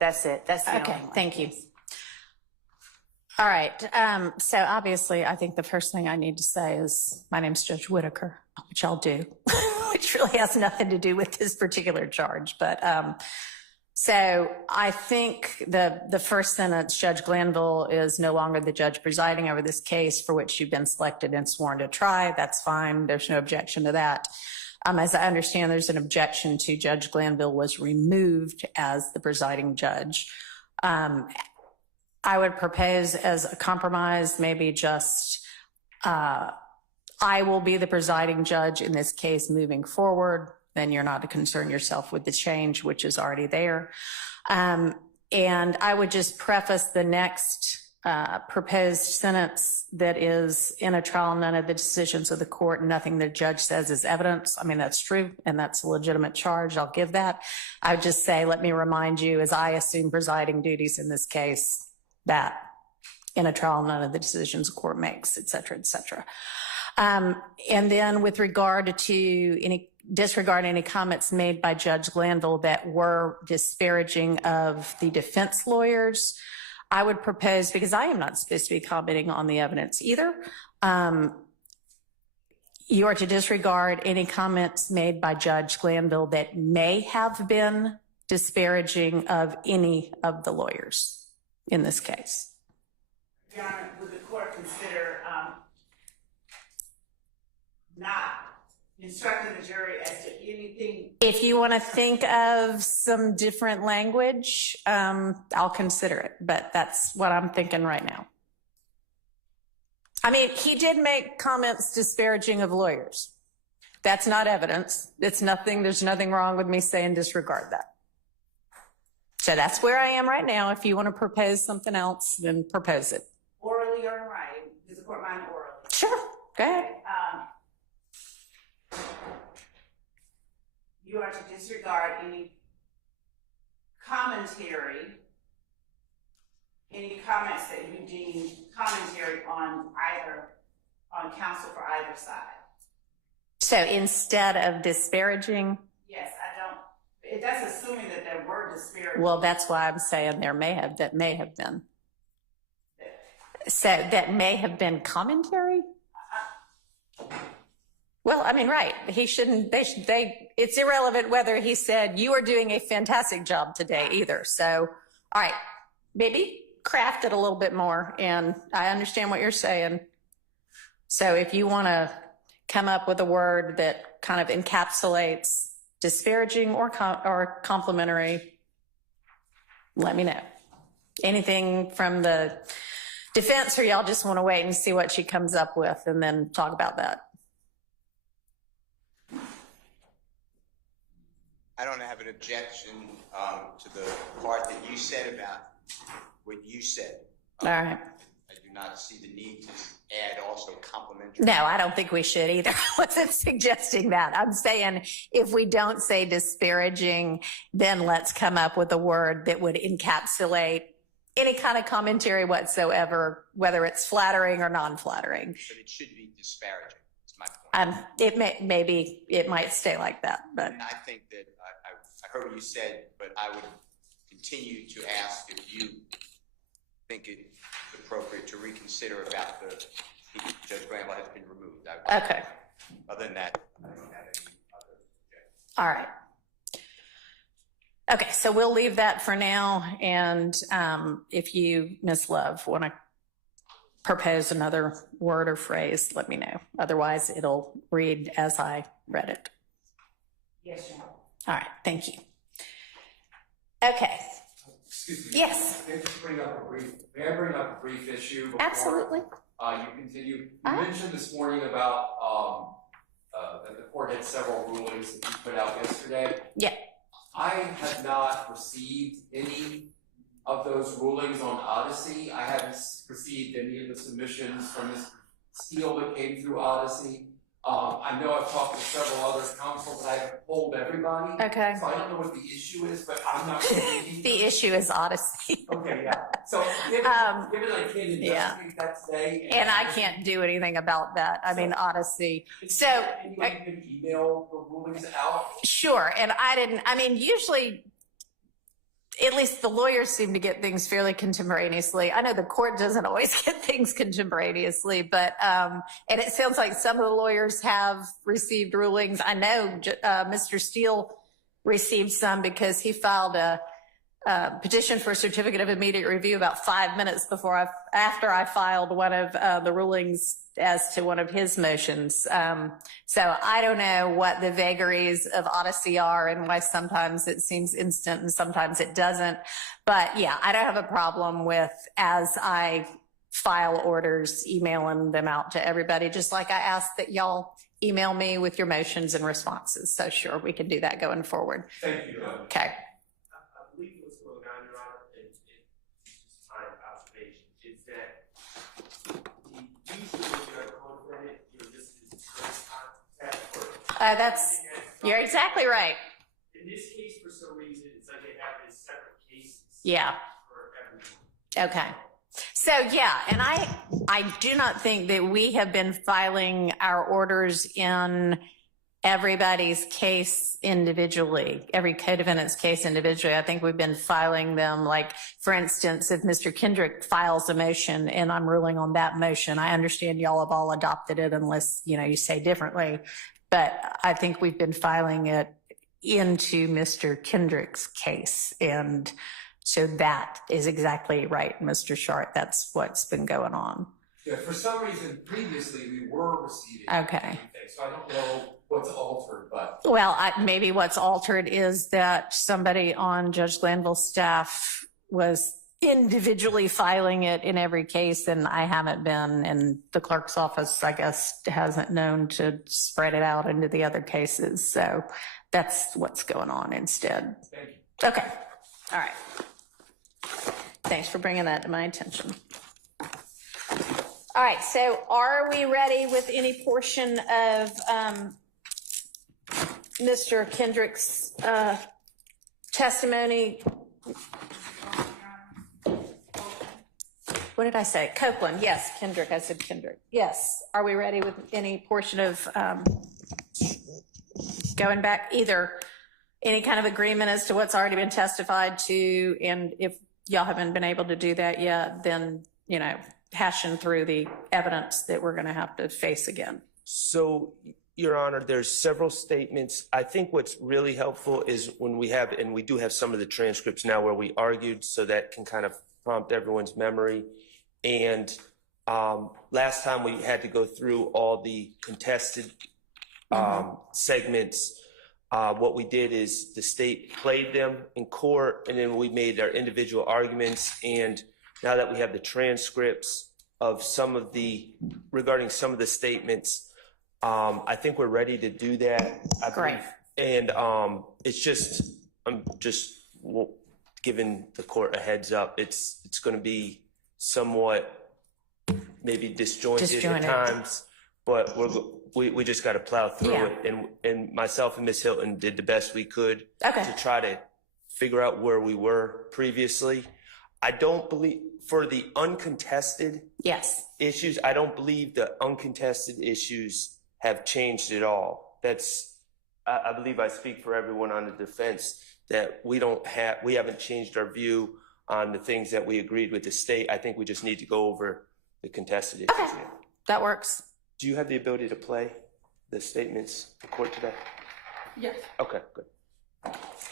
That's it. That's the Okay, only one. thank you. All right. So obviously, I think the first thing I need to say is my name's Judge Whitaker, which I'll do, which really has nothing to do with this particular charge. But so I think the first sentence, Judge Glanville is no longer the judge presiding over this case for which you've been selected and sworn to try. That's fine. There's no objection to that. As I understand, there's an objection to Judge Glanville was removed as the presiding judge. I would propose as a compromise, maybe just I will be the presiding judge in this case moving forward. Then you're not to concern yourself with the change, which is already there. And I would just preface the next proposed sentence that is in a trial, none of the decisions of the court, nothing the judge says is evidence. I mean, that's true, and that's a legitimate charge. I'll give that. I would just say, let me remind you, as I assume presiding duties in this case, that in a trial, none of the decisions the court makes, et cetera, et cetera. And then with regard to disregard any comments made by Judge Glanville that were disparaging of the defense lawyers, I would propose, because I am not supposed to be commenting on the evidence either, you are to disregard any comments made by Judge Glanville that may have been disparaging of any of the lawyers in this case. Your Honor, would the court consider not instructing the jury as to anything? If you want to think of some different language, I'll consider it, but that's what I'm thinking right now. I mean, he did make comments disparaging of lawyers. That's not evidence. It's nothing. There's nothing wrong with me saying disregard that. So that's where I am right now. If you want to propose something else, then propose it. Orally or in writing? Does the court mind orally? Sure. Go ahead. You are to disregard any commentary, any comments that you deem commentary on counsel for either side. So instead of disparaging? Yes, that's assuming that there were disparaging. Well, that's why I'm saying that may have been. So that may have been commentary? Well, I mean, right. He shouldn't, it's irrelevant whether he said, you are doing a fantastic job today either. So, all right, maybe craft it a little bit more. And I understand what you're saying. So if you want to come up with a word that kind of encapsulates disparaging or complimentary, let me know. Anything from the defense, or y'all just want to wait and see what she comes up with and then talk about that? I don't have an objection to the part that you said about what you said. All right. I do not see the need to add also complimentary. No, I don't think we should either. I wasn't suggesting that. I'm saying if we don't say disparaging, then let's come up with a word that would encapsulate any kind of commentary whatsoever, whether it's flattering or non-flattering. But it should be disparaging. That's my point. It might stay like that, but and I think that I heard what you said, but I would continue to ask if you think it's appropriate to reconsider about the Judge Glanville has been removed. Okay. Other than that, I don't have any other objections. All right. Okay, so we'll leave that for now. And if you, Ms. Love, want to propose another word or phrase, let me know. Otherwise, it'll read as I read it. Yes, Your Honor. All right, thank you. Okay. Excuse me. Yes. May I bring up a brief issue before Absolutely. You continue? You mentioned this morning about that the court had several rulings that you put out yesterday. Yeah. I have not received any of those rulings on Odyssey. I haven't received any of the submissions from Ms. Steele that came through Odyssey. I know I've talked to several other counsel, but I haven't polled everybody. Okay. So I don't know what the issue is, but I'm not reading The issue is Odyssey. Okay, yeah. So given I can't investigate that today. And I can't do anything about that. I mean, Odyssey. So anyone can email the rulings out. Sure. And usually at least the lawyers seem to get things fairly contemporaneously. I know the court doesn't always get things contemporaneously, but, and it sounds like some of the lawyers have received rulings. I know Mr. Steele received some because he filed a petition for a certificate of immediate review about 5 minutes after I filed one of the rulings as to one of his motions. So I don't know what the vagaries of Odyssey are and why sometimes it seems instant and sometimes it doesn't. But yeah, I don't have a problem with, as I file orders, emailing them out to everybody, just like I asked that y'all email me with your motions and responses. So sure, we can do that going forward. Thank you. Okay. I believe what's going on, Your Honor, and it's just my observation, is that the usually when you're on credit, you're just as That's, you're exactly right. In this case, for some reason, it's like they have these separate cases. Yeah. For everyone. Okay. So yeah, and I do not think that we have been filing our orders in everybody's case individually, every co-defendant's case individually. I think we've been filing them, like, for instance, if Mr. Kendrick files a motion and I'm ruling on that motion, I understand y'all have all adopted it unless, you say differently. But I think we've been filing it into Mr. Kendrick's case. And so that is exactly right, Mr. Short. That's what's been going on. Yeah, for some reason, previously, we were receiving. Okay. So I don't know what's altered, but. Well, maybe what's altered is that somebody on Judge Glanville's staff was individually filing it in every case, and I haven't been, and the clerk's office, I guess, hasn't known to spread it out into the other cases. So that's what's going on instead. Thank you. Okay. All right. Thanks for bringing that to my attention. All right. So are we ready with any portion of Mr. Kendrick's testimony? What did I say? Copeland. Yes. Kendrick. I said Kendrick. Yes. Are we ready with any portion of going back, either any kind of agreement as to what's already been testified to, and if y'all haven't been able to do that yet, then, hashing through the evidence that we're going to have to face again? So, Your Honor, there's several statements. I think what's really helpful is when we have, and we do have some of the transcripts now where we argued, so that can kind of prompt everyone's memory. And last time we had to go through all the contested segments. What we did is the state played them in court, and then we made our individual arguments. And now that we have the transcripts of regarding some of the statements, I think we're ready to do that. Great. And I'm just giving the court a heads up. It's going to be somewhat maybe disjointed at times, but we just got to plow through it. And myself and Ms. Hilton did the best we could to try to figure out where we were previously. I don't believe, for the uncontested issues, I don't believe the uncontested issues have changed at all. I believe I speak for everyone on the defense that we haven't changed our view on the things that we agreed with the state. I think we just need to go over the contested issues. Okay, that works. Do you have the ability to play the statements for court today? Yes. Okay, good.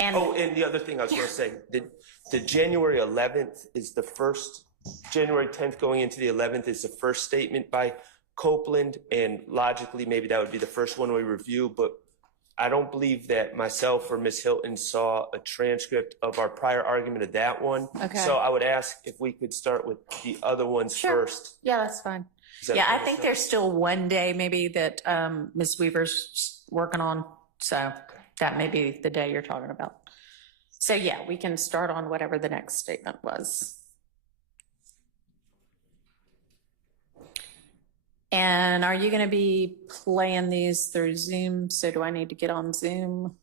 And and the other thing I was going to say, the January 11th is the first, January 10th going into the 11th is the first statement by Copeland, and logically maybe that would be the first one we review, but I don't believe that myself or Ms. Hilton saw a transcript of our prior argument of that one. Okay. So I would ask if we could start with the other ones first. Yeah, that's fine. I think there's still one day maybe that Ms. Weaver's working on. So that may be the day you're talking about. So yeah, we can start on whatever the next statement was. And are you going to be playing these through Zoom? So do I need to get on Zoom?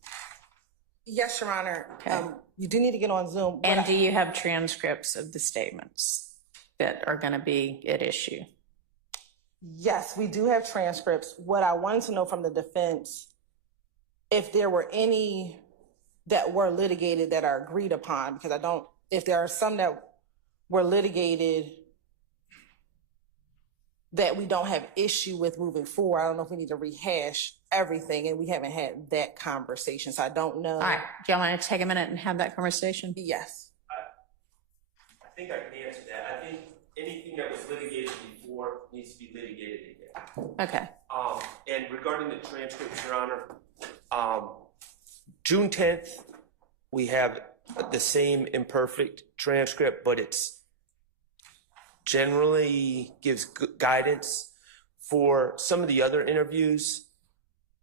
Yes, Your Honor. Okay. You do need to get on Zoom. And do you have transcripts of the statements that are going to be at issue? Yes, we do have transcripts. What I wanted to know from the defense, if there were any that were litigated that are agreed upon, because if there are some that were litigated that we don't have issue with moving forward, I don't know if we need to rehash everything, and we haven't had that conversation, so I don't know. All right, do y'all want to take a minute and have that conversation? Yes. I think I can answer that. I think anything that was litigated before needs to be litigated again. Okay. And regarding the transcripts, Your Honor, June 10th, we have the same imperfect transcript, but it's generally gives guidance. For some of the other interviews,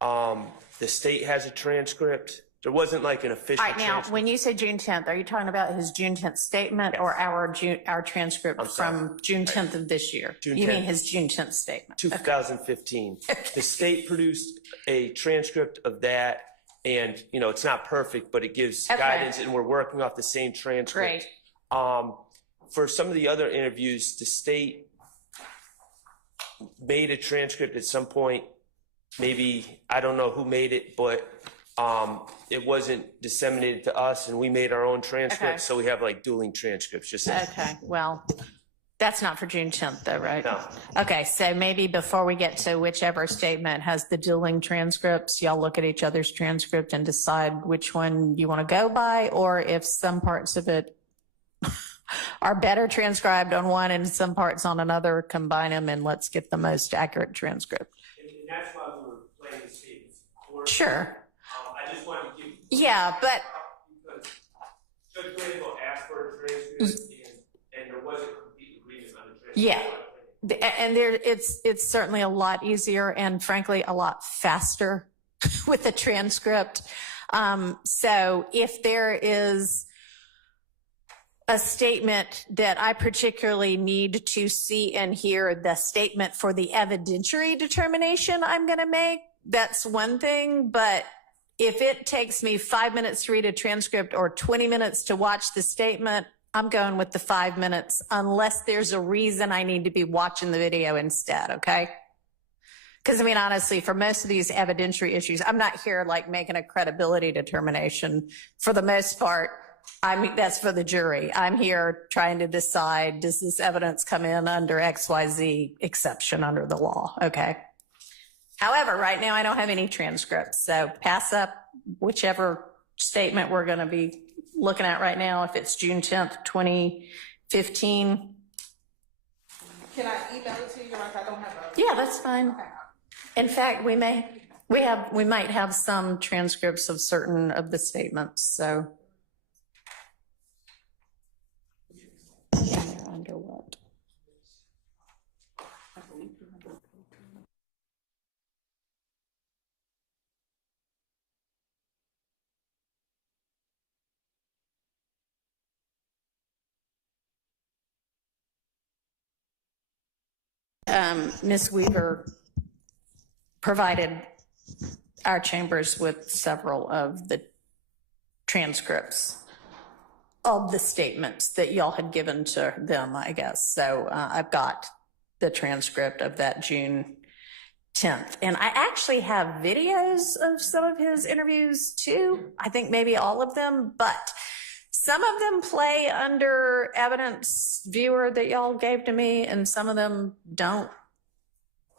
the state has a transcript. There wasn't like an official All right, now, transcript. when you say June 10th, are you talking about his June 10th statement or our transcript I'm sorry. from June 10th of this year? June You mean 10th. his June 10th statement? 2015. The state produced a transcript of that, and it's not perfect, but it gives Okay. guidance, and we're working off the same transcript. Great. For some of the other interviews, the state made a transcript at some point. Maybe, I don't know who made it, but it wasn't disseminated to us, and we made our own transcript. Okay. So we have like dueling transcripts. Just Okay, well, that's not for June 10th though, right? No. Okay, so maybe before we get to whichever statement has the dueling transcripts, y'all look at each other's transcript and decide which one you want to go by, or if some parts of it are better transcribed on one and some parts on another, combine them and let's get the most accurate transcript. and that's why we were playing the statements. Sure. I just wanted to give. Yeah, but Because Judge Granville asked for a transcript, and there wasn't complete agreement on the transcript. Yeah. And it's certainly a lot easier and frankly a lot faster with the transcript. So if there is a statement that I particularly need to see and hear the statement for the evidentiary determination I'm going to make, that's one thing. But if it takes me 5 minutes to read a transcript or 20 minutes to watch the statement, I'm going with the 5 minutes unless there's a reason I need to be watching the video instead. Okay. Because I mean, honestly, for most of these evidentiary issues, I'm not here like making a credibility determination. For the most part, that's for the jury. I'm here trying to decide, does this evidence come in under XYZ exception under the law? Okay. However, right now I don't have any transcripts, so pass up whichever statement we're going to be looking at right now. If it's June 10th, 2015. Can I email it to you? Like I don't have a. Yeah, that's fine. In fact, we might have some transcripts of certain of the statements, so. Under what? Ms. Weaver provided our chambers with several of the transcripts of the statements that y'all had given to them, I guess. So I've got the transcript of that June 10th. And I actually have videos of some of his interviews too. I think maybe all of them, but some of them play under evidence viewer that y'all gave to me and some of them don't.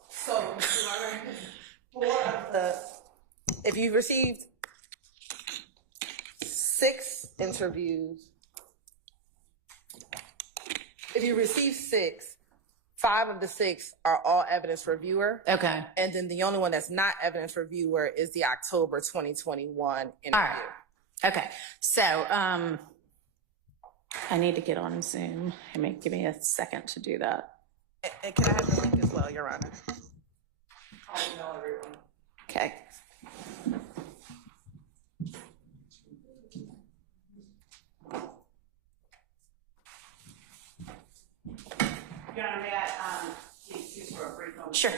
So, if you received 6 interviews, if you received 6, 5 of the 6 are all evidence reviewer. Okay. And then the only one that's not evidence reviewer is the October 2021 interview. All right. Okay. So I need to get on Zoom. Give me a second to do that. And can I have the link as well, Your Honor? Okay. Your Honor, may I, excuse for a brief moment? Sure.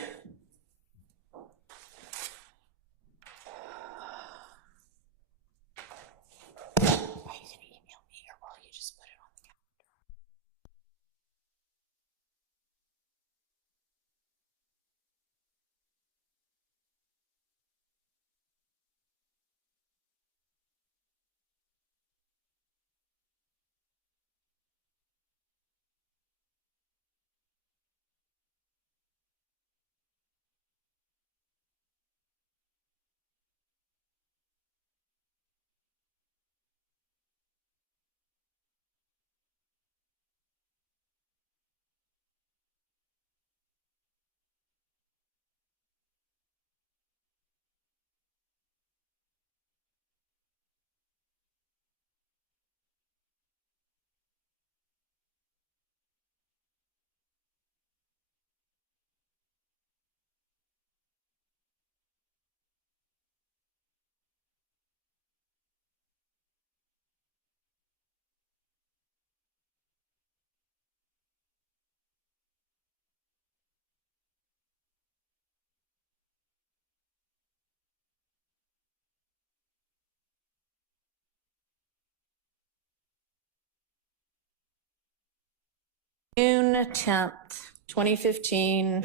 10th, 2015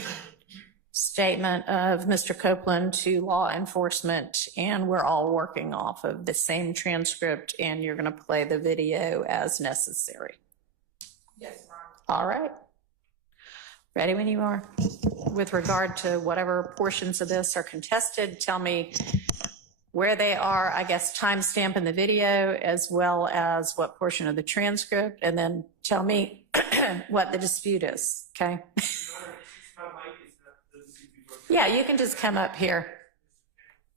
statement of Mr. Copeland to law enforcement, and we're all working off of the same transcript, and you're going to play the video as necessary. Yes, Ron. All right. Ready when you are. With regard to whatever portions of this are contested, tell me where they are, I guess, timestamp in the video, as well as what portion of the transcript, and then tell me what the dispute is, okay? Yeah, you can just come up here.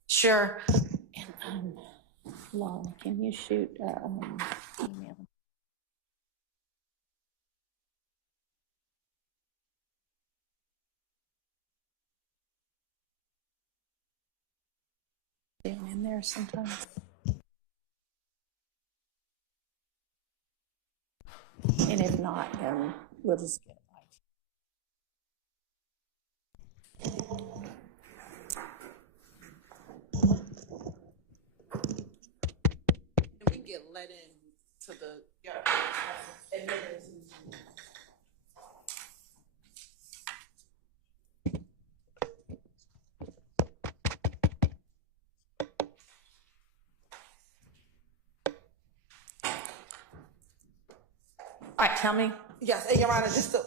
Sure. And, Lauren, can you shoot email? Down in there sometimes. And if not, then we'll just get it. And we get let in to the admittance. All right, tell me. Yes, and Your Honor, just to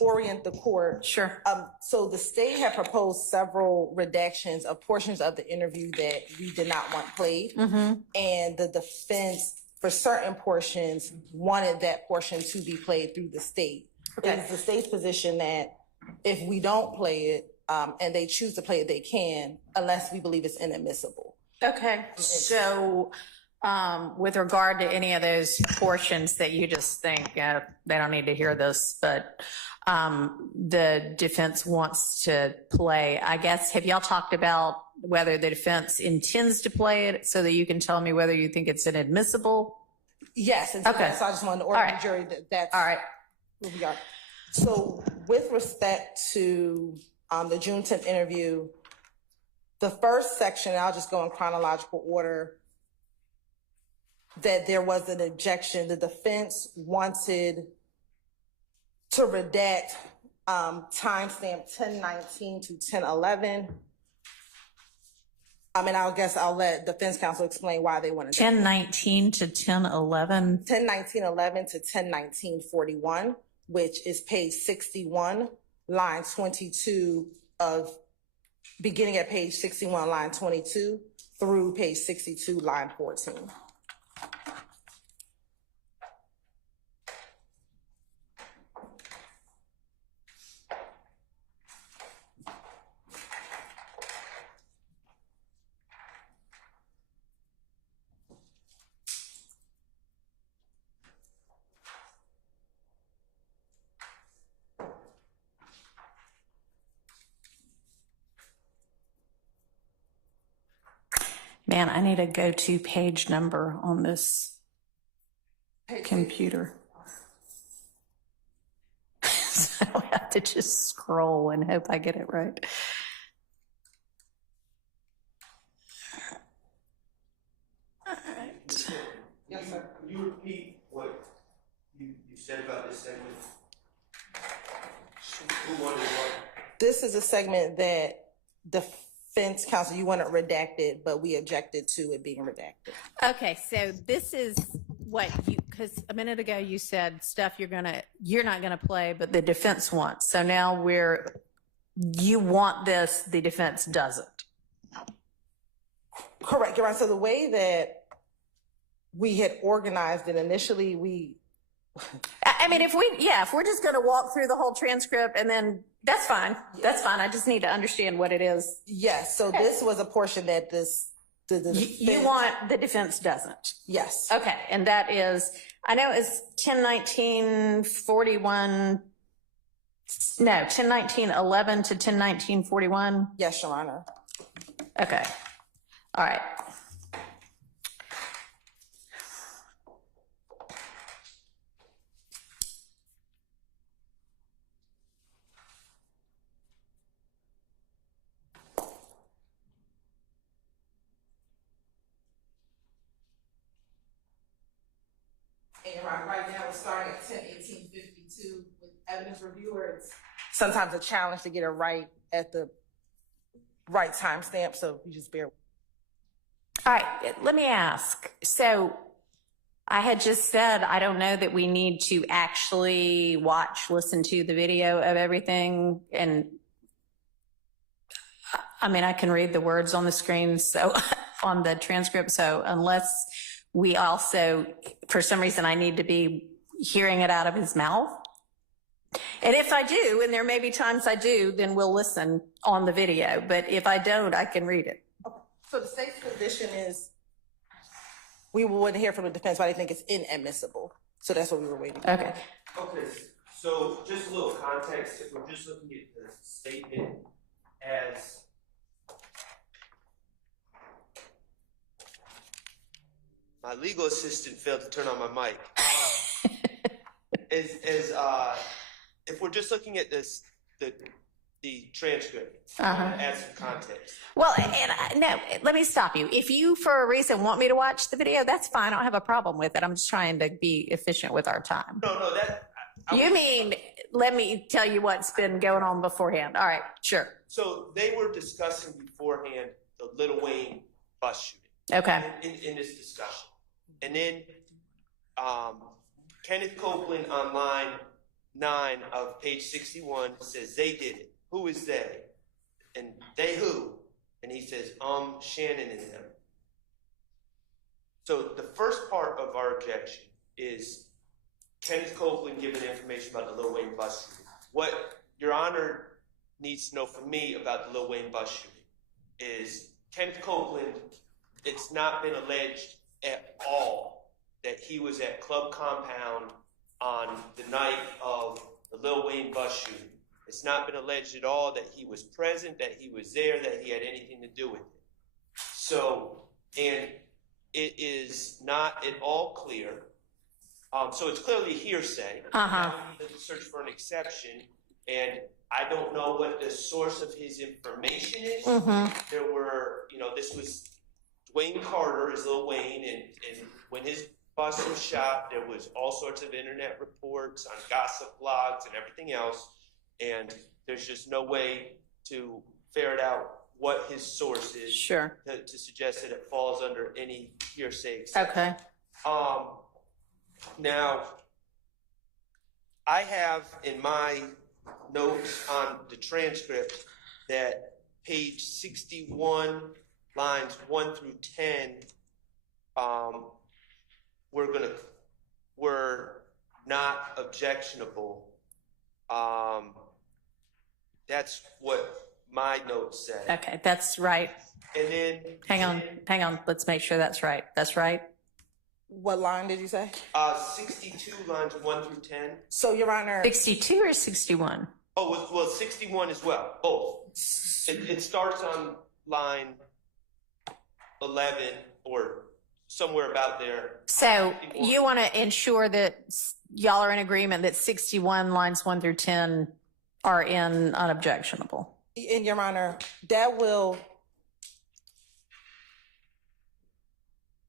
orient the court. Sure. So the state had proposed several redactions of portions of the interview that we did not want played. And the defense, for certain portions, wanted that portion to be played through the state. Okay. It's the state's position that if we don't play it, and they choose to play it, they can, unless we believe it's inadmissible. Okay, so with regard to any of those portions that you just think they don't need to hear this, but the defense wants to play, I guess, have y'all talked about whether the defense intends to play it so that you can tell me whether you think it's inadmissible? Yes, and Okay. so I just wanted to order All right. the jury that's All right. where we are. So with respect to the June 10th interview, the first section, I'll just go in chronological order, that there was an objection. The defense wanted to redact timestamp 1019 to 1011. I mean, I guess I'll let defense counsel explain why they wanted that. 1019 to 1011. 101911 to 101941, which is page 61, line 22 of, beginning at page 61, line 22, through page 62, line 14. Man, I need a go-to page number on this computer. So I don't have to just scroll and hope I get it right. All right. Yes, sir. Can you repeat what you said about this segment? Who wanted what? This is a segment that defense counsel, you want it redacted, but we objected to it being redacted. Okay, so this is what you, because a minute ago you said stuff you're not gonna play, but the defense wants. So now you want this, the defense doesn't. Correct, Your Honor. So the way that we had organized it initially, I mean, if we're just going to walk through the whole transcript and then that's fine. That's fine. I just need to understand what it is. yes, so this was a portion that the You want, the defense doesn't. yes. Okay. And that is, I know it's 101941. No, 101911 to 101941. Yes, Your Honor. Okay. All right. And Your Honor, right now we're starting at 10:18:52 with evidence reviewer, it's sometimes a challenge to get it right at the right timestamp, so you just bear. All right, let me ask. So I had just said, I don't know that we need to actually listen to the video of everything. And I mean, I can read the words on the screen, so on the transcript. So unless we also, for some reason, I need to be hearing it out of his mouth. And if I do, and there may be times I do, then we'll listen on the video. But if I don't, I can read it. Okay. So the state's position is we wouldn't hear from the defense, but I think it's inadmissible. So that's what we were waiting for. Okay. Okay, so just a little context, if we're just looking at the statement as My legal assistant failed to turn on my mic. If we're just looking at this, the transcript, add some context. Well, no, let me stop you. If you, for a reason, want me to watch the video, that's fine. I don't have a problem with it. I'm just trying to be efficient with our time. No, You mean, let me tell you what's been going on beforehand. All right, sure. So they were discussing beforehand the Lil Wayne bus shooting. Okay. In this discussion. And then Kenneth Copeland on line 9 of page 61 says they did it. Who is they? And they who? And he says, Shannon and them. So the first part of our objection is Kenneth Copeland giving information about the Lil Wayne bus shooting. What Your Honor needs to know from me about the Lil Wayne bus shooting is Kenneth Copeland, it's not been alleged at all that he was at Club Compound on the night of the Lil Wayne bus shooting. It's not been alleged at all that he was present, that he was there, that he had anything to do with it. So, and it is not at all clear. So it's clearly hearsay. Now we need to search for an exception, and I don't know what the source of his information is. There were, this was Dwayne Carter is Lil Wayne, and when his bus was shot, there was all sorts of internet reports on gossip blogs and everything else, and there's just no way to ferret out what his source is Sure. to suggest that it falls under any hearsay exception. Okay. Now, I have in my notes on the transcript that page 61, lines 1 through 10, were not objectionable. That's what my notes said. Okay, that's right. And then Hang on. Let's make sure that's right. That's right. What line did you say? 62 lines 1 through 10. So, Your Honor. 62 or 61? Oh, well, 61 as well, both. It starts on line 11 or somewhere about there. So 61. you want to ensure that y'all are in agreement that 61 lines 1 through 10 are in unobjectionable? And Your Honor, that will,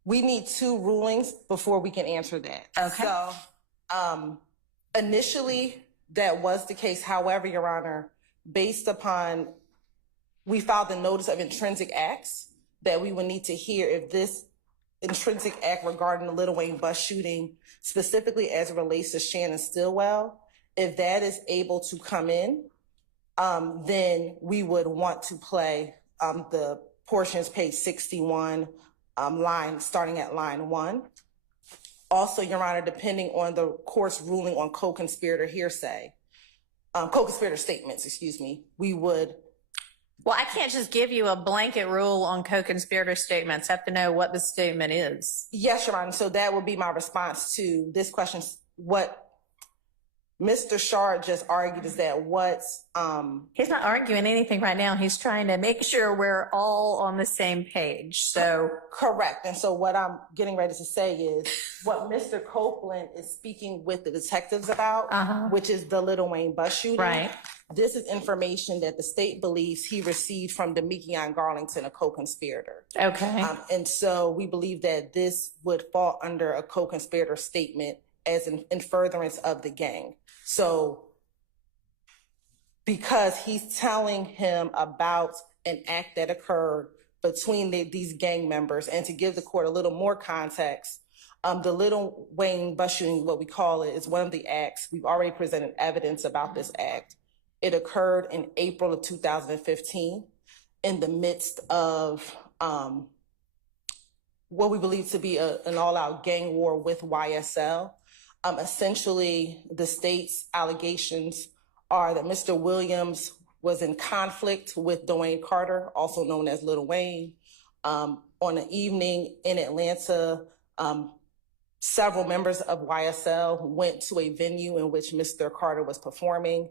we need 2 rulings before we can answer that. Okay. So, initially, that was the case. However, Your Honor, based upon, we filed the notice of intrinsic acts that we would need to hear if this intrinsic act regarding the Lil Wayne bus shooting, specifically as it relates to Shannon Stillwell, if that is able to come in, then we would want to play the portions, page 61, starting at line 1. Also, Your Honor, depending on the court's ruling on co-conspirator hearsay, co-conspirator statements, we would. Well, I can't just give you a blanket rule on co-conspirator statements. I have to know what the statement is. Yes, Your Honor. So that would be my response to this question. What Mr. Shard just argued is that He's not arguing anything right now. He's trying to make sure we're all on the same page. So correct. And so what I'm getting ready to say is what Mr. Copeland is speaking with the detectives about, which is the Lil Wayne bus shooting. Right. This is information that the state believes he received from Demekion Garlington, a co-conspirator. Okay. And so we believe that this would fall under a co-conspirator statement as in furtherance of the gang. So because he's telling him about an act that occurred between these gang members. And to give the court a little more context, the Little Wayne bus shooting, what we call it, is one of the acts. We've already presented evidence about this act. It occurred in April of 2015 in the midst of what we believe to be an all-out gang war with YSL. Essentially, the state's allegations are that Mr. Williams was in conflict with Dwayne Carter, also known as Lil Wayne. On an evening in Atlanta, several members of YSL went to a venue in which Mr. Carter was performing,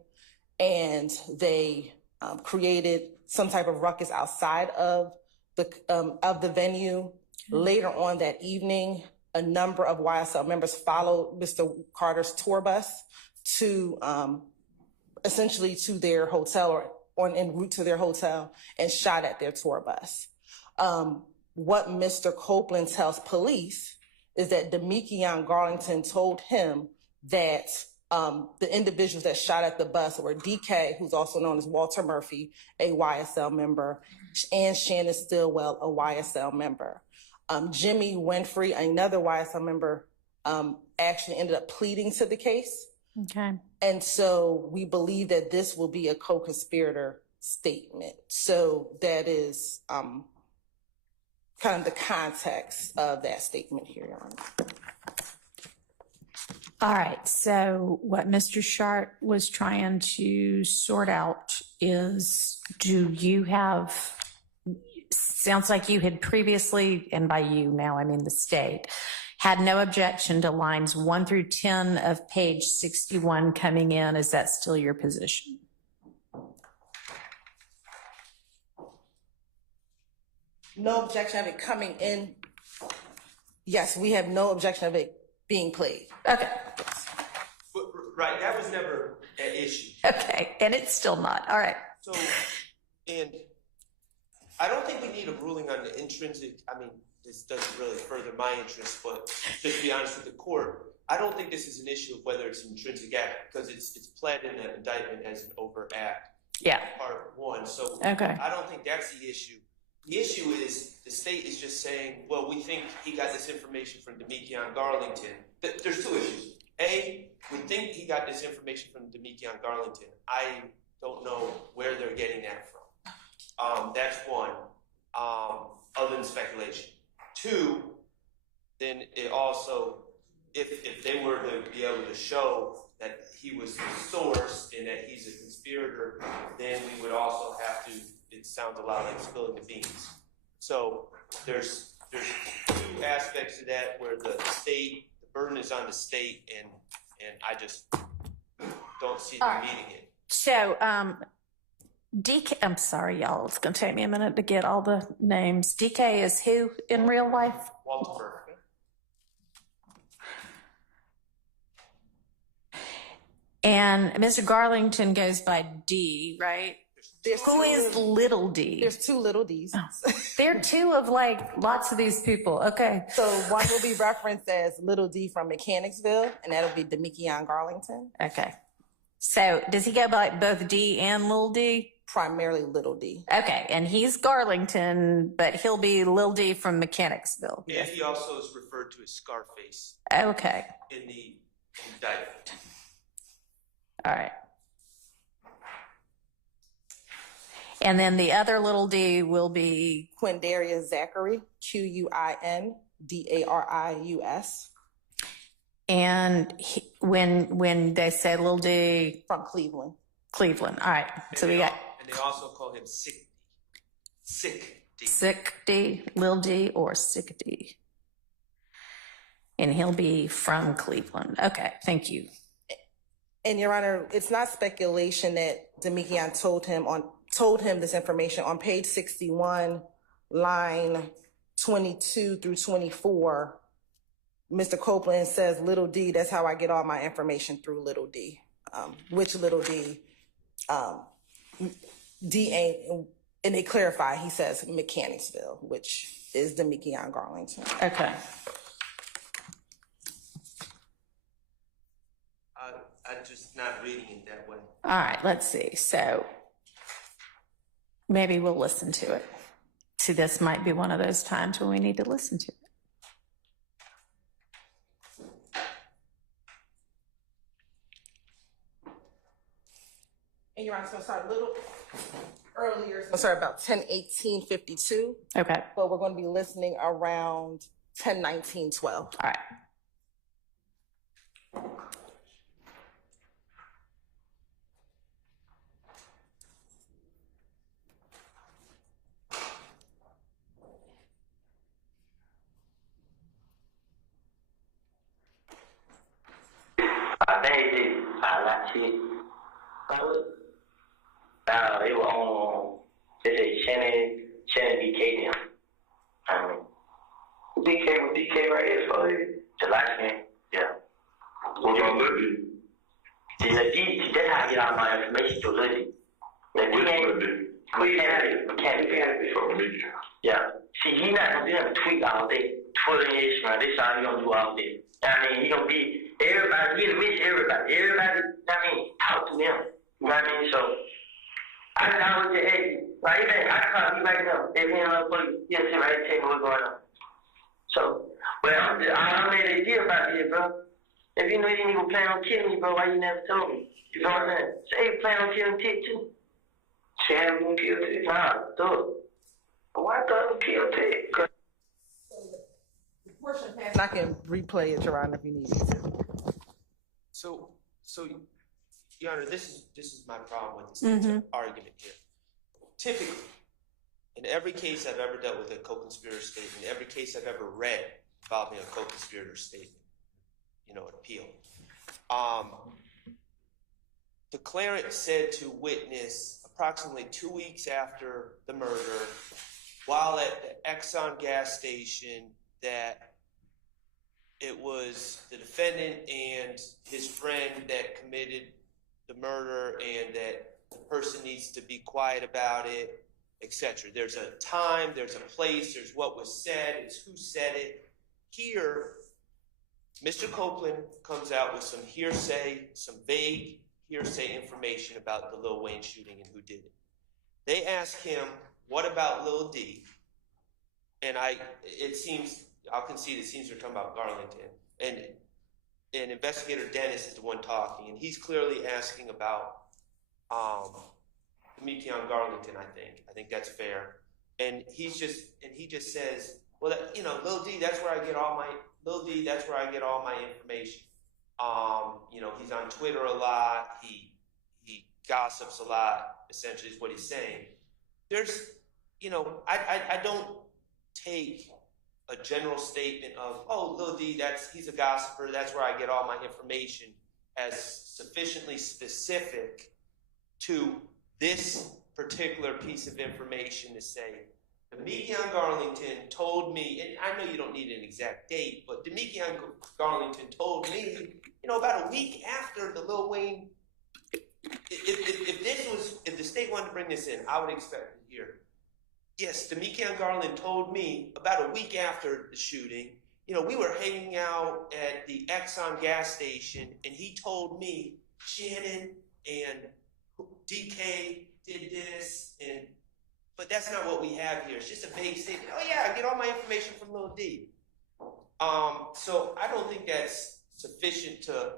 and they created some type of ruckus outside of the venue. Later on that evening, a number of YSL members followed Mr. Carter's tour bus to essentially to their hotel or en route to their hotel and shot at their tour bus. What Mr. Copeland tells police is that Demekion Garlington told him that the individuals that shot at the bus were DK, who's also known as Walter Murphy, a YSL member, and Shannon Stillwell, a YSL member. Jimmy Winfrey, another YSL member, actually ended up pleading to the case. Okay. And so we believe that this will be a co-conspirator statement. So that is kind of the context of that statement here, Your Honor. All right. So what Mr. Shart was trying to sort out is, do you have, sounds like you had previously, and by you now I mean the state, had no objection to lines 1 through 10 of page 61 coming in. Is that still your position? No objection of it coming in. Yes, we have no objection of it being played. Okay. Right, that was never an issue. Okay. And it's still not. All right. So, and I don't think we need a ruling on the intrinsic, I mean, this doesn't really further my interest, but just to be honest with the court, I don't think this is an issue of whether it's an intrinsic act, because it's pled in the indictment as an overt act. Yeah. Part 1. So Okay. I don't think that's the issue. The issue is the state is just saying, well, we think he got this information from Demekion Garlington. There's 2 issues. A, we think he got this information from Demekion Garlington. I don't know where they're getting that from. That's 1, other than speculation. 2, then it also, if they were to be able to show that he was the source and that he's a conspirator, then we would also have to, it sounds a lot like spilling the beans. So there's 2 aspects to that where the state, the burden is on the state, and I just don't see them meeting it. So, DK, I'm sorry, y'all. It's going to take me a minute to get all the names. DK is who in real life? Walter. And Mr. Garlington goes by D, right? Who is Little D? There's 2 Little Ds. Oh. There are 2 of like lots of these people. Okay. So one will be referenced as Little D from Mechanicsville, and that'll be Demekion Garlington. Okay. So does he go by both D and Lil D? Primarily Little D. Okay. And he's Garlington, but he'll be Lil D from Mechanicsville. And he also is referred to as Scarface Okay. in the indictment. All right. And then the other Little D will be Quindarius Zachary, Quindarius. And when they say Lil D, From Cleveland. Cleveland. All right. So we got. And they also call him Sick D. Sick D, Lil D, or Sick D. And he'll be from Cleveland. Okay. Thank you. And Your Honor, it's not speculation that Demekion told him this information. On page 61, line 22 through 24, Mr. Copeland says, Little D, that's how I get all my information, through Little D. Which Little D? D ain't, and they clarify, he says Mechanicsville, which is Demekion Garlington. Okay. I'm just not reading it that way. All right, let's see. So maybe we'll listen to it. See, this might be one of those times when we need to listen to it. And Your Honor, it's gonna start a little earlier. It's gonna start about 10:18:52, Okay. but we're gonna be listening around 10:19:12. All right. It was on, they say Shannon BK now. BK with BK right here for you. The last name, yeah. What about Libby? See, that's how I get all my information to Libby. The D ain't, we can't be for Libby. Yeah. See, he not gonna be able to tweet all day. Twitter and Instagram, this all he gonna do all day. I mean, he gonna be, everybody, he gonna miss everybody. Everybody, I mean, talk to him. You know what I mean? So, I was just asking, like, I call you right now. If he ain't no police, he'll sit right and tell me what's going on. So, well, I'm made a deal about this, bro. If you knew you didn't even plan on killing me, bro, why you never told me? You know what I'm saying? Say you plan on killing Tick, too. Shannon gonna kill Tick? Nah, do it. Why don't you kill Tick? And I can replay it, Your Honor, if you need me to. So, Your Honor, this is my problem with this argument here. Typically, in every case I've ever dealt with a co-conspirator statement, every case I've ever read involving a co-conspirator statement, an appeal, declarant said to witness approximately 2 weeks after the murder, while at the Exxon gas station, that it was the defendant and his friend that committed the murder and that the person needs to be quiet about it, etc. There's a time, there's a place, there's what was said, it's who said it. Here, Mr. Copeland comes out with some hearsay, some vague hearsay information about the Lil Wayne shooting and who did it. They ask him, what about Lil D? And I'll concede it seems they're talking about Garlington. And Investigator Dennis is the one talking, and he's clearly asking about Demetrion Garlington, I think. I think that's fair. And he just says, well, Lil D, that's where I get all my information. He's on Twitter a lot. He gossips a lot, essentially is what he's saying. There's, I don't take a general statement of, oh, Lil D, he's a gossiper, that's where I get all my information, as sufficiently specific to this particular piece of information to say, Demetrion Garlington told me, and I know you don't need an exact date, but Demetrion Garlington told me, about a week after the Lil Wayne, if the state wanted to bring this in, I would expect to hear, yes, Demetrion Garland told me about a week after the shooting, we were hanging out at the Exxon gas station, and he told me Shannon and DK did this, but that's not what we have here. It's just a vague statement. Oh yeah, I get all my information from Lil D. So I don't think that's sufficient to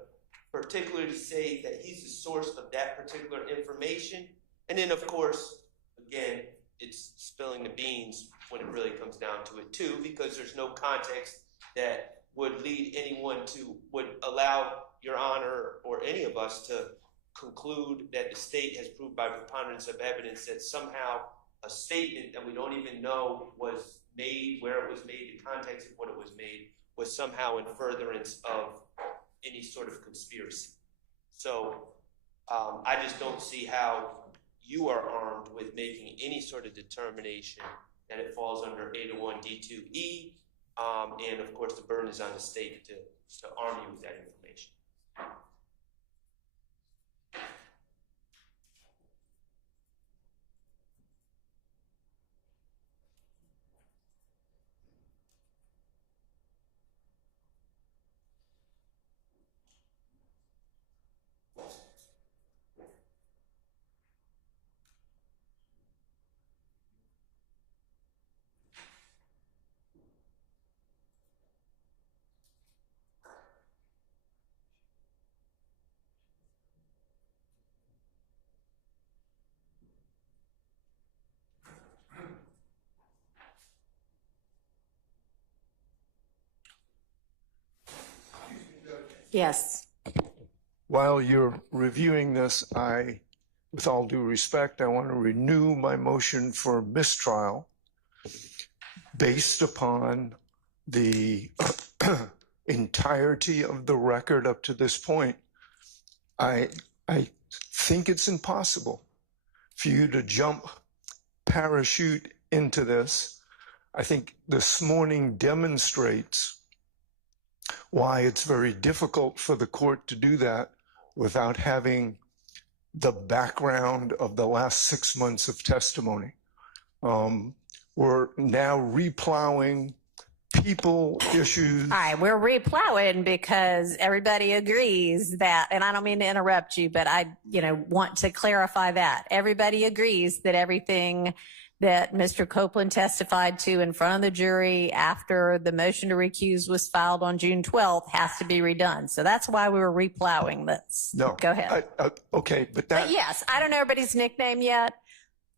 particularly say that he's the source of that particular information. And then, of course, again, it's spilling the beans when it really comes down to it too, because there's no context that would would allow Your Honor or any of us to conclude that the state has proved by preponderance of evidence that somehow a statement that we don't even know was made, where it was made, the context of what it was made, was somehow in furtherance of any sort of conspiracy. So I just don't see how you are armed with making any sort of determination that it falls under 801 D2E, and of course the burden is on the state to arm you with that information. Yes. While you're reviewing this, with all due respect, I want to renew my motion for mistrial based upon the entirety of the record up to this point. I think it's impossible for you to parachute into this. I think this morning demonstrates why it's very difficult for the court to do that without having the background of the last 6 months of testimony. We're now replowing people issues. All right, we're replowing because everybody agrees that, and I don't mean to interrupt you, but I, want to clarify that. Everybody agrees that everything that Mr. Copeland testified to in front of the jury after the motion to recuse was filed on June 12th has to be redone. So that's why we were replowing this. No. Go ahead. Okay, but that... But yes, I don't know everybody's nickname yet.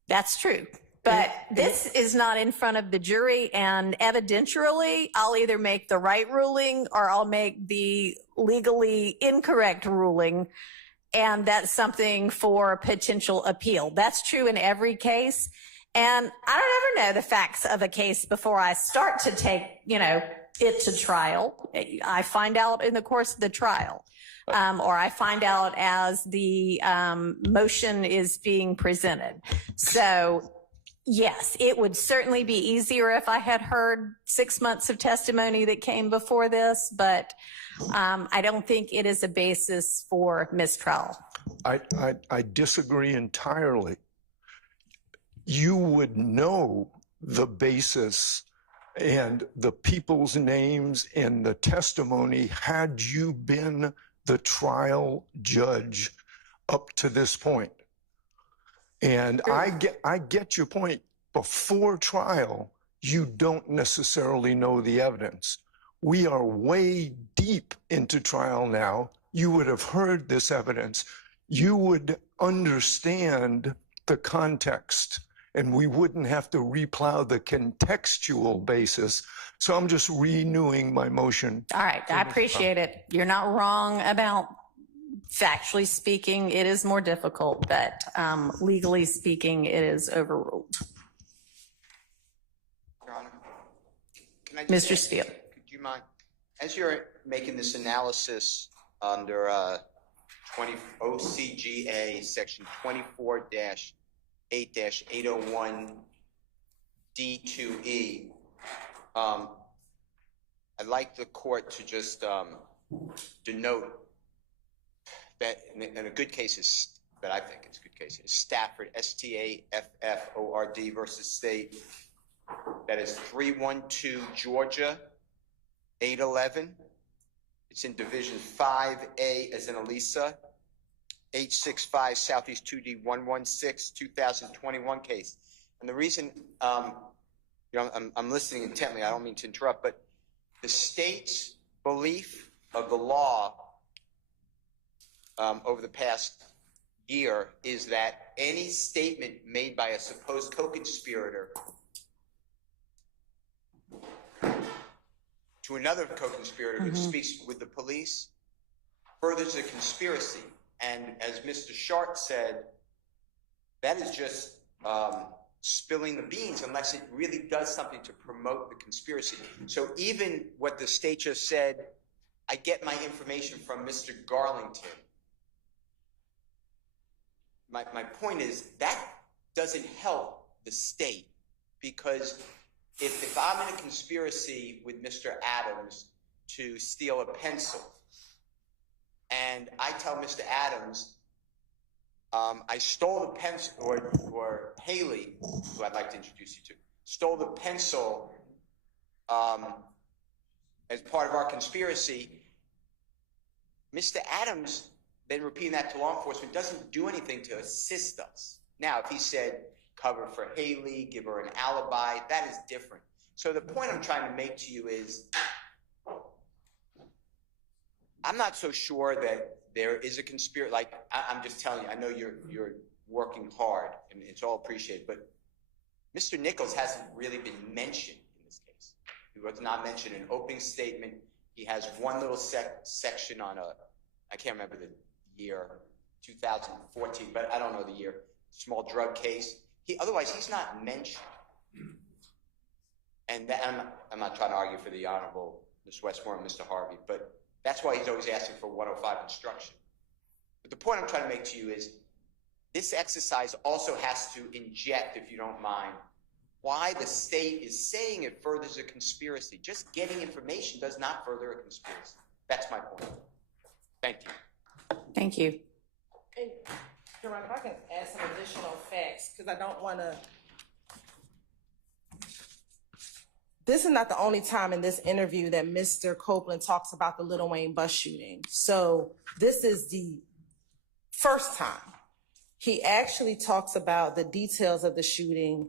That's true. But this is not in front of the jury, and evidentially, I'll either make the right ruling or I'll make the legally incorrect ruling, and that's something for potential appeal. That's true in every case. And I don't ever know the facts of a case before I start to take, it to trial. I find out in the course of the trial, or I find out as the motion is being presented. So, yes, it would certainly be easier if I had heard 6 months of testimony that came before this, but I don't think it is a basis for mistrial. I disagree entirely. You would know the basis and the people's names and the testimony had you been the trial judge up to this point. And I get your point. Before trial, you don't necessarily know the evidence. We are way deep into trial now. You would have heard this evidence. You would understand the context, and we wouldn't have to replow the contextual basis. So I'm just renewing my motion. All right, I appreciate it. You're not wrong about factually speaking, it is more difficult, but legally speaking, it is overruled. Your Honor, can I just Mr. ask, Spiel. could you mind, as you're making this analysis under OCGA section 24-8-801 D2E, I'd like the court to just denote that in a good case is, that I think it's a good case, is Stafford, STAFFORD versus State. That is 312 Georgia, 811. It's in Division 5A as in Elisa, 865 Southeast 2D 116, 2021 case. And the reason, I'm listening intently, I don't mean to interrupt, but the state's belief of the law over the past year is that any statement made by a supposed co-conspirator to another co-conspirator who speaks with the police furthers a conspiracy. And as Mr. Sharp said, that is just spilling the beans unless it really does something to promote the conspiracy. So even what the state just said, I get my information from Mr. Garlington. My point is that doesn't help the state, because if I'm in a conspiracy with Mr. Adams to steal a pencil, and I tell Mr. Adams, I stole the pencil, or Haley, who I'd like to introduce you to, stole the pencil as part of our conspiracy, Mr. Adams, then repeating that to law enforcement, doesn't do anything to assist us. Now, if he said, cover for Haley, give her an alibi, that is different. So the point I'm trying to make to you is, I'm not so sure that there is a conspiracy. Like, I'm just telling you, I know you're working hard, and it's all appreciated, but Mr. Nichols hasn't really been mentioned in this case. He was not mentioned in opening statement. he has one little section on I can't remember the year, 2014, but I don't know the year, small drug case. Otherwise, he's not mentioned. And I'm not trying to argue for the Honorable Ms. Westmore and Mr. Harvey, but that's why he's always asking for 105 instruction. But the point I'm trying to make to you is this exercise also has to inject, if you don't mind, why the state is saying it furthers a conspiracy. Just getting information does not further a conspiracy. That's my point. Thank you. Thank you. And, Jerome, if I can add some additional facts, because I don't want to. This is not the only time in this interview that Mr. Copeland talks about the Lil Wayne bus shooting. So this is the first time. He actually talks about the details of the shooting.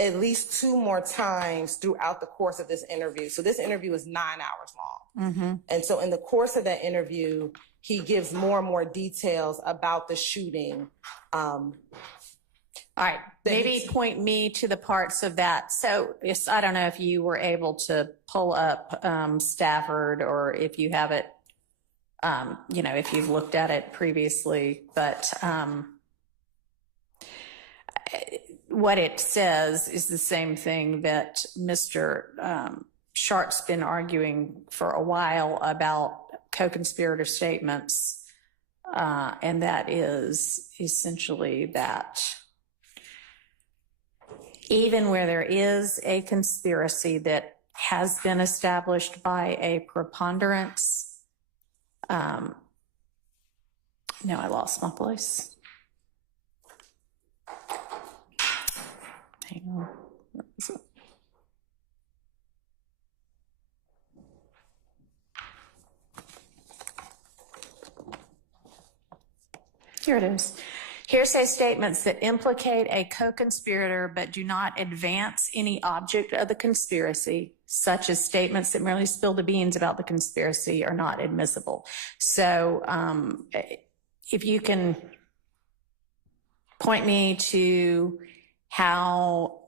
At least 2 more times throughout the course of this interview. So this interview is 9 hours long. Mm-hmm. And so in the course of that interview, he gives more and more details about the shooting. All right, maybe point me to the parts of that. So I don't know if you were able to pull up Stafford or if you have it, if you've looked at it previously, but what it says is the same thing that Mr. Sharp's been arguing for a while about co-conspirator statements, and that is essentially that even where there is a conspiracy that has been established by a preponderance, no, I lost my place. Hang on. Where is it? Here it is. Hearsay statements that implicate a co-conspirator but do not advance any object of the conspiracy, such as statements that merely spill the beans about the conspiracy, are not admissible. So if you can point me to how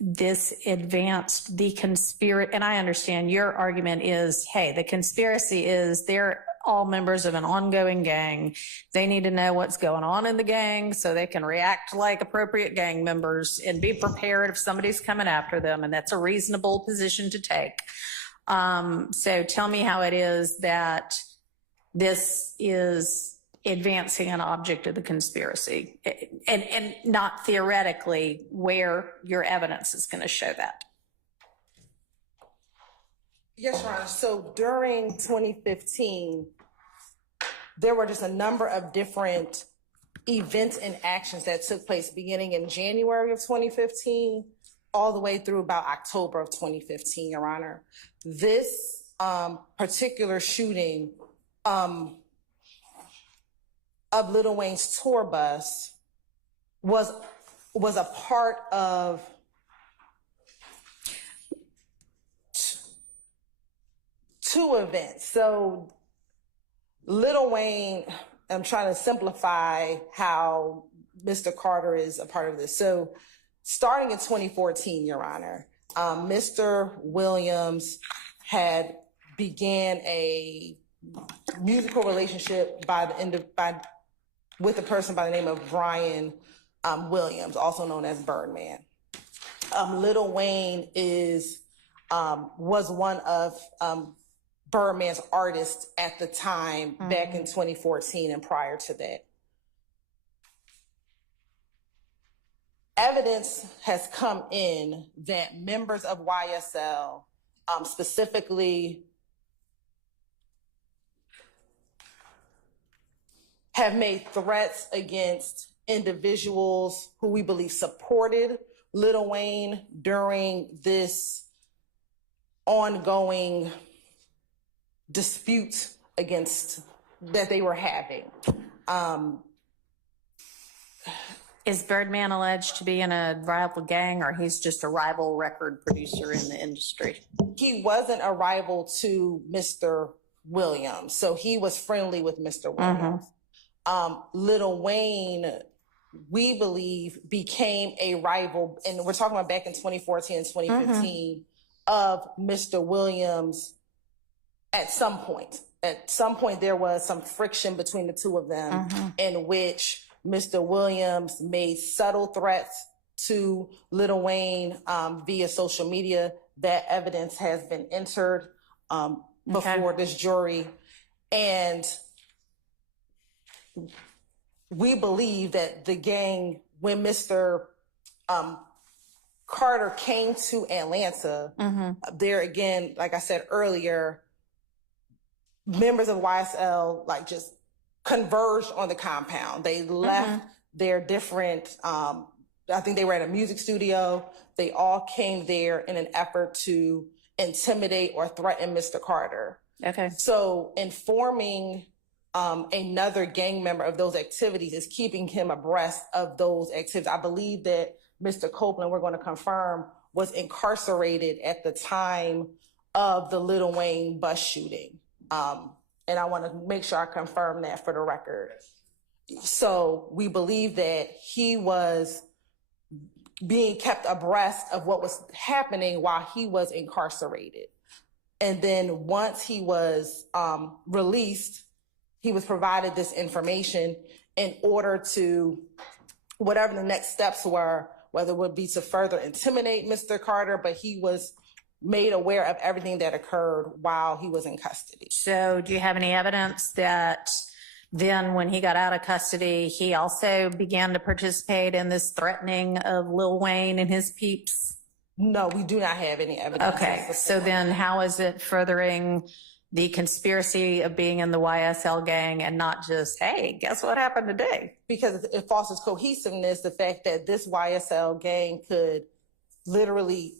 this advanced the conspiracy, and I understand your argument is, hey, the conspiracy is they're all members of an ongoing gang. They need to know what's going on in the gang so they can react like appropriate gang members and be prepared if somebody's coming after them. And that's a reasonable position to take. So tell me how it is that this is advancing an object of the conspiracy and not theoretically where your evidence is going to show that. Yes, Your Honor. So during 2015, there were just a number of different events and actions that took place beginning in January of 2015 all the way through about October of 2015, Your Honor. This particular shooting of Lil Wayne's tour bus was a part of two events. So Lil Wayne, I'm trying to simplify how Mr. Carter is a part of this. So starting in 2014, Your Honor, Mr. Williams had began a musical relationship with a person by the name of Brian Williams, also known as Birdman. Lil Wayne was one of Birdman's artists at the time, back in 2014 and prior to that. Evidence has come in that members of YSL, specifically, have made threats against individuals who we believe supported Lil Wayne during this ongoing dispute that they were having. Is Birdman alleged to be in a rival gang, or he's just a rival record producer in the industry? He wasn't a rival to Mr. Williams, so he was friendly with Mr. Williams. Lil Wayne we believe became a rival, and we're talking about back in 2014 and 2015, of Mr. Williams at some point. At some point, there was some friction between the two of them in which Mr. Williams made subtle threats to Lil Wayne via social media. That evidence has been entered before this jury. And we believe that the gang, when Mr. Carter came to Atlanta, there again, like I said earlier, members of YSL like just converged on the compound. They left their different, I think they were at a music studio. They all came there in an effort to intimidate or threaten Mr. Carter. Okay. So informing another gang member of those activities is keeping him abreast of those activities. I believe that Mr. Copeland, we're going to confirm, was incarcerated at the time of the Lil Wayne bus shooting. And I want to make sure I confirm that for the record. So we believe that he was being kept abreast of what was happening while he was incarcerated. And then once he was released, he was provided this information in order to, whatever the next steps were, whether it would be to further intimidate Mr. Carter, but he was made aware of everything that occurred while he was in custody. So do you have any evidence that then when he got out of custody, he also began to participate in this threatening of Lil Wayne and his peeps? No, we do not have any evidence. Okay, so then how is it furthering the conspiracy of being in the YSL gang and not just, hey, guess what happened today? Because it fosters cohesiveness, the fact that this YSL gang could literally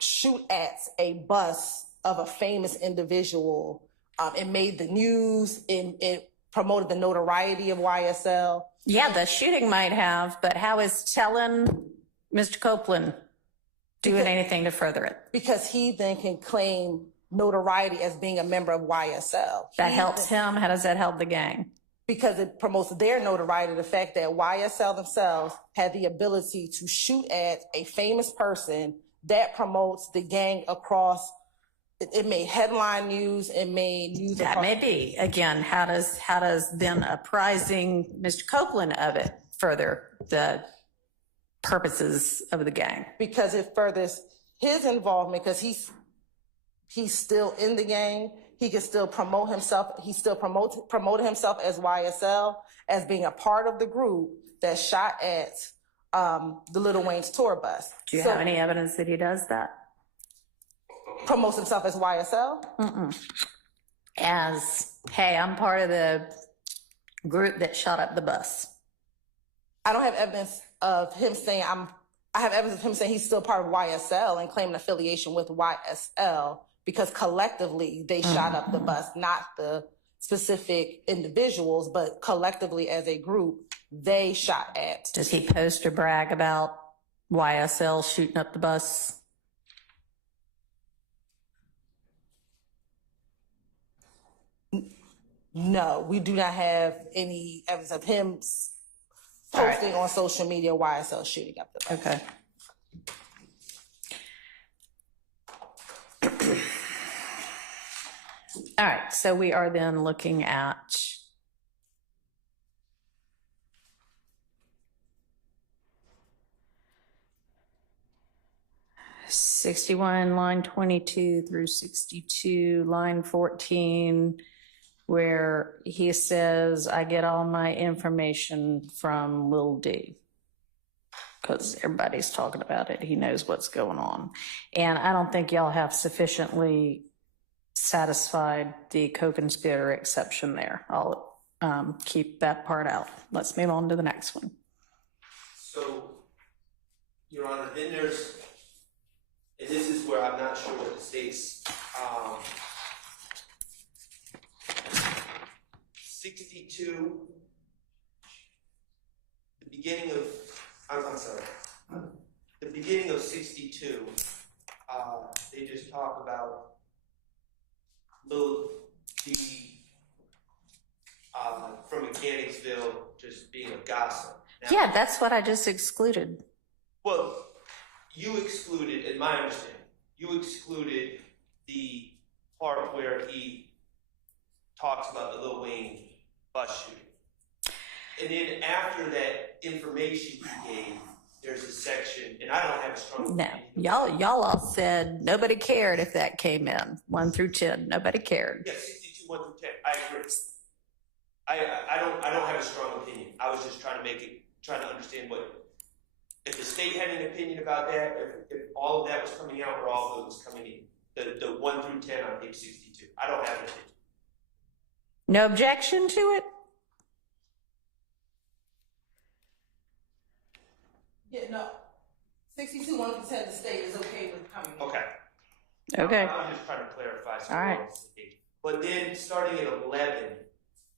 shoot at a bus of a famous individual. It made the news, it promoted the notoriety of YSL. Yeah, the shooting might have, but how is telling Mr. Copeland doing anything to further it? Because he then can claim notoriety as being a member of YSL. That helps him? How does that help the gang? Because it promotes their notoriety, the fact that YSL themselves had the ability to shoot at a famous person. That promotes the gang across. It made headline news. It made news. That may be. Again, how does then apprising Mr. Copeland of it further the purposes of the gang? Because it furthers his involvement, because he's still in the gang. He can still promote himself. He still promoted himself as YSL, as being a part of the group that shot at the Lil Wayne's tour bus. Do you have any evidence that he does that? Promotes himself as YSL? As, hey, I'm part of the group that shot up the bus. I don't have evidence of him saying I have evidence of him saying he's still part of YSL and claiming affiliation with YSL, because collectively they shot up the bus, not the specific individuals, but collectively as a group, they shot at. Does he post or brag about YSL shooting up the bus? No, we do not have any evidence of him posting on social media YSL shooting up the bus. Okay. All right, so we are then looking at '61, line 22 through 62, line 14, where he says, I get all my information from Lil D. Because everybody's talking about it. He knows what's going on. And I don't think y'all have sufficiently satisfied the co-conspirator exception there. I'll keep that part out. Let's move on to the next one. So, Your Honor, then there's, and this is where I'm not sure what the state's 62, the beginning of, I'm sorry, the beginning of 62, they just talk about Lil D from Mechanicsville just being a gossip. Yeah, that's what I just excluded. Well, you excluded, in my understanding, you excluded the part where he talks about the Lil Wayne bus shooting. And then after that information he gave, there's a section, and I don't have a strong No, opinion. y'all all said nobody cared if that came in 1 through 10. Nobody cared. Yeah, 62, 1 through 10. I agree. I don't have a strong opinion. I was just trying to understand if the state had an opinion about that, if all of that was coming out or all of it was coming in. The 1 through 10 on page 62. I don't have an opinion. No objection to it? Yeah, no. 62, 1 through 10, the state is okay with coming in. Okay. Okay. I was just trying to clarify. All right. But then starting at 11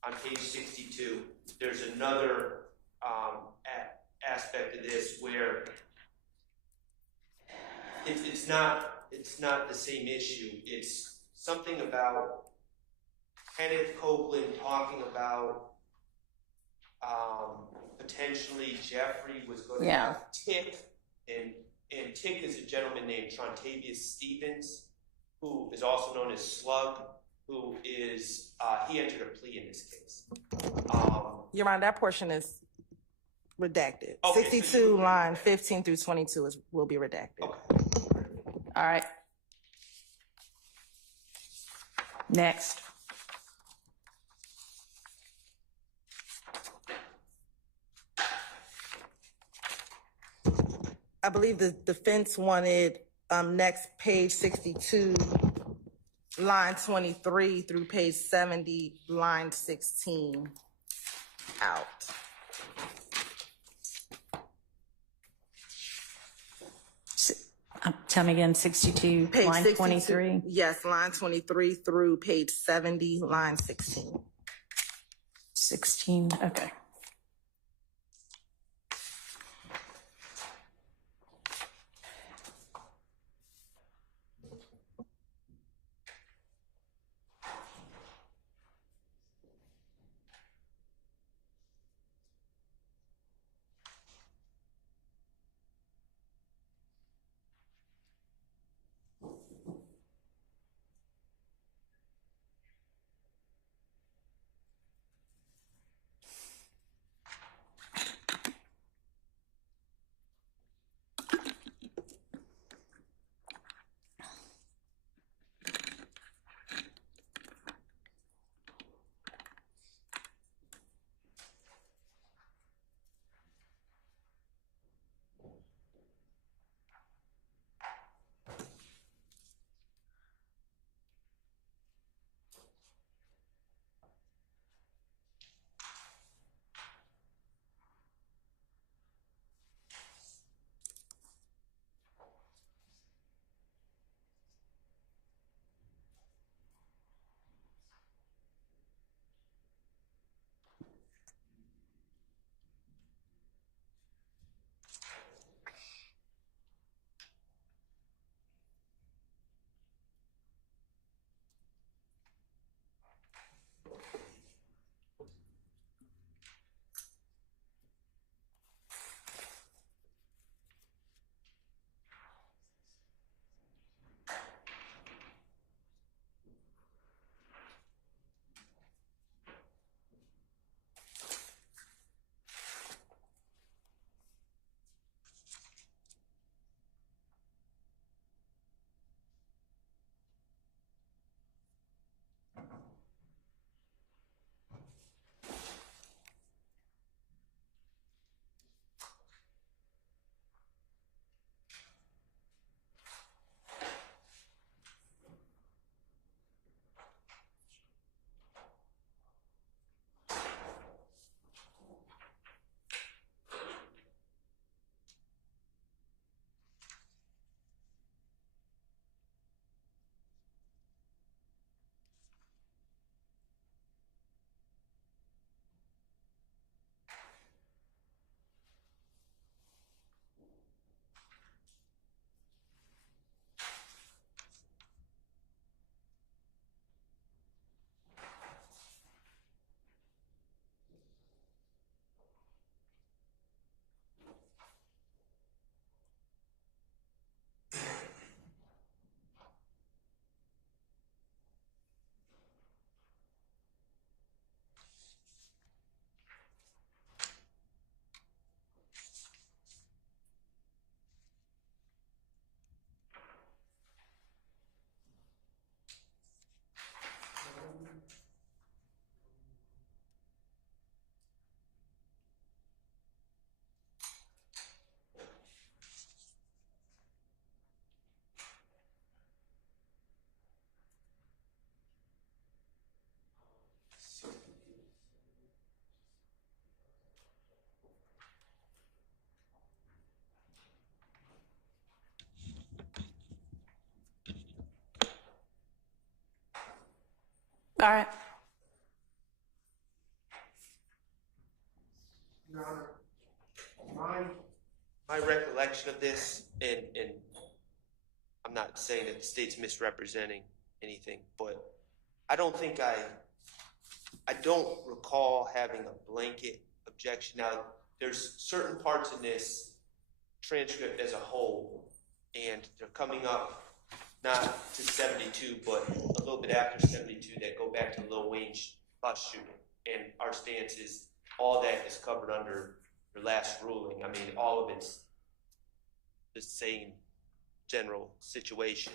on page 62, there's another aspect of this where it's not the same issue. It's something about Kenneth Copeland talking about potentially Jeffrey was going to have Tick, and Tick is a gentleman named Trontavious Stevens, who is also known as Slug, who is he entered a plea in this case. Your Honor, that portion is redacted. Okay, 62, line 15 through 22 will be redacted. Okay. All right. Next. I believe the defense wanted next page 62, line 23 through page 70, line 16 out. Tell me again, 62, Page line 62, 23. Yes, line 23 through page 70, line 16. 16, okay. All right. Your Honor, my recollection of this, and I'm not saying that the state's misrepresenting anything, but I don't recall having a blanket objection. Now, there's certain parts in this transcript as a whole, and they're coming up not to 72, but a little bit after 72 that go back to the Lil Wayne bus shooting. And our stance is all that is covered under your last ruling. I mean, all of it's the same general situation.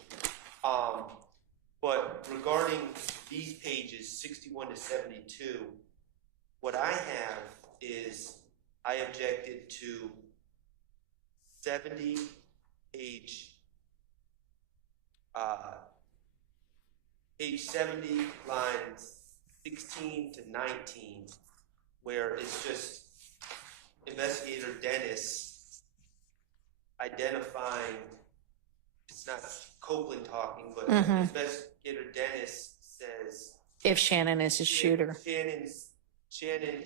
But regarding these pages, 61 to 72, what I have is I objected to 70, page 70, lines 16 to 19, where it's just Investigator Dennis identifying, it's not Copeland talking, but Investigator Dennis says, If Shannon is a shooter. Shannon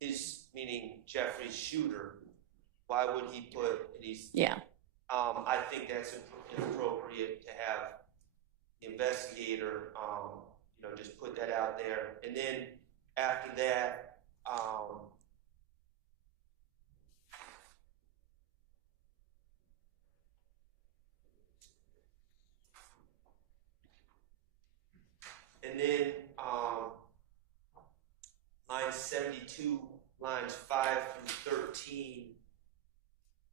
is meaning Jeffrey's shooter. Why would he put these? Yeah. I think that's inappropriate to have the investigator, just put that out there. And then after that, line 72, lines 5 through 13,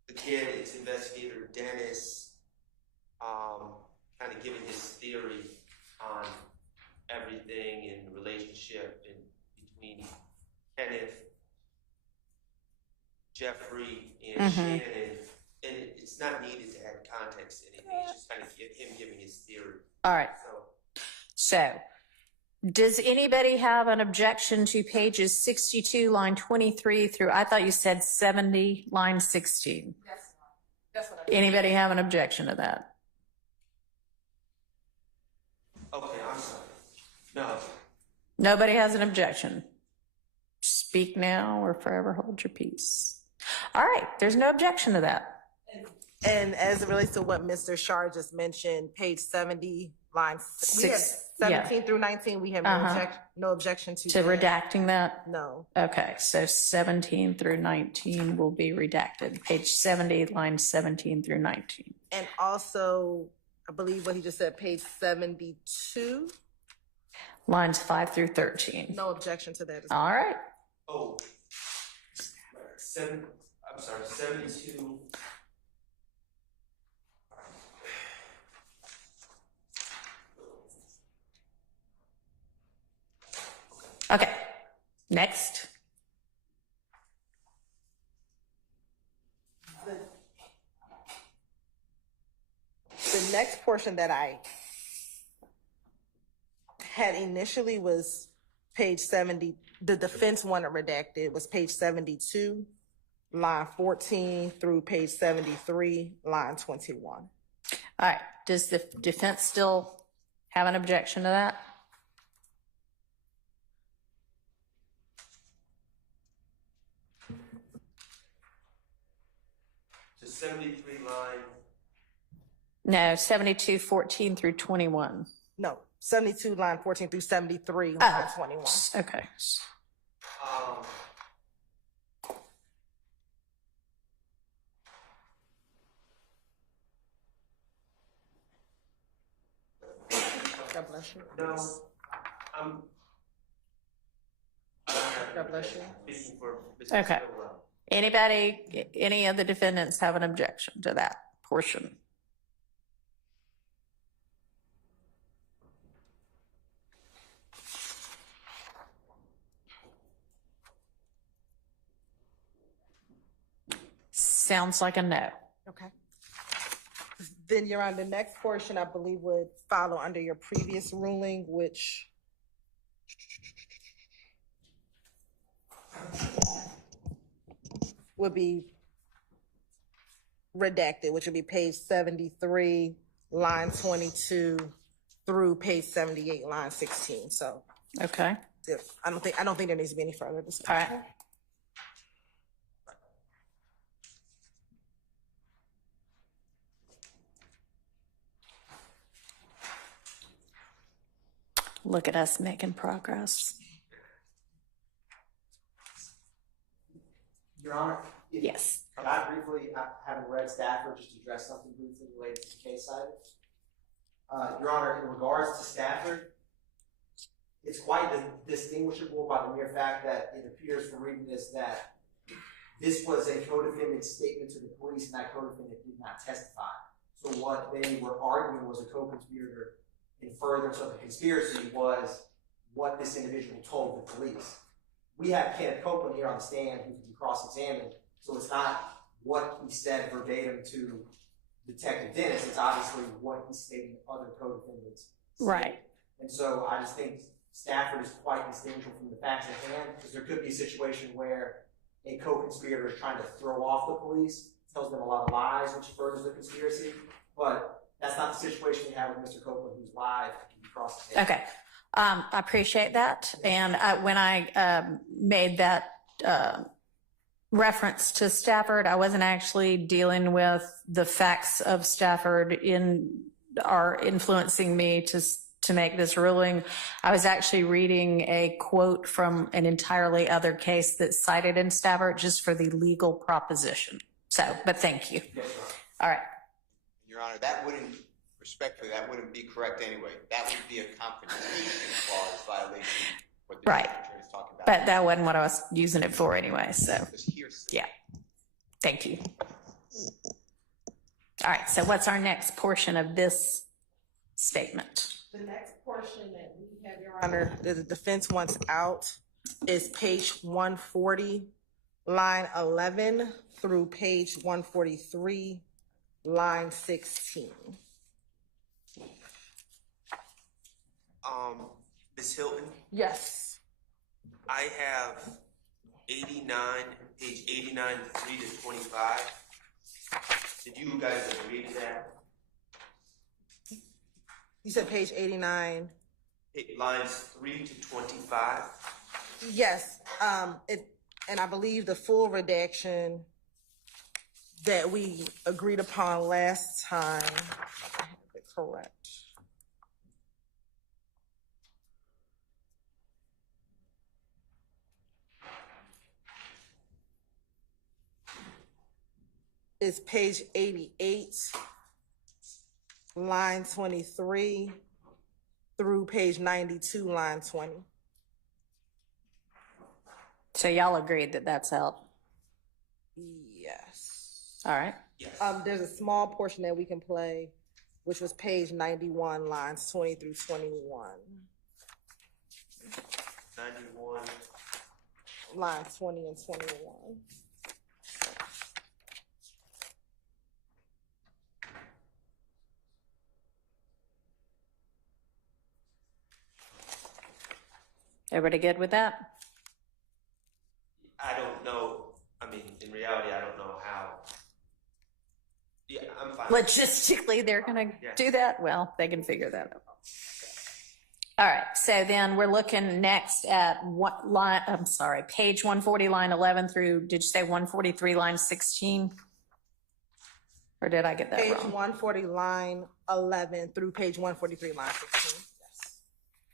again, it's Investigator Dennis kind of giving his theory on everything in the relationship between Kenneth, Jeffrey, and Shannon. And it's not needed to add context to anything. It's just kind of him giving his theory. All right. So, does anybody have an objection to pages 62, line 23 through, I thought you said 70, line 16? That's what I Anybody have an objection to that? Okay, I'm sorry. No. Nobody has an objection. Speak now or forever hold your peace. All right, there's no objection to that. And as it relates to what Mr. Shar just mentioned, page 70, lines 17 through 19, we have no objection to that. Redacting that? No. Okay, so 17 through 19 will be redacted. Page 70, lines 17 through 19. And also, I believe what he just said, page 72. Lines 5 through 13. No objection to that as well. All right. Oh, 72. Okay, next. The next portion that I had initially was page 70. The defense wanted redacted was page 72, line 14 through page 73, line 21. All right, does the defense still have an objection to that? To 73 line. No, 72, 14 through 21. No, 72, line 14 through 73, line 21. Okay. God bless you. No, God bless you. speaking for Mr. Okay. Stillwell. Anybody, any of the defendants have an objection to that portion? Sounds like a no. Okay. Then you're on the next portion, I believe would follow under your previous ruling, which would be redacted, which would be page 73, line 22 through page 78, line 16. So Okay. I don't think there needs to be any further All discussion. right. Look at us making progress. Your Honor, if- Yes. Can I briefly, having read Stafford, just address something briefly related to the case cited? Your Honor, in regards to Stafford, it's quite distinguishable by the mere fact that it appears from reading this that this was a co-defendant's statement to the police and that co-defendant did not testify. So what they were arguing was a co-conspirator in furtherance of the conspiracy was what this individual told the police. We have Kenneth Copeland here on the stand who can be cross-examined, so it's not what he said verbatim to Detective Dennis, it's obviously what he stated to other co-defendants. Right. And so I just think Stafford is quite distinguishable from the facts at hand, because there could be a situation where a co-conspirator is trying to throw off the police, tells them a lot of lies, which furthers the conspiracy, but that's not the situation we have with Mr. Copeland, who's live and can be cross-examined. Okay. I appreciate that. And when I made that reference to Stafford, I wasn't actually dealing with the facts of Stafford are influencing me to make this ruling. I was actually reading a quote from an entirely other case that's cited in Stafford just for the legal proposition. So, but thank you. All right. Your Honor, respectfully, that wouldn't be correct anyway. That would be a confrontation clause violation, what the Right. attorney is talking about. But that wasn't what I was using it for anyway. So, It's hearsay. yeah. Thank you. All right. So what's our next portion of this statement? The next portion that we have, Your Honor, that the defense wants out is page 140, line 11 through page 143, line 16. Ms. Hilton, Yes. I have 89, page 89, 3 to 25. Did you guys agree to that? You said page 89. Lines 3 to 25. Yes, and I believe the full redaction that we agreed upon last time, I have it correct. Is page 88, line 23 through page 92, line 20. So y'all agreed that that's out. Yes. All right. Yes. There's a small portion that we can play, which was page 91, lines 20 through 21. 91. Lines 20 and 21. Everybody good with that? I don't know. I mean, in reality, I don't know how. Yeah, I'm fine. Logistically, they're going to Yeah. do that? Well, they can figure that out. All right. So then we're looking next at what line, I'm sorry, page 140, line 11 through, did you say 143, line 16? Or did I get that Page wrong? 140, line 11 through page 143, line 16.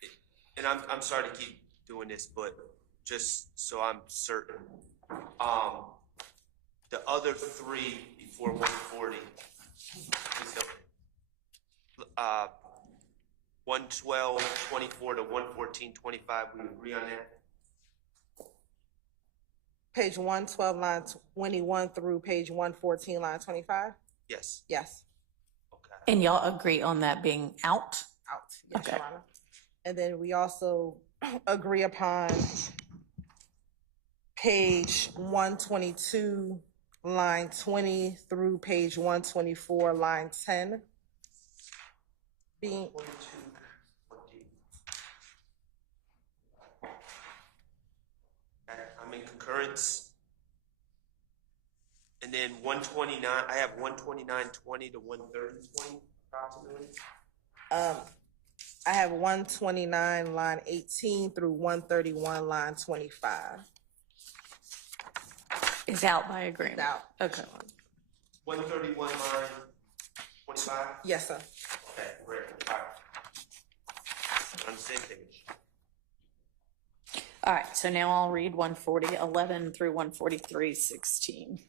Yes. And I'm sorry to keep doing this, but just so I'm certain, the other three before 140, is the 112, 24 to 114, 25. We agree on that? Page 112, line 21 through page 114, line 25. Yes. Yes. Okay. And y'all agree on that being out? Out. Yes, Okay. Your Honor. And then we also agree upon page 122, line 20 through page 124, line 10. Being 22, 20. Okay, I'm in concurrence. And then 129, I have 129, 20 to 130, 20 approximately. I have 129, line 18 through 131, line 25. Is out by agreement. Out. Okay. 131 line 25? Yes, sir. Okay, great. All right. On the same page. All right, so now I'll read 140:11 through 143:16.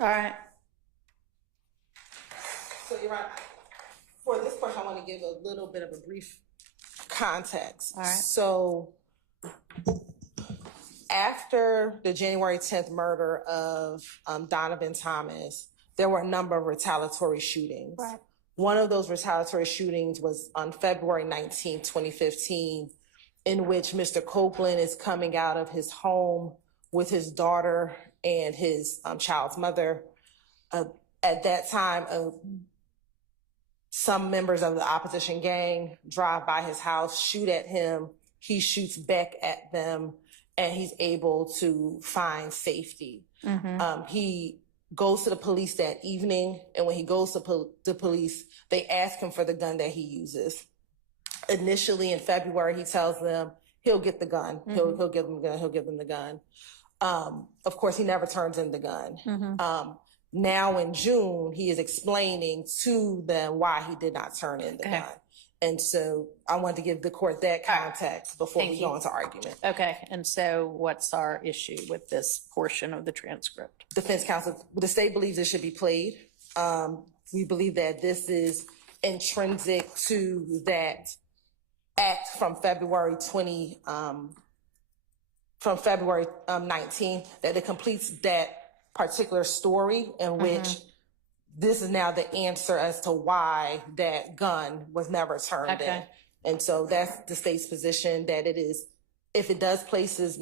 All right. So you're right. For this portion, I want to give a little bit of a brief context. All right. So after the January 10th murder of Donovan Thomas, there were a number of retaliatory shootings. Right. One of those retaliatory shootings was on February 19, 2015, in which Mr. Copeland is coming out of his home with his daughter and his child's mother. At that time, some members of the opposition gang drive by his house, shoot at him. He shoots back at them, and he's able to find safety. He goes to the police that evening, and when he goes to the police, they ask him for the gun that he uses. Initially, in February, he tells them he'll get the gun. He'll give them the gun. He'll give them the gun. Of course, he never turns in the gun. Now in June, he is explaining to them why he did not turn in the gun. And so I wanted to give the court that context before we go into argument. Okay, and so what's our issue with this portion of the transcript? Defense counsel, the state believes it should be played. We believe that this is intrinsic to that act from February 19, that it completes that particular story in which this is now the answer as to why that gun was never turned in. And so that's the state's position, that it is, if it does places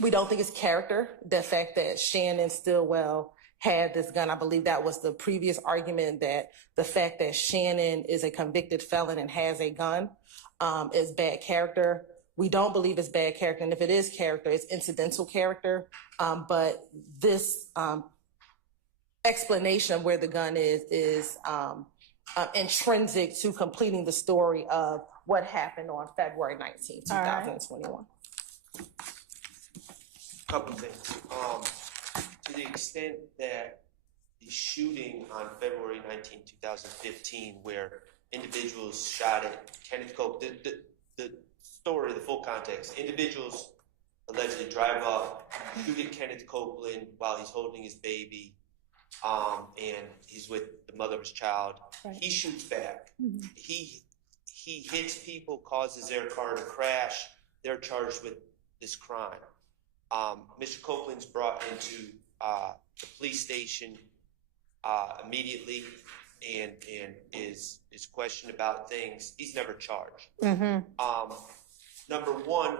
we don't think it's character, the fact that Shannon Stillwell had this gun. I believe that was the previous argument, that the fact that Shannon is a convicted felon and has a gun is bad character. We don't believe it's bad character, and if it is character, it's incidental character. But this explanation of where the gun is intrinsic to completing the story of what happened on February 19, 2021. Couple things. To the extent that the shooting on February 19, 2015, where individuals shot at Kenneth Copeland, the story, the full context, individuals allegedly drive up, shoot at Kenneth Copeland while he's holding his baby, and he's with the mother of his child. He shoots back. He hits people, causes their car to crash. They're charged with this crime. Mr. Copeland's brought into the police station immediately and is questioned about things. He's never charged. Number one,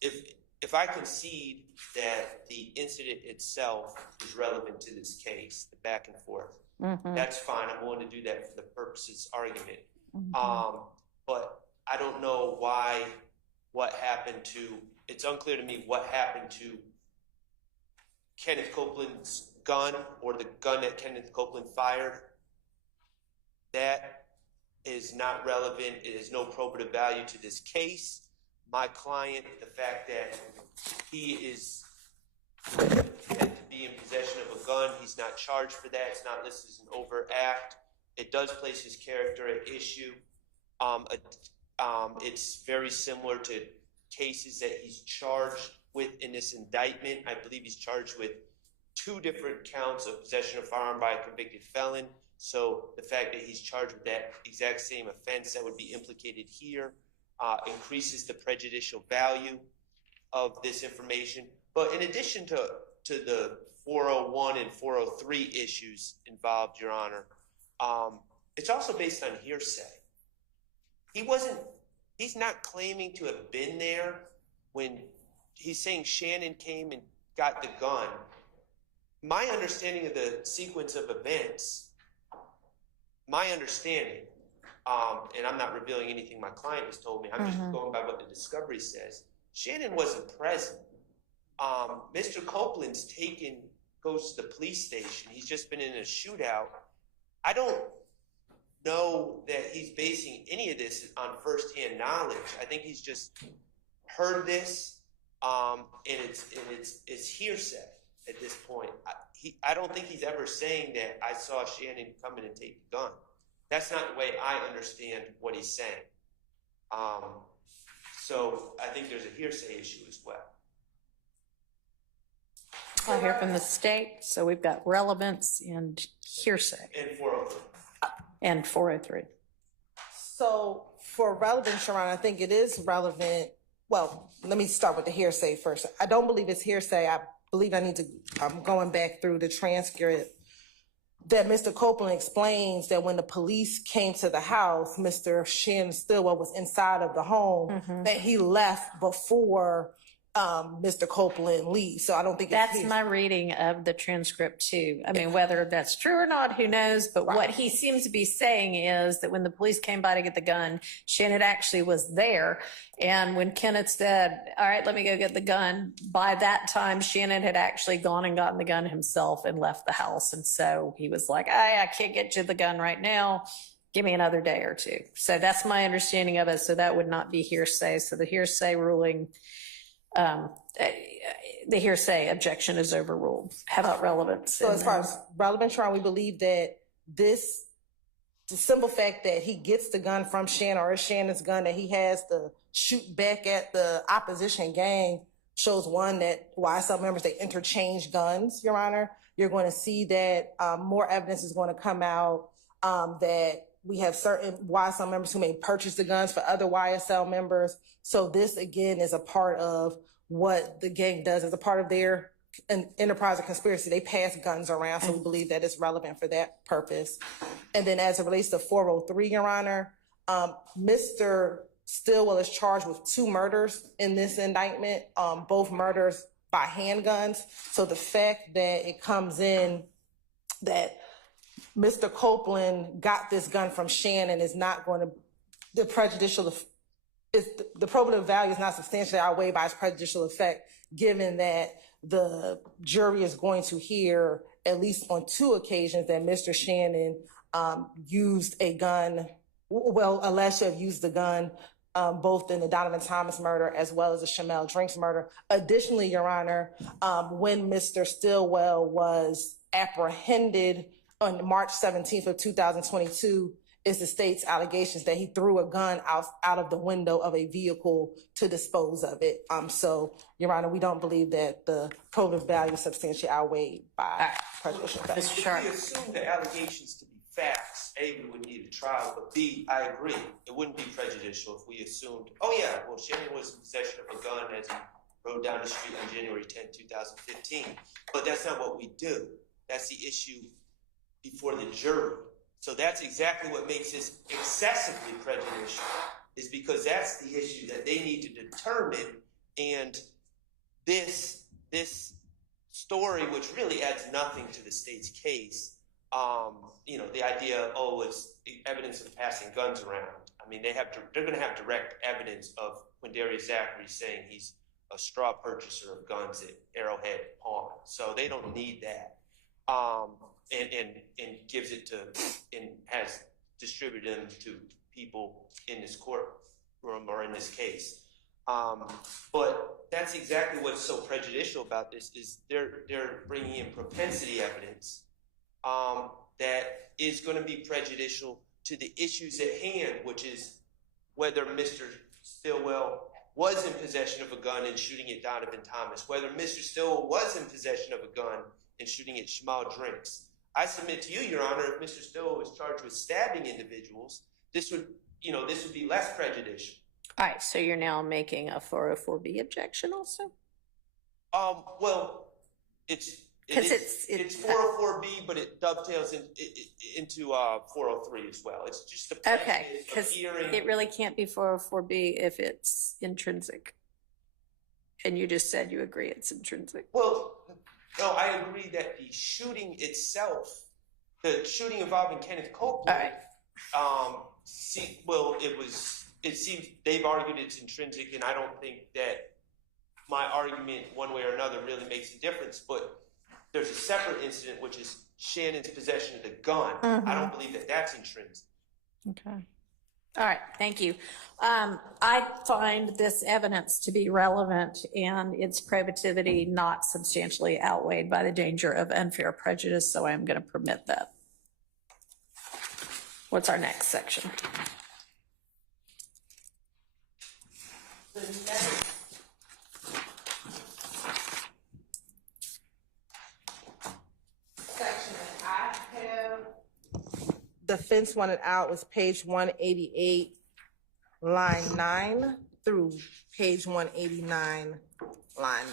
if if I concede that the incident itself is relevant to this case, the back and forth, that's fine. I'm willing to do that for the purposes argument. But I don't know it's unclear to me what happened to Kenneth Copeland's gun or the gun that Kenneth Copeland fired. That is not relevant. It has no probative value to this case. My client, the fact that he is to be in possession of a gun, he's not charged for that. It's not listed as an overt act. It does place his character at issue. It's very similar to cases that he's charged with in this indictment. I believe he's charged with 2 different counts of possession of firearm by a convicted felon. So the fact that he's charged with that exact same offense that would be implicated here increases the prejudicial value of this information. But in addition to the 401 and 403 issues involved, Your Honor, it's also based on hearsay. He's not claiming to have been there when he's saying Shannon came and got the gun. My understanding of the sequence of events, and I'm not revealing anything my client has told me, I'm just going by what the discovery says. Shannon wasn't present. Mr. Copeland's goes to the police station. He's just been in a shootout. I don't know that he's basing any of this on firsthand knowledge. I think he's just heard this, and it's hearsay at this point. I don't think he's ever saying that I saw Shannon come in and take the gun. That's not the way I understand what he's saying. So I think there's a hearsay issue as well. I hear from the state, so we've got relevance and hearsay. And 403. And 403. So for relevance, Your Honor, I think it is relevant. Well, let me start with the hearsay first. I don't believe it's hearsay. I believe I'm going back through the transcript that Mr. Copeland explains that when the police came to the house, Mr. Shannon Stillwell was inside of the home, that he left before Mr. Copeland leaves. So I don't think that's my reading of the transcript too. I mean, whether that's true or not, who knows? But what he seems to be saying is that when the police came by to get the gun, Shannon actually was there. And when Kenneth said, all right, let me go get the gun, by that time, Shannon had actually gone and gotten the gun himself and left the house. And so he was like, I can't get you the gun right now. Give me another day or two. So that's my understanding of it. So that would not be hearsay. So the hearsay ruling, the hearsay objection is overruled. How about relevance? So as far as relevance, we believe that the simple fact that he gets the gun from Shannon, or it's Shannon's gun, that he has to shoot back at the opposition gang, shows one, that YSL members, they interchange guns, Your Honor. You're going to see that more evidence is going to come out that we have certain YSL members who may purchase the guns for other YSL members. So this, again, is a part of what the gang does as a part of their enterprise or conspiracy. They pass guns around, so we believe that it's relevant for that purpose. And then as it relates to 403, Your Honor, Mr. Stillwell is charged with 2 murders in this indictment, both murders by handguns. So the fact that it comes in that Mr. Copeland got this gun from Shannon is not going to, the probative value is not substantially outweighed by its prejudicial effect, given that the jury is going to hear, at least on 2 occasions, that Mr. Shannon used a gun, alleged to have used the gun, both in the Donovan Thomas murder as well as the Shamel Drinks murder. Additionally, Your Honor, when Mr. Stillwell was apprehended on March 17th of 2022, is the state's allegations that he threw a gun out of the window of a vehicle to dispose of it. So, Your Honor, we don't believe that the probative value is substantially outweighed by prejudicial effect. If we assume the allegations to be facts, A, we would need a trial, but B, I agree, it wouldn't be prejudicial if we assumed, Shannon was in possession of a gun as he rode down the street on January 10, 2015. But that's not what we do. That's the issue before the jury. So that's exactly what makes this excessively prejudicial, is because that's the issue that they need to determine. And this story, which really adds nothing to the state's case, the idea, it's evidence of passing guns around. I mean, they're going to have direct evidence of Quindarius Zachary saying he's a straw purchaser of guns at Arrowhead Pawn. So they don't need that. And gives it to, and has distributed them to people in this courtroom or in this case. But that's exactly what's so prejudicial about this is they're bringing in propensity evidence that is going to be prejudicial to the issues at hand, which is whether Mr. Stillwell was in possession of a gun and shooting at Donovan Thomas, whether Mr. Stillwell was in possession of a gun and shooting at Shmal Drinks. I submit to you, Your Honor, if Mr. Stillwell was charged with stabbing individuals, this would be less prejudicial. All right, so you're now making a 404B objection also? Well, it's 404B, but it dovetails into 403 as well. It's just the Okay, because it really can't be 404B if it's intrinsic. And you just said you agree it's intrinsic. Well, no, I agree that the shooting itself, the shooting involving Kenneth Copeland, it seems they've argued it's intrinsic, and I don't think that my argument one way or another really makes a difference, but there's a separate incident, which is Shannon's possession of the gun. I don't believe that that's intrinsic. Okay. All right, thank you. I find this evidence to be relevant and its probativity not substantially outweighed by the danger of unfair prejudice, so I'm going to permit that. What's our next section? The next section that I have. The fence wanted out was page 188, line 9 through page 189, line 9.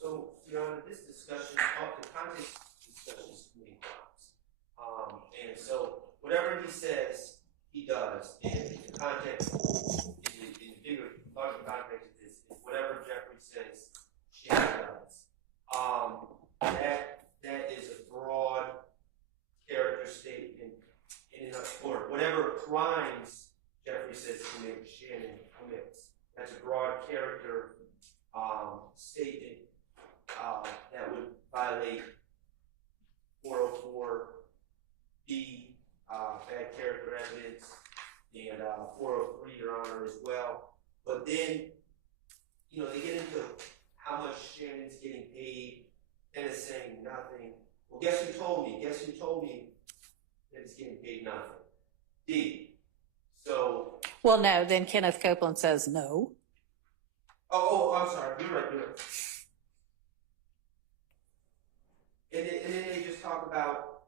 So, Your Honor, this discussion, the context discussion is committing crimes. And so, whatever he says, he does. And the context, in the bigger, larger context of this, is whatever Jeffrey says, she does. That is a broad character statement in and of court. Whatever crimes Jeffrey says Shannon commits, that's a broad character statement that would violate 404B, bad character evidence, and 403, Your Honor, as well. But then you know, they get into how much Shannon's getting paid, and it's saying nothing. Well, guess who told me? Guess who told me that it's getting paid nothing? D. So. Well, no, then Kenneth Copeland says no. I'm sorry. You're right. And then they just talk about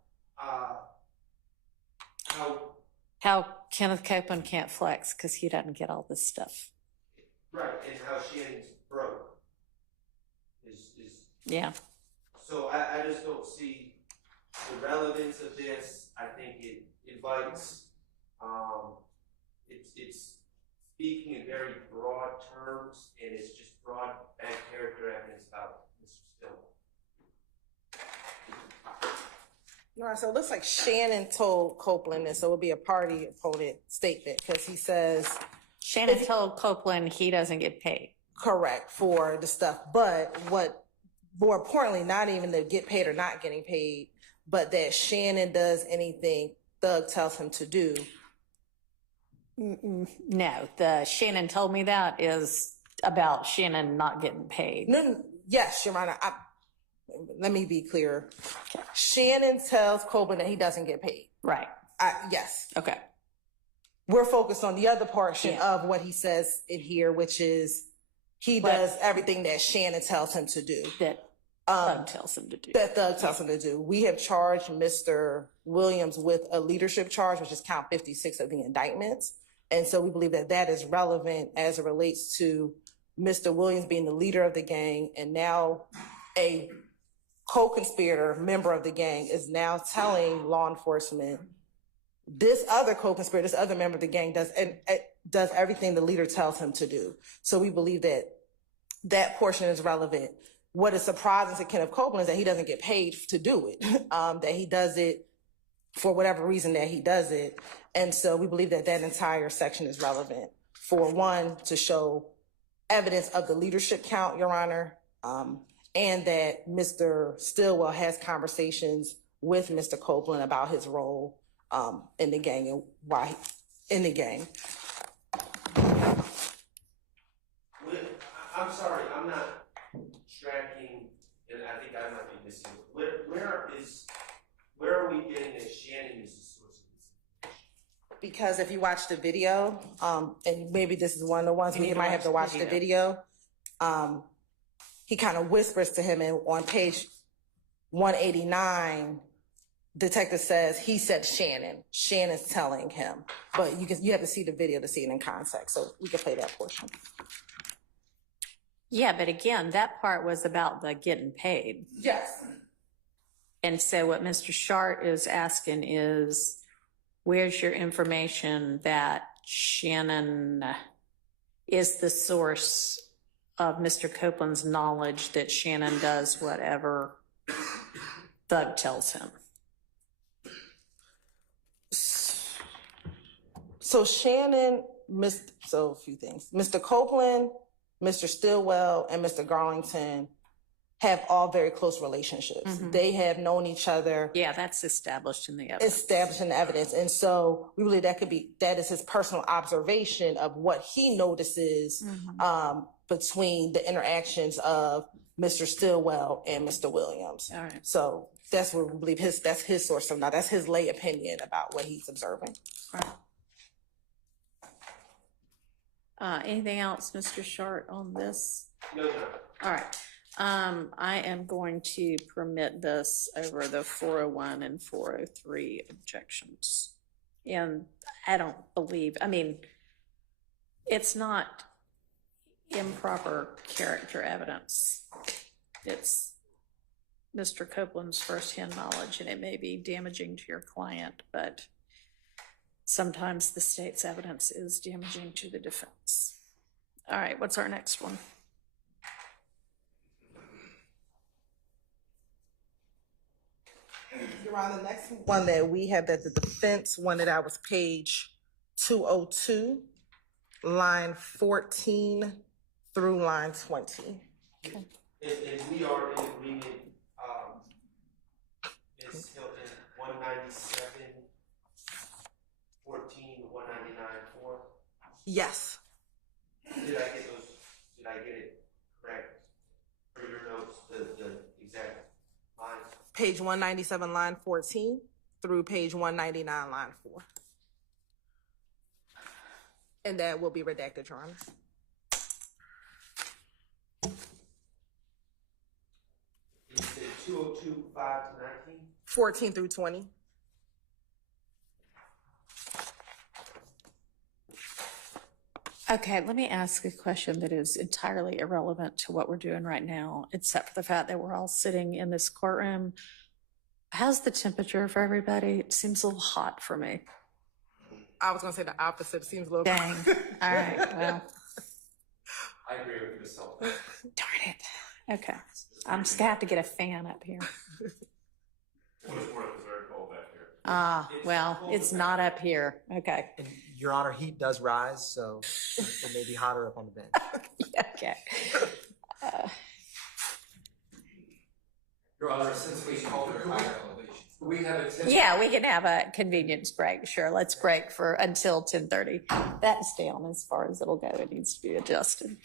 how Kenneth Copeland can't flex because he doesn't get all this stuff. Right, and how Shannon's broke. Yeah. So I just don't see the relevance of this. I think it invites, it's speaking in very broad terms, and it's just broad bad character evidence about Mr. Stillwell. All right, so it looks like Shannon told Copeland this, so it would be a party opponent statement, because he says, Shannon told Copeland he doesn't get paid. correct, for the stuff, but what, more importantly, not even the get paid or not getting paid, but that Shannon does anything Thug tells him to do. No, the Shannon told me that is about Shannon not getting paid. No, yes, Your Honor, let me be clear. Shannon tells Copeland that he doesn't get paid. Right. Yes. Okay. We're focused on the other portion Yeah. of what he says in here, which is he does everything that Shannon tells him to do. That Thug tells him to do. That Thug tells him to do. We have charged Mr. Williams with a leadership charge, which is count 56 of the indictments. And so we believe that that is relevant as it relates to Mr. Williams being the leader of the gang, and now a co-conspirator, member of the gang, is now telling law enforcement this other co-conspirator, this other member of the gang does everything the leader tells him to do. So we believe that that portion is relevant. What is surprising to Kenneth Copeland is that he doesn't get paid to do it, that he does it for whatever reason that he does it. And so we believe that that entire section is relevant for, one, to show evidence of the leadership count, Your Honor, and that Mr. Stillwell has conversations with Mr. Copeland about his role in the gang and why in the gang. I'm sorry, I'm not tracking, and I think I might be missing. Where are we getting that Shannon is the source of this? Because if you watch the video, and maybe this is one of the ones where you might have to watch the video, he kind of whispers to him, and on page 189, detective says, he said Shannon. Shannon's telling him. But you have to see the video to see it in context, so we can play that portion. Yeah, but again, that part was about the getting paid. Yes. And so what Mr. Shart is asking is, where's your information that Shannon is the source of Mr. Copeland's knowledge that Shannon does whatever Thug tells him? So Shannon, so a few things. Mr. Copeland, Mr. Stillwell, and Mr. Garlington have all very close relationships. Mm-hmm. They have known each other. Yeah, that's established in the evidence. Established in the evidence. And so we believe that is his personal observation of what he notices between the interactions of Mr. Stillwell and Mr. Williams. All right. So that's what we believe that's his source of knowledge. That's his lay opinion about what he's observing. Right. Anything else, Mr. Shart, on this? No, no. All right. I am going to permit this over the 401 and 403 objections. And I don't believe, it's not improper character evidence. It's Mr. Copeland's firsthand knowledge, and it may be damaging to your client, but sometimes the state's evidence is damaging to the defense. All right, what's our next one? Your Honor, the next one that we have that the defense wanted out was page 202, line 14 through line 20. Okay. And we are in agreement, Ms. Hilton, 197, 14, 199, 4. Yes. Did I get it page 197, line 14 through page 199, line 4. And that will be redacted, Your Honor. You said 202, 5 to 19? 14 through 20. Okay, let me ask a question that is entirely irrelevant to what we're doing right now, except for the fact that we're all sitting in this courtroom. How's the temperature for everybody? It seems a little hot for me. I was going to say the opposite. It seems a little. Dang. All right, well, I agree with Ms. Hilton. darn it. Okay, I'm just gonna have to get a fan up here. What is worth is very cold back here. Ah, well, it's not up here. Okay, And Your Honor, heat does rise, so it may be hotter up on the bench. okay. Your Honor, since we called it higher elevation, we have a 10. Yeah, we can have a convenience break. Sure, let's break for until 10:30. That's down as far as it'll go. It needs to be adjusted.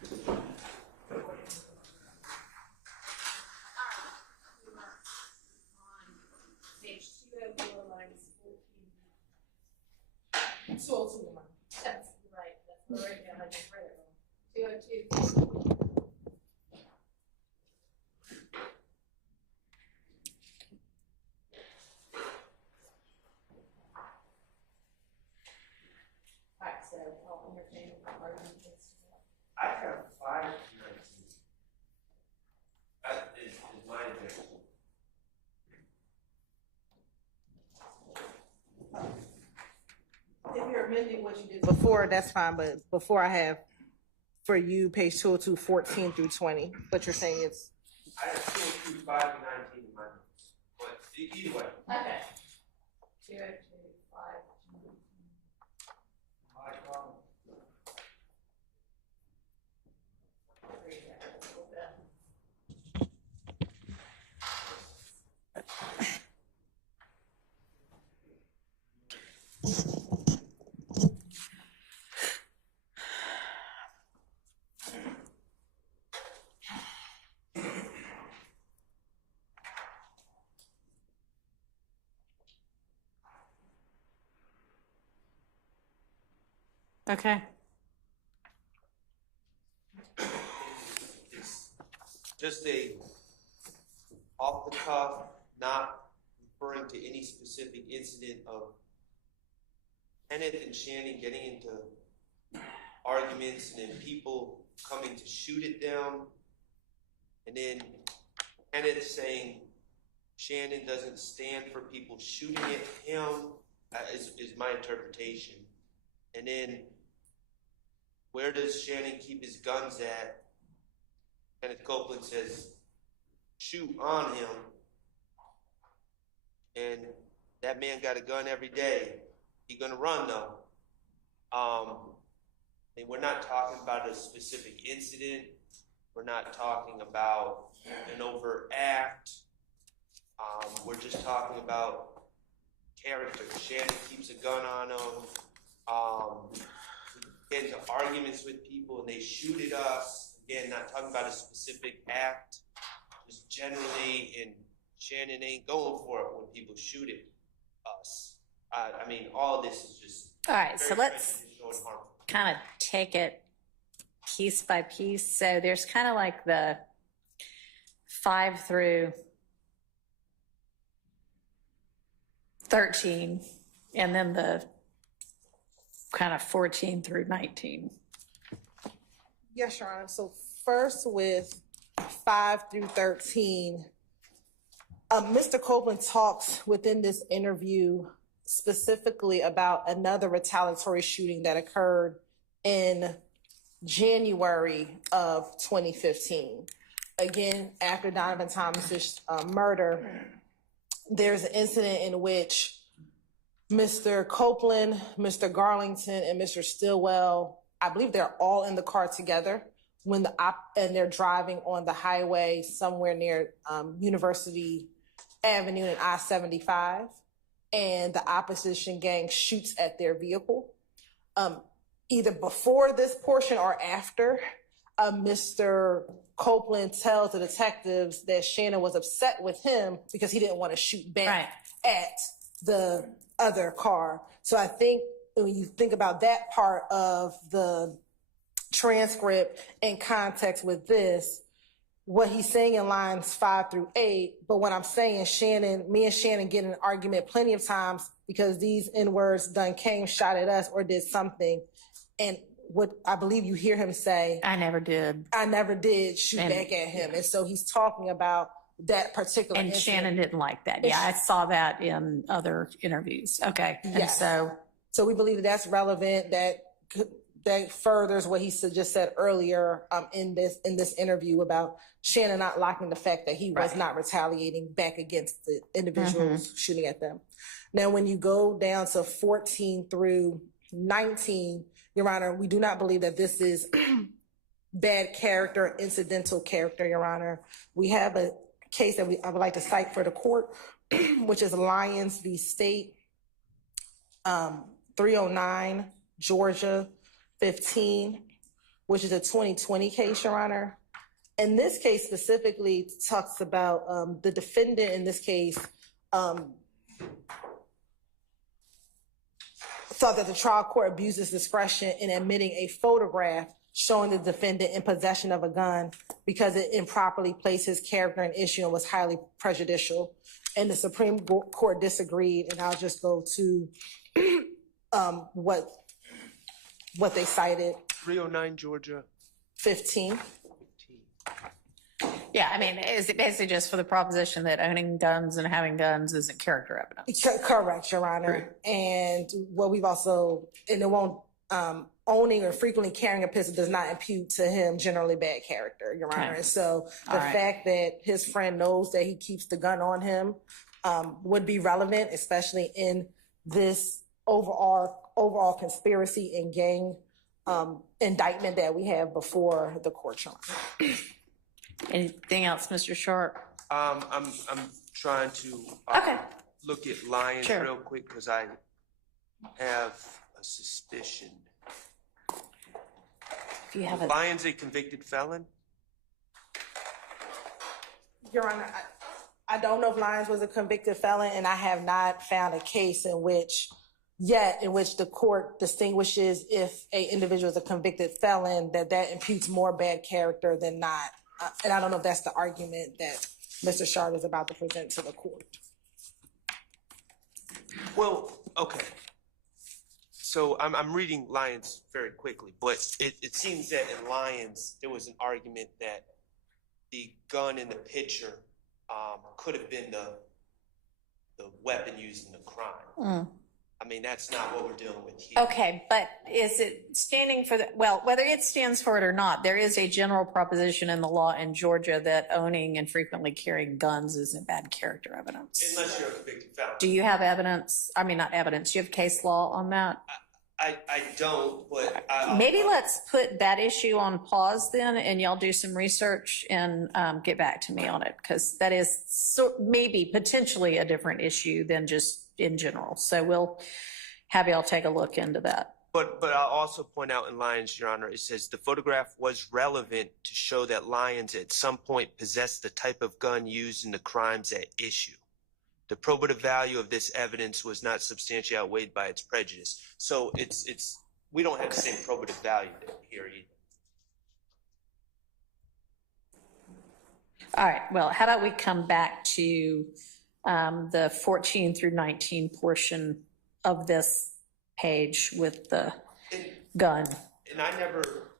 Page 204, lines 14. 202. That's right, that's right now, I just read it wrong. 202. Alright, so I'll entertain arguments. I have 519. That is my objection. If you're amending what you did before, that's fine, but before I have, for you, page 202, 14 through 20, what you're saying is, I have 202, 5 and 19 in my notes, but either way. Okay. 202, 5. Okay. It's just a off the cuff, not referring to any specific incident of Kenneth and Shannon getting into arguments and then people coming to shoot it down, and then Kenneth saying Shannon doesn't stand for people shooting at him, is my interpretation. And then where does Shannon keep his guns at? Kenneth Copeland says, shoot on him. And that man got a gun every day. He gonna run though. And we're not talking about a specific incident. We're not talking about an overt act. We're just talking about character. Shannon keeps a gun on him. Get into arguments with people and they shoot at us. Again, not talking about a specific act, just generally, and Shannon ain't going for it when people shoot at us. I mean, all of this is just All right, so very let's prejudicial and harmful. kind of take it piece by piece. So there's kind of like the 5 through 13, and then the kind of 14 through 19. yes, Your Honor. So first with 5 through 13, Mr. Copeland talks within this interview specifically about another retaliatory shooting that occurred in January of 2015. Again, after Donovan Thomas's murder, there's an incident in which Mr. Copeland, Mr. Garlington, and Mr. Stillwell, I believe they're all in the car together when and they're driving on the highway somewhere near University Avenue and I-75, and the opposition gang shoots at their vehicle. Either before this portion or after, Mr. Copeland tells the detectives that Shannon was upset with him because he didn't want to shoot back at the other car. So I think when you think about that part of the transcript in context with this, what he's saying in lines 5 through 8, but what I'm saying, me and Shannon get in an argument plenty of times because these N-words done came, shot at us, or did something. And what I believe you hear him say, I never did shoot back at him. And so he's talking about that particular And incident. Shannon didn't like that. Yeah, I saw that in other interviews. Okay. Yes. And so we believe that that's relevant, that furthers what he just said earlier in this interview about Shannon not liking the fact that he was not retaliating back against the individuals shooting at them. Now, when you go down to 14 through 19, Your Honor, we do not believe that this is bad character, incidental character, Your Honor. We have a case that I would like to cite for the court, which is Lyons v. State, 309, Georgia, 15. which is a 2020 case, Your Honor. And this case specifically talks about the defendant in this case thought that the trial court abused its discretion in admitting a photograph showing the defendant in possession of a gun because it improperly placed his character in issue and was highly prejudicial. And the Supreme Court disagreed, and I'll just go to what they cited. 309 Georgia 15. Yeah, I mean, is it basically just for the proposition that owning guns and having guns isn't character evidence? Correct, Your Honor. True. And what we've also, and it won't, owning or frequently carrying a pistol does not impute to him generally bad character, Your Honor. Okay. And so the fact that his friend knows that he keeps the gun on him would be relevant, especially in this overall conspiracy and gang indictment that we have before the court, Your Honor. Anything else, Mr. Sharp? I'm trying to look at Lyons Sure. real quick because I have a suspicion. If you have a Lyons a convicted felon? Your Honor, I don't know if Lyons was a convicted felon, and I have not found a case in which the court distinguishes if a individual is a convicted felon, that imputes more bad character than not. And I don't know if that's the argument that Mr. Shard is about to present to the court. Well, okay. So I'm reading Lyons very quickly, but it seems that in Lyons there was an argument that the gun in the picture could have been the weapon used in the crime. I mean, that's not what we're dealing with here. Okay, but is it standing for whether it stands for it or not, there is a general proposition in the law in Georgia that owning and frequently carrying guns isn't bad character evidence. Unless you're a convicted felon. Do you have evidence? I mean, not evidence. Do you have case law on that? I don't, but Maybe let's put that issue on pause then, and y'all do some research and get back to me on it, because that is maybe potentially a different issue than just in general. So we'll have y'all take a look into that. But I'll also point out in Lyons, Your Honor, it says the photograph was relevant to show that Lyons at some point possessed the type of gun used in the crimes at issue. The probative value of this evidence was not substantially outweighed by its prejudice. So we don't have the same probative value here either. All right, well, how about we come back to the 14 through 19 portion of this page with the gun. And I never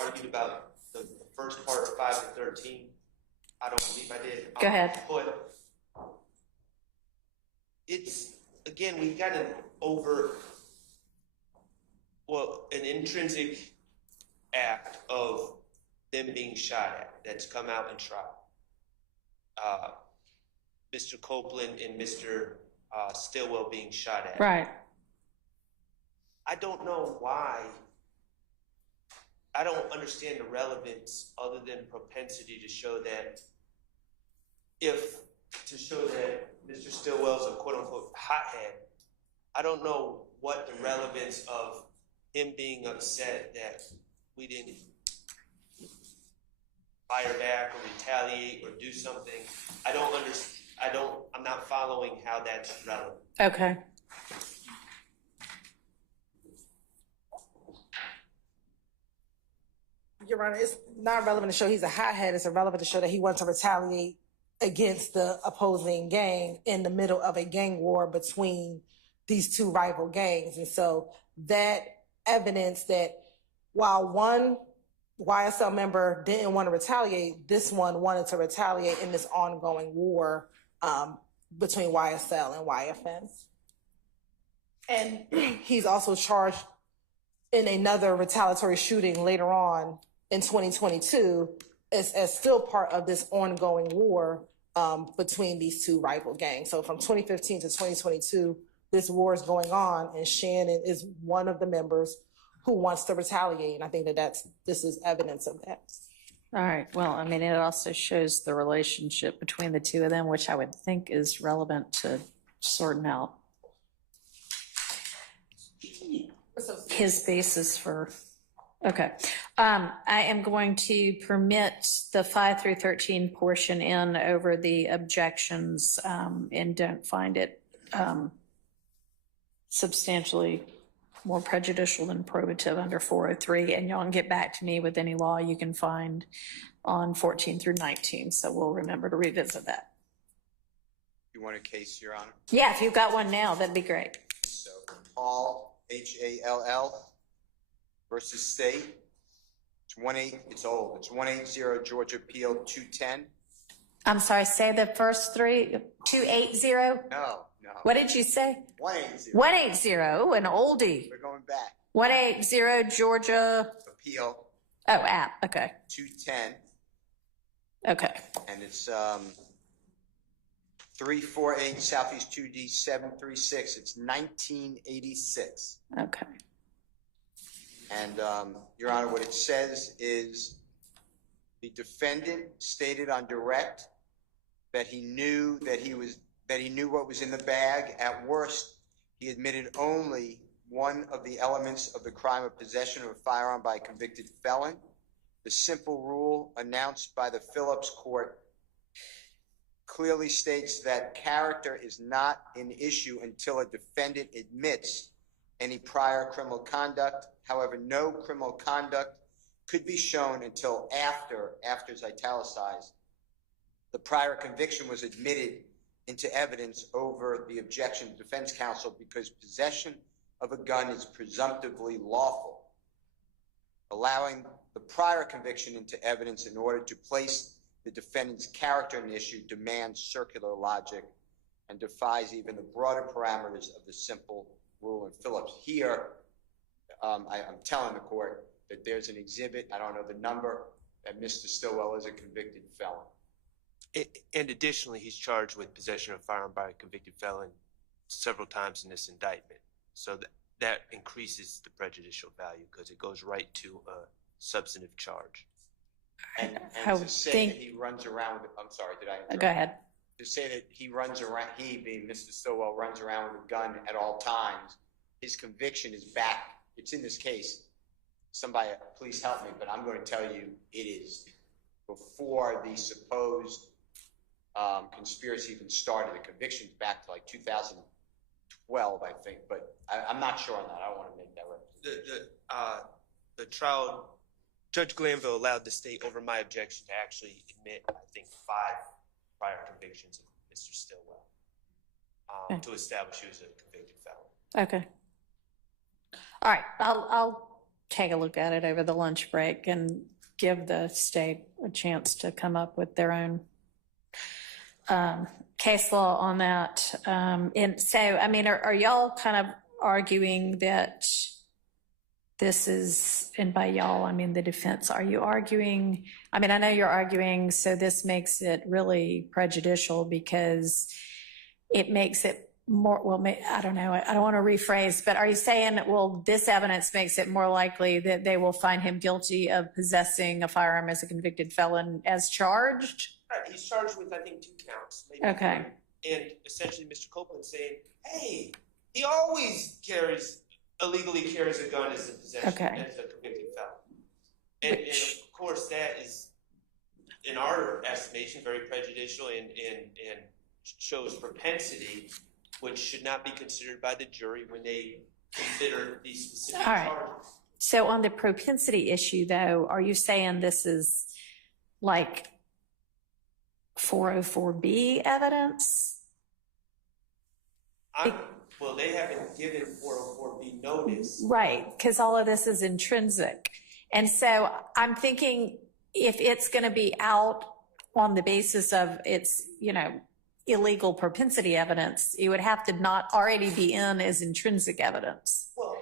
argued about the first part of 5 to 13. I don't believe I did. Go ahead. But it's, again, we got an intrinsic act of them being shot at that's come out in trial. Mr. Copeland and Mr. Stillwell being shot at. Right. I don't know why. I don't understand the relevance other than propensity to show that Mr. Stillwell's a quote unquote hothead. I don't know what the relevance of him being upset that we didn't fire back or retaliate or do something. I'm not following how that's relevant. Okay. Your Honor, it's not relevant to show he's a hothead. It's irrelevant to show that he wants to retaliate against the opposing gang in the middle of a gang war between these two rival gangs. And so that evidence that while one YSL member didn't want to retaliate, this one wanted to retaliate in this ongoing war between YSL and YFN. And he's also charged in another retaliatory shooting later on in 2022 as still part of this ongoing war between these two rival gangs. So from 2015 to 2022, this war is going on, and Shannon is one of the members who wants to retaliate. And I think this is evidence of that. All right. Well, I mean, it also shows the relationship between the two of them, which I would think is relevant to sorting out his basis for Okay. I am going to permit the 5 through 13 portion in over the objections and don't find it substantially more prejudicial than probative under 403. And y'all can get back to me with any law you can find on 14 through 19. So we'll remember to revisit that. You want a case, Your Honor? Yeah, if you've got one now, that'd be great. So, Hall, Hall versus State. It's old. It's 180 Georgia Appeal 210. I'm sorry, say the first three. 280? No. What did you say? 180. 180, an oldie. We're going back. 180 Georgia. Appeal Oh, app. Okay. 210. Okay. And it's 348 Southeast 2D 736. It's 1986. Okay. And Your Honor, what it says is the defendant stated on direct that he knew what was in the bag. At worst, he admitted only one of the elements of the crime of possession of a firearm by a convicted felon. The simple rule announced by the Phillips Court clearly states that character is not an issue until a defendant admits any prior criminal conduct. However, no criminal conduct could be shown until after is italicized, the prior conviction was admitted into evidence over the objection of defense counsel, because possession of a gun is presumptively lawful. Allowing the prior conviction into evidence in order to place the defendant's character in issue demands circular logic and defies even the broader parameters of the simple rule in Phillips. Here, I'm telling the court that there's an exhibit, I don't know the number, that Mr. Stillwell is a convicted felon. And additionally, he's charged with possession of a firearm by a convicted felon several times in this indictment. So that increases the prejudicial value because it goes right to a substantive charge. And I to say that he runs around with, I'm sorry, did I interrupt? Go ahead. To say that he runs around, he being Mr. Stillwell, runs around with a gun at all times, his conviction is back. It's in this case. Somebody, please help me, but I'm going to tell you it is before the supposed conspiracy even started. The conviction's back to like 2012, I think, but I'm not sure on that. I don't want to make that representation. The trial, Judge Glanville allowed the state over my objection to actually admit, I think, 5 prior convictions of Mr. Stillwell to establish he was a convicted felon. Okay. All right. I'll take a look at it over the lunch break and give the state a chance to come up with their own case law on that. And so, I mean, are y'all kind of arguing that this is, and by y'all, I mean the defense, are you arguing, I mean, I know you're arguing, so this makes it really prejudicial because it makes it more, well, I don't know, I don't want to rephrase, but are you saying, well, this evidence makes it more likely that they will find him guilty of possessing a firearm as a convicted felon as charged? Right, he's charged with, I think, 2 counts. Maybe Okay. 3. And essentially, Mr. Copeland saying, hey, he always illegally carries a gun as a possession, as a convicted felon. And of course, that is, in our estimation, very prejudicial and shows propensity, which should not be considered by the jury when they consider these specific charges. So on the propensity issue, though, are you saying this is like 404B evidence? Well, they haven't given 404B notice. Right, because all of this is intrinsic. And so I'm thinking if it's going to be out on the basis of its, illegal propensity evidence, it would have to not already be in as intrinsic evidence. Well,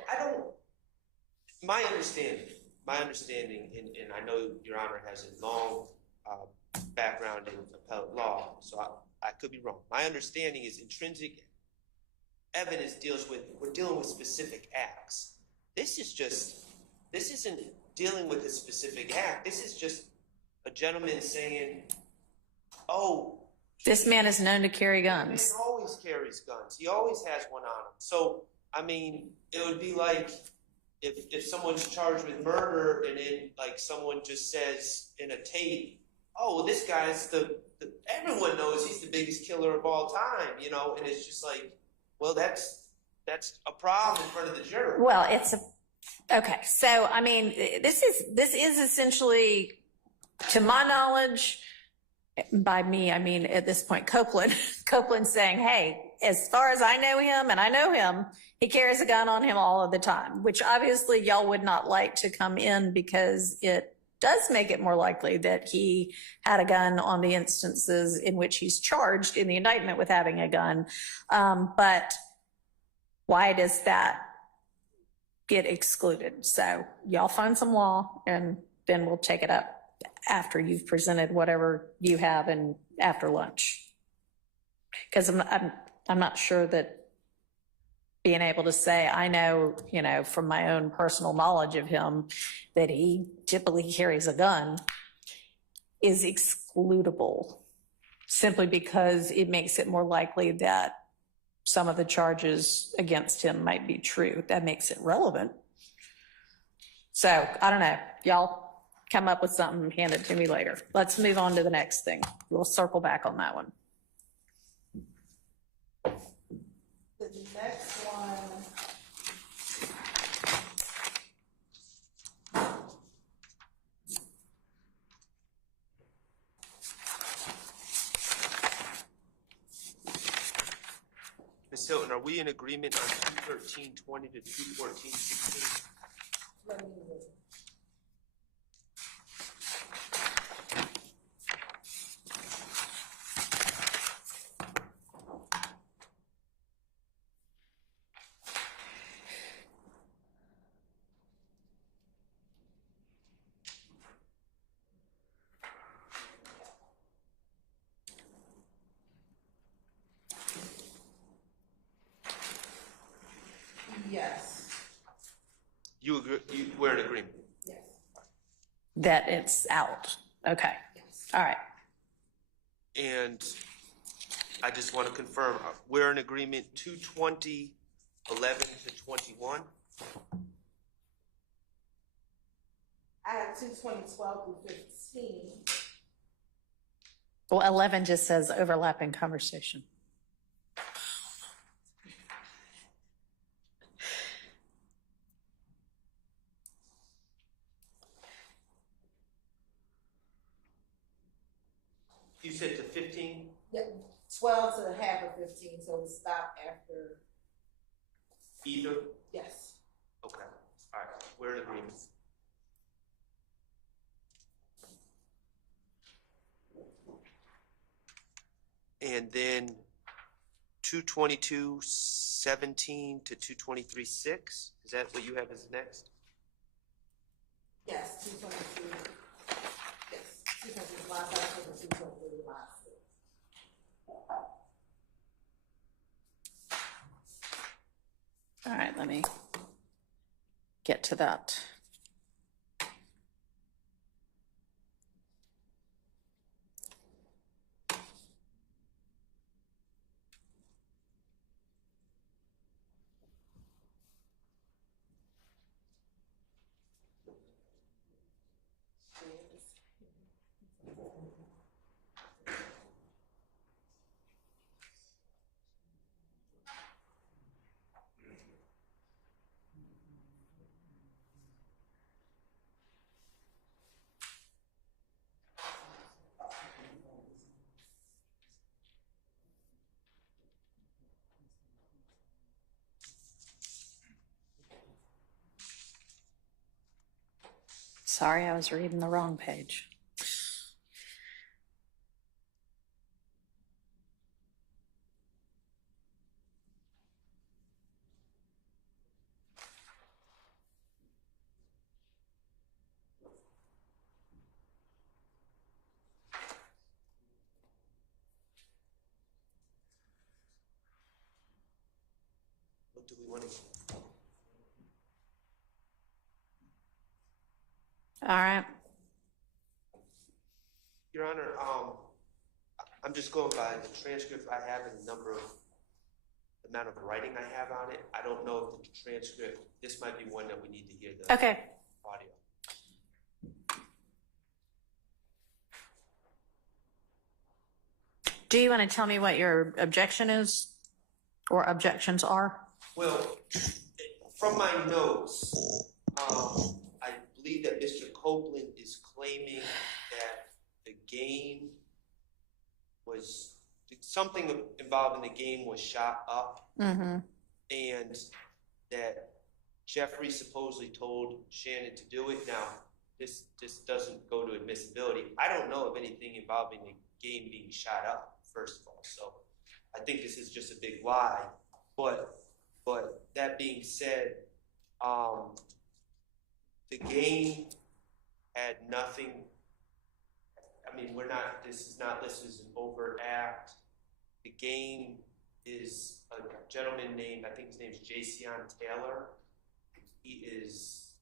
my understanding, and I know Your Honor has a long background in appellate law, so I could be wrong. My understanding is intrinsic evidence we're dealing with specific acts. This isn't dealing with a specific act. This is just a gentleman saying, oh, this man is known to carry guns. This man always carries guns. He always has one on him. So, I mean, it would be like if someone's charged with murder and then like someone just says in a tape, oh, well, this guy's everyone knows he's the biggest killer of all time, you know, and it's just like, well, that's a problem in front of the jury. Well, okay. So, I mean, this is essentially, to my knowledge, by me, I mean, at this point, Copeland saying, hey, as far as I know him, and I know him, he carries a gun on him all of the time, which obviously y'all would not like to come in because it does make it more likely that he had a gun on the instances in which he's charged in the indictment with having a gun. But why does that get excluded? So y'all find some law and then we'll take it up after you've presented whatever you have and after lunch. Because I'm not sure that being able to say, I know, you know, from my own personal knowledge of him, that he typically carries a gun is excludable simply because it makes it more likely that some of the charges against him might be true. That makes it relevant. So I don't know, y'all come up with something, hand it to me later. Let's move on to the next thing. We'll circle back on that one. The next one. Ms. Hilton, are we in agreement on 213.20 to 214.16? Let me look. Yes. You agree? We're in agreement. Yes. That it's out. Okay. All right. And I just want to confirm, we're in agreement 220.11 to 21? I have 22012 through 15. Well, 11 just says overlapping conversation. You said to 15? Yeah, 12 to the half of 15, so we stop after. Either? Yes. Okay, all right, we're in agreement. And then 222.17 to 223.6, is that what you have as next? Yes, 222. Yes, 222 last time, 223 last. All right, let me get to that. Sorry, I was reading the wrong page. What do we want to? All right. Your Honor, I'm just going by the transcript I have and the number of amount of writing I have on it. I don't know if the transcript, this might be one that we need to hear the Okay. audio. Do you want to tell me what your objection is or objections are? Well, from my notes, I believe that Mr. Copeland is claiming that the game was, something involved in the game was shot up, Mm-hmm. and that Jeffrey supposedly told Shannon to do it. Now, this doesn't go to admissibility. I don't know of anything involving the game being shot up, first of all, so I think this is just a big lie. But that being said, the game had nothing. I mean, this is an overt act. The game is a gentleman named, I think his name is Jason Taylor. He is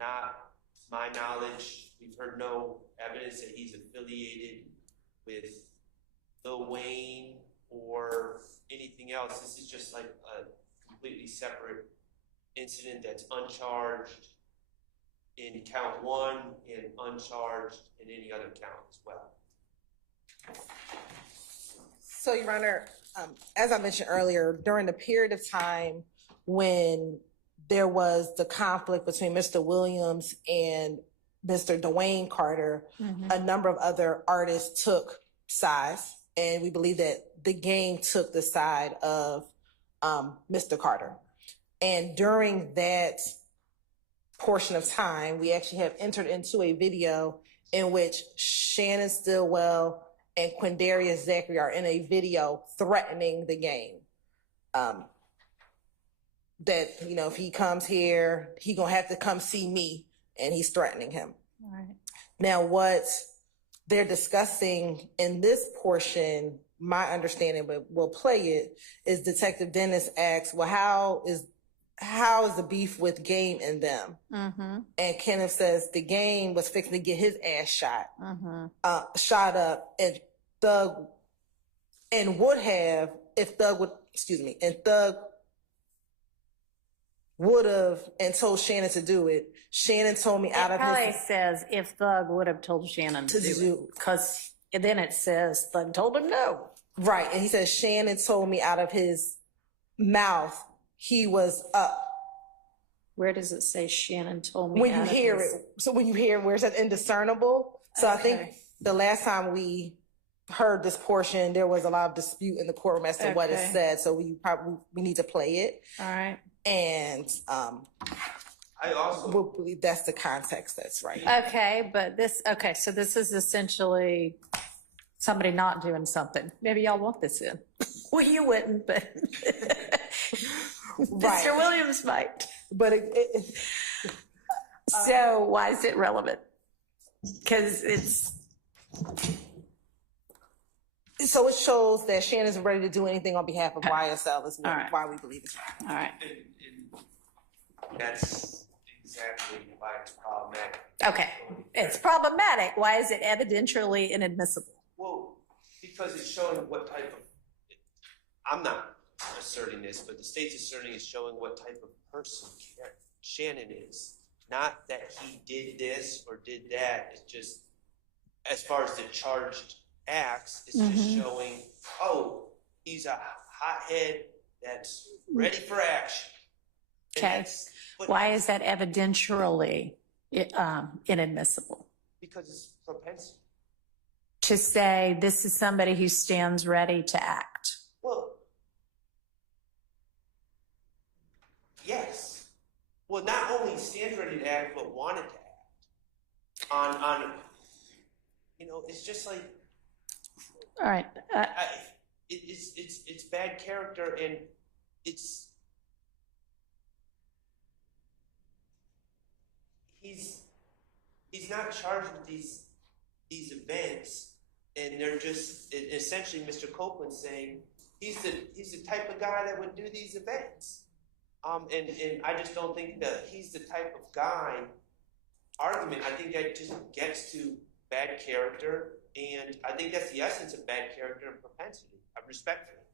not, to my knowledge, we've heard no evidence that he's affiliated with Lil Wayne or anything else. This is just like a completely separate incident that's uncharged in count 1 and uncharged in any other count as well. So, Your Honor, as I mentioned earlier, during the period of time when there was the conflict between Mr. Williams and Mr. Dwayne Carter, a number of other artists took sides, and we believe that the game took the side of Mr. Carter. And during that portion of time, we actually have entered into a video in which Shannon Stillwell and Quindarius Zachary are in a video threatening the game. That, if he comes here, he gonna have to come see me, and he's threatening him. All right. Now, what they're discussing in this portion, my understanding, but we'll play it, is Detective Dennis asks, well, how is the beef with Game and them? Mm-hmm. And Kenneth says the Game was fixing to get his ass shot, shot up, and Thug would have, if Thug would, and Thug would have and told Shannon to do it. Shannon told me out of his... It probably says if Thug would have told Shannon to do it, because then it says Thug told him no. Right, and he says Shannon told me out of his mouth he was up. Where does it say Shannon told me? When you hear it, so when you hear where it says indiscernible. So I think the last time we heard this portion, there was a lot of dispute in the courtroom as to what it said. So we need to play it. All right. And I also believe that's the context that's right. Okay, but so this is essentially somebody not doing something. Maybe y'all want this in. Well, you wouldn't, but Right. Mr. Williams might. But so why is it relevant? Because so it shows that Shannon's ready to do anything on behalf of YSL is right. why we believe it's right. all right. and that's exactly why it's problematic. Okay, it's problematic. Why is it evidentially inadmissible? Well, because it's showing what type of, I'm not asserting this, but the state's asserting is showing what type of person Shannon is. Not that he did this or did that. It's just, as far as the charged acts, it's just showing, he's a hothead that's ready for action. Okay. Why is that evidentially inadmissible? Because it's propensity. To say this is somebody who stands ready to act. Well, yes. Well, not only stands ready to act, but wanted to act. On it's just like. All right. It's bad character, and it's. He's not charged with these events, and they're just essentially Mr. Copeland saying he's the type of guy that would do these events. And I just don't think that he's the type of guy argument. I think that just gets to bad character, and I think that's the essence of bad character and propensity. I respect it.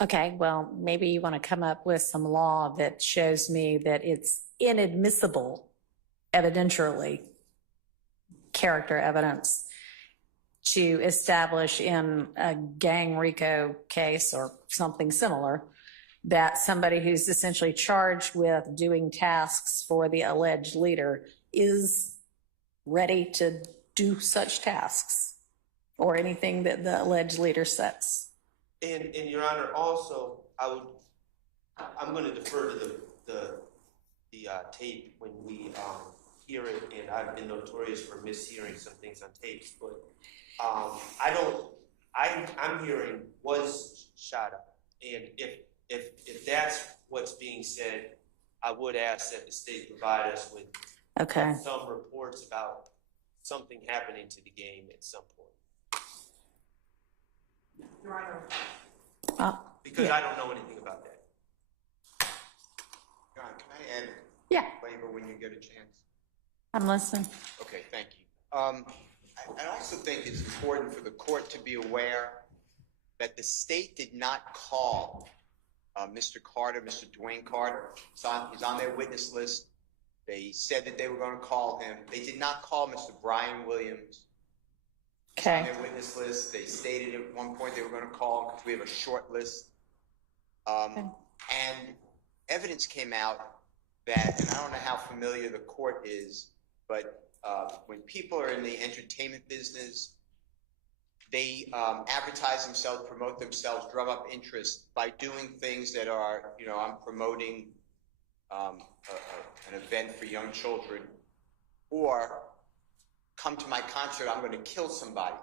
Okay, well, maybe you want to come up with some law that shows me that it's inadmissible evidentially, character evidence, to establish in a gang RICO case or something similar that somebody who's essentially charged with doing tasks for the alleged leader is ready to do such tasks or anything that the alleged leader sets. And Your Honor, also, I'm going to defer to the tape when we hear it, and I've been notorious for mishearing some things on tapes, but I'm hearing was shot up, and if that's what's being said, I would ask that the state provide us with some reports about something happening to the game at some point. Your Honor. Because I don't know anything about that. John, can I add Yeah. flavor when you get a chance? I'm listening. Okay, thank you. I also think it's important for the court to be aware that the state did not call Mr. Carter, Mr. Dwayne Carter. He's on their witness list. They said that they were going to call him. They did not call Mr. Brian Williams. He's on their witness list. They stated at one point they were going to call him because we have a short list. And evidence came out that, and I don't know how familiar the court is, but when people are in the entertainment business, they advertise themselves, promote themselves, drum up interest by doing things that are, I'm promoting an event for young children, or come to my concert, I'm going to kill somebody.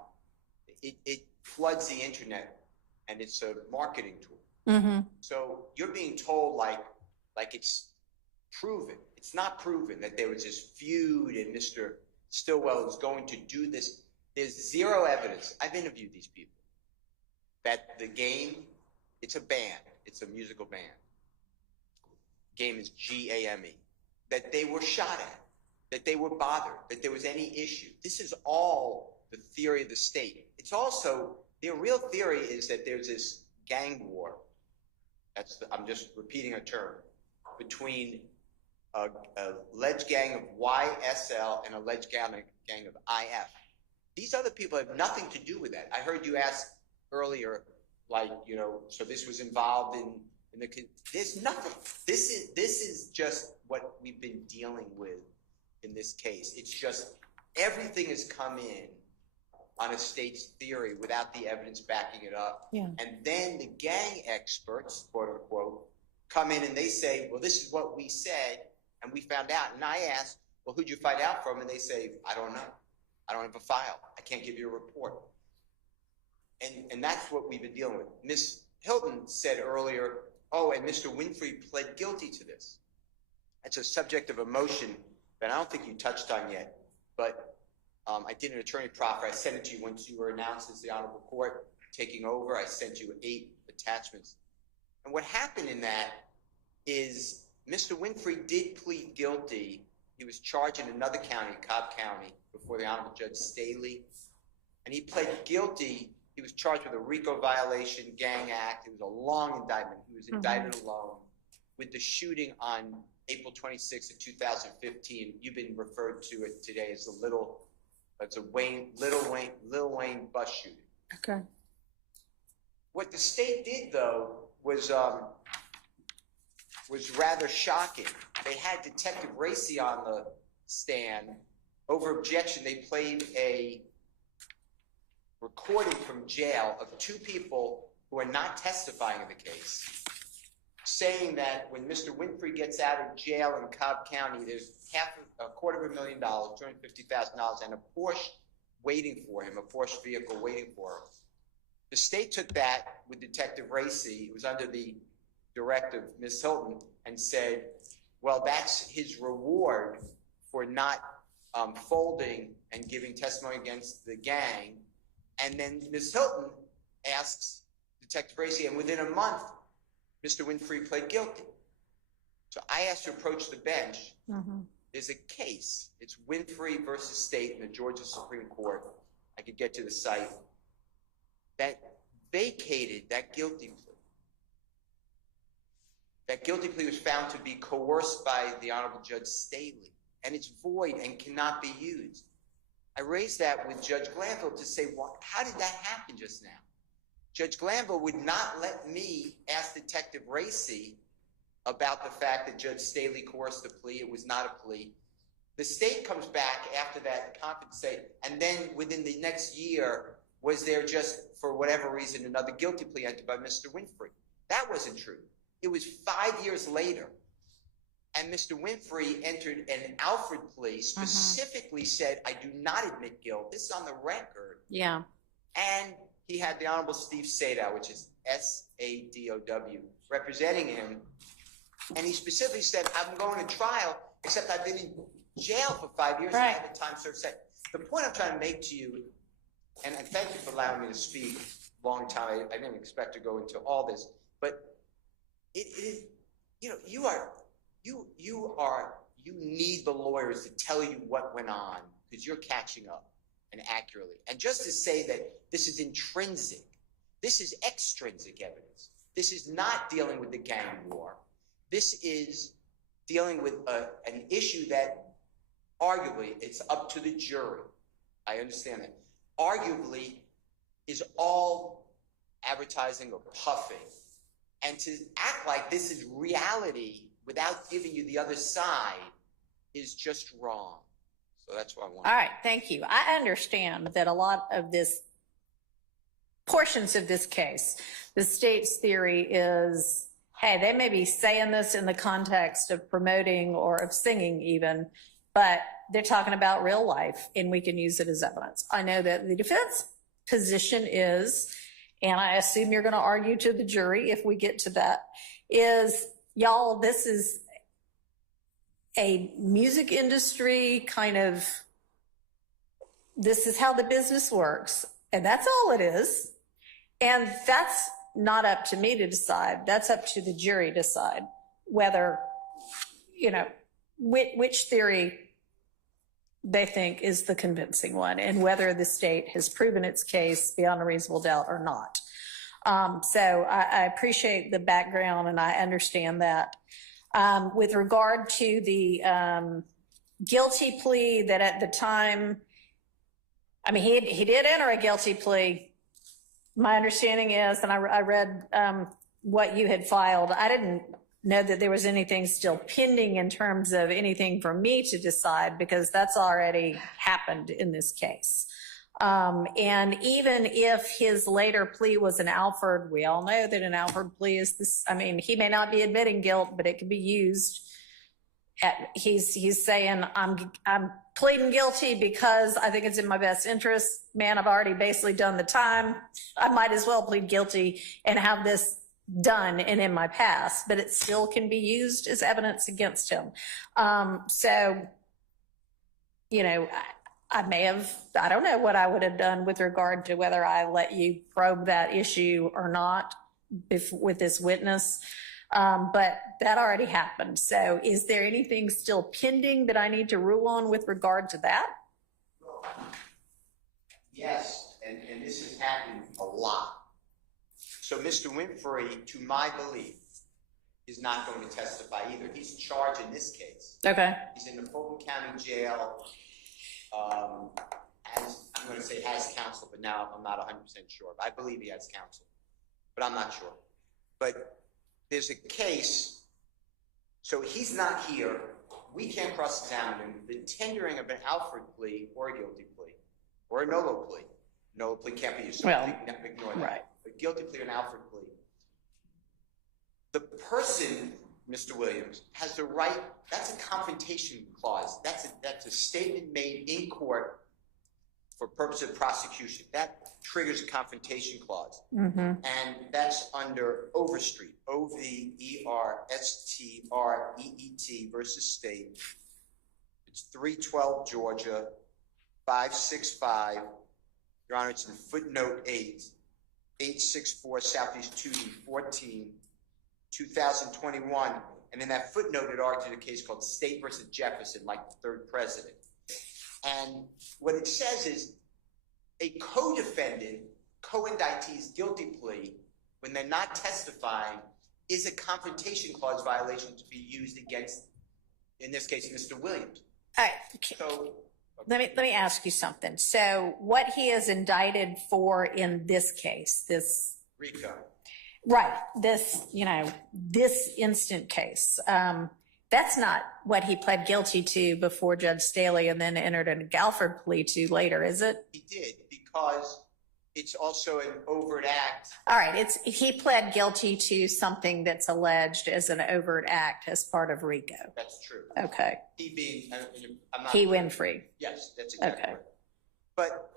It floods the internet, and it's a marketing tool. Mm-hmm. So you're being told like it's proven. It's not proven that there was this feud and Mr. Stillwell is going to do this. There's zero evidence. I've interviewed these people that the game, it's a band. It's a musical band. Game is GAME. That they were shot at, that they were bothered, that there was any issue. This is all the theory of the state. It's also, their real theory is that there's this gang war. I'm just repeating a term, between a alleged gang of YSL and alleged gang of IF. These other people have nothing to do with that. I heard you ask earlier, so this was involved in the. There's nothing. This is just what we've been dealing with in this case. It's just everything has come in on a state's theory without the evidence backing it up. Yeah. And then the gang experts, quote unquote, come in and they say, well, this is what we said, and we found out. And I asked, well, who'd you find out from? And they say, I don't know. I don't have a file. I can't give you a report. And that's what we've been dealing with. Ms. Hilton said earlier, oh, and Mr. Winfrey pled guilty to this. That's a subject of a motion that I don't think you touched on yet, but I did an attorney proffer. I sent it to you once you were announced as the Honorable Court taking over. I sent you 8 attachments. And what happened in that is Mr. Winfrey did plead guilty. He was charged in another county, Cobb County, before the Honorable Judge Staley. And he pled guilty. He was charged with a RICO violation, gang act. It was a long indictment. He was indicted alone with the shooting on April 26th of 2015. You've been referred to it today as Lil Wayne bus shooting. Okay. What the state did, though, was rather shocking. They had Detective Racy on the stand. Over objection, they played a recording from jail of 2 people who are not testifying in the case, saying that when Mr. Winfrey gets out of jail in Cobb County, there's $250,000, $250,000, and a Porsche waiting for him, a Porsche vehicle waiting for him. The state took that with Detective Racy. It was under the directive of Ms. Hilton, and said, well, that's his reward for not folding and giving testimony against the gang. And then Ms. Hilton asks Detective Racy, and within a month, Mr. Winfrey pled guilty. So I asked to approach the bench. There's a case. It's Winfrey versus State in the Georgia Supreme Court. I could get to the site. That vacated that guilty plea. That guilty plea was found to be coerced by the Honorable Judge Staley, and it's void and cannot be used. I raised that with Judge Glanville to say, well, how did that happen just now? Judge Glanville would not let me ask Detective Racy about the fact that Judge Staley coerced the plea. It was not a plea. The state comes back after that conference say, and then within the next year, was there just, for whatever reason, another guilty plea entered by Mr. Winfrey? That wasn't true. It was 5 years later. And Mr. Winfrey entered an Alfred plea, specifically said, I do not admit guilt. This is on the record. Yeah. And he had the Honorable Steve Sadow, which is S-A-D-O-W, representing him. And he specifically said, I'm going to trial, except I've been in jail for 5 years and I have a time served sentence. The point I'm trying to make to you, and thank you for allowing me to speak long time. I didn't expect to go into all this, but it is, you know, you need the lawyers to tell you what went on because you're catching up and accurately. And just to say that this is intrinsic, this is extrinsic evidence. This is not dealing with the gang war. This is dealing with an issue that arguably it's up to the jury. I understand that. Arguably is all advertising or puffing. And to act like this is reality without giving you the other side is just wrong. So that's what I want. All right, thank you. I understand that a lot of this, portions of this case, the state's theory is, hey, they may be saying this in the context of promoting or of singing even, but they're talking about real life and we can use it as evidence. I know that the defense position is, and I assume you're going to argue to the jury if we get to that, is, y'all, this is a music industry kind of, this is how the business works. And that's all it is. And that's not up to me to decide. That's up to the jury to decide whether, you know, which theory they think is the convincing one and whether the state has proven its case beyond a reasonable doubt or not. So I appreciate the background and I understand that. With regard to the guilty plea that at the time, I mean, he did enter a guilty plea. My understanding is, and I read what you had filed, I didn't know that there was anything still pending in terms of anything for me to decide because that's already happened in this case. And even if his later plea was an Alford, we all know that an Alford plea is this, I mean, he may not be admitting guilt, but it can be used. He's saying, I'm pleading guilty because I think it's in my best interest. Man, I've already basically done the time. I might as well plead guilty and have this done and in my past, but it still can be used as evidence against him. So, you know, I may have, I don't know what I would have done with regard to whether I let you probe that issue or not with this witness. But that already happened. So is there anything still pending that I need to rule on with regard to that? Yes, and this has happened a lot. So Mr. Winfrey, to my belief, is not going to testify either. He's charged in this case. Okay. He's in the Fulton County Jail. As I'm going to say has counsel, but now I'm not 100% sure. I believe he has counsel, but I'm not sure. But there's a case, so he's not here. We can't cross-examine him. The tendering of an Alford plea or a guilty plea or a NOLO plea. NOLO plea can't be used, so well, ignore that. Right. A guilty plea or an Alford plea. The person, Mr. Williams, has the right, that's a confrontation clause. That's a statement made in court for purpose of prosecution. That triggers a confrontation clause. Mm-hmm. And that's under Overstreet, Overstreet versus State. It's 312 Georgia, 565. Your Honor, it's in footnote 8, 864 Southeast 2D 14, 2021. And in that footnote, it argued a case called State versus Jefferson, like the third president. And what it says is a co-defendant, co-indictee's guilty plea, when they're not testifying, is a confrontation clause violation to be used against, in this case, Mr. Williams. All right. So Let me ask you something. So what he is indicted for in this case, this, RICO. right, this, this instant case, that's not what he pled guilty to before Judge Staley and then entered a Galford plea to later, is it? He did, because it's also an overt act. All right, he pled guilty to something that's alleged as an overt act as part of RICO. That's true. Okay. He being, I'm not. He Winfrey. Yes, that's exactly Okay. right. But,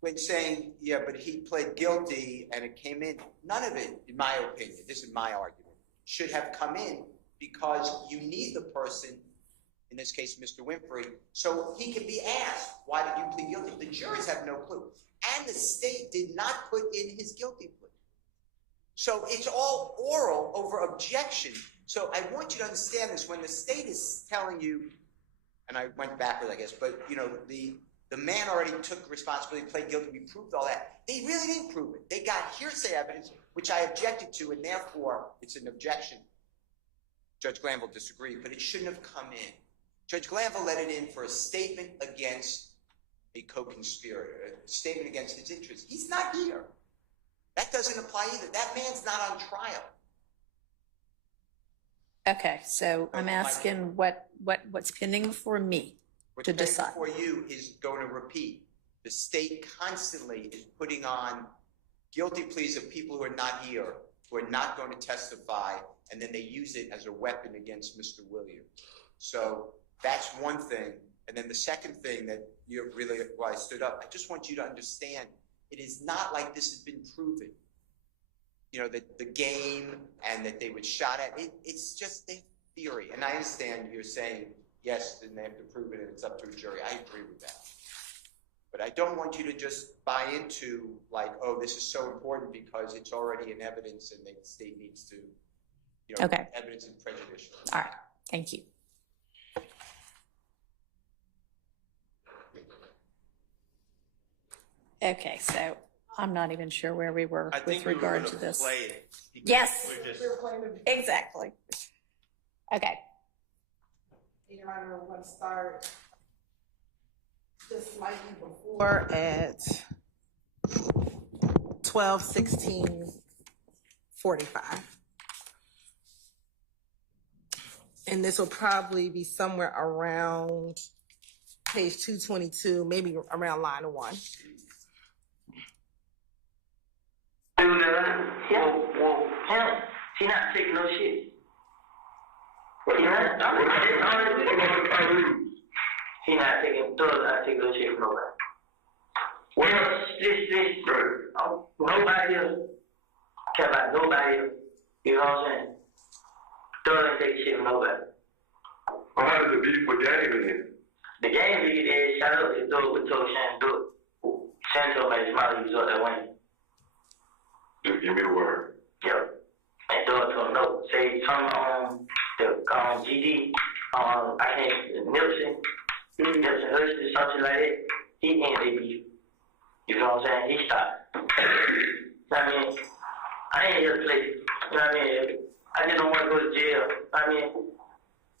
when saying, yeah, but he pled guilty and it came in, none of it, in my opinion, this is my argument, should have come in because you need the person, in this case, Mr. Winfrey, so he can be asked, why did you plead guilty? The jurors have no clue. And the state did not put in his guilty plea. So it's all oral over objection. So I want you to understand this. When the state is telling you, and I went backwards, I guess, but the man already took responsibility, pled guilty, we proved all that. They really didn't prove it. They got hearsay evidence, which I objected to, and therefore it's an objection. Judge Glanville disagreed, but it shouldn't have come in. Judge Glanville let it in for a statement against a co-conspirator, a statement against his interests. He's not here. That doesn't apply either. That man's not on trial. Okay, so I'm asking what's pending before me to decide. What's for you is going to repeat. The state constantly is putting on guilty pleas of people who are not here, who are not going to testify, and then they use it as a weapon against Mr. Williams. So that's one thing. And then the second thing that why I stood up, I just want you to understand, it is not like this has been proven. The game and that they were shot at, it's just a theory. And I understand you're saying, yes, then they have to prove it and it's up to a jury. I agree with that. But I don't want you to just buy into this is so important because it's already in evidence and the state needs to, Okay. Evidence is prejudicial. All right, thank you. Okay, so I'm not even sure where we were with regard to this. Play it. Yes, We're just, exactly. Okay. Your Honor, we're going to start just slightly before at 12:16:45. And this will probably be somewhere around page 222, maybe around line 1. She not taking no shit. She not taking no shit from nobody. Well, nobody else care about nobody else. You know what I'm saying? Thug ain't taking shit from nobody. Well, how does the beef with game in here? The game lead is shout out to Doug with told Shan do it. Shan told me his mouth he was up there winning. Just give me the word. Yep. And Doug told him no. Say something on the GD, I can't Nipsey Hussey, something like that. He ended the beef. You know what I'm saying? He stopped. I mean, I ain't here to play. You know what I mean? I just don't want to go to jail. I mean.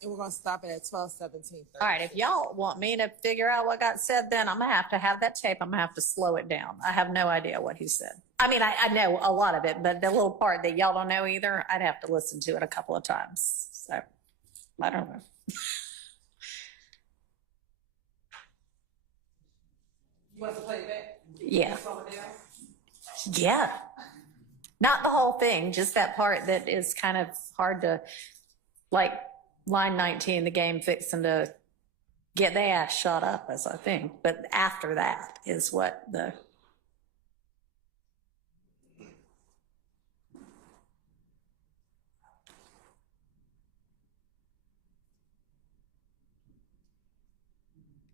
And we're going to stop it at 12:17. All right, if y'all want me to figure out what got said, then I'm going to have that tape. I'm going to have to slow it down. I have no idea what he said. I mean, I know a lot of it, but the little part that y'all don't know either, I'd have to listen to it a couple of times. So, I don't know. You want to play it back? Yeah. Something else? Yeah. Not the whole thing, just that part that is kind of hard to, line 19, the game fixing to get their ass shot up, as I think. But after that is what the...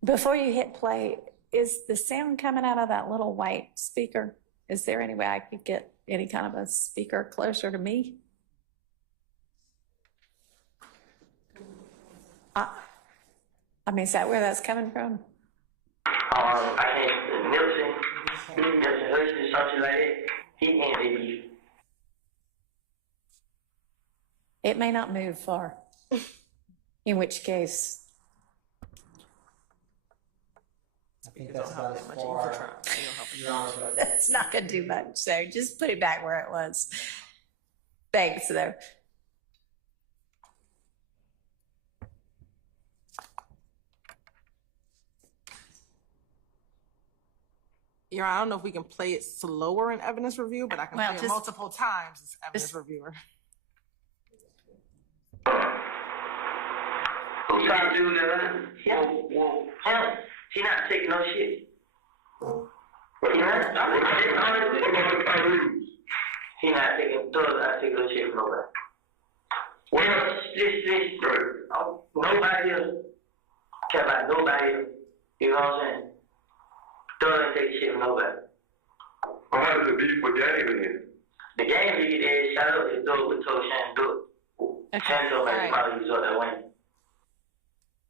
Before you hit play, is the sound coming out of that little white speaker? Is there any way I could get any kind of a speaker closer to me? I mean, is that where that's coming from? I can't, Nipsey Hussey, something like that. He ended the beef. It may not move far, in which case, I think that's about as far. Your Honor, but it's not going to do much. So just put it back where it was. Thanks, though. Your Honor, I don't know if we can play it slower in evidence review, but I can Well, play it just- multiple times as evidence reviewer. Who's trying to do that? Well, she not taking no shit. She not. She not taking, Doug not taking no shit from nobody. Well, nobody else care about nobody else. You know what I'm saying? Doug ain't taking shit from nobody. Well, how does the beef with Game then? The game lead is shut up and Doug would tell Shannon do it. Okay. Shannon told me All right. probably result that win.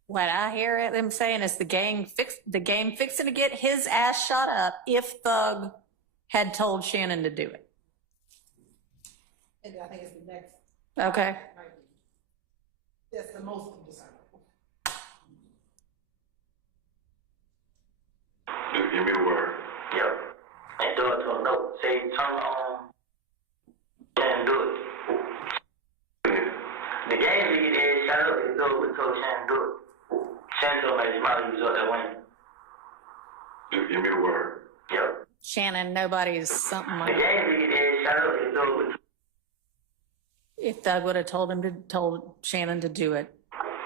What I hear them saying is the gang fixing to get his ass shot up if Thug had told Shannon to do it. And I think it's the next. Okay. That's the most discernible. Just give me the word. Yep. And Doug told him no. Say turn on Shannon do it. The game lead is shut up and Doug would tell Shannon do it. Shannon told me it's probably result that win. Just give me the word. Yep. Shannon, nobody's something The like game lead is shut up and Doug would. if Thug would have told Shannon to do it.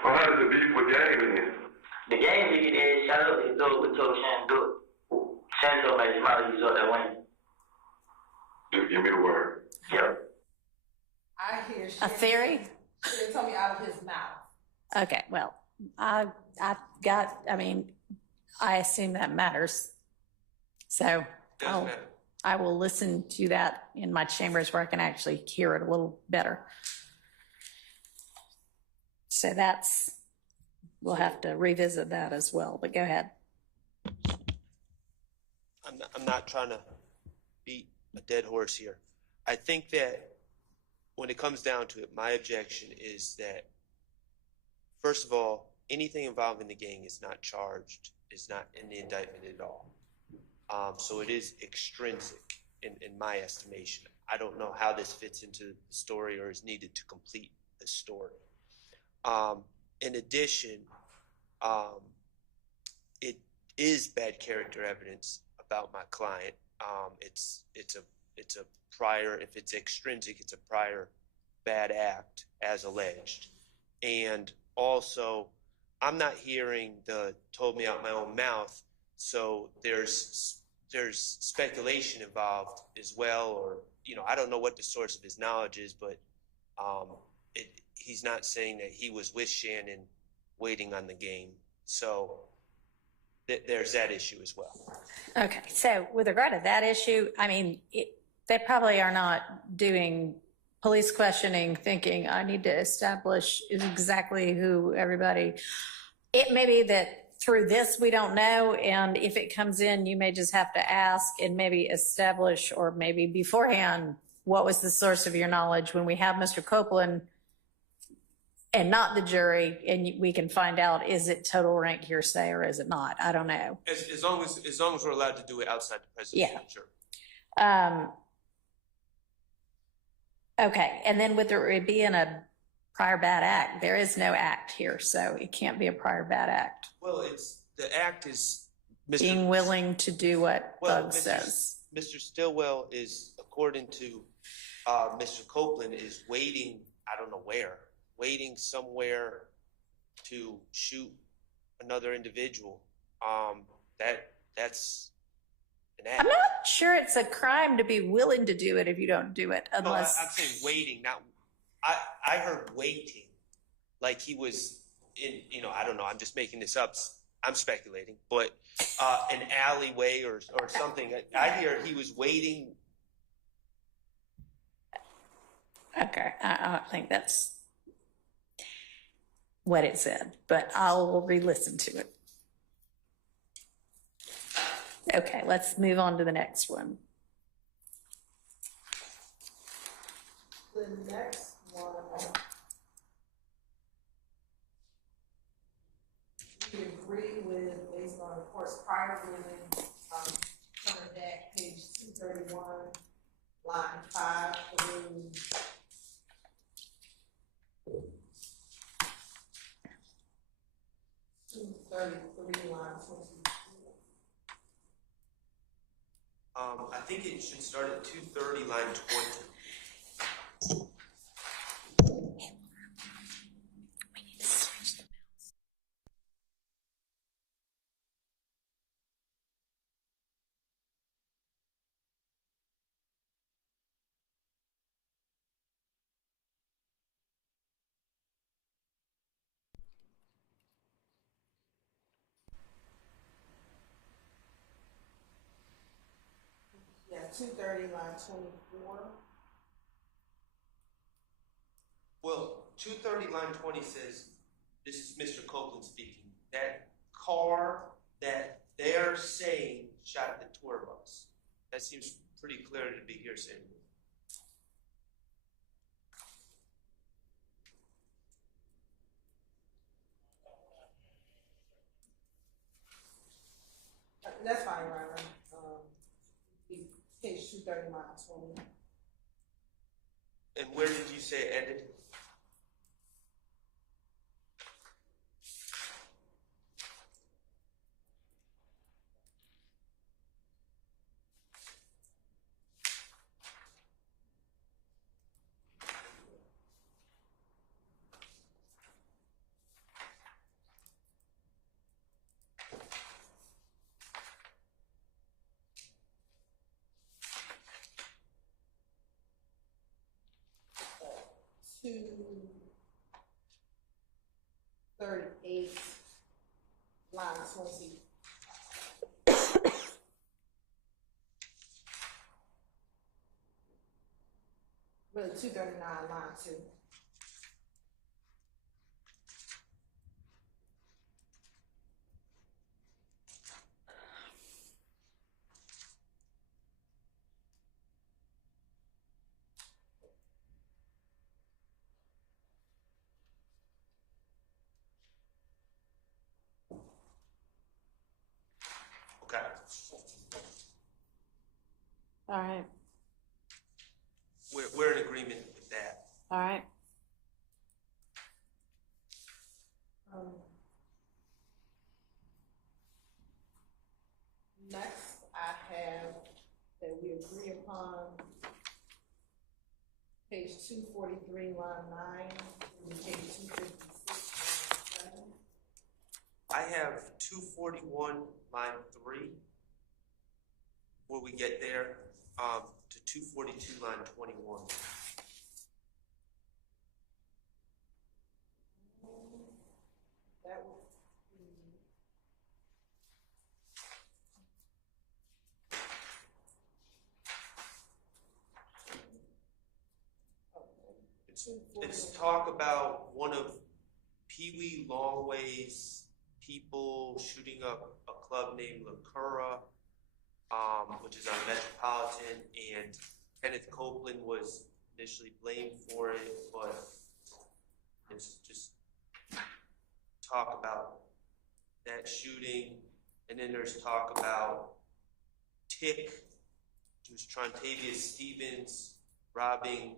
Well, how does the beef with Game then? The game lead is shut up and Doug would tell Shannon do it. Shannon told me it's probably result that win. Just give me the word. Yep. I hear A theory? They told me out of his mouth. Okay, well, I assume that matters. So I will listen to that in my chambers where I can actually hear it a little better. So we'll have to revisit that as well, but go ahead. I'm not trying to beat a dead horse here. I think that when it comes down to it, my objection is that, first of all, anything involving the gang is not charged, is not in the indictment at all. So it is extrinsic in my estimation. I don't know how this fits into the story or is needed to complete the story. In addition, it is bad character evidence about my client. It's a prior, if it's extrinsic, it's a prior bad act as alleged. And also, I'm not hearing the told me out my own mouth, so there's speculation involved as well, or, I don't know what the source of his knowledge is, but he's not saying that he was with Shannon waiting on the game. So there's that issue as well. Okay, so with regard to that issue, they probably are not doing police questioning thinking, I need to establish exactly who everybody. It may be that through this, we don't know, and if it comes in, you may just have to ask and maybe establish, or maybe beforehand, what was the source of your knowledge when we have Mr. Copeland and not the jury, and we can find out, is it total rank hearsay or is it not? I don't know. As long as we're allowed to do it outside the presence Yeah. of the jury. Okay, and then with it being a prior bad act, there is no act here, so it can't be a prior bad act. Well, the act is Being willing to do what Well, Bug says. Mr. Stillwell is, according to Mr. Copeland, is waiting, I don't know where, waiting somewhere to shoot another individual. That's an act. I'm not sure it's a crime to be willing to do it if you don't do it, No, unless. I'm saying waiting, not. I heard waiting, like he was in. I don't know. I'm just making this up. I'm speculating, but an alleyway or something. I hear he was waiting. Okay, I don't think that's what it said, but I'll re-listen to it. Okay, let's move on to the next one. The next one We agree with, based on the court's prior ruling, cover that page 231, line 5 through 233, line 24. I think it should start at 230, line 20. Yeah, 230, line 24. Well, 230, line 20 says, this is Mr. Copeland speaking, that car that they're saying shot the tour bus. That seems pretty clear to be hearsay. That's fine, Your Honor. Page 230, line 20. And where did you say it ended? To 38, line 20. Really, 239, line 2. Okay. All right, We're in agreement with that. all right. Next, I have that we agree upon page 243, line 9, and page 256, line 7. I have 241, line 3. Where we get there, to 242, line 21. That will be. It's talk about one of Pee Wee Longway's people shooting up a club named La Cura, which is on Metropolitan, and Kenneth Copeland was initially blamed for it, but it's just talk about that shooting, and then there's talk about Tick, who's Trontavious Stevens, robbing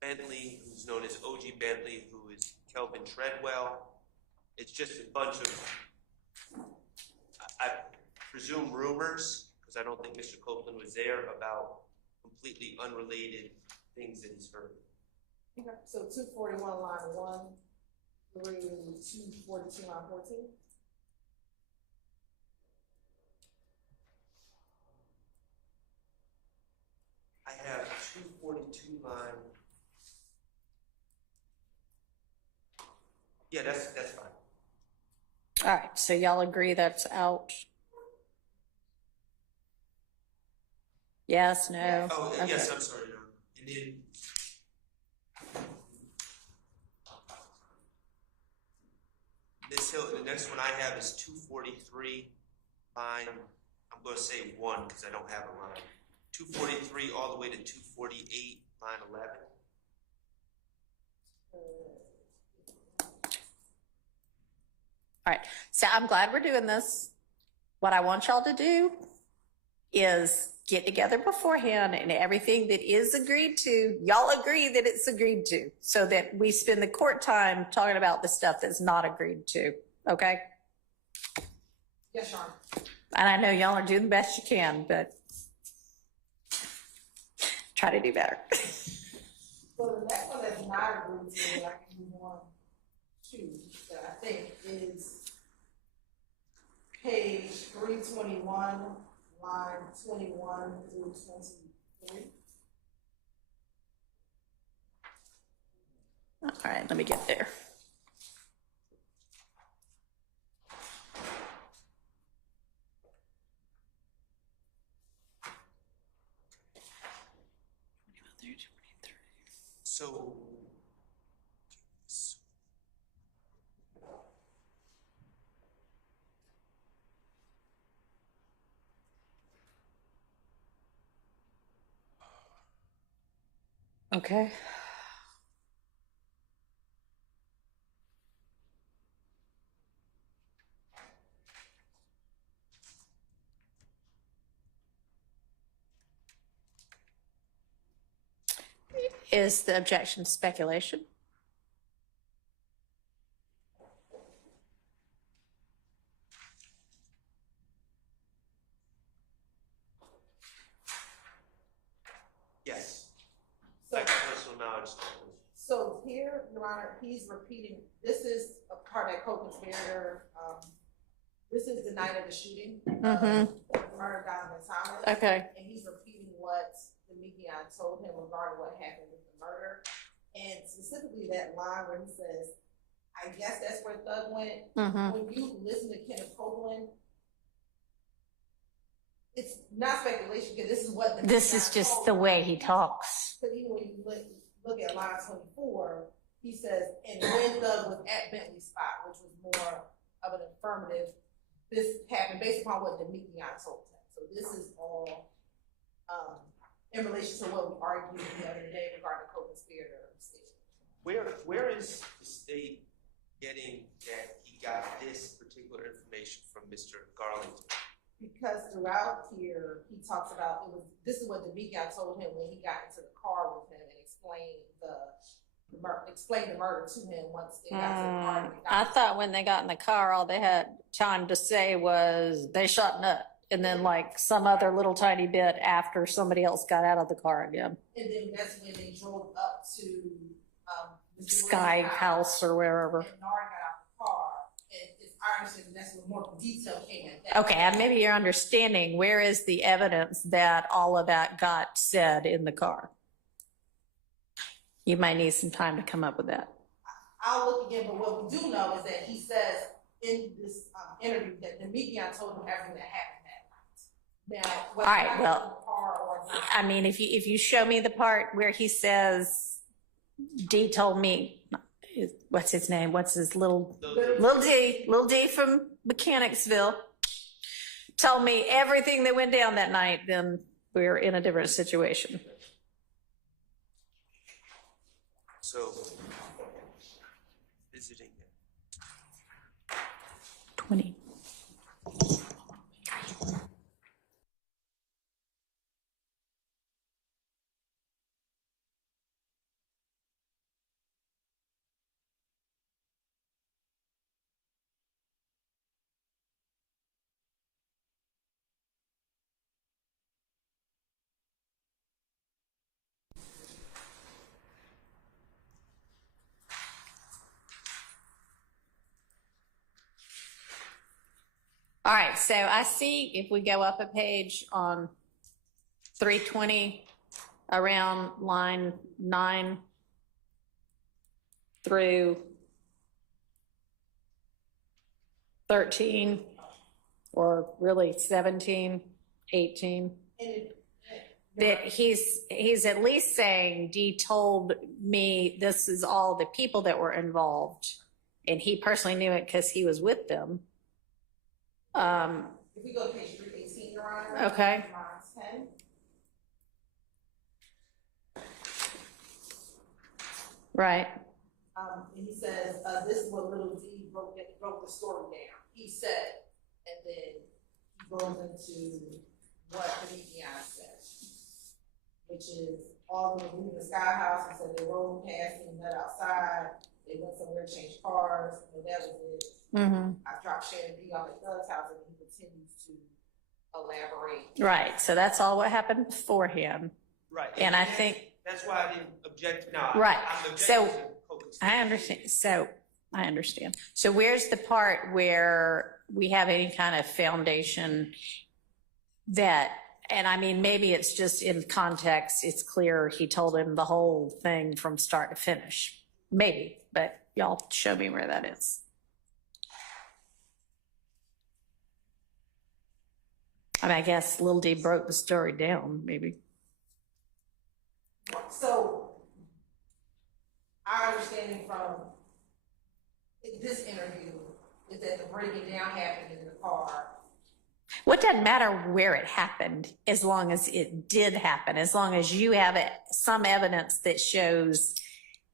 Bentley, who's known as OG Bentley, who is Kelvin Treadwell. It's just a bunch of, I presume, rumors, because I don't think Mr. Copeland was there, about completely unrelated things that he's heard. Okay, so 241, line 1 through 242, line 14. I have 242 line. Yeah, that's fine. All right, so y'all agree that's out? Yes, no? Oh, Okay. yes, I'm sorry. No. And then Ms. Hill, the next one I have is 243 line, I'm going to say 1 because I don't have a line. 243 all the way to 248, line 11. All right, so I'm glad we're doing this. What I want y'all to do is get together beforehand, and everything that is agreed to, y'all agree that it's agreed to, so that we spend the court time talking about the stuff that's not agreed to, okay? Yes, Your Honor. And I know y'all are doing the best you can, but try to do better. So the next one that's not agreed to, that I can move on to, that I think is page 321, line 21 through 23. All right, let me get there. So. Okay. Is the objection speculation? Yes. So, Like personal knowledge. so here, Your Honor, he's repeating, this is a part of that co-conspirator, this is the night of the shooting. Mm-hmm. Murder Donovan Thomas. Okay. And he's repeating what Demekion told him regarding what happened with the murder. And specifically that line where he says, I guess that's where Thug went. Mm-hmm. When you listen to Kenneth Copeland, it's not speculation because this is what the This is just the way he talks. But even when you look at line 24, he says, and when Thug was at Bentley spot, which was more of an affirmative, this happened based upon what Demekion told him. So this is all in relation to what we argued the other day regarding co-conspirator. Where is the state getting that he got this particular information from Mr. Garlington? Because throughout here, he talks about this is what Demekion told him when he got into the car with him and explained the murder to him once they got to the car. I thought when they got in the car, all they had time to say was they shot nut, and then like some other little tiny bit after somebody else got out of the car again. And then that's when they drove up to Mr. Sky Williams' House or wherever. And Nard got out the car. And it's I understand that's what more detail came at that. Okay, and maybe you're understanding where is the evidence that all of that got said in the car. You might need some time to come up with that. I'll look again, but what we do know is that he says in this interview that Demekion told him everything that happened that night. Now, whether All right, in the car or not. I mean, if you show me the part where he says, D told me, what's his name? What's his Little D from Mechanicsville, told me everything that went down that night, then we're in a different situation. So, visiting. 20. All right, so I see if we go up a page on 320 around line 9 through 13, or really 17, 18, that he's at least saying D told me this is all the people that were involved, and he personally knew it because he was with them. If we go to page 318, Your Honor. Okay. Line 10. Right. And he says, this is what Little D wrote the story down. He said, and then he goes into what Demetrius said, which is all of them leaving the Sky House and said they rolled past and met outside. They went somewhere, changed cars, and that was it. I dropped Shannon B off at Doug's house, and he continues to elaborate. Right. So that's all what happened beforehand. Right. And I think that's why I didn't object. No, right. I'm objecting So to co-conspiracy. I understand. So I understand. So where's the part where we have any kind of foundation that, and I mean, maybe it's just in context, it's clear he told him the whole thing from start to finish. Maybe, but y'all show me where that is. I mean, I guess Lil D broke the story down, maybe. So, our understanding from this interview is that the breaking down happened in the car. What doesn't matter where it happened, as long as it did happen, as long as you have some evidence that shows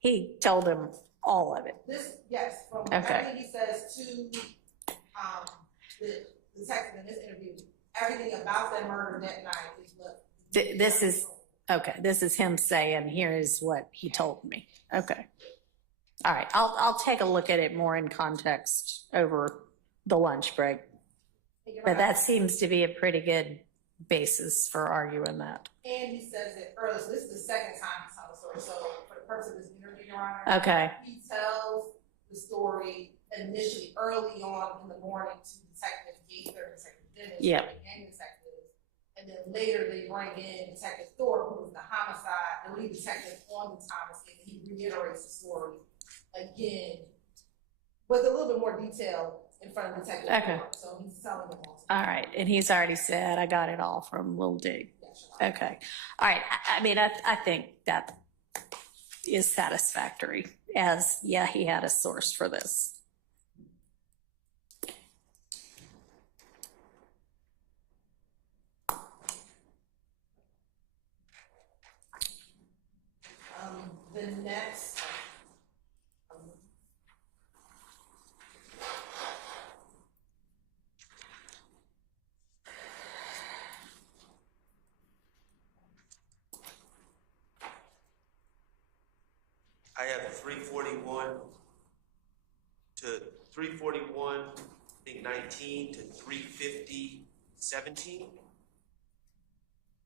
he told him all of it. This, yes, from Okay. everything he says to the detective in this interview, everything about that murder that night is what. This is, okay, this is him saying, here's what he told me. Okay. All right, I'll take a look at it more in context over the lunch break. But that seems to be a pretty good basis for arguing that. And he says it earlier, so this is the second time he's telling the story. So for the purpose of this interview, Your Honor, Okay. he tells the story initially early on in the morning to Detective Gaither, Detective Dennis, Yep. and detectives. And then later they bring in Detective Thorpe, who was the homicide, the lead detective on the Thomas case, and he reiterates the story again with a little bit more detail in front of Detective Okay. Thorpe. So he's telling them all. All right, and he's already said, I got it all from Lil D. Okay, all right, I mean, I think that is satisfactory, as, yeah, he had a source for this. The next, I have 341 to 341, I think 19 to 350, 17.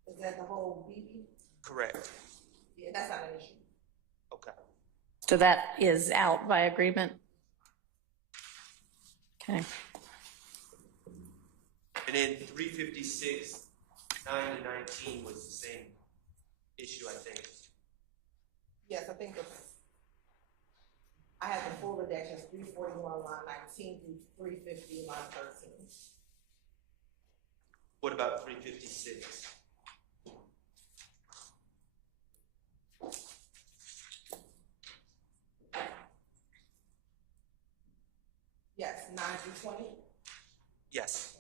is that the whole BB? Correct. Yeah, that's not an issue. Okay. So that is out by agreement? Okay. And then 356, 9 to 19 was the same issue, I think. Yes, I think it's, I have the full redactions, 341 line 19 through 350 line 13. What about 356? Yes, 9 through 20. Yes.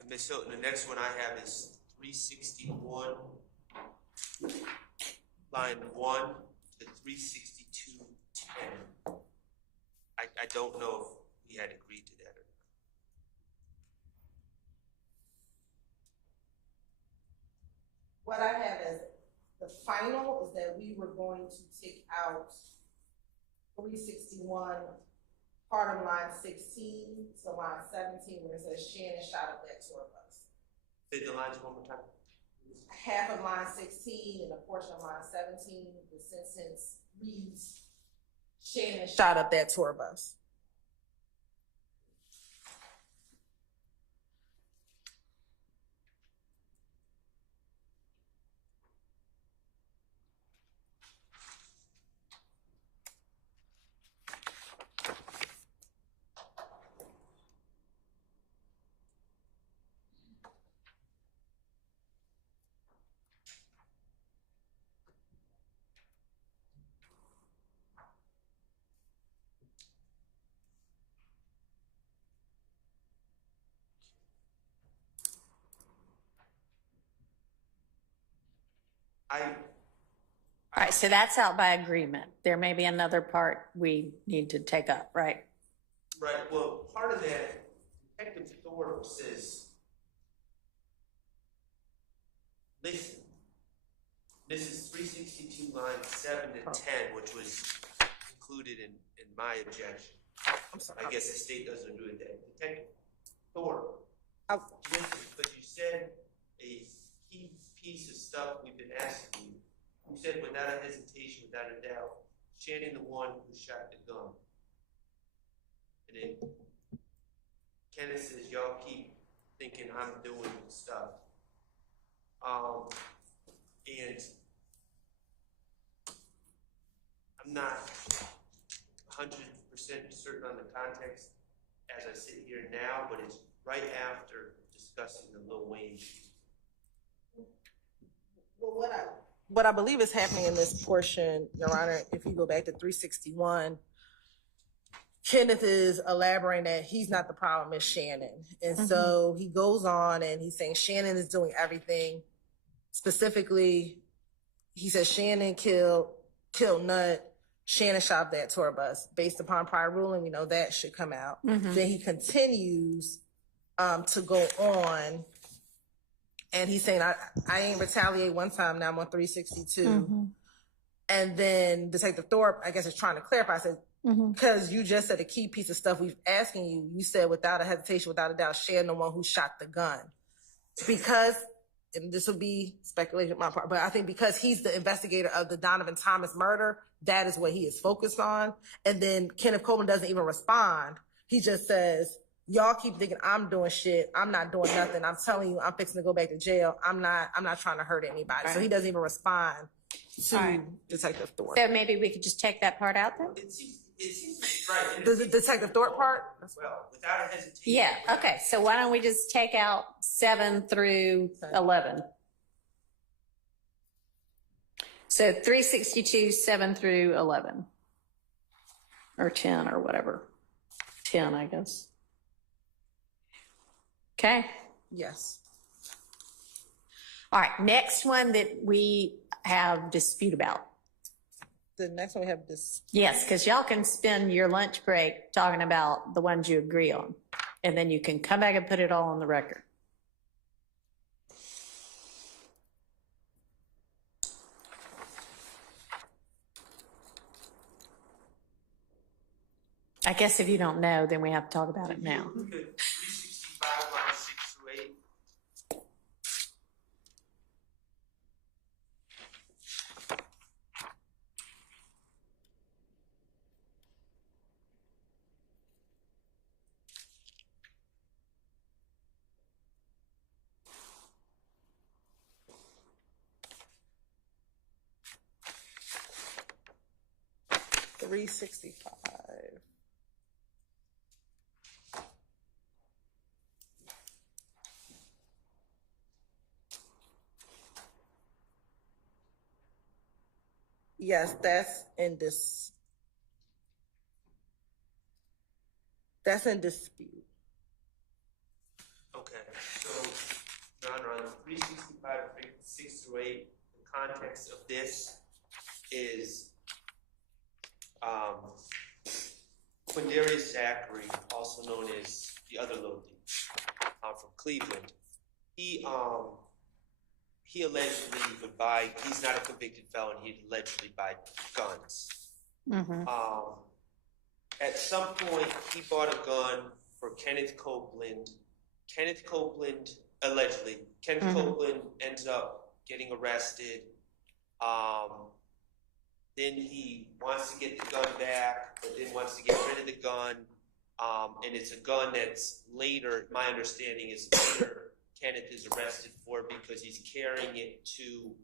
And Ms. Hilton, the next one I have is 361, line 1 to 362.10. I don't know if we had agreed to that or not. What I have as the final is that we were going to take out 361, part of line 16 to line 17, where it says Shannon shot up that tour bus. Say the lines one more time. Half of line 16 and a portion of line 17, the sentence reads Shannon shot up that tour bus. All right, so that's out by agreement. There may be another part we need to take up, right? Right, well, part of that, Detective Thorpe says, listen, this is 362 lines 7 to 10, which was included in my objection. I'm sorry. I guess the state doesn't agree with that. Detective Thorpe, Oh. listen, but you said a key piece of stuff we've been asking you. You said without a hesitation, without a doubt, Shannon the one who shot the gun. And then Kenneth says, y'all keep thinking I'm doing stuff. And I'm not 100% certain on the context as I sit here now, but it's right after discussing the Lil Wayne. Well, what I believe is happening in this portion, Your Honor, if you go back to 361, Kenneth is elaborating that he's not the problem, it's Shannon. And so he goes on and he's saying Shannon is doing everything. Specifically, he says Shannon killed Nut. Shannon shot that tour bus. Based upon prior ruling, we know that should come out. Then he continues to go on, and he's saying, I ain't retaliate one time, now I'm on 362. And then Detective Thorpe, I guess, is trying to clarify, said, because you just said a key piece of stuff we've asking you, you said without a hesitation, without a doubt, Shannon the one who shot the gun. Because, and this will be speculation on my part, but I think because he's the investigator of the Donovan Thomas murder, that is what he is focused on. And then Kenneth Copeland doesn't even respond. He just says, y'all keep thinking I'm doing shit. I'm not doing nothing. I'm telling you, I'm fixing to go back to jail. I'm not trying to hurt anybody. So he doesn't even respond to Detective Thorpe. So maybe we could just take that part out then? It seems right. The Detective Thorpe part? Well, without a hesitation. Yeah, okay. So why don't we just take out 7 through 11? So 362, 7 through 11. Or 10 or whatever. 10, I guess. Okay. Yes. All right, next one that we have dispute about. The next one we have this. Yes, because y'all can spend your lunch break talking about the ones you agree on, and then you can come back and put it all on the record. I guess if you don't know, then we have to talk about it now. Look at 365 lines 6 through 8. $365. Yes, that's in this. That's in dispute. Okay, so, Your Honor, on 365, 6 through 8, the context of this is Quindarius Zachary, also known as the other little dude, from Cleveland. He allegedly would buy, he's not a convicted felon, he'd allegedly buy guns. At some point, he bought a gun for Kenneth Copeland. Kenneth Copeland, allegedly, Copeland ends up getting arrested. Then he wants to get the gun back, but then wants to get rid of the gun. And it's a gun that's later, my understanding is later, Kenneth is arrested for because he's carrying it to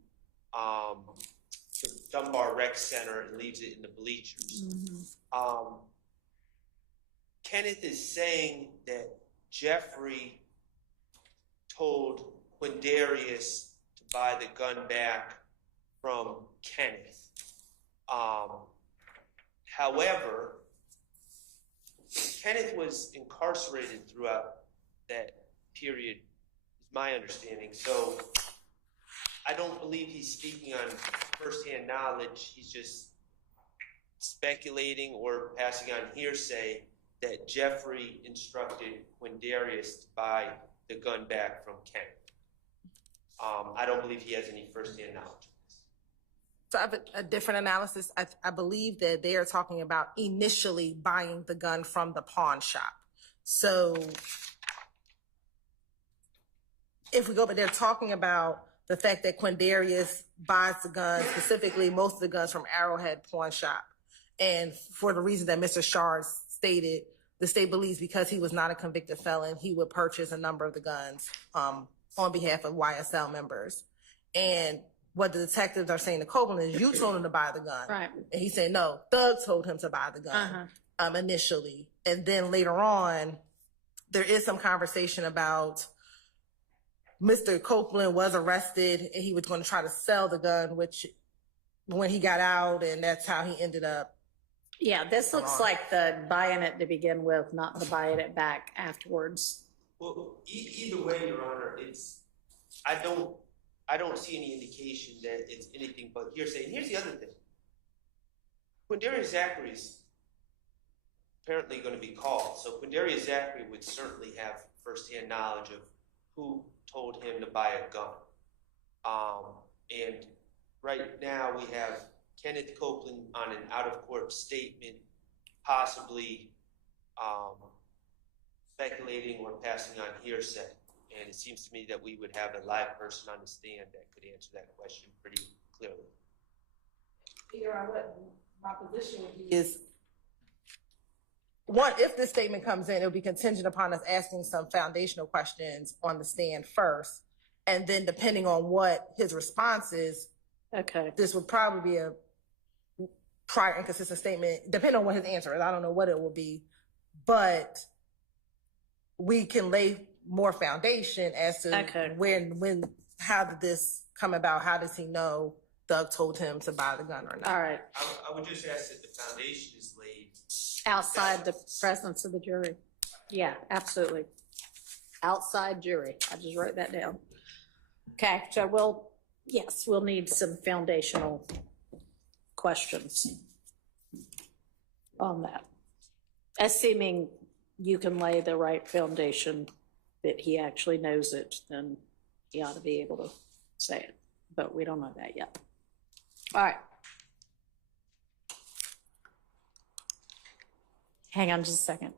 the Dunbar Rec Center and leaves it in the bleachers. Kenneth is saying that Jeffrey told Quindarius to buy the gun back from Kenneth. However, Kenneth was incarcerated throughout that period, is my understanding. So I don't believe he's speaking on firsthand knowledge. He's just speculating or passing on hearsay that Jeffrey instructed Quindarius to buy the gun back from Ken. I don't believe he has any firsthand knowledge. So I have a different analysis. I believe that they are talking about initially buying the gun from the pawn shop. So if we go, but they're talking about the fact that Quindarius buys the gun, specifically most of the guns from Arrowhead Pawn Shop. And for the reason that Mr. Shard stated, the state believes because he was not a convicted felon, he would purchase a number of the guns on behalf of YSL members. And what the detectives are saying to Copeland is, you told him to buy the gun. Right. And he said, no, Thug told him to buy the gun initially. And then later on, there is some conversation about Mr. Copeland was arrested and he was going to try to sell the gun, which when he got out, and that's how he ended up. Yeah, this looks like the buying it to begin with, not the buying it back afterwards. Well, either way, Your Honor, I don't see any indication that it's anything but hearsay. And here's the other thing. Quindarius Zachary is apparently going to be called. So Quindarius Zachary would certainly have firsthand knowledge of who told him to buy a gun. And right now we have Kenneth Copeland on an out-of-court statement, possibly speculating or passing on hearsay. And it seems to me that we would have a live person on the stand that could answer that question pretty clearly. My position would be is, one, if this statement comes in, it'll be contingent upon us asking some foundational questions on the stand first. And then depending on what his response is, this would probably be a prior inconsistent statement, depending on what his answer is. I don't know what it will be, but we can lay more foundation as to when, how did this come about? How does he know Doug told him to buy the gun or not? All right. I would just ask that the foundation is laid Outside the presence of the jury. Yeah, absolutely. Outside jury. I just wrote that down. Okay, so we'll need some foundational questions on that. Assuming you can lay the right foundation that he actually knows it, then he ought to be able to say it. But we don't know that yet. All right. Hang on just a second.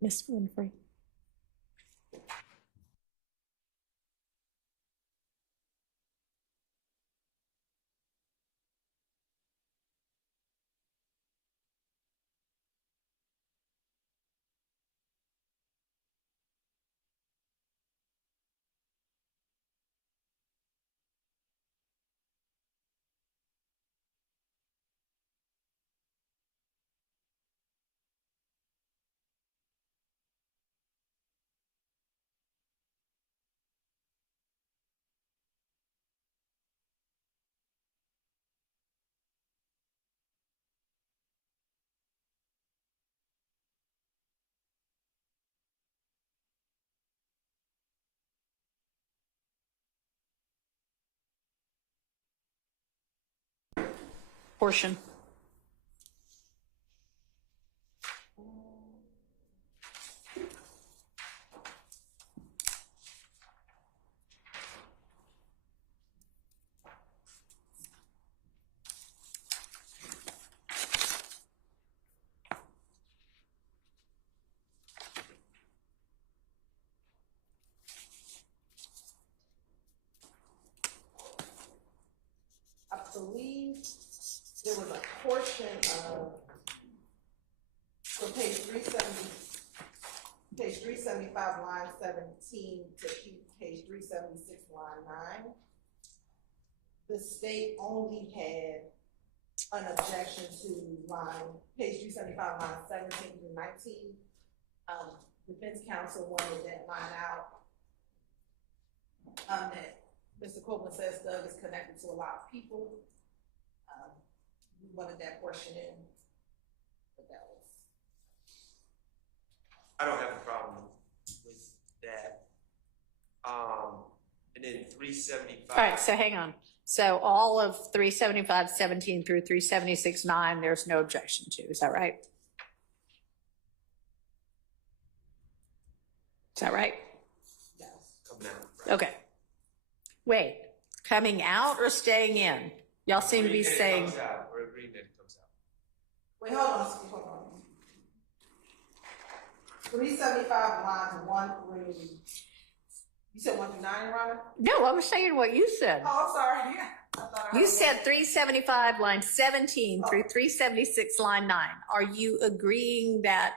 Miss Winfrey. Portion. I believe there was a portion of, from page 375, line 17 to page 376, line 9. The state only had an objection to page 375, line 17 through 19. Defense counsel wanted that line out. That Mr. Copeland says Doug is connected to a lot of people. We wanted that portion in, but that was. I don't have a problem with that. And and then 375. All right, so hang on. So all of 375.17 through 376.9, there's no objection to, is that right? Is that right? Coming out. Okay. Wait, coming out or staying in? Y'all seem to be saying, We're agreeing that it comes out. Wait, hold on. 375 lines 1 through, you said 1 through 9, Your Honor? no, I'm saying what you said. Oh, I'm sorry, yeah. I thought I You heard said 375 line 17 through 376 line 9. Are you agreeing that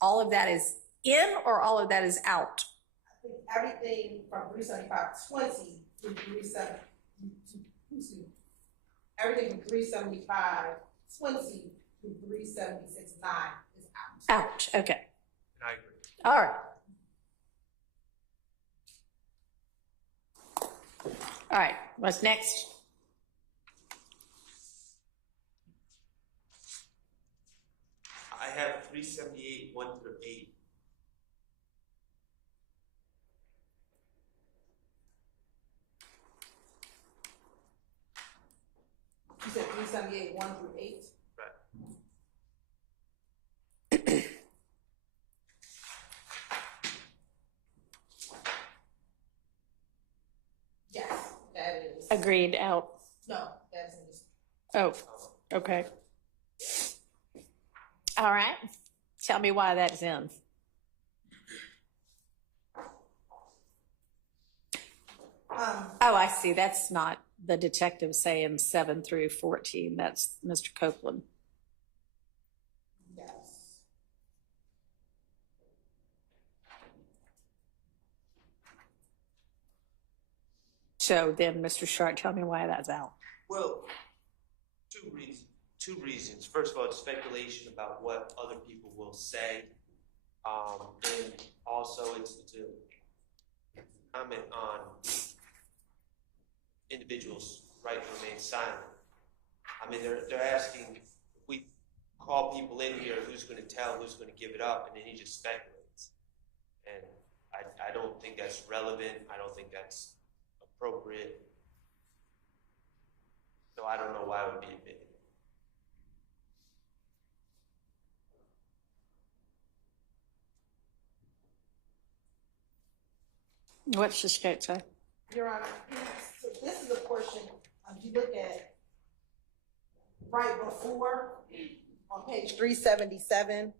all of that is in or all of that is out? I think everything from 375.20 to 37, everything from 375.20 to 376.9 is out. Out, okay. And I agree. All right. All right, what's next? I have 378, 1 through 8. You said 378, 1 through 8? Right. Yes, that is. Agreed, out. No, that's in this. Oh, okay. All right, tell me why that's in. Oh, I see, that's not the detective saying 7 through 14, that's Mr. Copeland. Yes. So then, Mr. Sharp, tell me why that's out. Well, two reasons. First of all, it's speculation about what other people will say. And also it's a comment on individuals' right to remain silent. I mean, they're asking, if we call people in here, who's going to tell, who's going to give it up, and then he just speculates. And I don't think that's relevant. I don't think that's appropriate. So I don't know why it would be admitted. What's the state say? Your Honor, so this is a portion, if you look at right before, on page 377,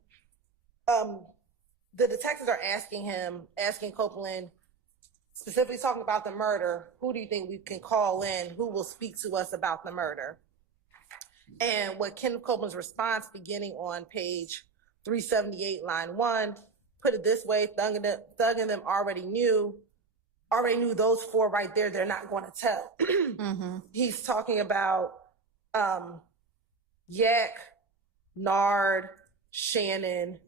the detectives are asking Copeland, specifically talking about the murder, who do you think we can call in, who will speak to us about the murder? And what Ken Copeland's response, beginning on page 378, line 1, put it this way, Thug and them already knew those four right there, they're not going to tell. Mm-hmm. He's talking about Yak, Nard, Shannon,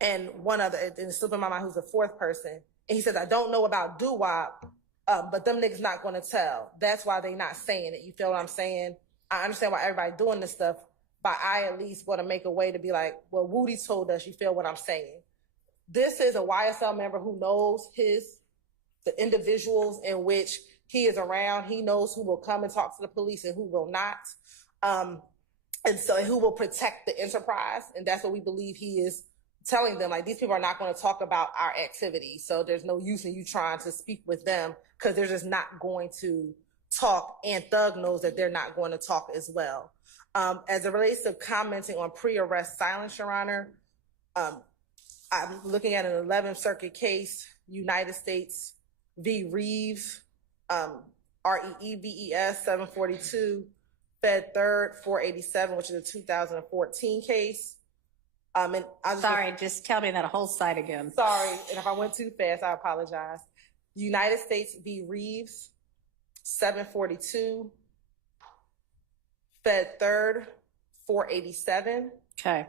and one other, and it's slipping my mind, who's the fourth person. And he says, I don't know about doo-wop, but them niggas not going to tell. That's why they not saying it. You feel what I'm saying? I understand why everybody doing this stuff, but I at least want to make a way to be like, well, Woody told us, you feel what I'm saying? This is a YSL member who knows the individuals in which he is around. He knows who will come and talk to the police and who will not. And so who will protect the enterprise. And that's what we believe he is telling them, like, these people are not going to talk about our activity. So there's no use in you trying to speak with them because they're just not going to talk. And Thug knows that they're not going to talk as well. As it relates to commenting on pre-arrest silence, Your Honor, I'm looking at an 11th Circuit case, United States v. Reeves, REEVES 742, Fed 3rd 487, which is a 2014 case. And Sorry, just tell me that whole site again. Sorry, and if I went too fast, I apologize. United States v. Reeves 742, Fed 3rd 487. Okay.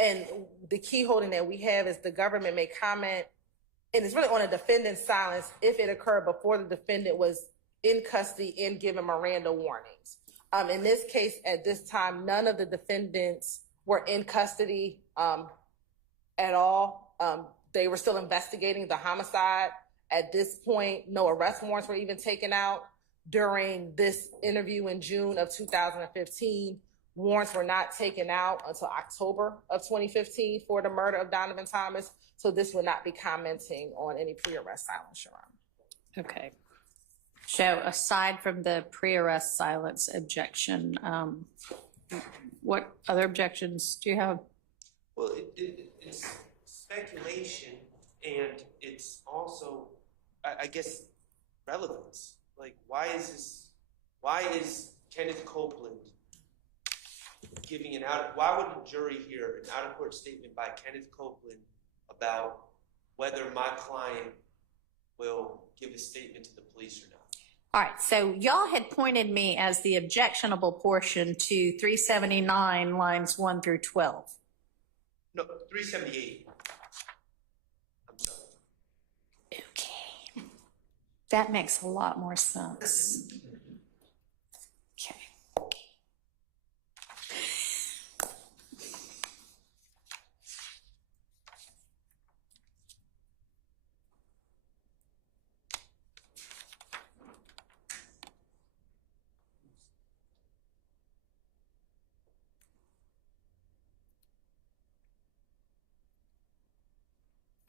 And the key holding that we have is the government may comment, and it's really on a defendant's silence if it occurred before the defendant was in custody and given Miranda warnings. In this case, at this time, none of the defendants were in custody at all. They were still investigating the homicide. At this point, no arrest warrants were even taken out. During this interview in June of 2015, warrants were not taken out until October of 2015 for the murder of Donovan Thomas. So this would not be commenting on any pre-arrest silence, Your Honor. Okay. So aside from the pre-arrest silence objection, what other objections do you have? Well, it's speculation, and it's also, I guess, relevance. Like, why is Kenneth Copeland giving why would a jury hear an out-of-court statement by Kenneth Copeland about whether my client will give a statement to the police or not? All right, so y'all had pointed me as the objectionable portion to 379 lines 1 through 12. No, 378. I'm sorry. Okay. That makes a lot more sense. Okay.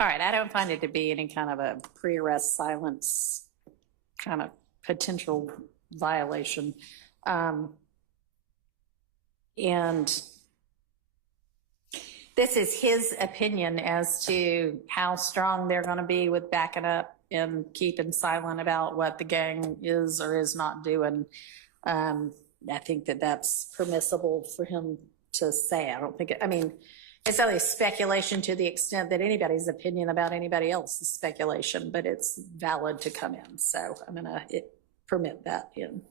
All right, I don't find it to be any kind of a pre-arrest silence kind of potential violation. And this is his opinion as to how strong they're going to be with backing up and keeping silent about what the gang is or is not doing. I think that that's permissible for him to say. I don't think I mean, it's only speculation to the extent that anybody's opinion about anybody else is speculation, but it's valid to come in. So I'm going to permit that in.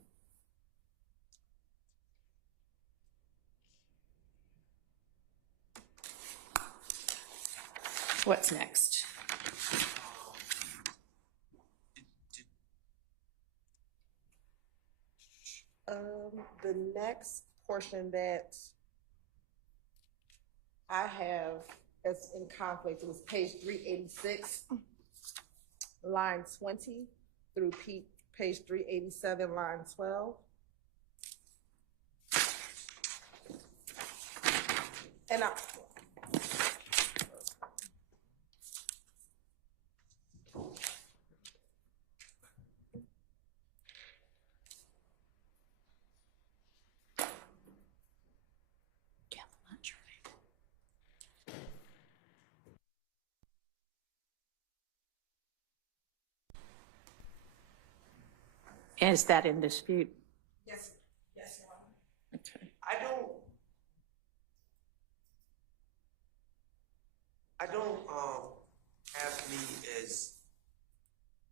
What's next? The next portion that I have as in conflict was page 386, line 20 through page 387, line 12. And Is that in dispute? yes, Your Honor. Okay. I don't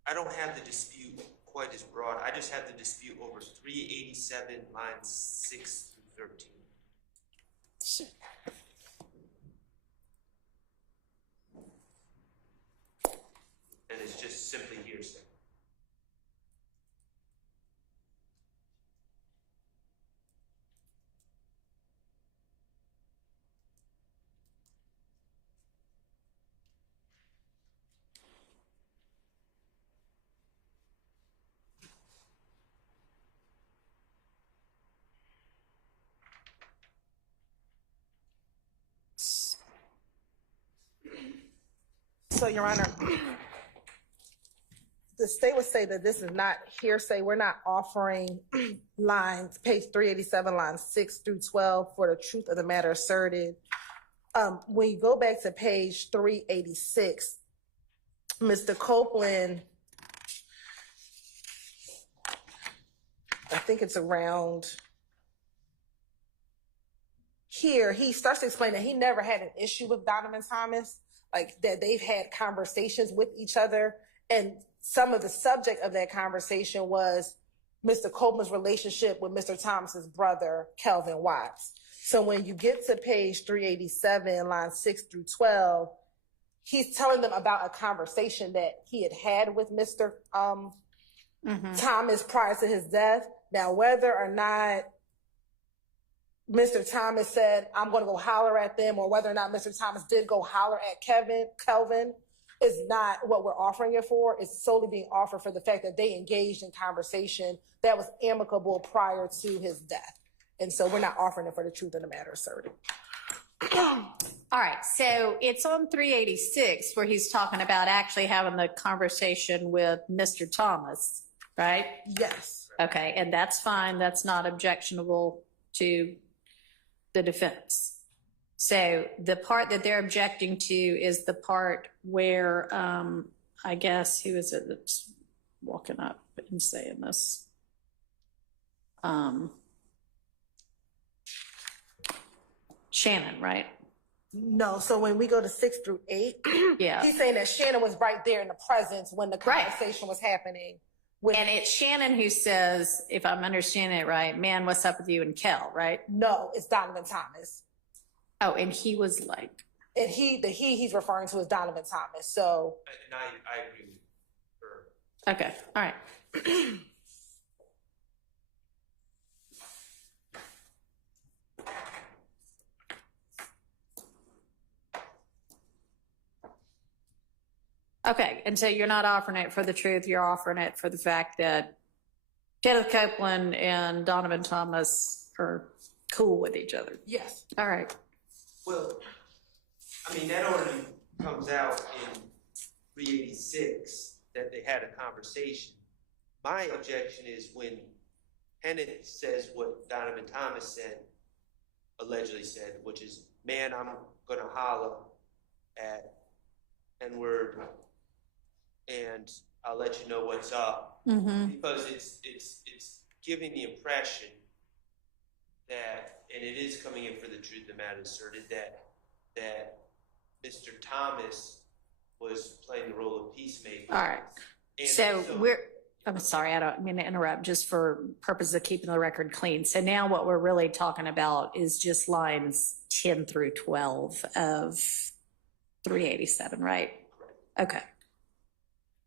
I don't have the dispute quite as broad. I just have the dispute over 387 lines 6 through 13. And it's just simply hearsay. So, Your Honor, the state would say that this is not hearsay. We're not offering lines, page 387, lines 6 through 12 for the truth of the matter asserted. When you go back to page 386, Mr. Copeland, I think it's around here, he starts to explain that he never had an issue with Donovan Thomas, like that they've had conversations with each other. And some of the subject of that conversation was Mr. Copeland's relationship with Mr. Thomas's brother, Kelvin Watts. So when you get to page 387, lines 6 through 12, he's telling them about a conversation that he had had with Mr. Thomas prior to his death. Now, whether or not Mr. Thomas said, I'm going to go holler at them, or whether or not Mr. Thomas did go holler at Kelvin is not what we're offering it for. It's solely being offered for the fact that they engaged in conversation that was amicable prior to his death. And so we're not offering it for the truth of the matter asserted. All right, so it's on 386 where he's talking about actually having the conversation with Mr. Thomas, right? Yes. Okay, and that's fine. That's not objectionable to the defense. So the part that they're objecting to is the part where, I guess, who is it that's walking up and saying this? Shannon, right? No, so when we go to 6 through 8, Yeah. he's saying that Shannon was right there in the presence when the conversation was happening. And it's Shannon who says, if I'm understanding it right, man, what's up with you and Kel, right? No, it's Donovan Thomas. Oh, and he was like, And he's referring to is Donovan Thomas. So And I agree with her. okay, all right. Okay, and so you're not offering it for the truth, you're offering it for the fact that Kenneth Copeland and Donovan Thomas are cool with each other. yes. All right. Well, I mean, that already comes out in 386 that they had a conversation. My objection is when Hennett says what Donovan Thomas said, allegedly said, which is, man, I'm gonna holler at N-word and I'll let you know what's up. Mm-hmm. Because it's giving the impression that, and it is coming in for the truth of the matter asserted, that Mr. Thomas was playing the role of peacemaker. All right. And So I'm sorry, I don't mean to interrupt, just for purposes of keeping the record clean. So now what we're really talking about is just lines 10 through 12 of 387, right? Okay.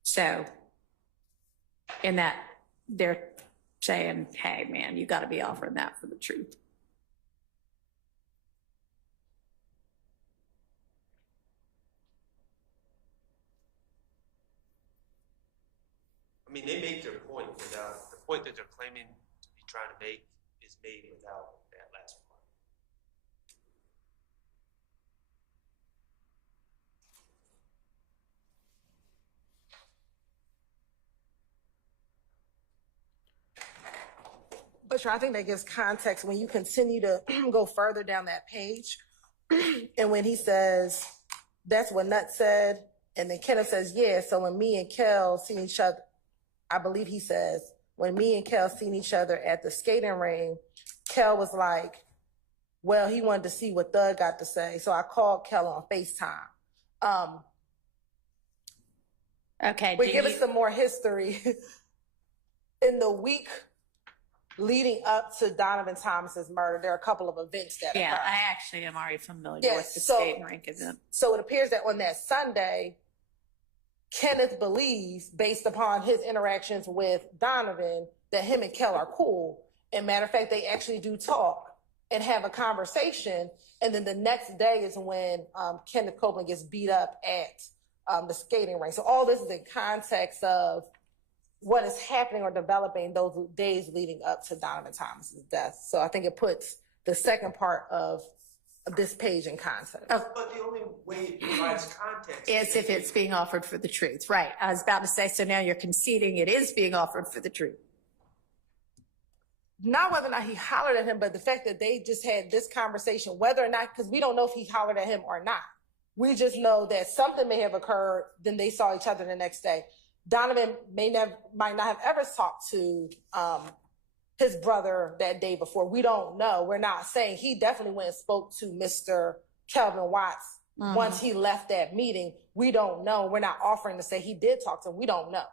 So in that, they're saying, hey, man, you got to be offering that for the truth. I mean, they make their point without, the point that they're claiming to be trying to make is made without that last part. But I think that gives context when you continue to go further down that page. And when he says, that's what Nut said. And then Kenneth says, yeah. So when me and Kel seen each other, I believe he says, when me and Kel seen each other at the skating ring, Kel was like, well, he wanted to see what Thug got to say. So I called Kel on FaceTime. Okay. But give us some more history. In the week leading up to Donovan Thomas's murder, there are a couple of events that Yeah, occurred. I actually am already familiar Yes, with the so- skating rink event. So it appears that on that Sunday, Kenneth believes, based upon his interactions with Donovan, that him and Kel are cool. And matter of fact, they actually do talk and have a conversation. And then the next day is when Kenneth Copeland gets beat up at the skating rink. So all this is in context of what is happening or developing those days leading up to Donovan Thomas's death. So I think it puts the second part of this page in context. But the only way it provides context Is if it's being offered for the truth. Right. I was about to say, so now you're conceding it is being offered for the truth. Not whether or not he hollered at him, but the fact that they just had this conversation, whether or not, because we don't know if he hollered at him or not. We just know that something may have occurred, then they saw each other the next day. Donovan might not have ever talked to his brother that day before. We don't know. We're not saying. He definitely went and spoke to Mr. Kelvin Watts once he left that meeting. We don't know. We're not offering to say he did talk to him. We don't know.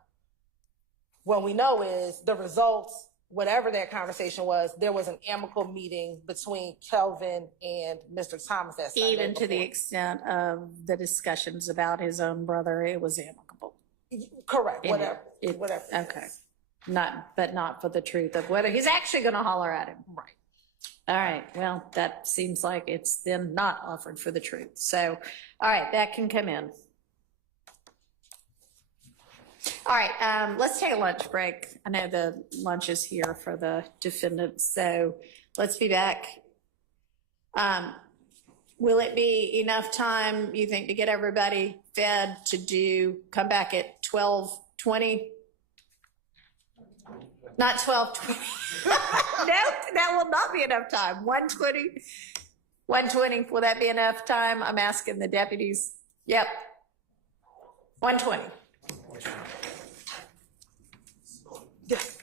What we know is the results, whatever that conversation was, there was an amicable meeting between Kelvin and Mr. Thomas that Sunday Even to the before. extent of the discussions about his own brother, it was amicable. Correct. In Whatever. it- Whatever. it Okay. is. Not for the truth of whether he's actually going to holler at him. Right. All right, well, that seems like it's then not offered for the truth. So, all right, that can come in. All right, let's take a lunch break. I know the lunch is here for the defendants, so let's be back. Will it be enough time, you think, to get everybody fed to come back at 12:20? Not 12:20. No, that will not be enough time. 1:20. 1:20. Will that be enough time? I'm asking the deputies. Yep. 1:20. Yes.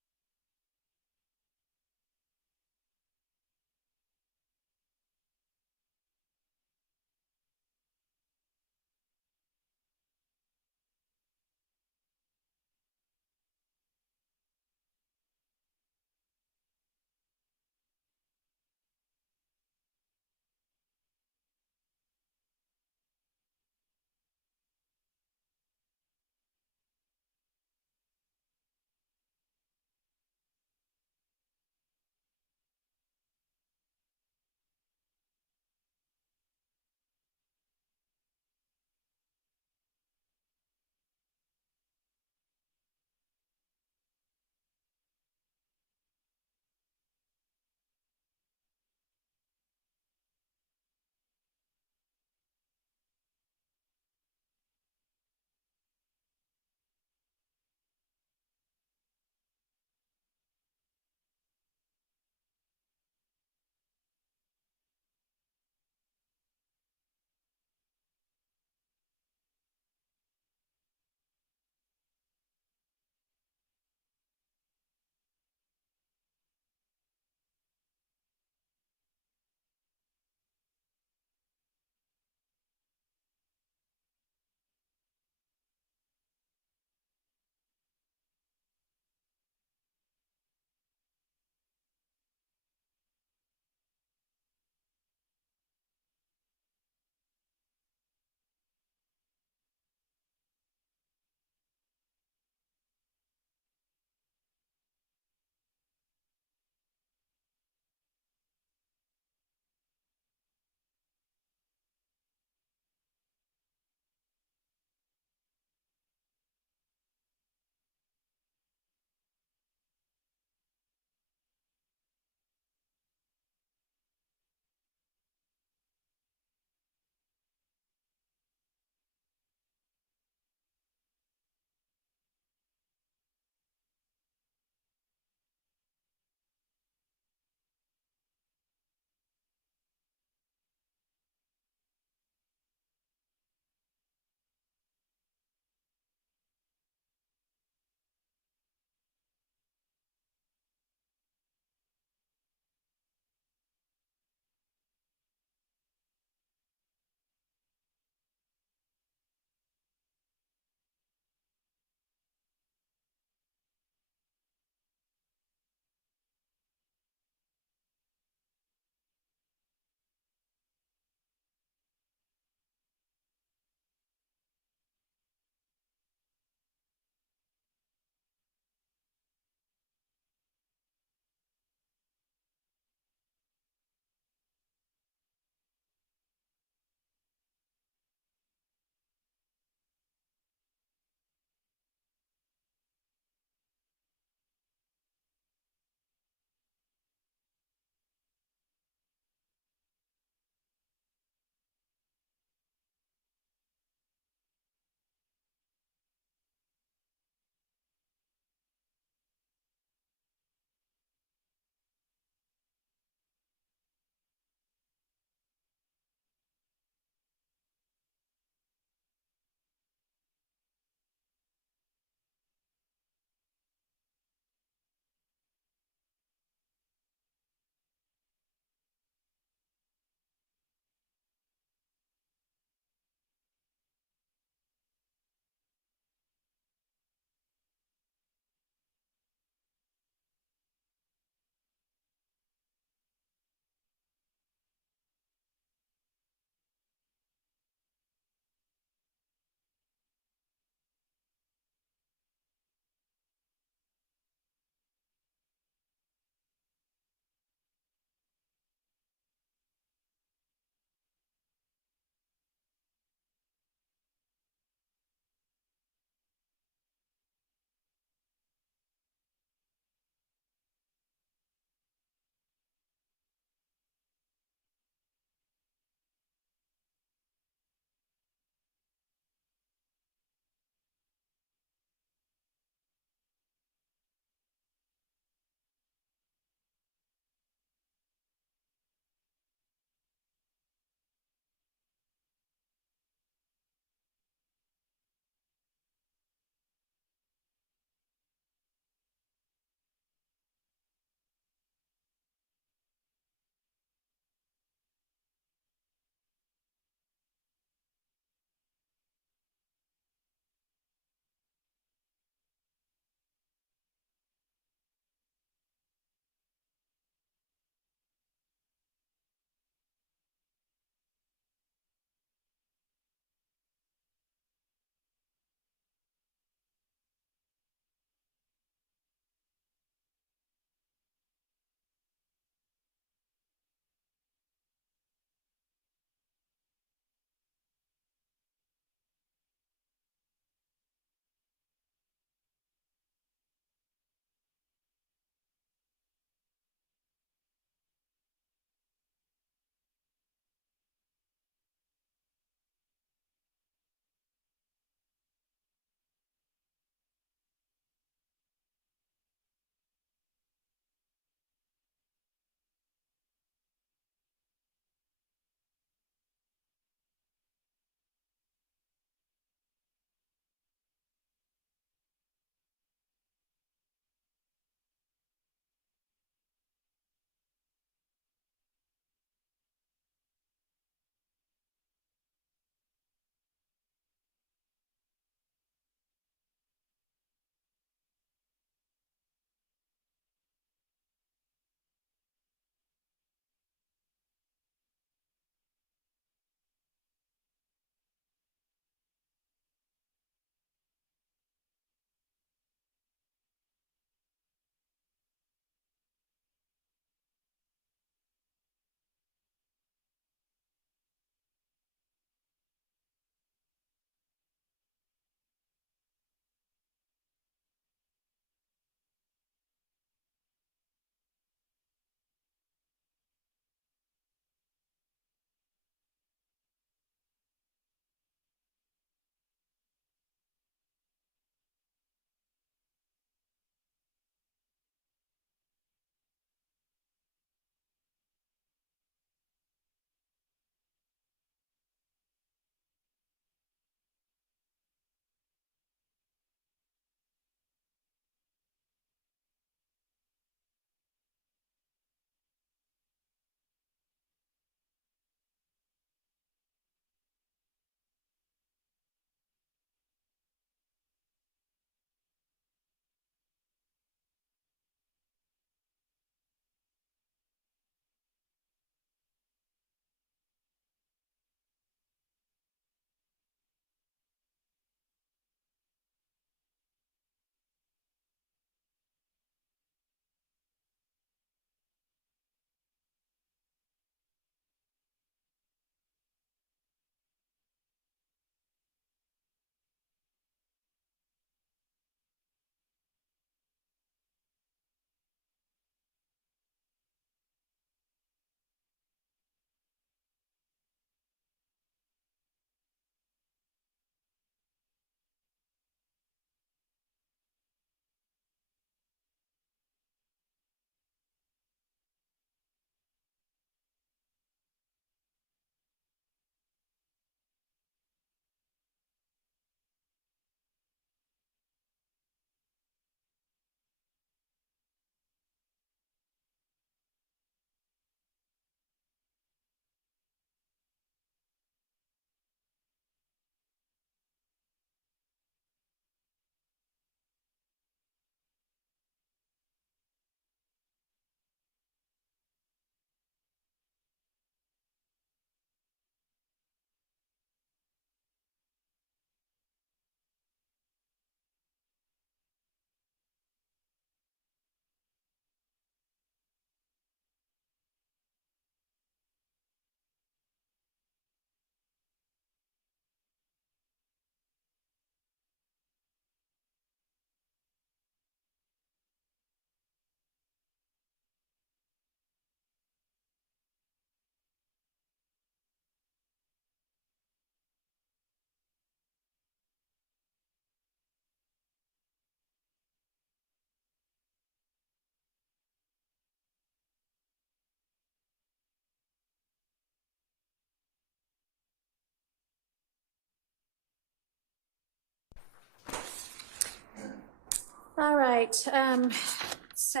All right, so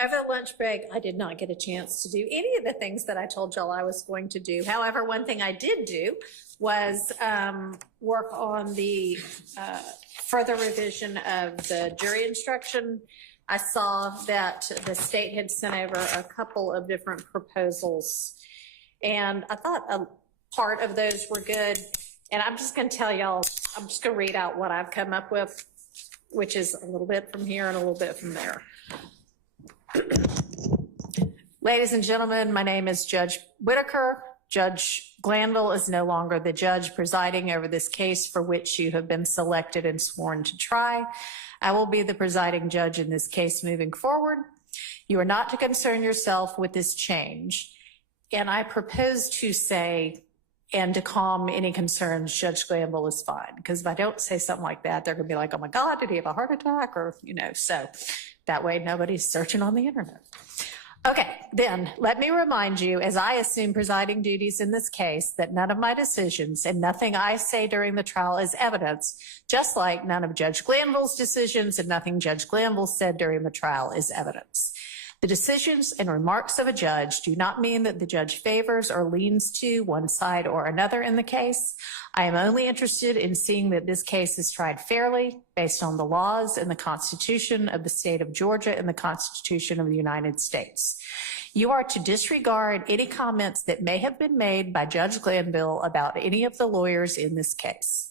over the lunch break, I did not get a chance to do any of the things that I told y'all I was going to do. However, one thing I did do was work on the further revision of the jury instruction. I saw that the state had sent over a couple of different proposals, and I thought a part of those were good. And I'm just going to tell y'all, I'm just going to read out what I've come up with, which is a little bit from here and a little bit from there. Ladies and gentlemen, my name is Judge Whitaker. Judge Glanville is no longer the judge presiding over this case for which you have been selected and sworn to try. I will be the presiding judge in this case moving forward. You are not to concern yourself with this change. And I propose to say, and to calm any concerns, Judge Glanville is fine. Because if I don't say something like that, they're going to be like, oh my God, did he have a heart attack? Or, you know, so that way nobody's searching on the internet. Okay, then let me remind you, as I assume presiding duties in this case, that none of my decisions and nothing I say during the trial is evidence, just like none of Judge Glanville's decisions and nothing Judge Glanville said during the trial is evidence. The decisions and remarks of a judge do not mean that the judge favors or leans to one side or another in the case. I am only interested in seeing that this case is tried fairly based on the laws and the Constitution of the state of Georgia and the Constitution of the United States. You are to disregard any comments that may have been made by Judge Glanville about any of the lawyers in this case.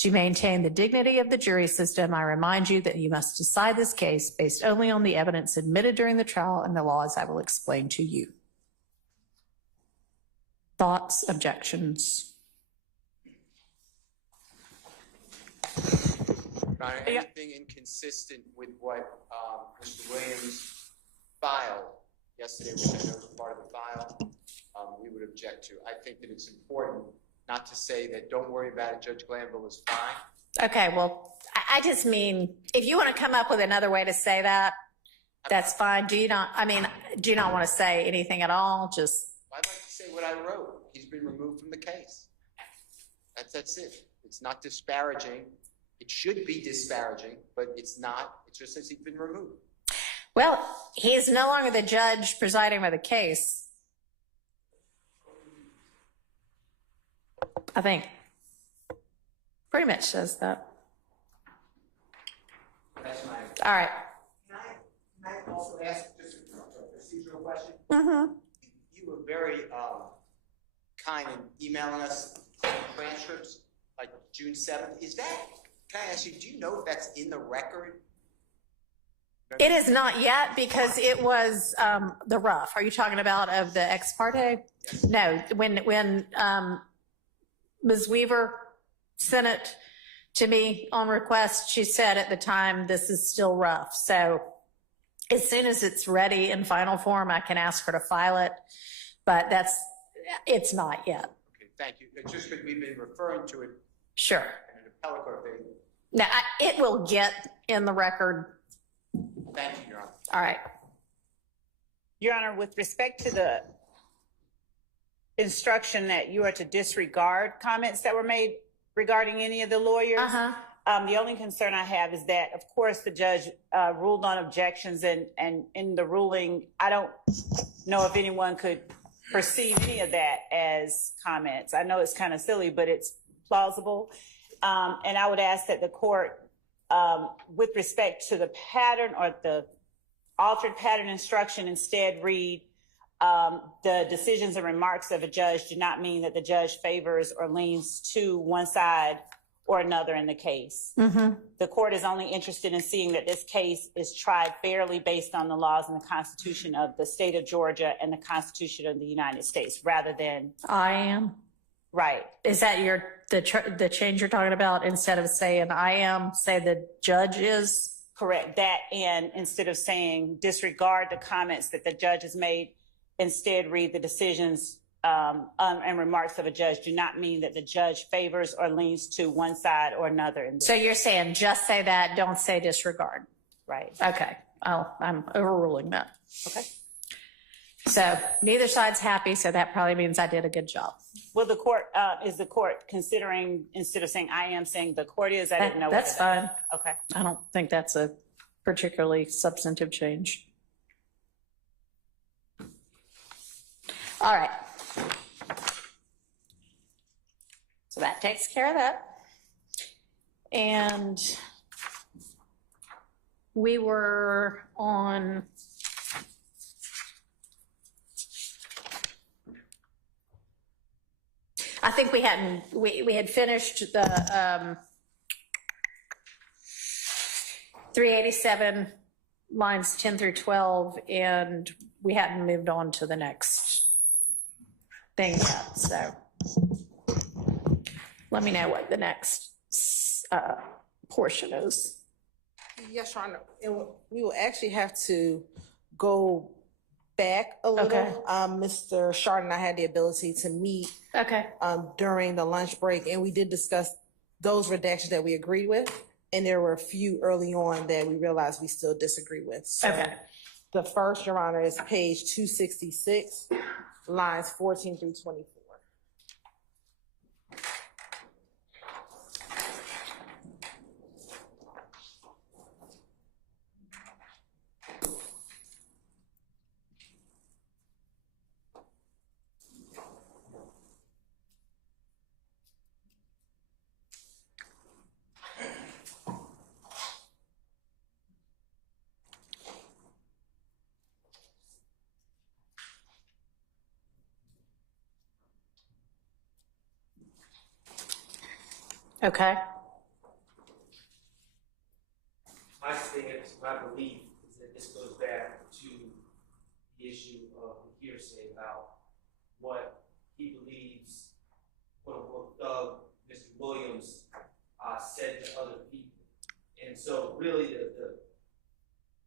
To maintain the dignity of the jury system, I remind you that you must decide this case based only on the evidence admitted during the trial and the laws I will explain to you. Thoughts, objections? Anything inconsistent with what Mr. Williams filed yesterday, which I know was part of the file, we would object to. I think that it's important not to say that don't worry about it, Judge Glanville is fine. Okay, well, I just mean, if you want to come up with another way to say that, that's fine. Do you not want to say anything at all? Just. I'd like to say what I wrote. He's been removed from the case. That's it. It's not disparaging. It should be disparaging, but it's not. It just says he's been removed. Well, he is no longer the judge presiding over the case. I think pretty much says that. That's my. All right. Can I also ask just a procedural question? Mm-hmm. You were very kind in emailing us transcripts like June 7th. Is that, can I ask you, do you know if that's in the record? It is not yet because it was the rough. Are you talking about of the ex parte? Yes. No, when Ms. Weaver sent it to me on request, she said at the time, this is still rough. So as soon as it's ready in final form, I can ask her to file it, but it's not yet. Okay, thank you. It's just that we've been referring to it. Sure. In an appellate court thing. Now, it will get in the record. Thank you, Your Honor. All right. Your Honor, with respect to the instruction that you are to disregard comments that were made regarding any of the lawyers, the only concern I have is that, of course, the judge ruled on objections, and in the ruling, I don't know if anyone could perceive any of that as comments. I know it's kind of silly, but it's plausible. And I would ask that the court, with respect to the pattern or the altered pattern instruction, instead read the decisions and remarks of a judge do not mean that the judge favors or leans to one side or another in the case. Mm-hmm. The court is only interested in seeing that this case is tried fairly based on the laws and the Constitution of the state of Georgia and the Constitution of the United States, rather than. I am. Right. Is that the change you're talking about? Instead of saying I am, say the judge is? Correct. That, and instead of saying disregard the comments that the judge has made, instead read the decisions and remarks of a judge do not mean that the judge favors or leans to one side or another. So you're saying just say that, don't say disregard. Right. Okay. I'm overruling that. Okay. So neither side's happy, so that probably means I did a good job. Will the court, is the court considering, instead of saying I am, saying the court is? I didn't know. That's fine. Okay. I don't think that's a particularly substantive change. All right. So that takes care of that. And we were on I think we had finished the 387 lines 10 through 12, and we hadn't moved on to the next thing yet. So let me know what the next portion is. Yes, Your Honor. We will actually have to go back a little. Okay. Mr. Shard and I had the ability to meet during the lunch break, and we did discuss those redactions that we agreed with, and there were a few early on that we realized we still disagree with. So the first, Your Honor, is page 266, lines 14 through 24. Okay. My stance, my belief is that this goes back to the issue of hearsay about what he believes, quote unquote, Doug, Mr. Williams, said to other people. And so really the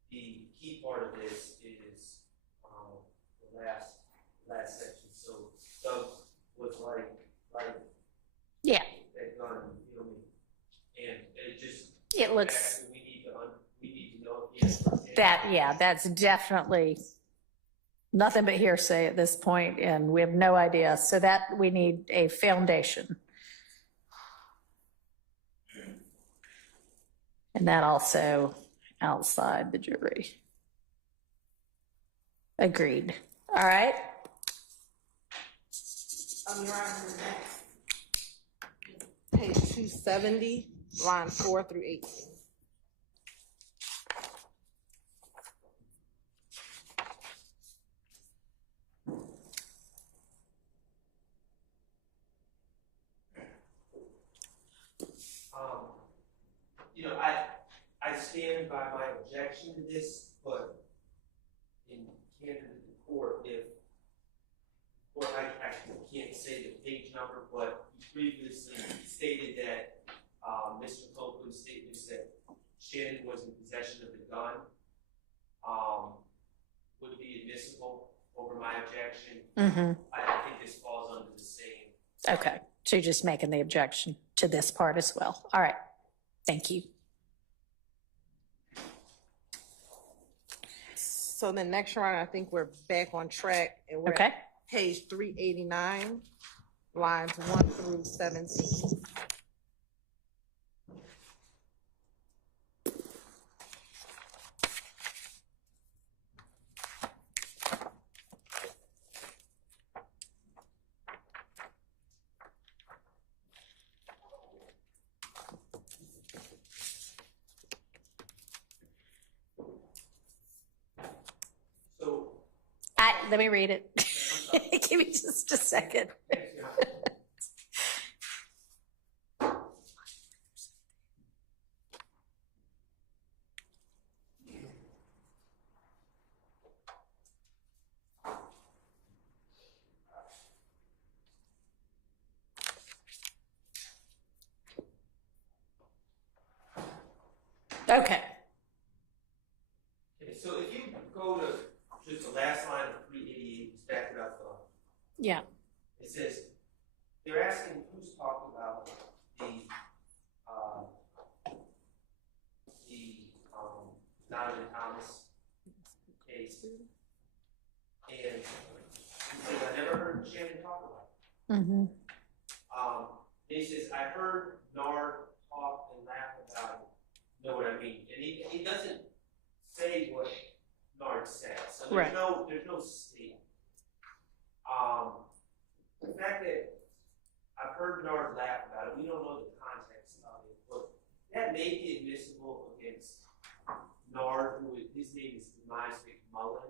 key part of this is the last section. So Doug was like yeah, that gun, you know what I mean? And it just it looks we need to know if he has that, yeah, that's definitely nothing but hearsay at this point, and we have no idea. So that we need a foundation. And that also outside the jury. Agreed. All right. Your Honor, page 270, line 4 through 18. You know, I stand by my objection to this, but in candid to the court, I actually can't say the page number, but he previously stated that Mr. Copeland's statements that Shannon was in possession of the gun would be admissible over my objection. I think this falls under the same. Okay, so you're just making the objection to this part as well. All right, thank you. So the next round, I think we're back on track, and we're at page 389, lines 1 through 17. Let me read it. Give me just a second. Okay. So if you go to just the last line of 388, just back it up. Yeah. It says, they're asking who's talking about the Donovan Thomas case. And he says, I never heard Shannon talk about it. Mm-hmm. He says, I heard Nard talk and laugh about it. You know what I mean? And he doesn't say what Nard said. So there's no statement. The fact that I've heard Nard laugh about it, we don't know the context of it, but that may be admissible against Nard, his name is Demise McMullen.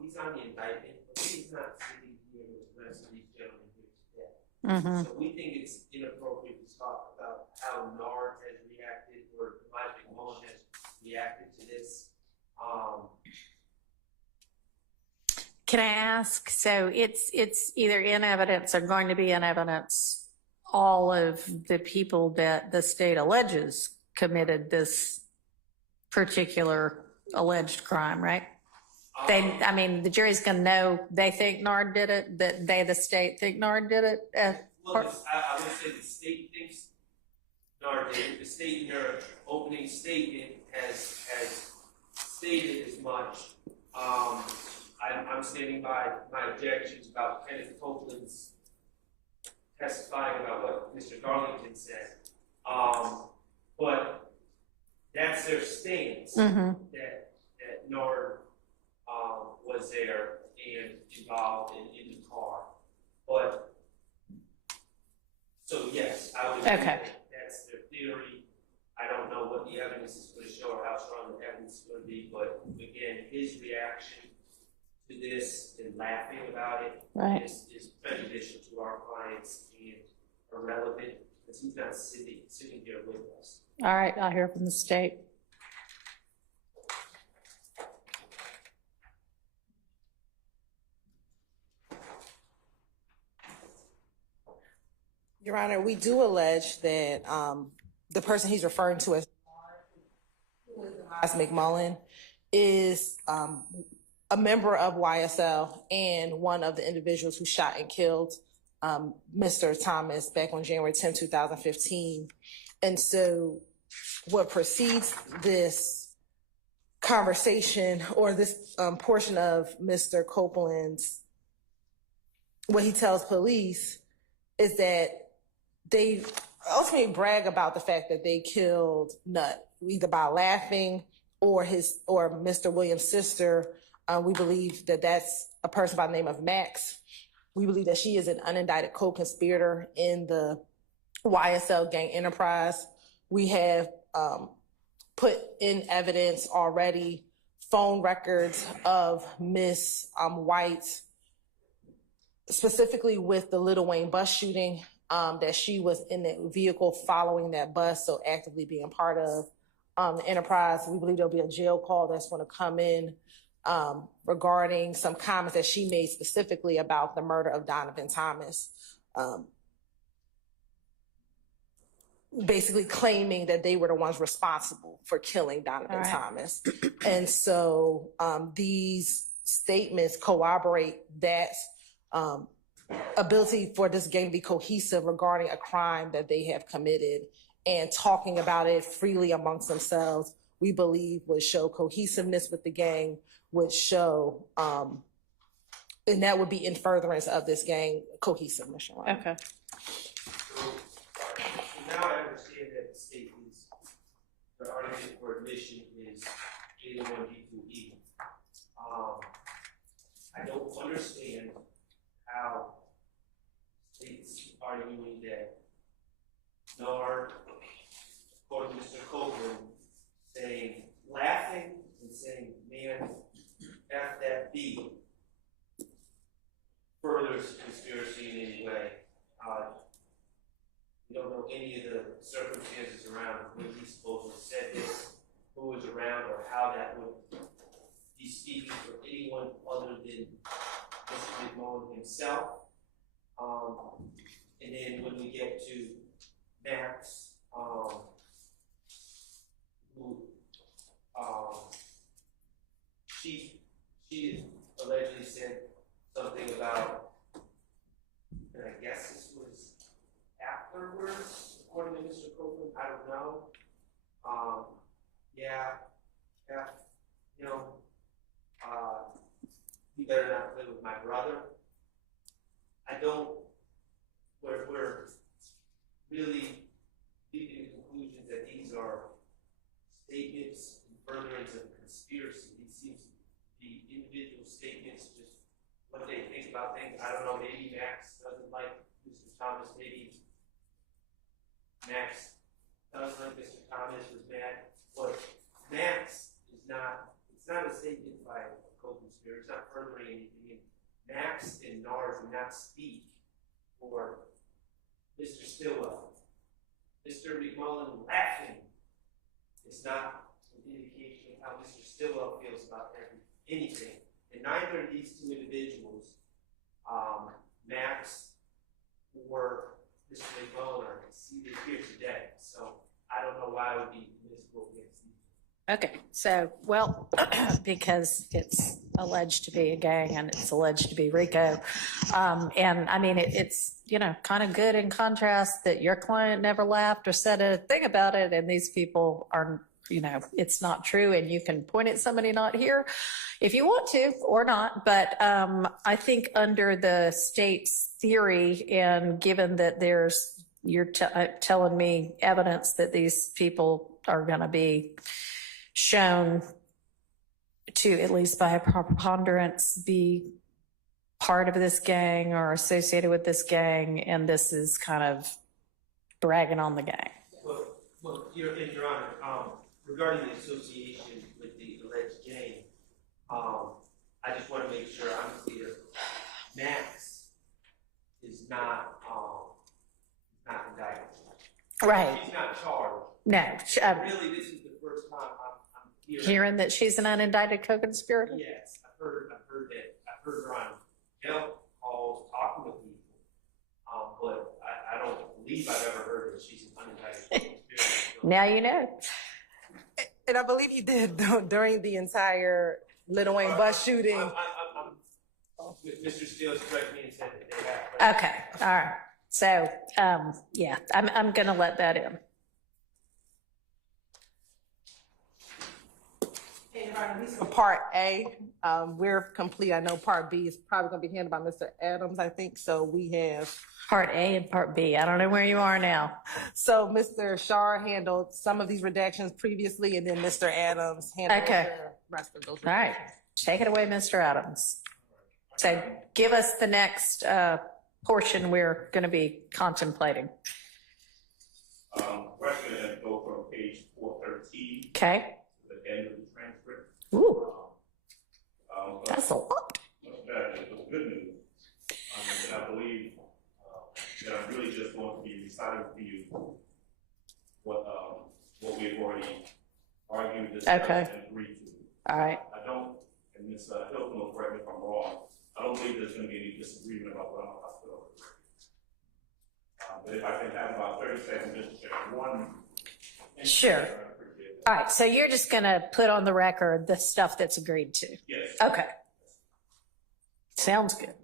He's on the indictment, but he's not sitting here with the rest of these gentlemen here today. Mm-hmm. So we think it's inappropriate to talk about how Nard has reacted or Demise McMullen has reacted to this. Can I ask, so it's either in evidence or going to be in evidence, all of the people that the state alleges committed this particular alleged crime, right? I mean, the jury's going to know they think Nard did it, that they, the state, think Nard did it? I would say the state thinks Nard did it. The state in their opening statement has stated as much. I'm standing by my objections about Kenneth Copeland's testifying about what Mr. Darlington said. But that's their stance, that Nard was there and involved in the car. But, so yes, I would agree that that's their theory. I don't know what the evidence is going to show or how strong the evidence is going to be, but again, his reaction to this and laughing about it is prejudicial to our clients and irrelevant because he's not sitting here with us. All right, I'll hear from the state. Your Honor, we do allege that the person he's referring to as McMullen is a member of YSL and one of the individuals who shot and killed Mr. Thomas back on January 10, 2015. And so what precedes this conversation or this portion of Mr. Copeland's, what he tells police is that they ultimately brag about the fact that they killed Nutt, either by laughing or Mr. Williams' sister. We believe that that's a person by the name of Max. We believe that she is an unindicted co-conspirator in the YSL gang enterprise. We have put in evidence already phone records of Miss White, specifically with the Little Wayne bus shooting, that she was in the vehicle following that bus, so actively being part of the enterprise. We believe there'll be a jail call that's going to come in regarding some comments that she made specifically about the murder of Donovan Thomas. Basically claiming that they were the ones responsible for killing Donovan Thomas. And so these statements corroborate that ability for this gang to be cohesive regarding a crime that they have committed, and talking about it freely amongst themselves, we believe would show cohesiveness with the gang, would show, and that would be in furtherance of this gang cohesiveness. Okay. So now I understand that the state is, the argument for admission is A1B2E. I don't understand how states arguing that Nard, according to Mr. Copeland, saying, laughing and saying, man, F that B, furthers conspiracy in any way. We don't know any of the circumstances around when he supposedly said this, who was around, or how that would be speaking for anyone other than Mr. McMullen himself. And then when we get to Max, who she allegedly said something about, and I guess this was afterwards, according to Mr. Copeland, I don't know. You better not play with my brother. I don't we're really leading to conclusions that these are statements in furtherance of conspiracy. These seem to be individual statements, just what they think about things. I don't know, maybe Max doesn't like Mr. Thomas, maybe Max does like Mr. Thomas, was mad. But Max is not, it's not a statement by a co-conspirator, it's not furthering anything. And Max and NAR do not speak for Mr. Stillwell. Mr. McMullen laughing is not an indication of how Mr. Stillwell feels about anything. And neither of these two individuals, Max or Mr. McMullen, are seated here today. So I don't know why it would be admissible against these. Okay, so, well, because it's alleged to be a gang and it's alleged to be RICO. And I mean, it's, you know, kind of good in contrast that your client never laughed or said a thing about it. And these people are, you know, it's not true. And you can point at somebody not here if you want to or not. But I think under the state's theory, and given that you're telling me evidence that these people are going to be shown to, at least by a preponderance, be part of this gang or associated with this gang, and this is kind of bragging on the gang. Well, Your Honor, regarding the association with the alleged gang, I just want to make sure I'm clear. Max is not indicted. Right. She's not charged. No. Really, this is the first time I'm Hearing that she's an unindicted co-conspirator? Yes, I've heard her on help calls, talking with people, but I don't believe I've ever heard that she's an unindicted co-conspirator. Now you know. And I believe you did during the entire Little Wayne bus shooting. Mr. Steele's correct me and said that they have. Okay, all right. So, yeah, I'm going to let that in. For Part A, we're complete. I know Part B is probably going to be handled by Mr. Adams, I think. So we have Part A and Part B. I don't know where you are now. So Mr. Shar handled some of these redactions previously, and then Mr. Adams handled the rest of those redactions. All right, take it away, Mr. Adams. So give us the next portion we're going to be contemplating. Question and go from page 413 Okay. to the end of the transcript. Ooh, that's a lot. That is good news. And I believe that I'm really just going to be reciting for you what we've already argued, discussed, and agreed to. All right. I don't, and Ms. Hilton will correct me if I'm wrong, I don't believe there's going to be any disagreement about what I'm about to go over. But if I can have about 30 seconds just to check one. Sure. All right, so you're just going to put on the record the stuff that's agreed to? Yes. Okay. Sounds good.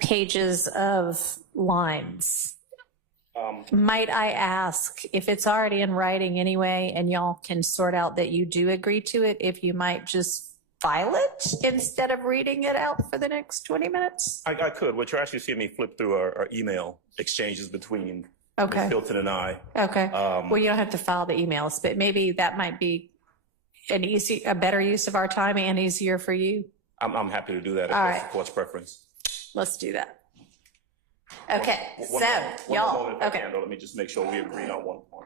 Pages of lines. Might I ask, if it's already in writing anyway, and y'all can sort out that you do agree to it, if you might just file it instead of reading it out for the next 20 minutes? I could. What you're actually seeing me flip through our email exchanges between Ms. Hilton and I. Okay. Well, you don't have to file the emails, but maybe that might be a better use of our time and easier for you. I'm happy to do that if All that's right. the court's preference. Let's do that. Okay, One so moment, y'all, if I okay. can, though, let me just make sure we agree on one point.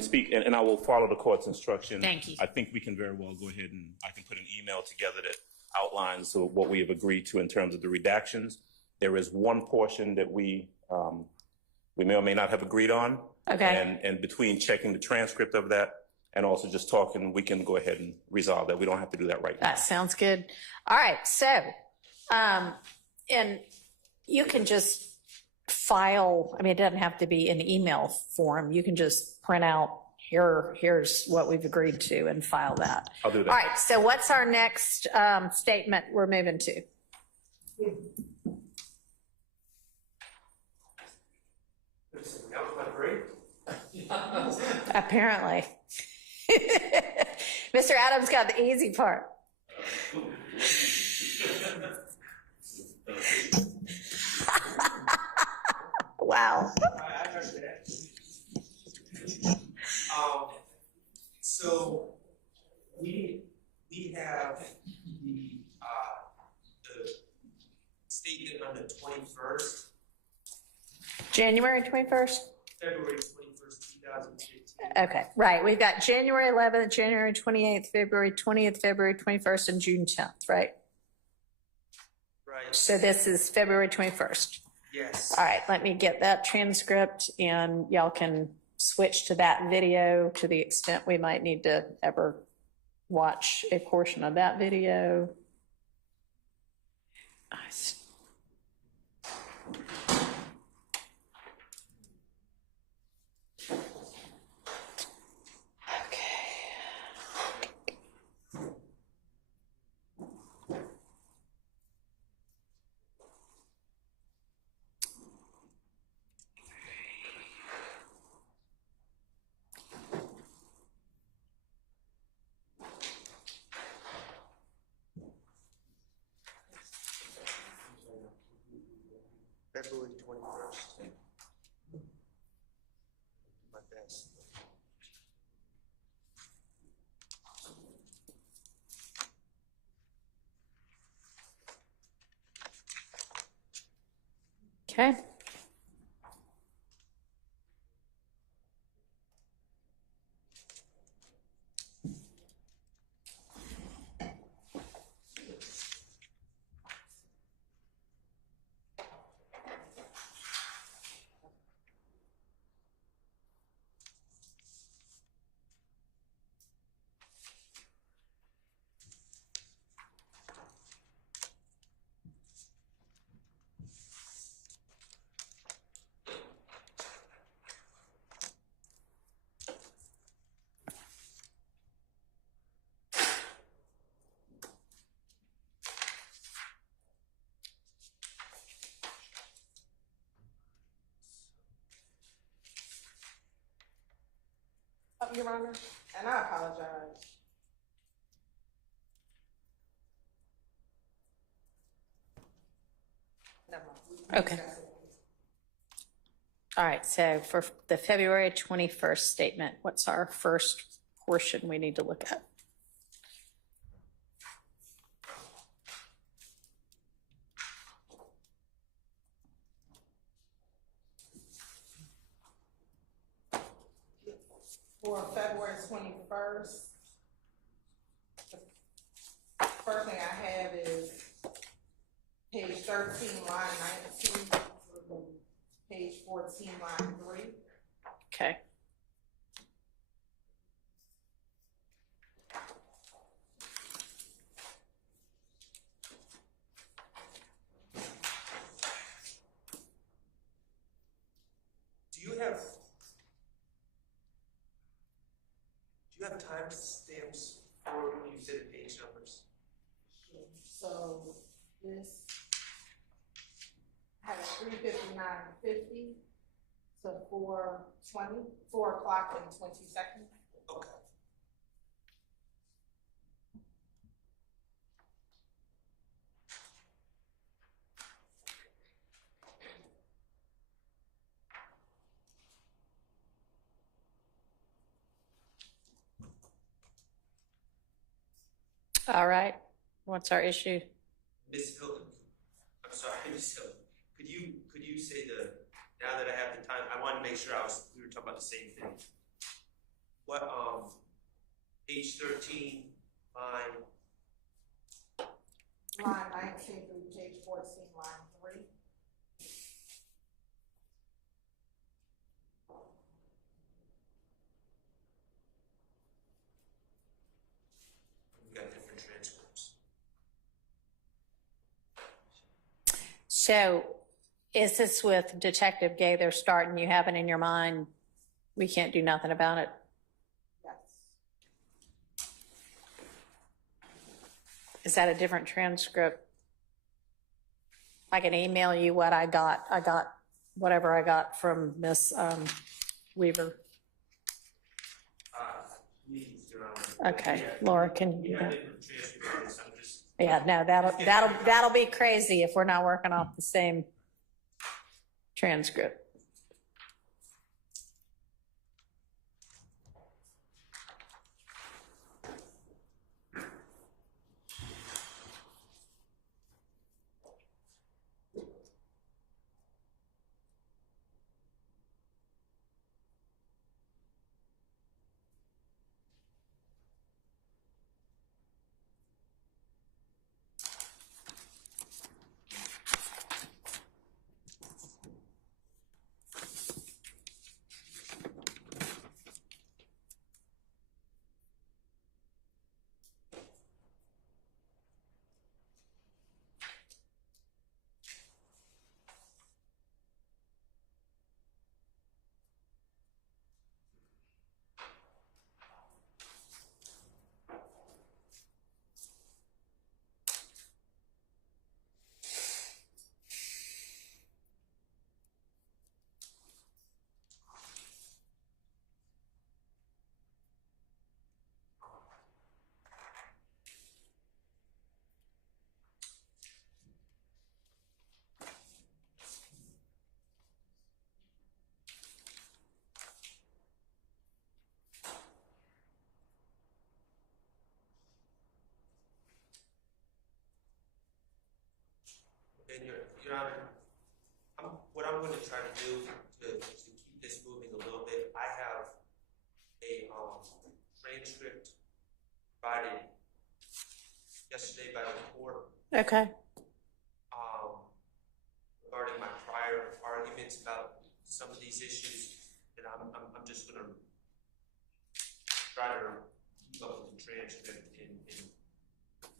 speak, and I will follow the court's instruction. Thank you. I think we can very well go ahead and I can put an email together that outlines what we have agreed to in terms of the redactions. There is one portion that we may or may not have agreed on. Okay. And between checking the transcript of that and also just talking, we can go ahead and resolve that. We don't have to do that right now. That sounds good. All right. So, and you can just file, I mean, it doesn't have to be in email form. You can just print out here's what we've agreed to and file that. I'll do that. All right. So what's our next statement we're moving to? That was my break. Apparently. Mr. Adams got the easy part. Wow. I heard that. So we have the statement on the 21st, January 21st? February 21st, 2015. Okay, right. We've got January 11th, January 28th, February 20th, February 21st, and June 10th, right? Right. So this is February 21st. Yes. All right, let me get that transcript and y'all can switch to that video to the extent we might need to ever watch a portion of that video. February 21st. My best. Okay. Your Honor, and I apologize. Never mind. Okay. All right, so for the February 21st statement, what's our first portion we need to look at? For February 21st, the first thing I have is page 13, line 19, through page 14, line 3. Okay. Do you have timestamps for when you said page numbers? So this has 3:59:50 to 4:20, 4 o'clock and 20 seconds. Okay. All right, what's our issue? Ms. Hilton, I'm sorry, Ms. Hilton, could you say now that I have the time, I wanted to make sure we were talking about the same thing. page 13, line. Line 19 through page 14, line 3. We got different transcripts. So is this with Detective Gaither starting? You have it in your mind? We can't do nothing about it? Yes. Is that a different transcript? I can email you what I got. I got whatever I got from Miss Weaver. Okay, Laura, can you do that? Yeah, no, that'll be crazy if we're not working off the same transcript. And Your Honor, what I'm going to try to do to keep this moving a little bit, I have a transcript provided yesterday by the court. Okay. Regarding my prior arguments about some of these issues, and I'm just going to try to keep up with the transcript and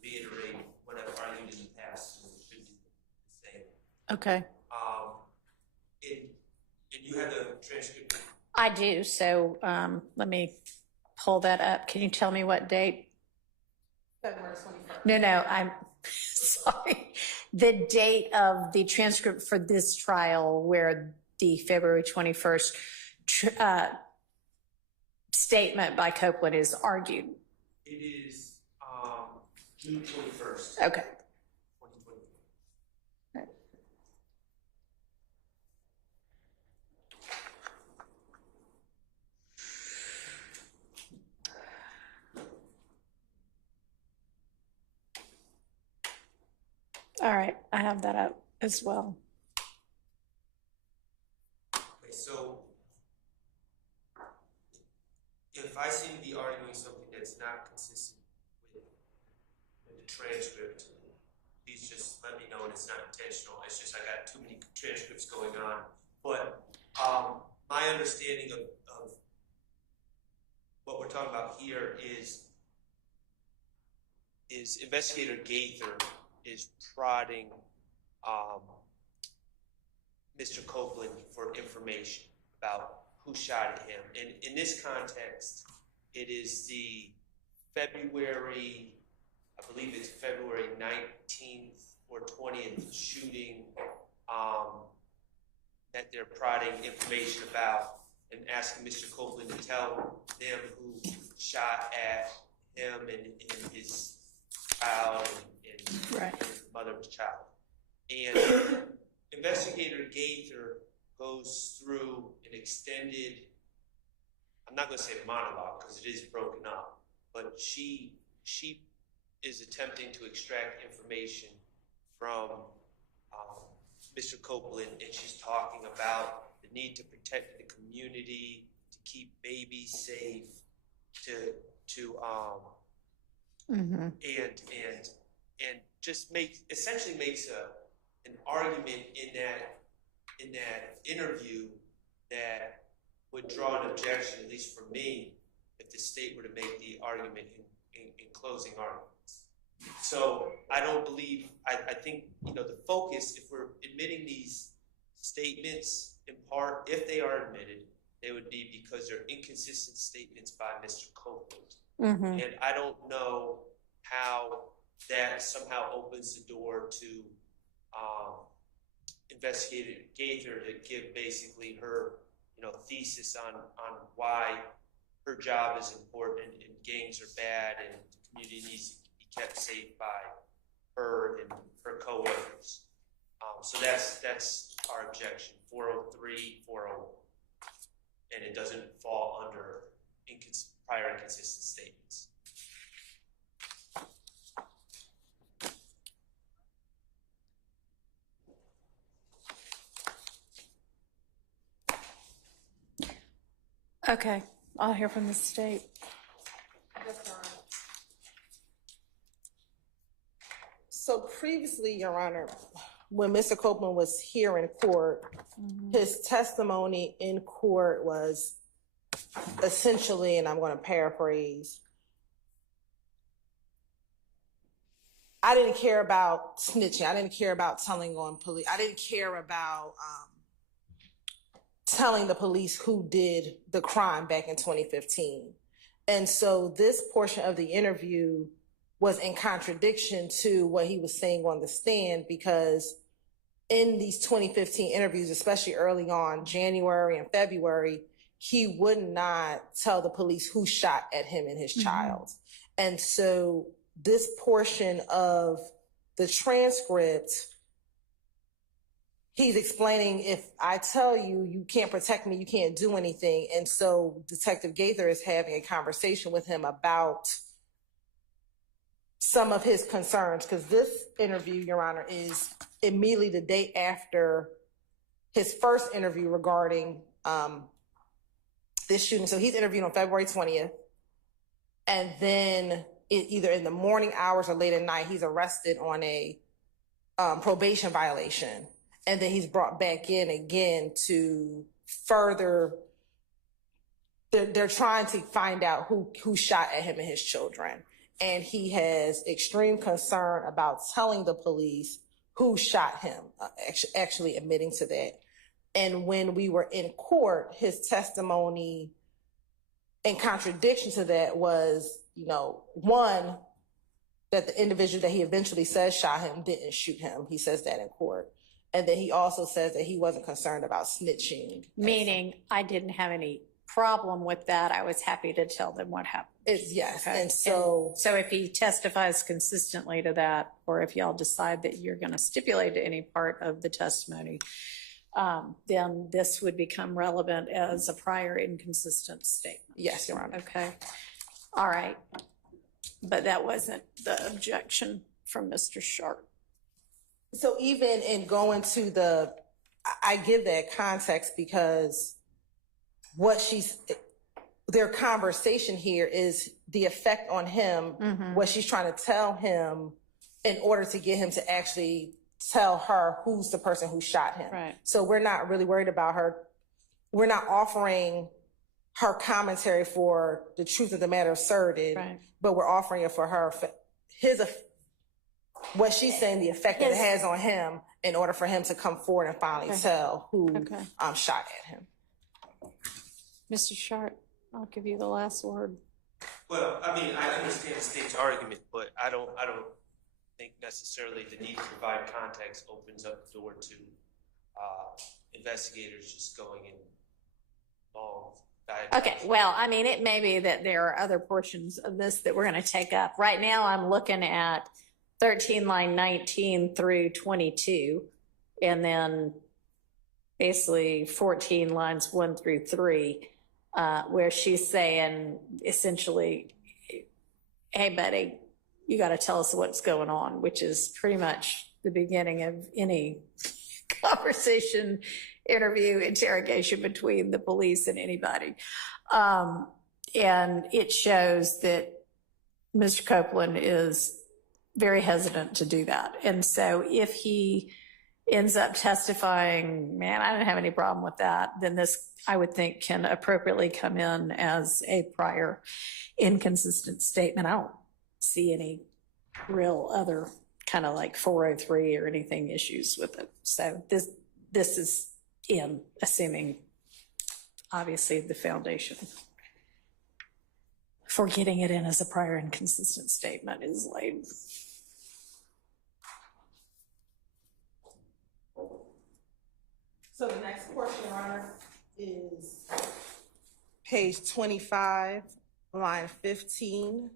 reiterate what I've argued in the past. So it should be the same. Okay. And you have the transcript? I do. So let me pull that up. Can you tell me what date? February 21st. No, I'm sorry. The date of the transcript for this trial where the February 21st statement by Copeland is argued. It is June 21st. Okay. 2024. All right, I have that up as well. Okay, so if I seem to be arguing something that's not consistent with the transcript, please just let me know, and it's not intentional. It's just I got too many transcripts going on. But my understanding of what we're talking about here is Investigator Gaither is prodding Mr. Copeland for information about who shot at him. And in this context, it is the February, I believe it's February 19th or 20th shooting that they're prodding information about and asking Mr. Copeland to tell them who shot at him and his child and Right. his mother of his child. And Investigator Gaither goes through an extended, I'm not going to say monologue because it is broken up, but she is attempting to extract information from Mr. Copeland, and she's talking about the need to protect the community, to keep babies safe, and just essentially makes an argument in that interview that would draw an objection, at least for me, if the state were to make the argument in closing arguments. So I don't believe, I think, the focus, if we're admitting these statements in part, if they are admitted, they would be because they're inconsistent statements by Mr. Copeland. And I don't know how that somehow opens the door to Investigator Gaither to give basically her, thesis on why her job is important and gangs are bad and the community needs to be kept safe by her and her coworkers. So that's our objection, 403, 401. And it doesn't fall under prior inconsistent statements. Okay, I'll hear from the state. So previously, Your Honor, when Mr. Copeland was here in court, his testimony in court was essentially, and I'm going to paraphrase, I didn't care about snitching. I didn't care about telling on police. I didn't care about telling the police who did the crime back in 2015. And so this portion of the interview was in contradiction to what he was saying on the stand, because in these 2015 interviews, especially early on, January and February, he would not tell the police who shot at him and his child. And so this portion of the transcript, he's explaining, if I tell you, you can't protect me, you can't do anything. And so Detective Gaither is having a conversation with him about some of his concerns, because this interview, Your Honor, is immediately the day after his first interview regarding this shooting. So he's interviewed on February 20th. And then either in the morning hours or late at night, he's arrested on a probation violation. And then he's brought back in again to further, they're trying to find out who shot at him and his children. And he has extreme concern about telling the police who shot him, actually admitting to that. And when we were in court, his testimony in contradiction to that was, one, that the individual that he eventually says shot him didn't shoot him. He says that in court. And then he also says that he wasn't concerned about snitching. Meaning, I didn't have any problem with that. I was happy to tell them what happened. Yes. Okay. And so if he testifies consistently to that, or if y'all decide that you're going to stipulate to any part of the testimony, then this would become relevant as a prior inconsistent statement. Yes, Your Honor. Okay. All right. But that wasn't the objection from Mr. Sharp. So even in going to I give that context because their conversation here is the effect on him, what she's trying to tell him in order to get him to actually tell her who's the person who shot him. Right. So we're not really worried about her. We're not offering her commentary for the truth of the matter asserted, but we're offering it for her, what she's saying, the effect that it has on him in order for him to come forward and finally tell who shot at him. Mr. Sharp, I'll give you the last word. Well, I mean, I understand the state's argument, but I don't think necessarily the need to provide context opens up the door to investigators just going in long diagrams. Okay, well, I mean, it may be that there are other portions of this that we're going to take up. Right now, I'm looking at 13 line 19 through 22, and then basically 14 lines 1 through 3, where she's saying essentially, hey, buddy, you got to tell us what's going on, which is pretty much the beginning of any conversation, interview, interrogation between the police and anybody. And it shows that Mr. Copeland is very hesitant to do that. And so if he ends up testifying, man, I didn't have any problem with that, then this, I would think, can appropriately come in as a prior inconsistent statement. I don't see any real other kind of like 403 or anything issues with it. So this is in, assuming obviously the foundation for getting it in as a prior inconsistent statement is laid. So the next portion, Your Honor, is page 25, line 15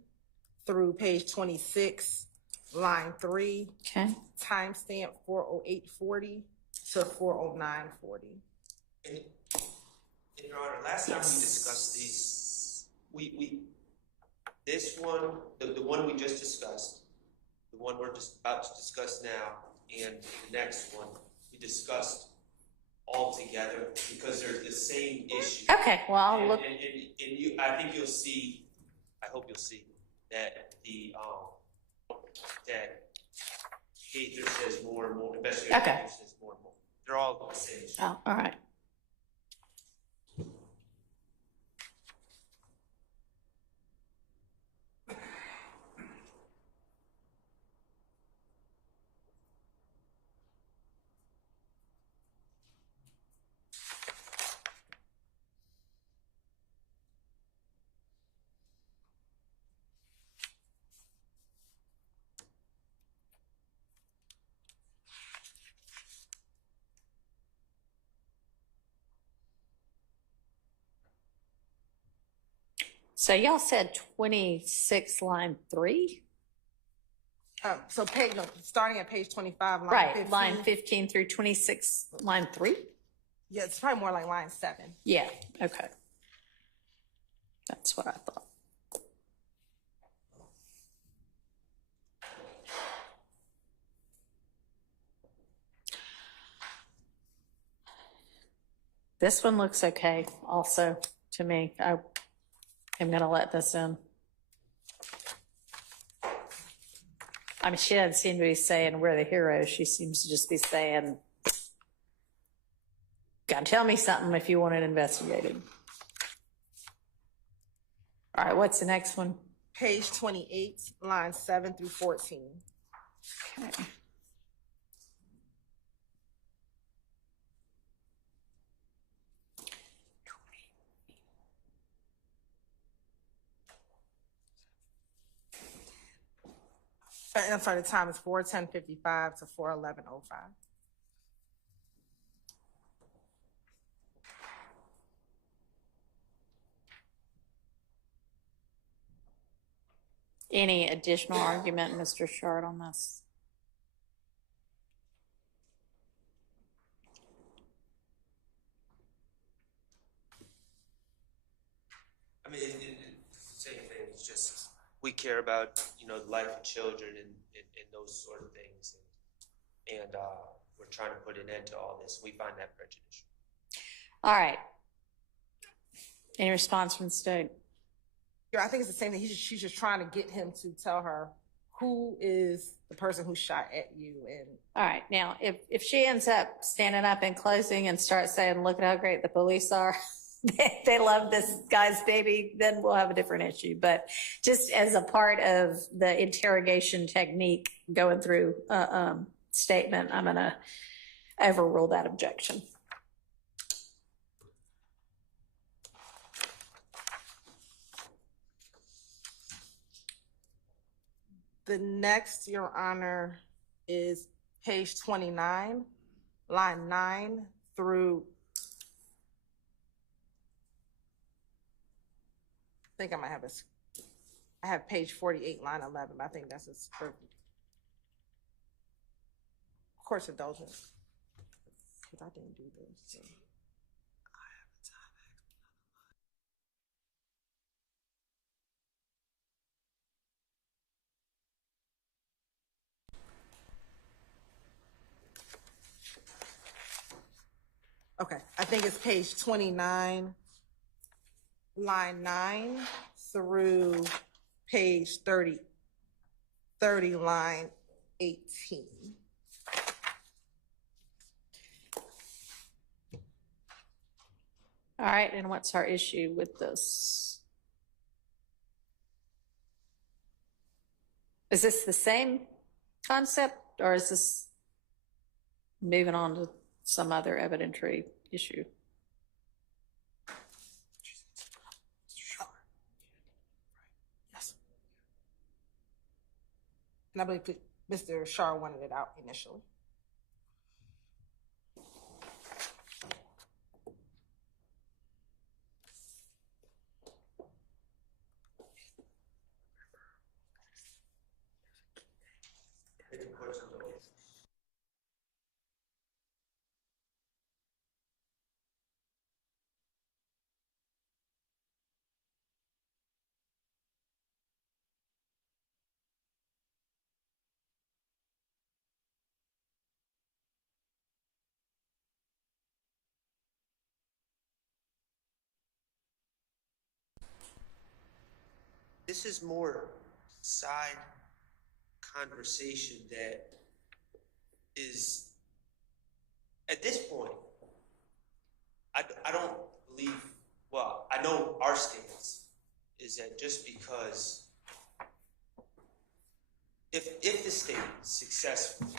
through page 26, line 3. Okay. Timestamp 40840 to 40940. And Your Honor, last time we discussed these, this one, the one we just discussed, the one we're just about to discuss now, and the next one, we discussed all together because they're the same issue. Okay, well, I'll look. And you, I think you'll see, I hope you'll see that that Gaither says more and more, especially Okay. Gaither says more and more. They're all the same issue. Oh, all right. So y'all said 26 line 3? So page, no, starting at page 25, line Right, 15. line 15 through 26, line 3? Yeah, it's probably more like line 7. Yeah, okay. That's what I thought. This one looks okay also to me. I am going to let this in. I mean, she doesn't seem to be saying we're the heroes. She seems to just be saying, gotta tell me something if you want it investigated. All right, what's the next one? Page 28, line 7 through 14. Okay. I'm sorry, the time is 4:10:55 to 4:11:05. Any additional argument, Mr. Shard, on this? I mean, it's the same thing. It's just we care about, you know, the life of children and those sort of things, and we're trying to put an end to all this. We find that prejudicial. All right. Any response from the state? Yeah, I think it's the same thing. She's just trying to get him to tell her who is the person who shot at you. And All right. Now, if she ends up standing up in closing and starts saying, look at how great the police are, they love this guy's baby, then we'll have a different issue. But just as a part of the interrogation technique going through a statement, I'm going to overrule that objection. the next, Your Honor, is page 29, line 9 through, I think I might have I have page 48, line 11, but I think that's for court's indulgence. Because I didn't do this. So. Okay, I think it's page 29, line 9 through page 30, line 18. All right, and what's our issue with this? Is this the same concept, or is this moving on to some other evidentiary issue? Yes. And I believe Mr. Shar wanted it out initially. This is more side conversation that is, at this point, I don't believe, well, I know our stance is that just because if the state successfully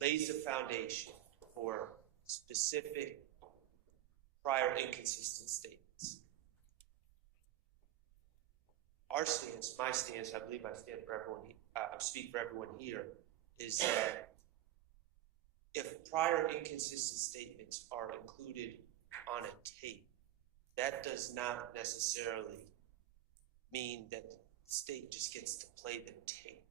lays the foundation for specific prior inconsistent statements, our stance, my stance, I believe I stand for everyone, speak for everyone here, is that if prior inconsistent statements are included on a tape, that does not necessarily mean that the state just gets to play the tape.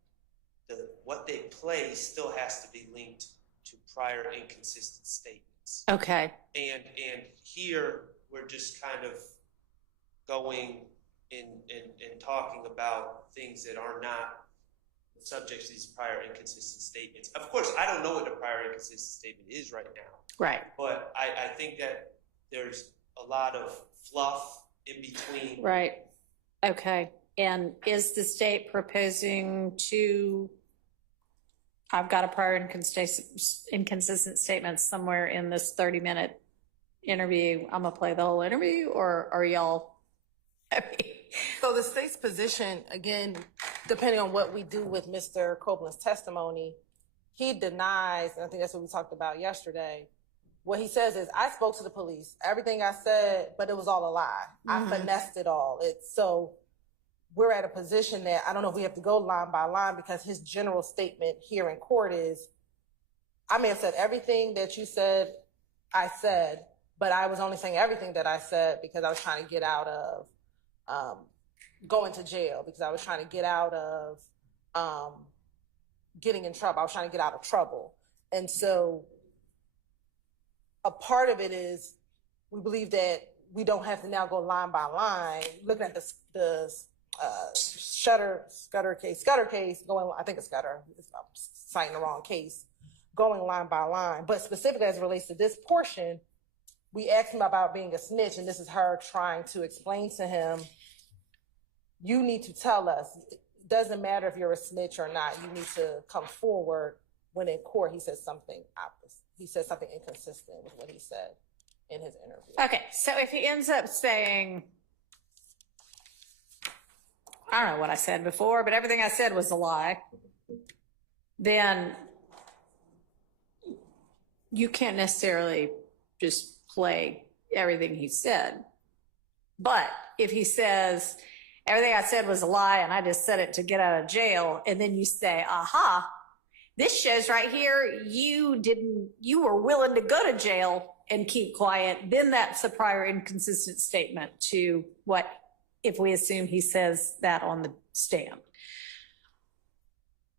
What they play still has to be linked to prior inconsistent statements. Okay. And here we're just kind of going and talking about things that are not subject to these prior inconsistent statements. Of course, I don't know what a prior inconsistent statement is right now. Right. But I think that there's a lot of fluff in between. Right. Okay. And is the state proposing to, I've got a prior inconsistent statement somewhere in this 30-minute interview, I'm gonna play the whole interview, or are y'all happy? So the state's position, again, depending on what we do with Mr. Copeland's testimony, he denies, and I think that's what we talked about yesterday. What he says is, I spoke to the police, everything I said, but it was all a lie. I finessed it all. So we're at a position that I don't know if we have to go line by line, because his general statement here in court is, I may have said everything that you said, I said, but I was only saying everything that I said because I was trying to get out of going to jail, because I was trying to get out of getting in trouble. I was trying to get out of trouble. And so a part of it is we believe that we don't have to now go line by line, looking at the Scudder case going, I think it's Scudder, I'm citing the wrong case, going line by line. But specifically as it relates to this portion, we asked him about being a snitch, and this is her trying to explain to him, you need to tell us. It doesn't matter if you're a snitch or not. You need to come forward. When in court, he says something opposite. He says something inconsistent with what he said in his interview. Okay, so if he ends up saying, I don't know what I said before, but everything I said was a lie, then you can't necessarily just play everything he said. But if he saes, everything I said was a lie and I just said it to get out of jail, and then you say, aha, this shows right here you were willing to go to jail and keep quiet, then that's a prior inconsistent statement to what, if we assume he says that on the stand.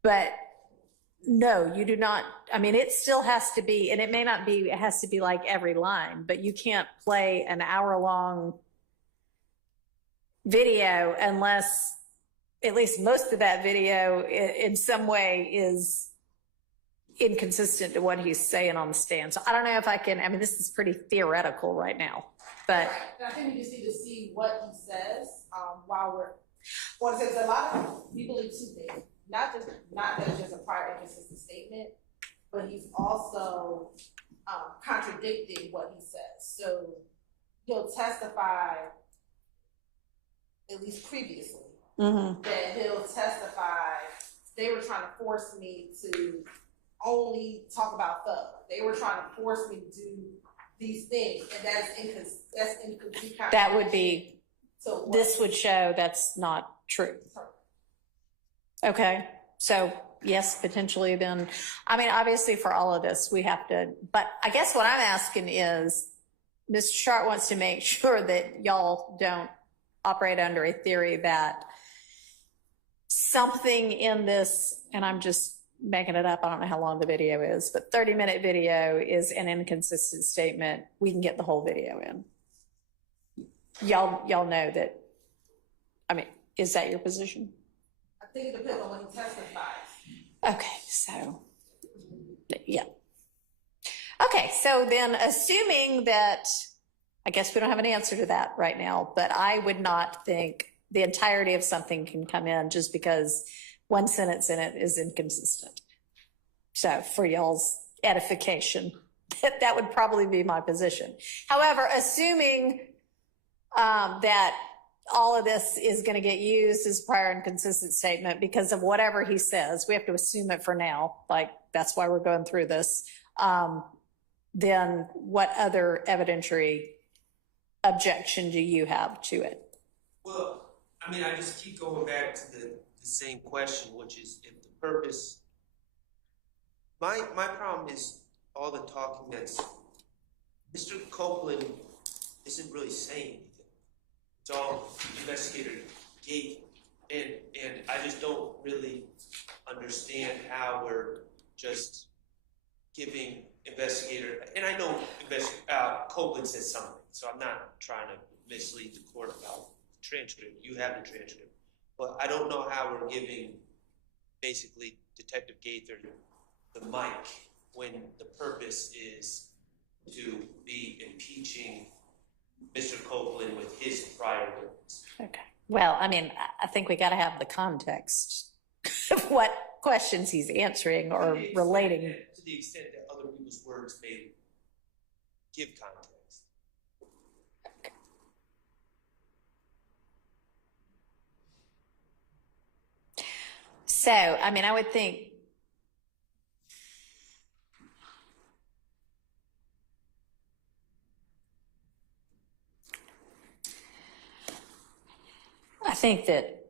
But no, you do not. I mean, it still has to be, and it may not be, it has to be like every line, but you can't play an hour-long video unless at least most of that video in some way is inconsistent to what he's saying on the stand. So I don't know if I can, I mean, this is pretty theoretical right now, but. I think we just need to see what he says, while we're, well, there's a lot of, we believe two things, not that it's just a prior inconsistent statement, but he's also, contradicting what he says. So he'll testify, at least previously, that he'll testify, they were trying to force me to only talk about thug. They were trying to force me to do these things, and that's incomplete. That would be, so this would show that's not true. Okay, so yes, potentially then, I mean, obviously for all of this, we have to, but I guess what I'm asking is, Mr. Sharp wants to make sure that y'all don't operate under a theory that something in this, and I'm just making it up, I don't know how long the video is, but 30-minute video is an inconsistent statement. We can get the whole video in. Y'all know that, I mean, is that your position? I think it depends on when he testifies. Okay, so, yeah. Okay, so then assuming that, I guess we don't have an answer to that right now, but I would not think the entirety of something can come in just because one sentence in it is inconsistent. So for y'all's edification, that would probably be my position. However, assuming that all of this is going to get used as prior inconsistent statement because of whatever he says, we have to assume it for now, like that's why we're going through this, then what other evidentiary objection do you have to it? Well, I mean, I just keep going back to the same question, which is if the purpose, my problem is all the talking that's, Mr. Copeland isn't really saying anything. It's all investigator gate, and I just don't really understand how we're just giving investigator, and I know Copeland says something, so I'm not trying to mislead the court about the transcript. You have the transcript. But I don't know how we're giving basically Detective Gaither the mic when the purpose is to be impeaching Mr. Copeland with his prior words. Okay. Well, I mean, I think we got to have the context of what questions he's answering or relating. To the extent that other people's words may give context. Okay. So, I mean, I would think that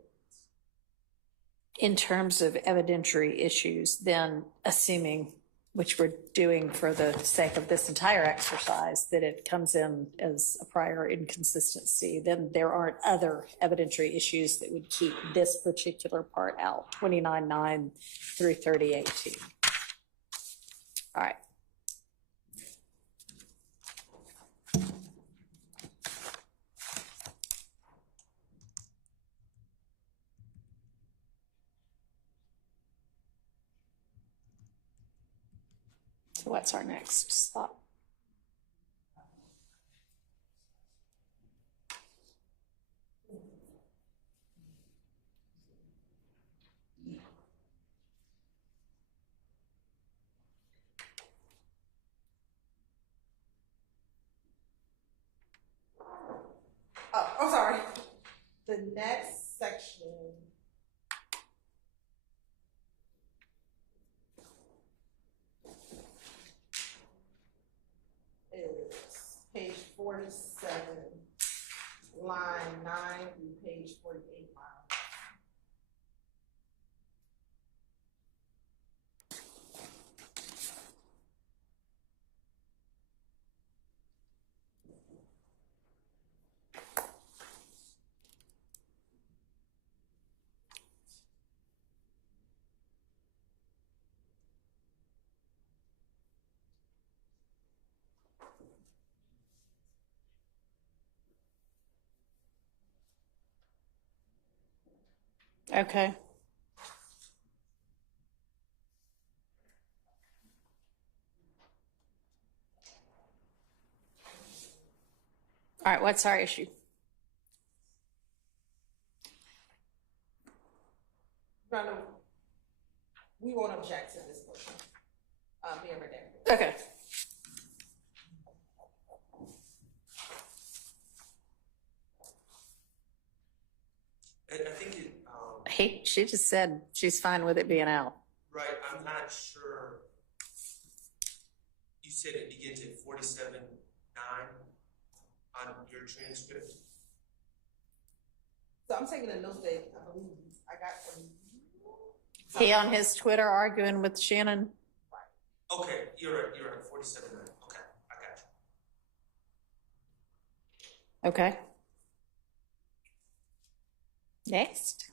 in terms of evidentiary issues, then assuming, which we're doing for the sake of this entire exercise, that it comes in as a prior inconsistency, then there aren't other evidentiary issues that would keep this particular part out, 29.9 through 30.18. All right. So what's our next stop? Oh, I'm sorry. The next section is page 47, line 9 through page 48. Okay. what's our issue? Brenda, we won't object to this motion being redacted. Okay. I think it, She just said she's fine with it being out. right, I'm not sure. You said it begins at 47:9 on your transcript. So I'm taking a note that I believe I got from He on his Twitter arguing with Shannon. Okay, you're right, 47:9. Okay, I got you. Okay. Next.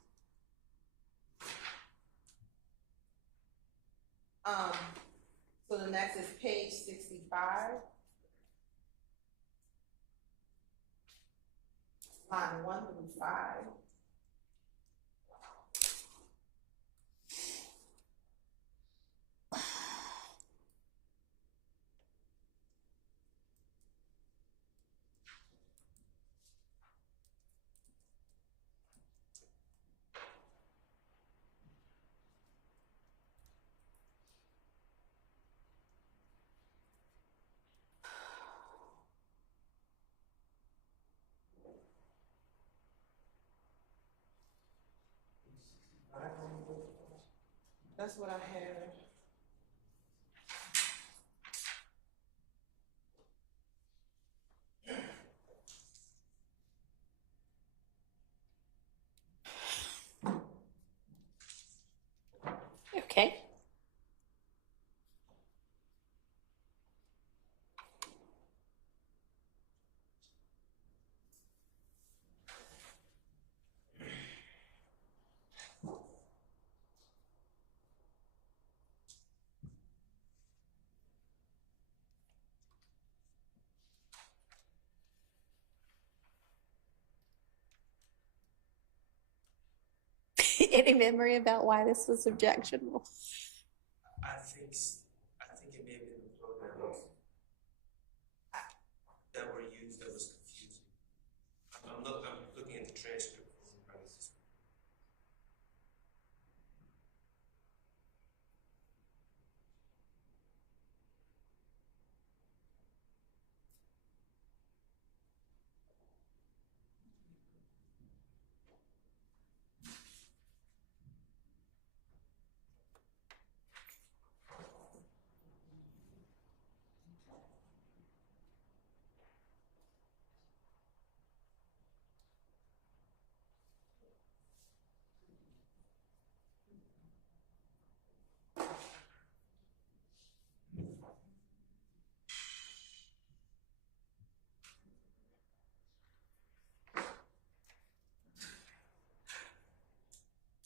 So the next is page 65. Line 1 through 5. That's what I have. Okay. Any memory about why this was objectionable? I think it may have been the programs that were used that was confusing. I'm looking at the transcript.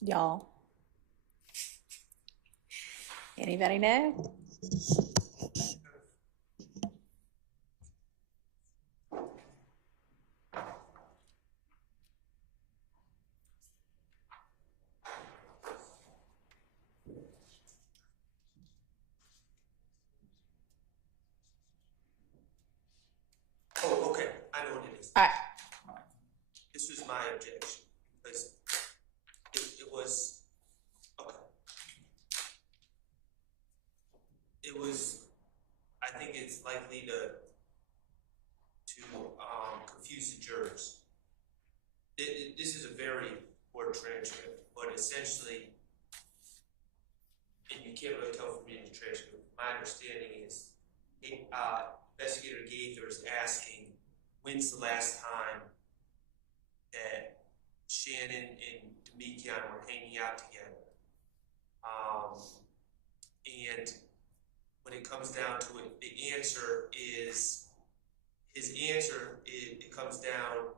Y'all. Anybody know? Oh, okay, I know what it is. All right. This was my objection, because it was, okay. It was, I think it's likely to confuse the jurors. This is a very poor transcript, but essentially, and you can't really tell from reading the transcript, my understanding is, Investigator Gaither is asking, when's the last time that Shannon and Demekion were hanging out together? And when it comes down to it, the answer is, his answer, it comes down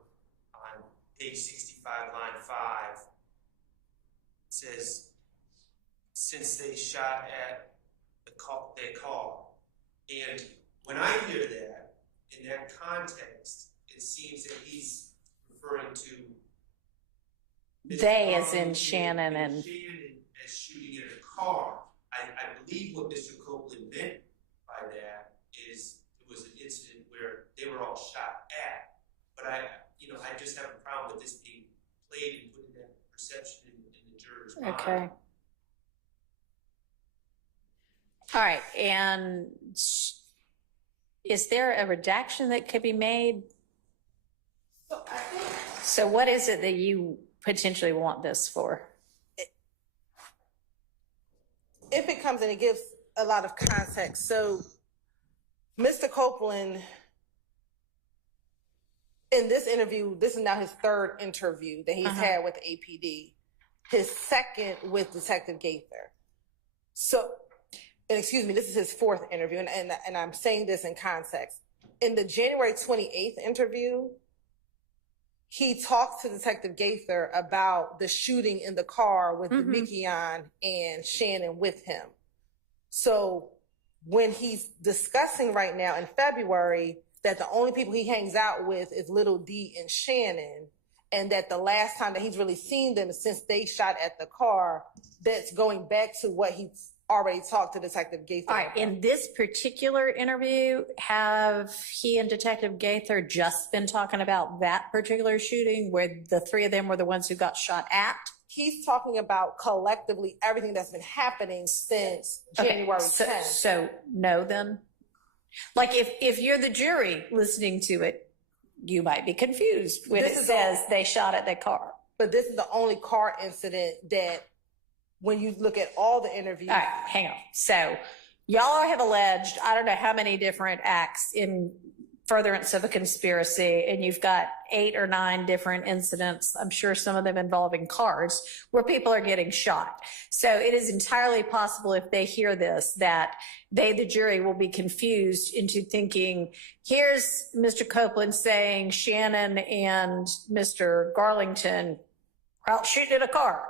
on page 65, line 5. It says, since they shot at the call, they called. And when I hear that, in that context, it seems that he's referring to They as in Shannon and Shannon as shooting in a car. I believe what Mr. Copeland meant by that is it was an incident where they were all shot at. But Okay. All right, and is there a redaction that could be made? So what is it that you potentially want this for? If it comes in, it gives a lot of context. So Mr. Copeland, in this interview, this is now his third interview that he's had with APD, his second with Detective Gaither. So, and excuse me, this is his fourth interview, and I'm saying this in context. In the January 28th interview, he talked to Detective Gaither about the shooting in the car with Demikian and Shannon with him. So when he's discussing right now in February that the only people he hangs out with is Little D and Shannon, and that the last time that he's really seen them is since they shot at the car, that's going back to what he's already talked to Detective Gaither. All right, in this particular interview, have he and Detective Gaither just been talking about that particular shooting where the three of them were the ones who got shot at? He's talking about collectively everything that's been happening since January 10th. So no then? Like if you're the jury listening to it, you might be confused when it says they shot at the car. But this is the only car incident that when you look at all the interviews. All right, hang on. So y'all have alleged, I don't know how many different acts in furtherance of a conspiracy, and you've got 8 or 9 different incidents, I'm sure some of them involving cars, where people are getting shot. So it is entirely possible if they hear this that they, the jury, will be confused into thinking, here's Mr. Copeland saying Shannon and Mr. Garlington are out shooting at a car.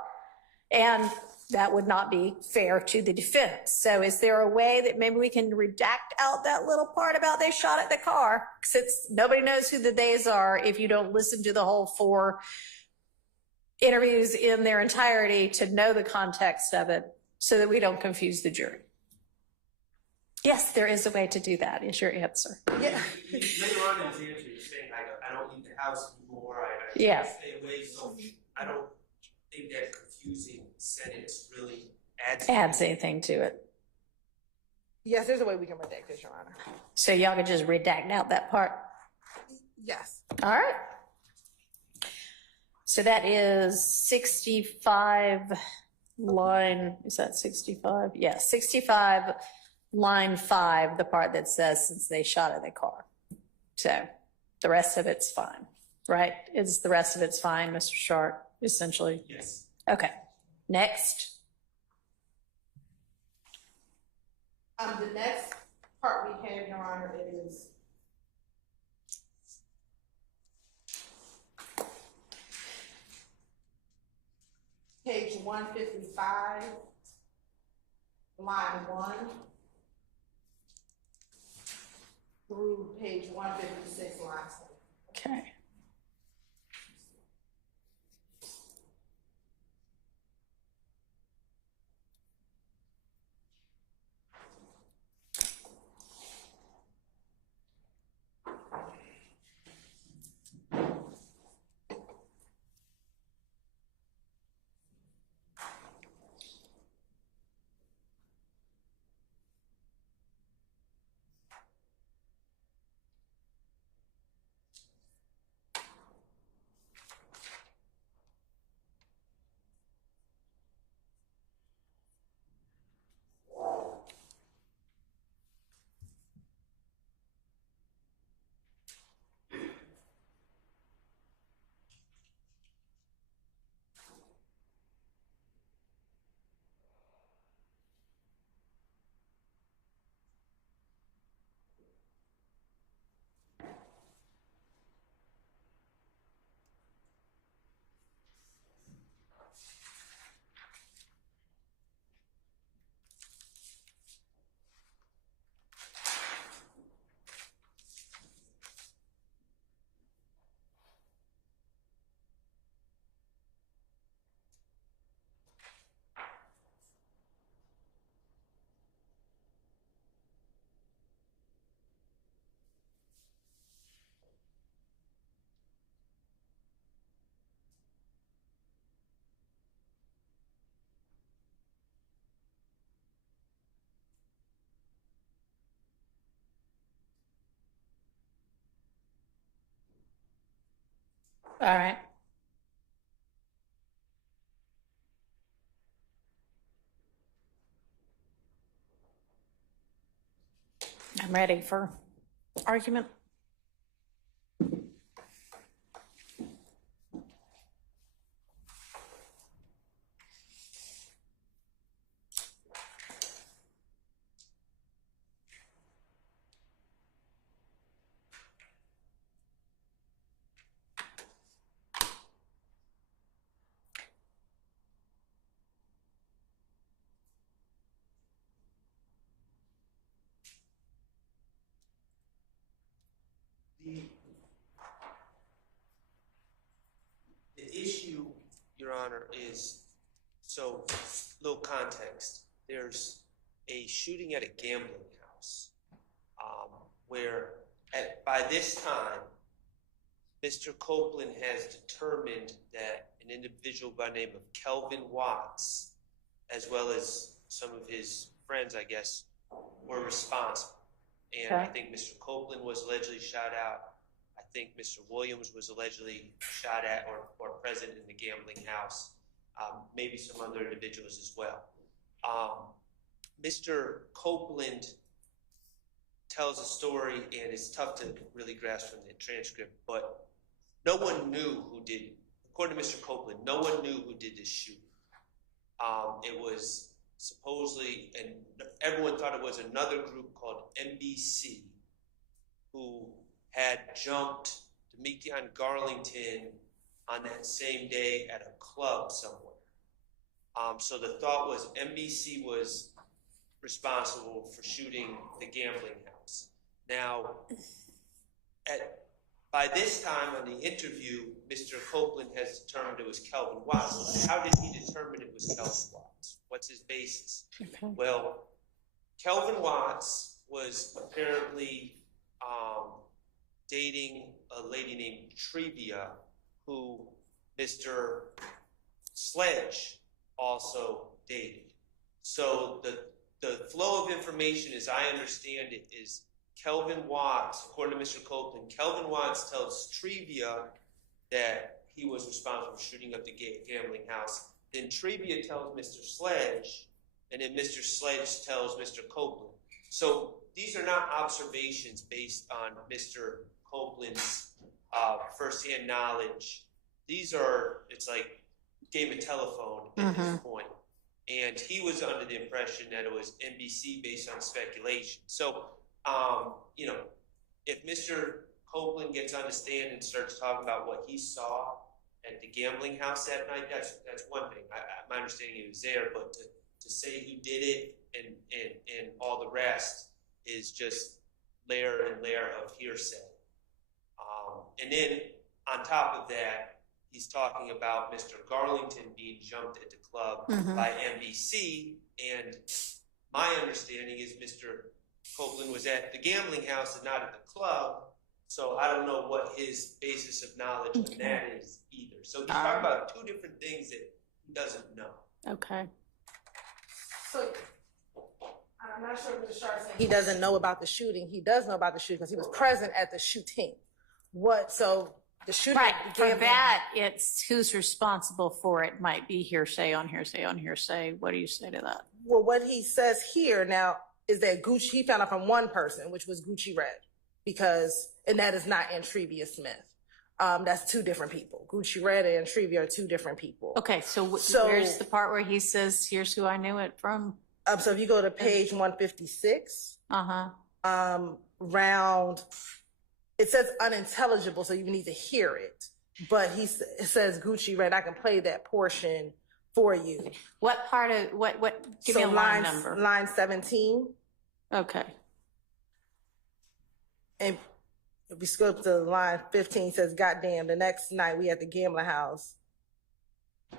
And that would not be fair to the defense. So is there a way that maybe we can redact out that little part about they shot at the car, since nobody knows who the theys are if you don't listen to the whole 4 interviews in their entirety to know the context of it, so that we don't confuse the jury? Yes, there is a way to do that, is your answer. Yeah. Later on in his answer, you're saying, I don't leave the house anymore, I stay away, so I don't think that confusing sentence really adds anything to it. Yes, there's a way we can redact this, Your Honor. So y'all can just redact out that part? Yes. All right. So that is 65 line, is that 65? Yeah, 65 line 5, the part that says since they shot at the car. So the rest of it's fine, right? Is the rest of it's fine, Mr. Sharp, essentially? Yes. Okay. Next. The next part we have, Your Honor, is page 155, line 1 through page 156, line 20. Okay. All right. I'm ready for argument. The issue, Your Honor, is, so, little context. There's a shooting at a gambling house where, by this time, Mr. Copeland has determined that an individual by the name of Kelvin Watts, as well as some of his friends, I guess, were responsible. And I think Mr. Copeland was allegedly shot out. I think Mr. Williams was allegedly shot at or present in the gambling house. Maybe some other individuals as well. Mr. Copeland tells a story, and it's tough to really grasp from the transcript, but no one knew who did, according to Mr. Copeland, no one knew who did this shooting. It was supposedly, and everyone thought it was another group called NBC who had jumped Demekion Garlington on that same day at a club somewhere. So the thought was NBC was responsible for shooting the gambling house. Now, by this time on the interview, Mr. Copeland has determined it was Kelvin Watts. How did he determine it was Kelvin Watts? What's his basis? Okay. Well, Kelvin Watts was apparently dating a lady named Trivia, who Mr. Sledge also dated. So the flow of information, as I understand it, is Kelvin Watts, according to Mr. Copeland, Kelvin Watts tells Trivia that he was responsible for shooting up the gambling house. Then Trivia tells Mr. Sledge, and then Mr. Sledge tells Mr. Copeland. So these are not observations based on Mr. Copeland's firsthand knowledge. These are, it's like game of telephone at this point. And he was under the impression that it was NBC based on speculation. So, you know, if Mr. Copeland gets on the stand and starts talking about what he saw at the gambling house that night, that's one thing. My understanding he was there, but to say who did it and all the rest is just layer and layer of hearsay. And then on top of that, he's talking about Mr. Garlington being jumped at the club by NBC, and my understanding is Mr. Copeland was at the gambling house and not at the club, so I don't know what his basis of knowledge on that is either. So he's talking about two different things that he doesn't know. Okay. So, I'm not sure what the Sharp saying. He doesn't know about the shooting. He does know about the shooting because he was present at the shooting. So the shooting. Right. For that, it's who's responsible for it might be hearsay on hearsay on hearsay. What do you say to that? Well, what he says here now is that Gucci, he found out from one person, which was Gucci Red, and that is not Antrevia Smith. That's two different people. Gucci Red and Antrevia are two different people. Okay, so where's the part where he says, here's who I knew it from? So if you go to page 156, round, it says unintelligible, so you need to hear it. But it says Gucci Red. I can play that portion for you. What part of, give me a line number. Line 17. Okay. And if we skip to line 15, it says, goddamn, the next night we at the gambling house.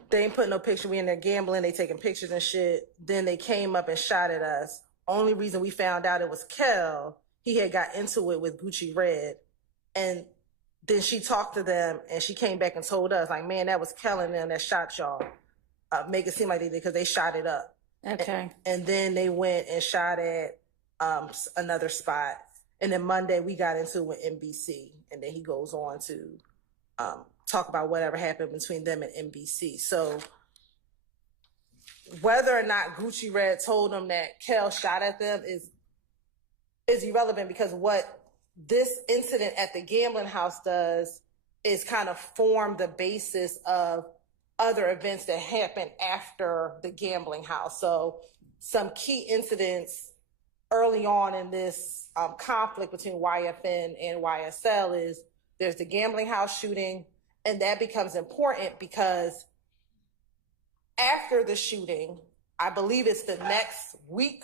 They ain't putting no picture. We in there gambling. They taking pictures and shit. Then they came up and shot at us. Only reason we found out it was Kel, he had got into it with Gucci Red. And then she talked to them and she came back and told us, like, man, that was Kel and them that shot y'all. Make it seem like they did because they shot it up. Okay. And then they went and shot at another spot. And then Monday we got into it with NBC. And then he goes on to talk about whatever happened between them and NBC. So whether or not Gucci Red told them that Kel shot at them is irrelevant, because what this incident at the gambling house does is kind of form the basis of other events that happened after the gambling house. So some key incidents early on in this conflict between YFN and YSL is there's the gambling house shooting, and that becomes important because after the shooting, I believe it's the next week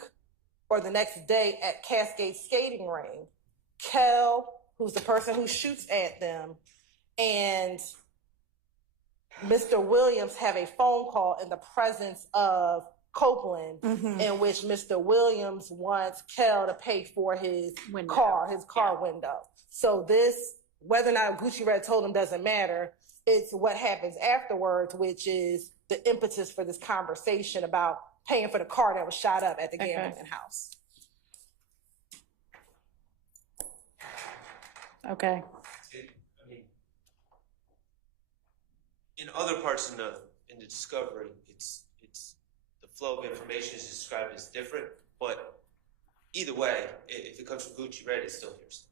or the next day at Cascade Skating Ring, Kel, who's the person who shoots at them, and Mr. Williams have a phone call in the presence of Copeland, in which Mr. Williams wants Kel to pay for his car window. So this, whether or not Gucci Red told him doesn't matter. It's what happens afterwards, which is the impetus for this conversation about paying for the car that was shot up at the gambling house. Okay. I mean, in other parts in the discovery, it's the flow of information is described as different, but either way, if it comes from Gucci Red, it's still hearsay.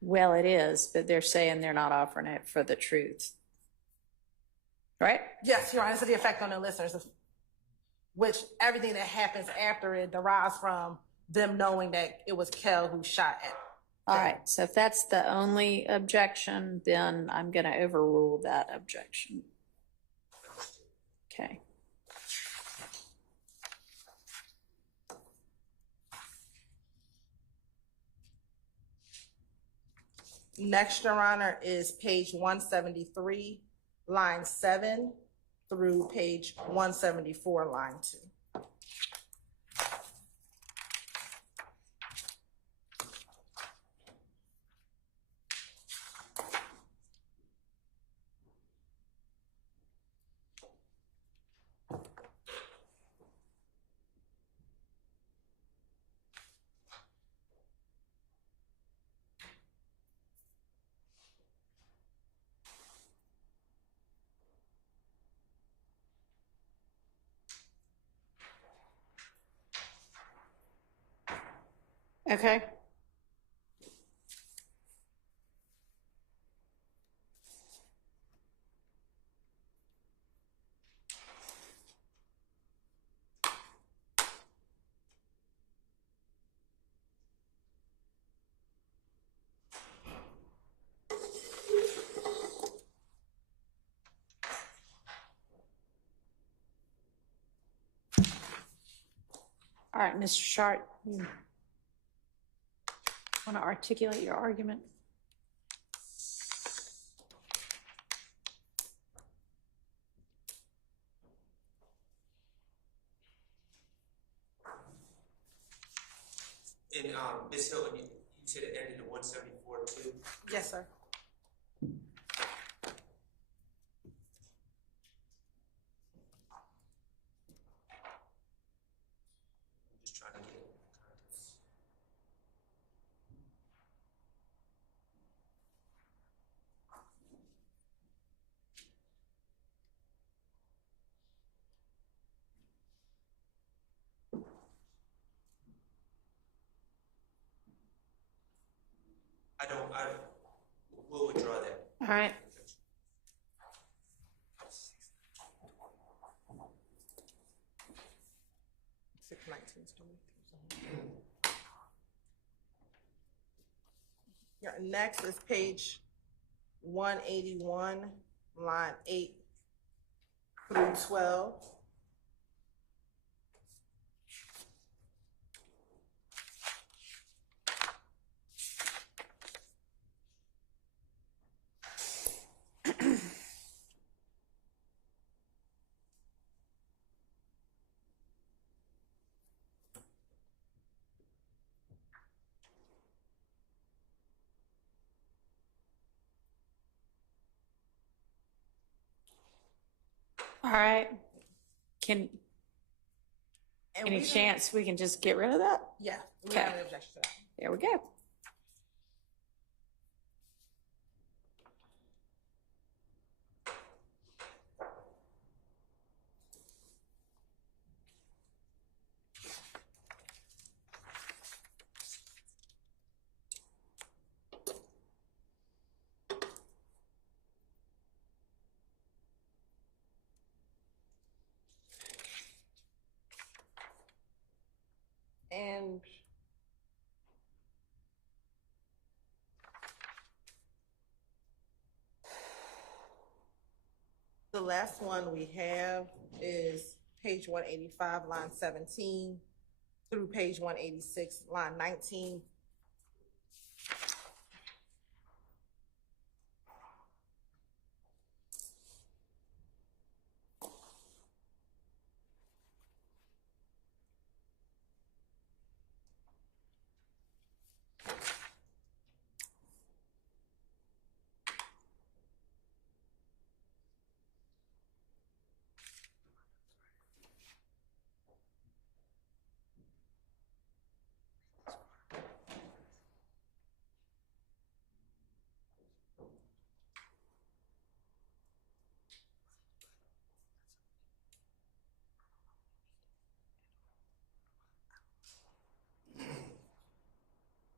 Well, it is, but they're saying they're not offering it for the truth. Right? Yes, Your Honor, so the effect on the listeners, which everything that happens after it derives from them knowing that it was Kel who shot at them. All right, so if that's the only objection, then I'm going to overrule that objection. Okay. Next, Your Honor, is page 173, line 7 through page 174, line 2. Okay. All right, Mr. Sharp, you want to articulate your argument? And Ms. Hilton, you said it ended at 174 too? Yes, sir. I'm just trying to get context. We'll withdraw that. All right. Next is page 181, line 8 through 12. All right. Any chance we can just get rid of that? Yeah. We Okay. have an objection to that. There we go. The last one we have is page 185, line 17 through page 186, line 19.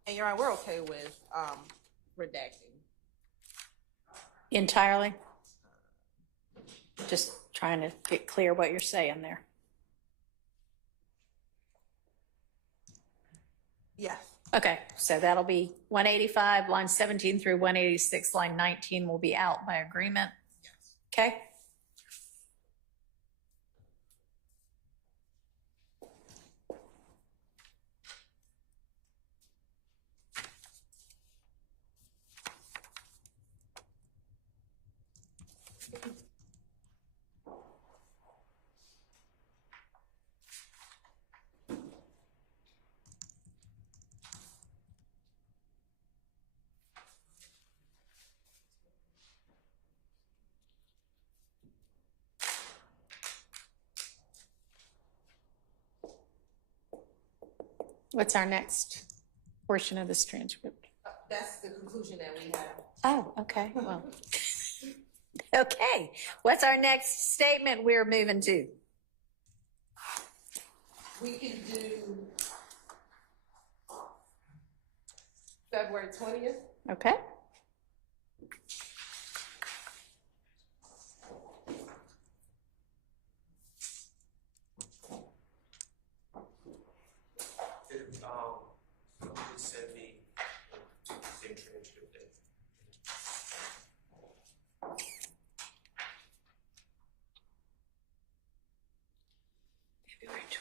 And Your Honor, we're okay with redacting. Entirely? Just trying to get clear what you're saying there. Yes. Okay, so that'll be 185, line 17 through 186, line 19 will be out by agreement. Yes. Okay? What's our next portion of this transcript? That's the conclusion that we have. Oh, okay, well. Okay, what's our next statement we're moving to? We can do February 20th. Okay. Someone send me the same transcript that February 20th.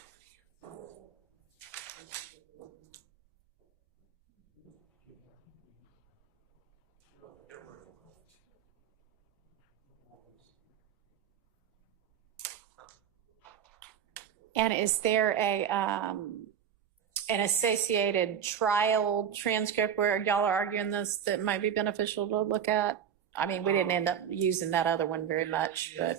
And is there an associated trial transcript where y'all are arguing this that might be beneficial to look at? I mean, we didn't end up using that other one very much, but.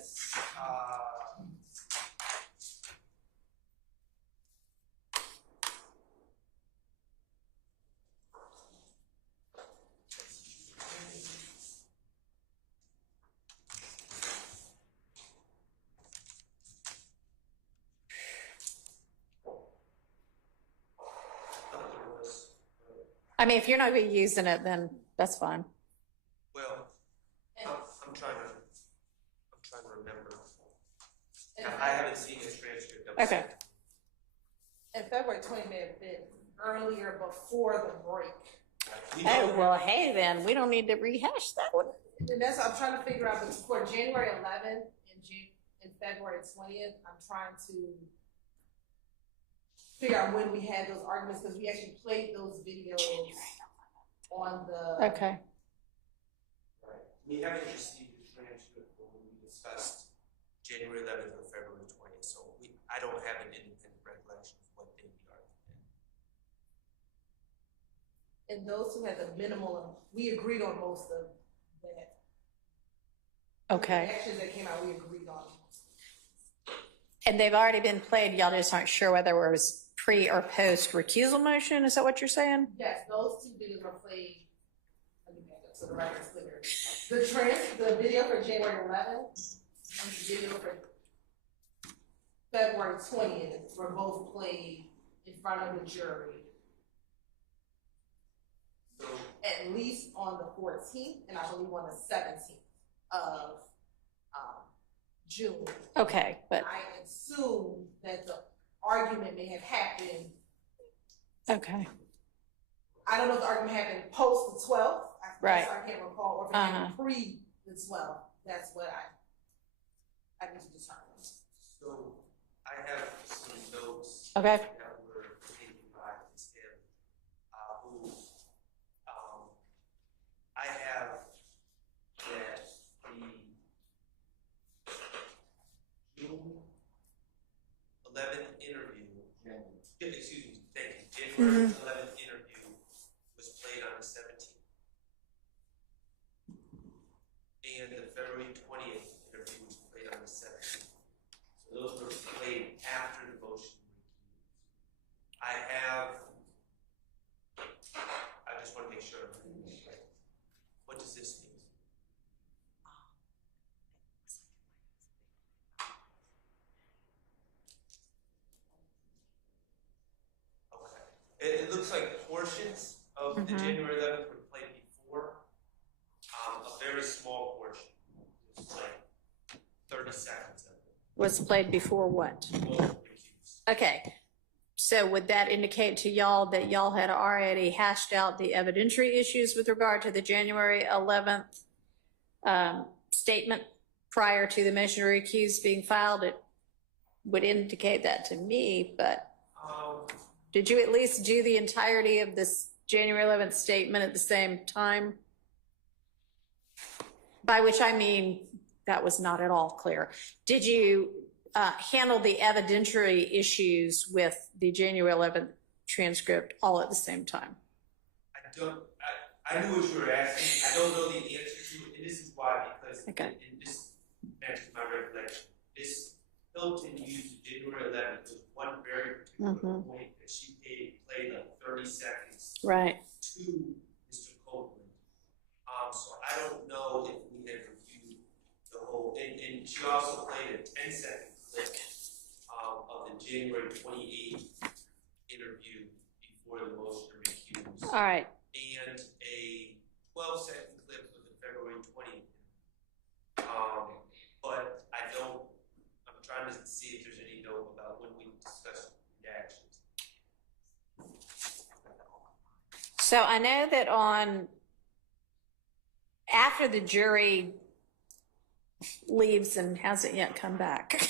I mean, if you're not going to be using it, then that's fine. well, I'm trying to remember. I haven't seen this transcript. That was Okay. sent. And February 20th may have been earlier before the break. Oh, well, hey, then we don't need to rehash that one. And that's what I'm trying to figure out, but for January 11th and February 20th, I'm trying to figure out when we had those arguments, because we actually played those videos on the. Okay. Right. We haven't received the transcript when we discussed January 11th or February 20th, so I don't have an independent recollection of what day we argued then. And those who had the minimal, we agreed on most of that. Okay. The actions that came out, we agreed on. And they've already been played. Y'all just aren't sure whether it was pre or post recusal motion. Is that what you're saying? Yes, those two videos were played. Let me back up so the record's clear. The video for January 11th and the video for February 20th were both played in front of the jury. So At least on the 14th and I believe on the 17th of June. Okay, but I assume that the argument may have happened. okay. I don't know if the argument happened post the 12th. Right. I can't recall, or if it happened pre the 12th. That's what So I have some notes. Okay. That were taken by Ms. Taylor, who, I have that the June 11th interview, excuse me, thank you, January 11th interview was played on the 17th. And the February 20th interview was played on the 17th. So those were played after the motion. I just want to make sure I'm reading this right. What does this mean? Okay. It looks like portions of the January 11th were played before. A very small portion. It's like 30 seconds of it. Was played before what? Well, Okay. So would that indicate to y'all that y'all had already hashed out the evidentiary issues with regard to the January 11th statement prior to the motion to recuse being filed? It would indicate that to me, but did you at least do the entirety of this January 11th statement at the same time? By which I mean, that was not at all clear. Did you handle the evidentiary issues with the January 11th transcript all at the same time? I knew what you were asking. I don't know the answer to it, and this is why, because Okay. and this matches my recollection. This Hilton used January 11th was one very particular point that she played like 30 seconds Right. to Mr. Copeland. So I don't know if we had reviewed the whole, and she also played a 10-second clip of the January 28th interview before the motion to recuse. All right. And a 12-second clip of the February 20th. But I'm trying to see if there's any note about when we discussed redactions. So I know that after the jury leaves and hasn't yet come back,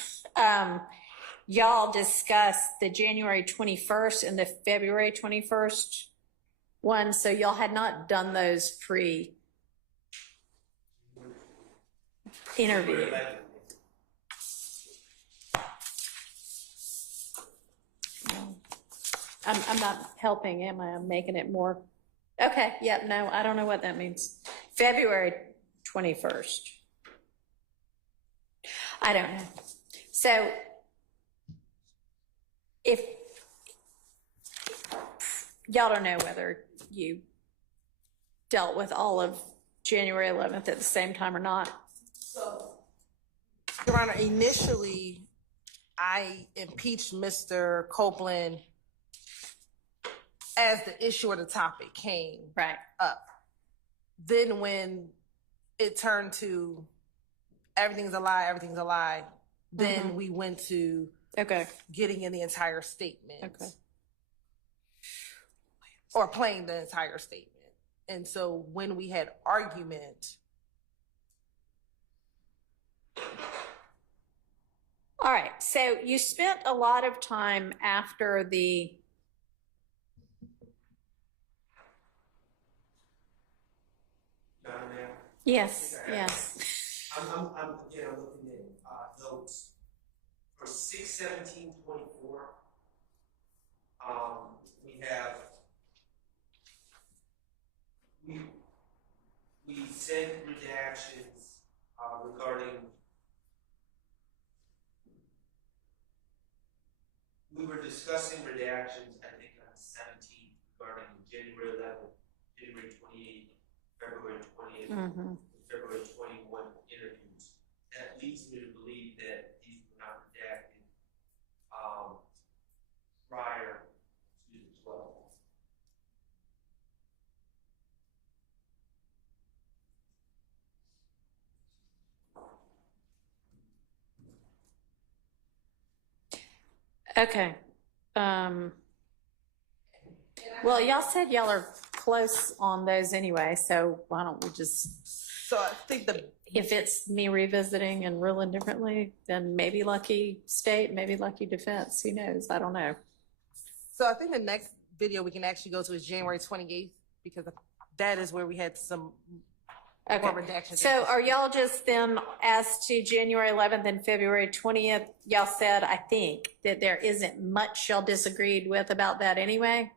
y'all discussed the January 21st and the February 21st one. So y'all had not done those pre-interview. I'm not helping, am I? I'm making it more. Okay, yep, no, I don't know what that means. February 21st. I don't know. So if y'all don't know whether you dealt with all of January 11th at the same time or not. So, Your Honor, initially, I impeached Mr. Copeland as the issue or the topic came up. Then when it turned to everything's a lie, then we went to getting in the entire statement. Or playing the entire statement. And so when we had argument. All right, so you spent a lot of time after the Yes. I'm looking at notes for 6/17/24. We sent redactions regarding. We were discussing redactions, I think, on the 17th regarding January 11th, January 28th, February 20th, February 21 interviews. That leads me to believe that these were not redacted prior to the 12th. Okay. Well, y'all said y'all are close on those anyway, so why don't we just So I think if it's me revisiting and ruling differently, then maybe lucky state, maybe lucky defense. Who knows? I don't know. So I think the next video we can actually go to is January 28th, because that is where we had some more redactions. So are y'all just then, as to January 11th and February 20th, y'all said, I think, that there isn't much y'all disagreed with about that anyway?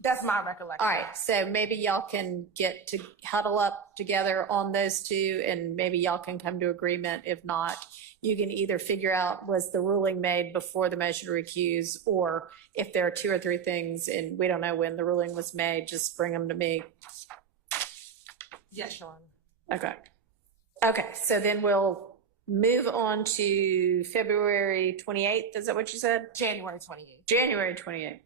That's my recollection. All right, so maybe y'all can get to huddle up together on those two, and maybe y'all can come to agreement. If not, you can either figure out, was the ruling made before the motion to recuse, or if there are two or three things and we don't know when the ruling was made, just bring them to me. Yes, Your Honor. Okay. Okay, so then we'll move on to February 28th. Is that what you said? January 28th. January 28th.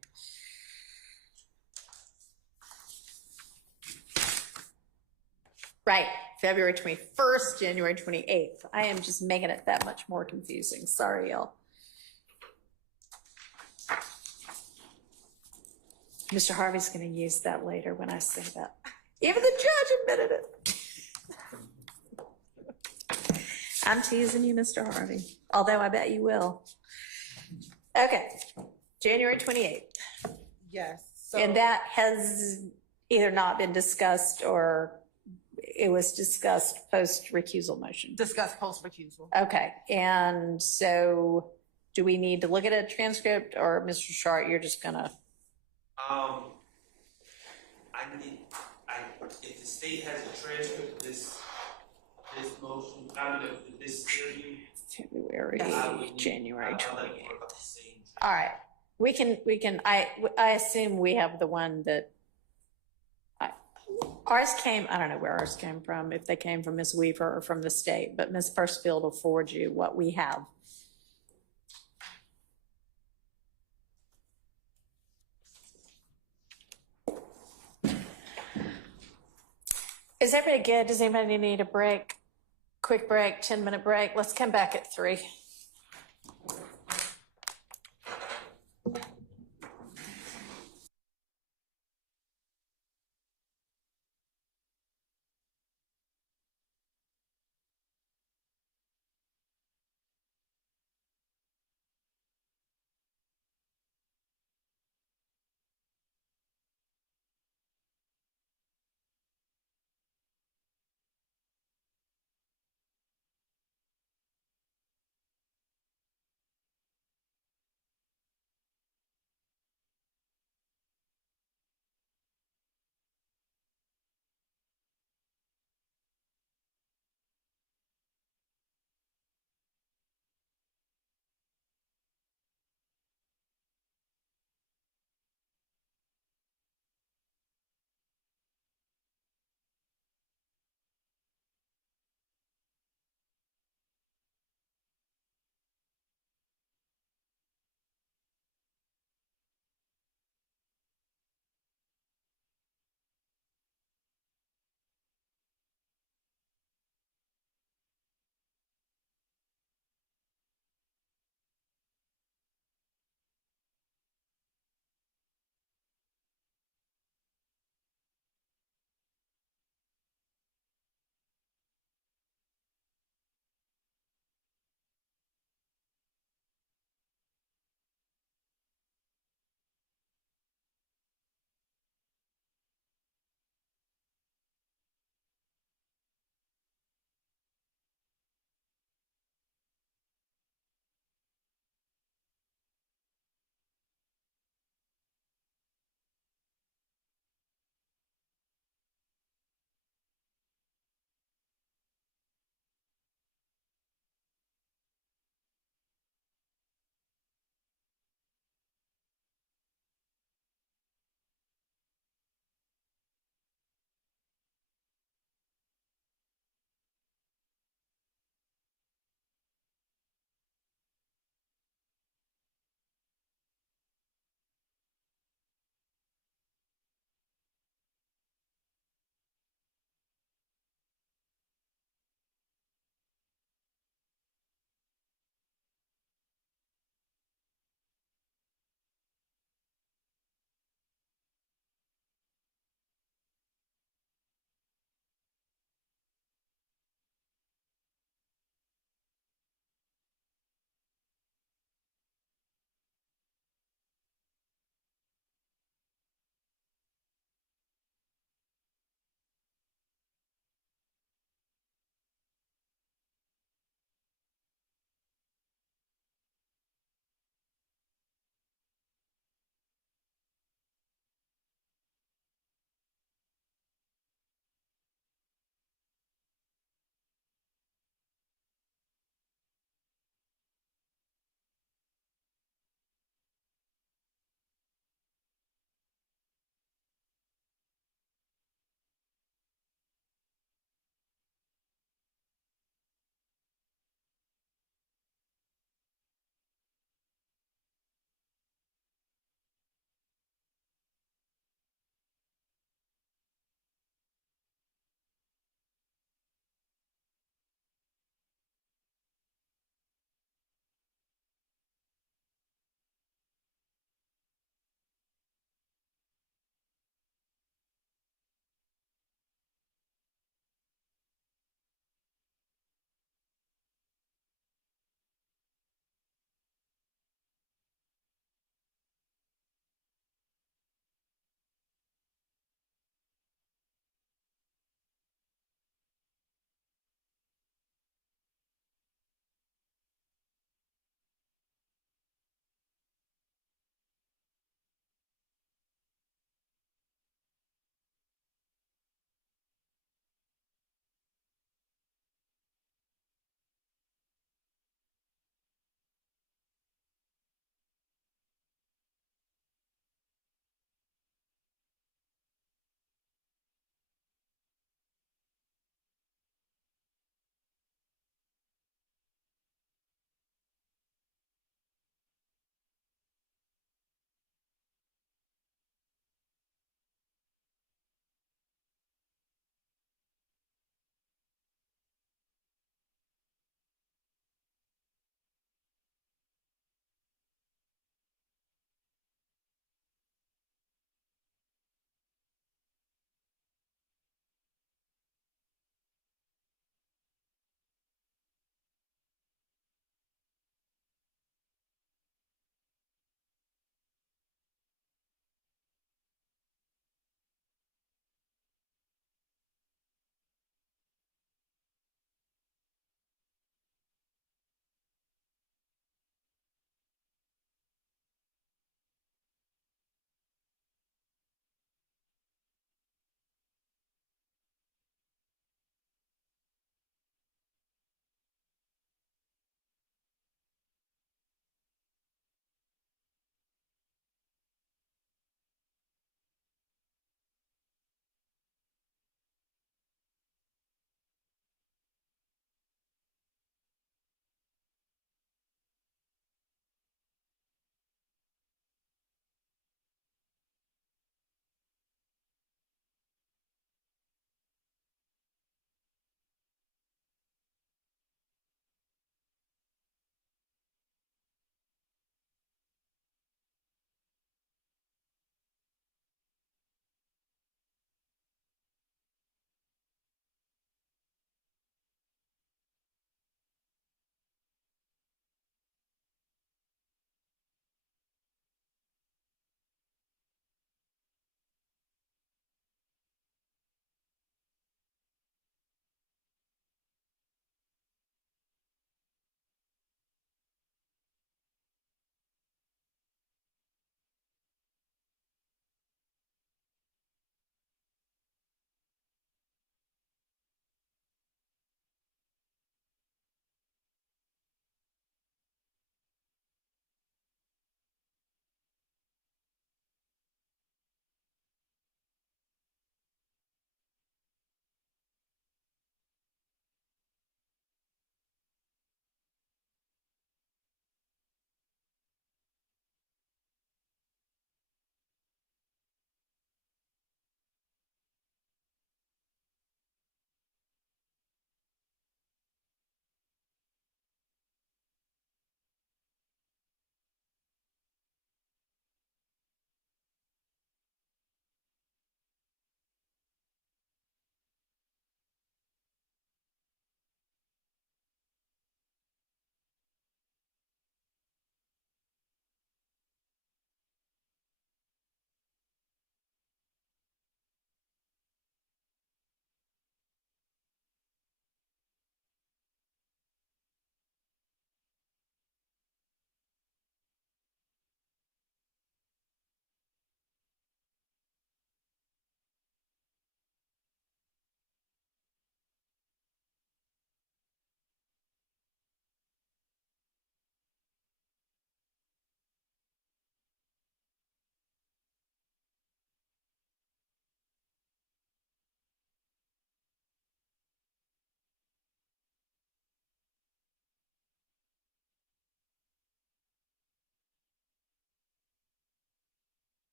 Right, February 21st, January 28th. I am just making it that much more confusing. Sorry, y'all. Mr. Harvey's going to use that later when I say that. Even the judge admitted it. I'm teasing you, Mr. Harvey, although I bet you will. Okay, January 28th. Yes. So, And that has either not been discussed or it was discussed post-recusal motion. Discussed post-recusal. Okay, and so do we need to look at a transcript, or Mr. Shart, you're just gonna? If the state has a transcript of this motion, this interview. February, January 28th. All right, we can, I assume we have the one that, ours came, I don't know where ours came from, if they came from Ms. Weaver or from the state, but Ms. Percival will forward you what we have. Is everybody good? Does anybody need a break? Quick break, 10-minute break. Let's come back at 3.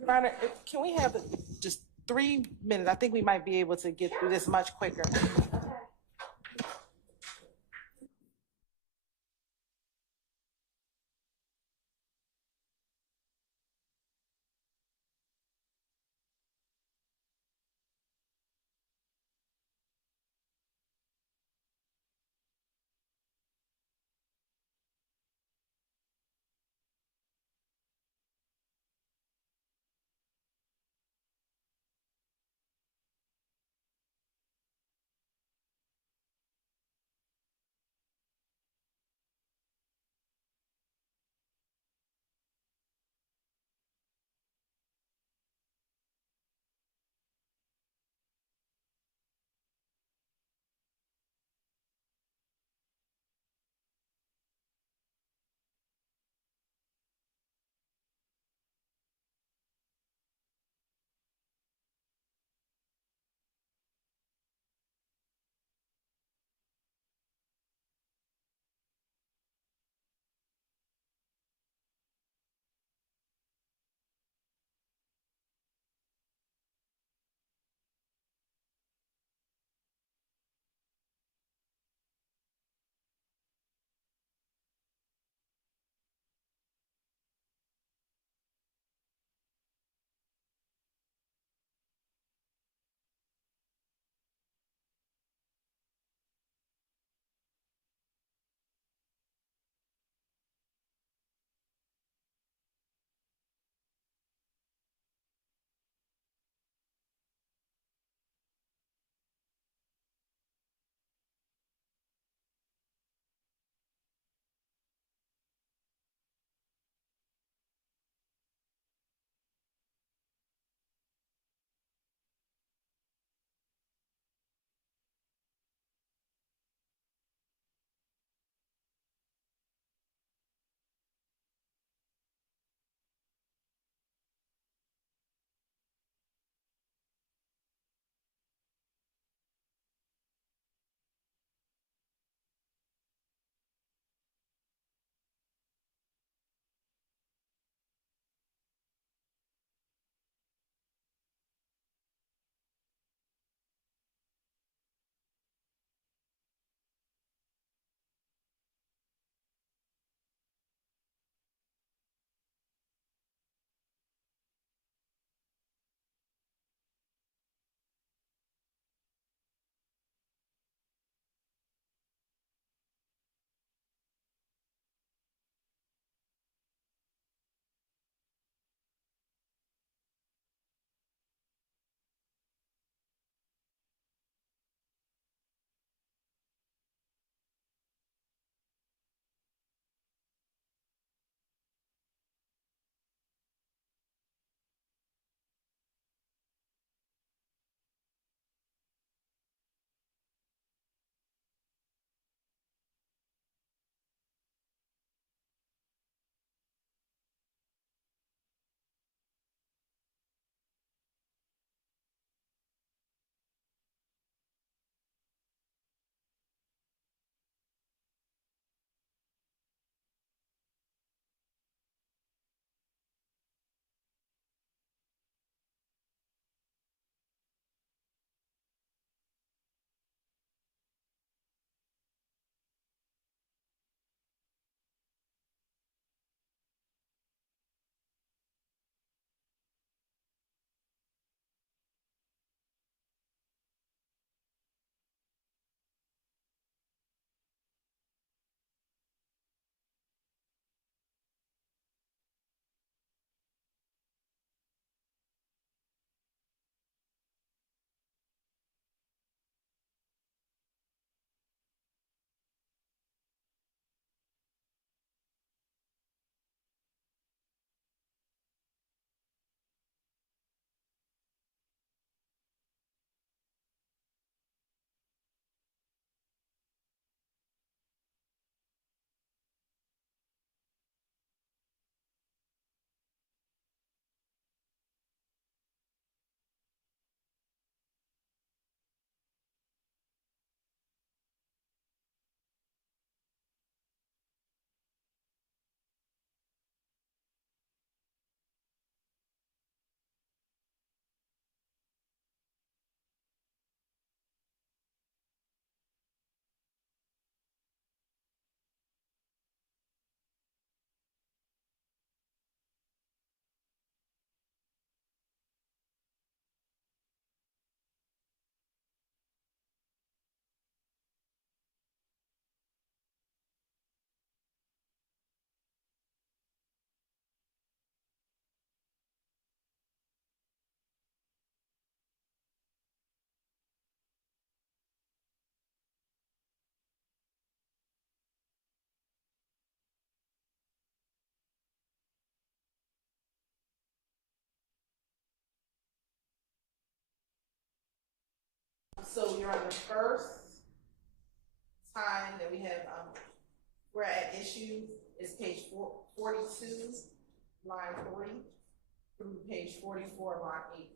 Your Honor, can we have just 3 minutes? I think we might be able to get through this much quicker. So you're on the first time that we have, we're at issue is page 42, line 3, through page 44, line 8.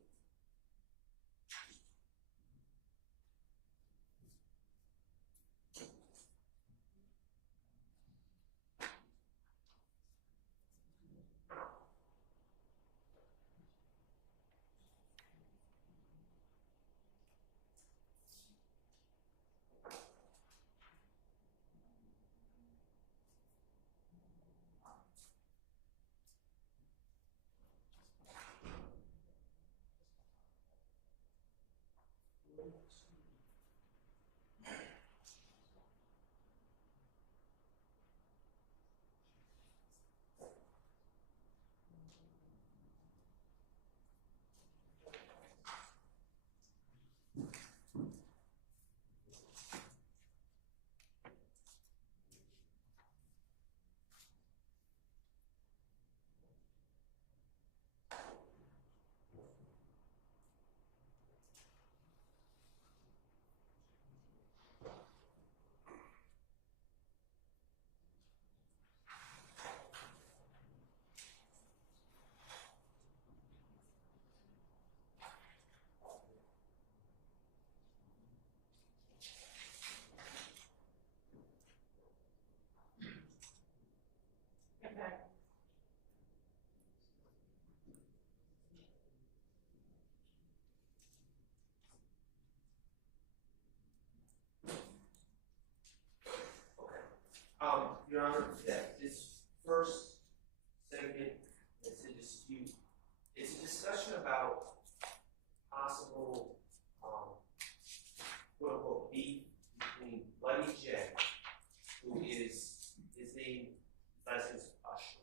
Your Honor, that this first segment that's in dispute is a discussion about possible, quote unquote, beef between Bloody J, who is, his name, last name is Usher,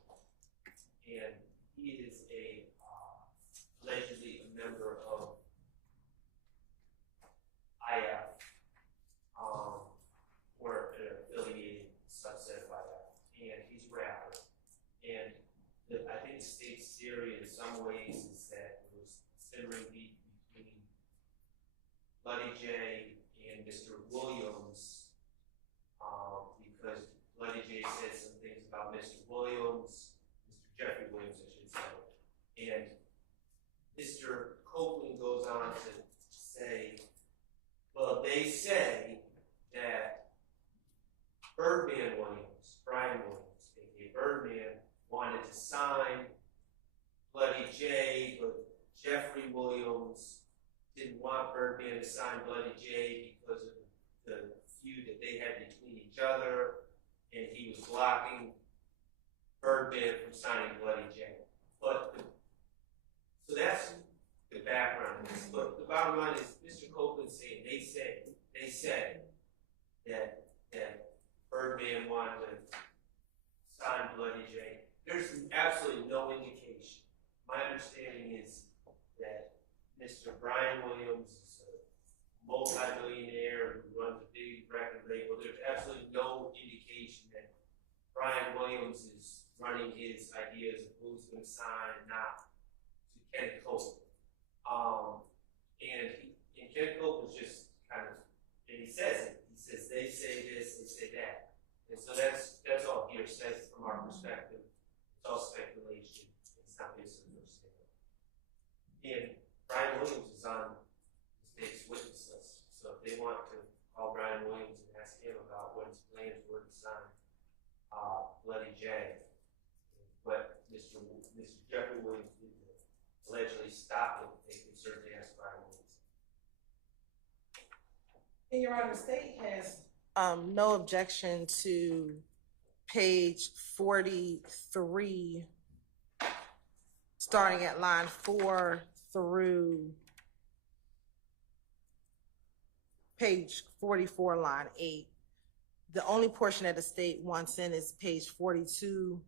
and he is allegedly a member of IF, or an affiliated subset of IF, and he's a rapper. And I think the state's theory in some ways is that it was considering beef between Bloody J and Mr. Williams, because Bloody J said some things about Mr. Williams, Mr. Jeffery Williams, I should say, and Mr. Copeland goes on to say, well, they say that Birdman Williams, Brian Williams, aka Birdman, wanted to sign Bloody J, but Jeffery Williams didn't want Birdman to sign Bloody J because of the feud that they had between each other, and he was blocking Birdman from signing Bloody J. So that's the background. But the bottom line is Mr. Copeland saying they said that Birdman wanted to sign Bloody J. There's absolutely no indication. My understanding is that Mr. Brian Williams is a multi-millionaire who runs a big record label. There's absolutely no indication that Brian Williams is running his ideas of who's going to sign and not to Ken Copeland. And Ken Copeland's just kind of, and he says it. He says they say this, they say that. And so that's all hearsay from our perspective. It's all speculation. It's not based on understanding. And Brian Williams is on the state's witness list. So if they want to call Brian Williams and ask him about what his plans were to sign Bloody J, but Mr. Jeffery Williams did allegedly stop it, they can certainly ask Brian Williams. And Your Honor, the state has no objection to page 43, starting at line 4 through page 44, line 8. The only portion that the state wants in is page 42,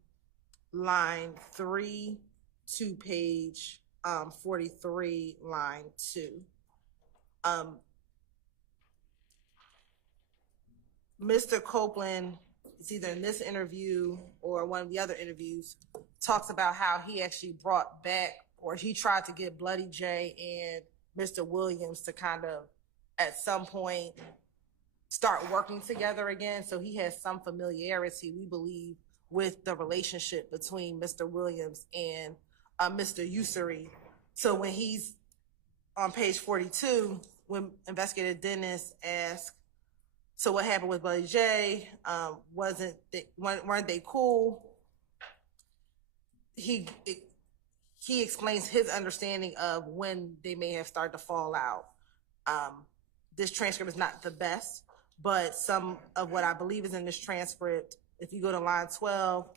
line 3 to page 43, line 2. Mr. Copeland, it's either in this interview or one of the other interviews, talks about how he actually brought back, or he tried to get Bloody J and Mr. Williams to kind of at some point start working together again. So he has some familiarity, we believe, with the relationship between Mr. Williams and Mr. Ussery. So when he's on page 42, when investigator Dennis asks, so what happened with Buddy J? Weren't they cool? He explains his understanding of when they may have started to fall out. This transcript is not the best, but some of what I believe is in this transcript, if you go to line 12,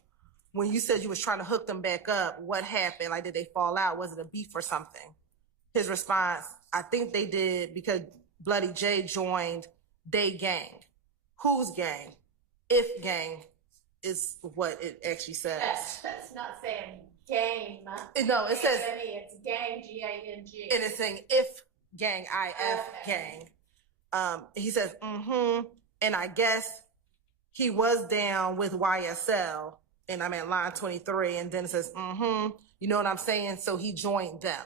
when you said you was trying to hook them back up, what happened? Like, did they fall out? Was it a beef or something? His response, I think they did because Bloody J joined they gang. Whose gang? If gang is what it actually says. That's not saying game. No, it says, It's gang, G-A-N-G. and it's saying if gang, I-F gang. He says, and I guess he was down with YSL, and I'm at line 23, and then it says, you know what I'm saying? So he joined them.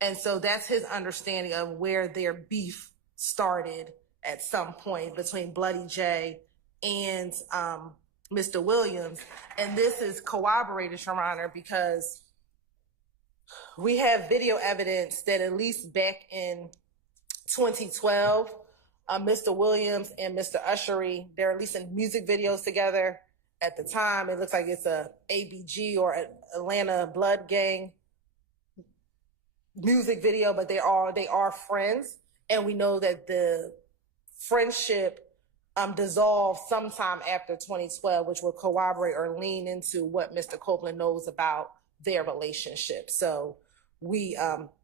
And so that's his understanding of where their beef started at some point between Bloody J and Mr. Williams. And this is corroborated, Your Honor, because we have video evidence that at least back in 2012, Mr. Williams and Mr. Ussery, they're releasing music videos together. At the time, it looks like it's a ABG or Atlanta Blood Gang music video, but they are friends. And we know that the friendship dissolved sometime after 2012, which will corroborate or lean into what Mr. Copeland knows about their relationship. So we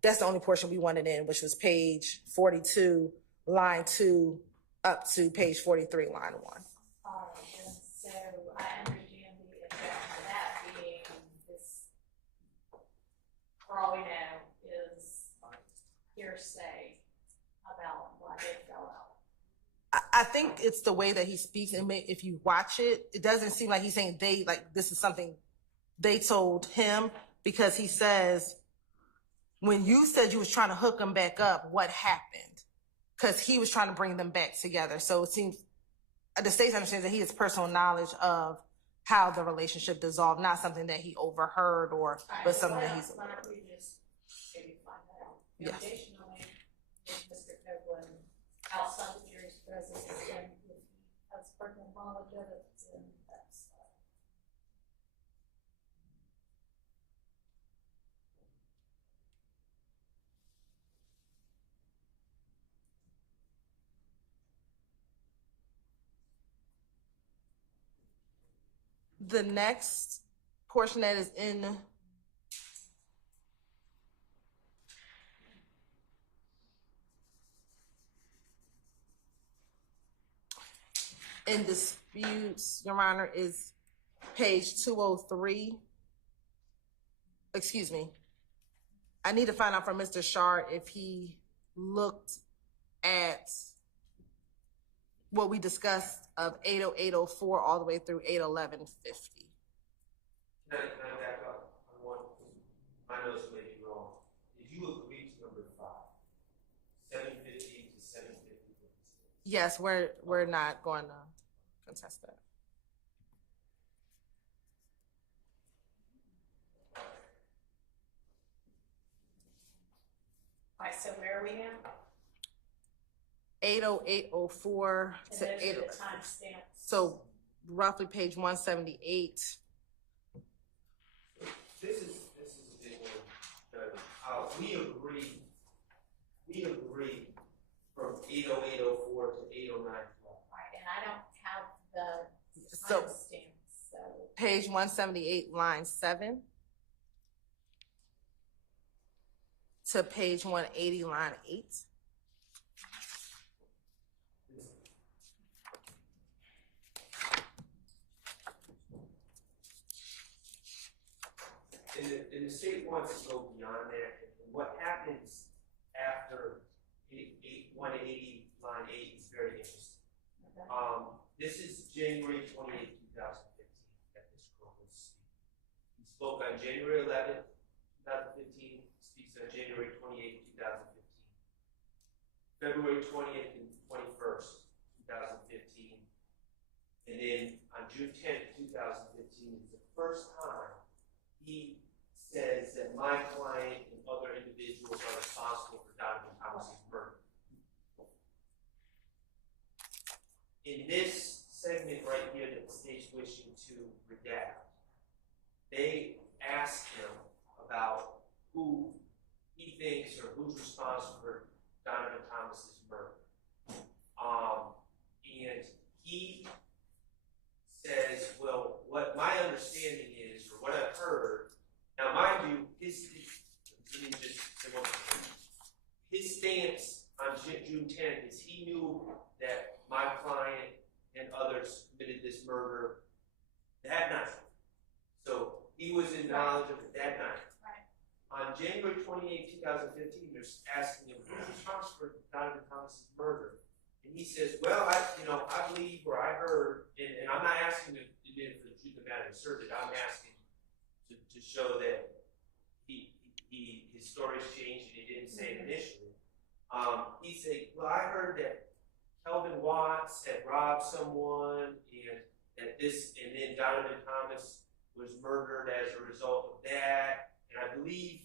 that's the only portion we wanted in, which was page 42, line 2, up to page 43, line 1. And so I understand the objection to that being this, for all we know, is hearsay about why they fell out. I think it's the way that he speaks, and if you watch it, it doesn't seem like he's saying they, like this is something they told him, because he says, when you said you was trying to hook them back up, what happened? Because he was trying to bring them back together. So it seems the state understands that he has personal knowledge of how the relationship dissolved, not something that he overheard or, but something that he's. Why don't we just maybe find that out? Yes. Additionally, if Mr. Copeland, outside the jury's presence, and if he has personal knowledge of it, then that's. The next portion that is in disputes, Your Honor, is page 203. Excuse me. I need to find out from Mr. Shard if he looked at what we discussed of 80804 all the way through 81150. Can I back up on one? My notes may be wrong. Did you agree to number 5? 750 to 750? Yes, we're not going to contest that. All right, so where are we now? 80804 And to those are 8. the timestamps. So roughly page 178. This is a big one. We agree from 80804 to 80912. Right, and I don't have the So timestamps, so. page 178, line 7 to page 180, line 8. And the state wants to go beyond that. And what happens after 180, line 8 is very interesting. Okay. This is January 28, 2015 that this court will speak. He spoke on January 11, 2015, speaks on January 28, 2015. February 20th and 21st, 2015. And then on June 10th, 2015 is the first time he says that my client and other individuals are responsible for Donovan Thomas's murder. In this segment right here that the state's wishing to redact, they ask him about who he thinks or who's responsible for Donovan Thomas's murder. And he says, well, what my understanding is, or what I've heard, now mind you, his stance on June 10th is he knew that my client and others committed this murder that night. So he was in knowledge of it that night. On January 28, 2015, they're asking him, who's responsible for Donovan Thomas's murder? And he says, well, I believe, or I heard, and I'm not asking to admit for the truth of the matter asserted, I'm asking to show that his story's changed and he didn't say it initially. He said, well, I heard that Kelvin Watts had robbed someone and then Donovan Thomas was murdered as a result of that. And I believe,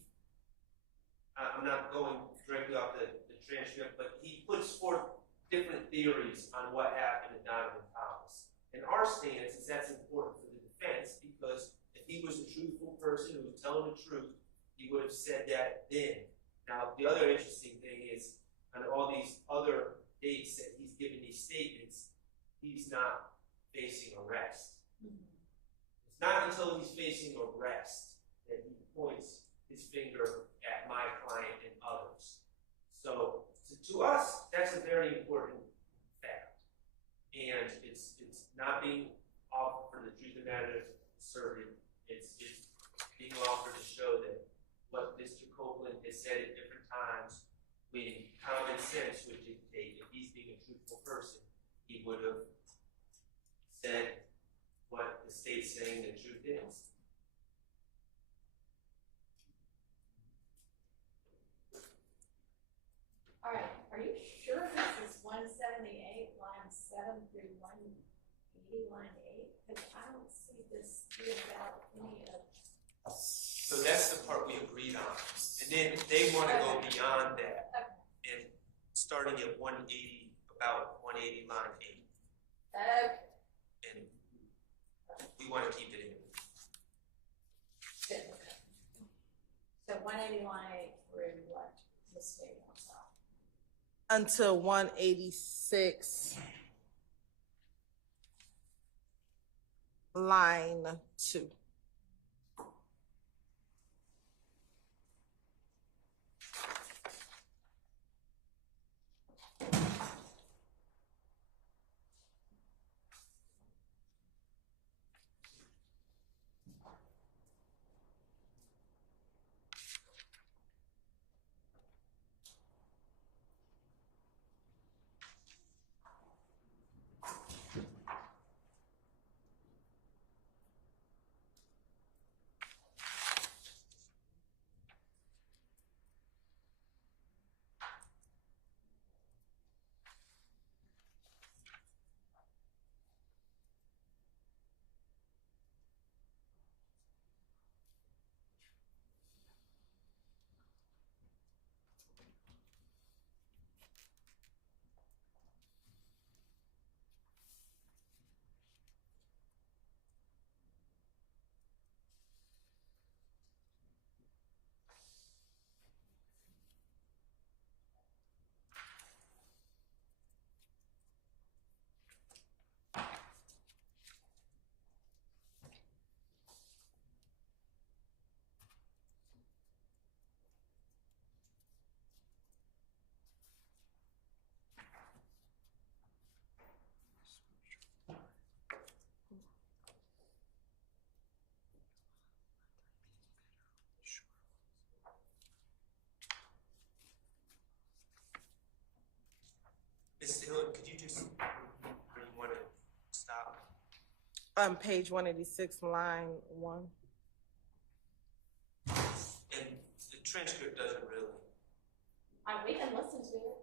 I'm not going directly off the transcript, but he puts forth different theories on what happened to Donovan Thomas. And our stance is that's important for the defense because if he was a truthful person who was telling the truth, he would have said that then. Now, the other interesting thing is on all these other dates that he's given these statements, he's not facing arrest. It's not until he's facing arrest that he points his finger at my client and others. So to us, that's a very important fact. And it's not being offered for the truth of the matter asserted. It's being offered to show that what Mr. Copeland has said at different times, when common sense would dictate if he's being a truthful person, he would have said what the state's saying the truth is. All right, are you sure this is 178, line 7 through 180, line 8? Because I don't see this be about any of. So that's the part we agreed on. And then they want to go beyond that. And starting at 180, about 180, line 8. And we want to keep it in. So 180, line 8 through what? The state wants off. Until 186, line 2. Ms. Dillon, could you just, or you want to stop? Page 186, line 1. And the transcript doesn't really. We can listen to it.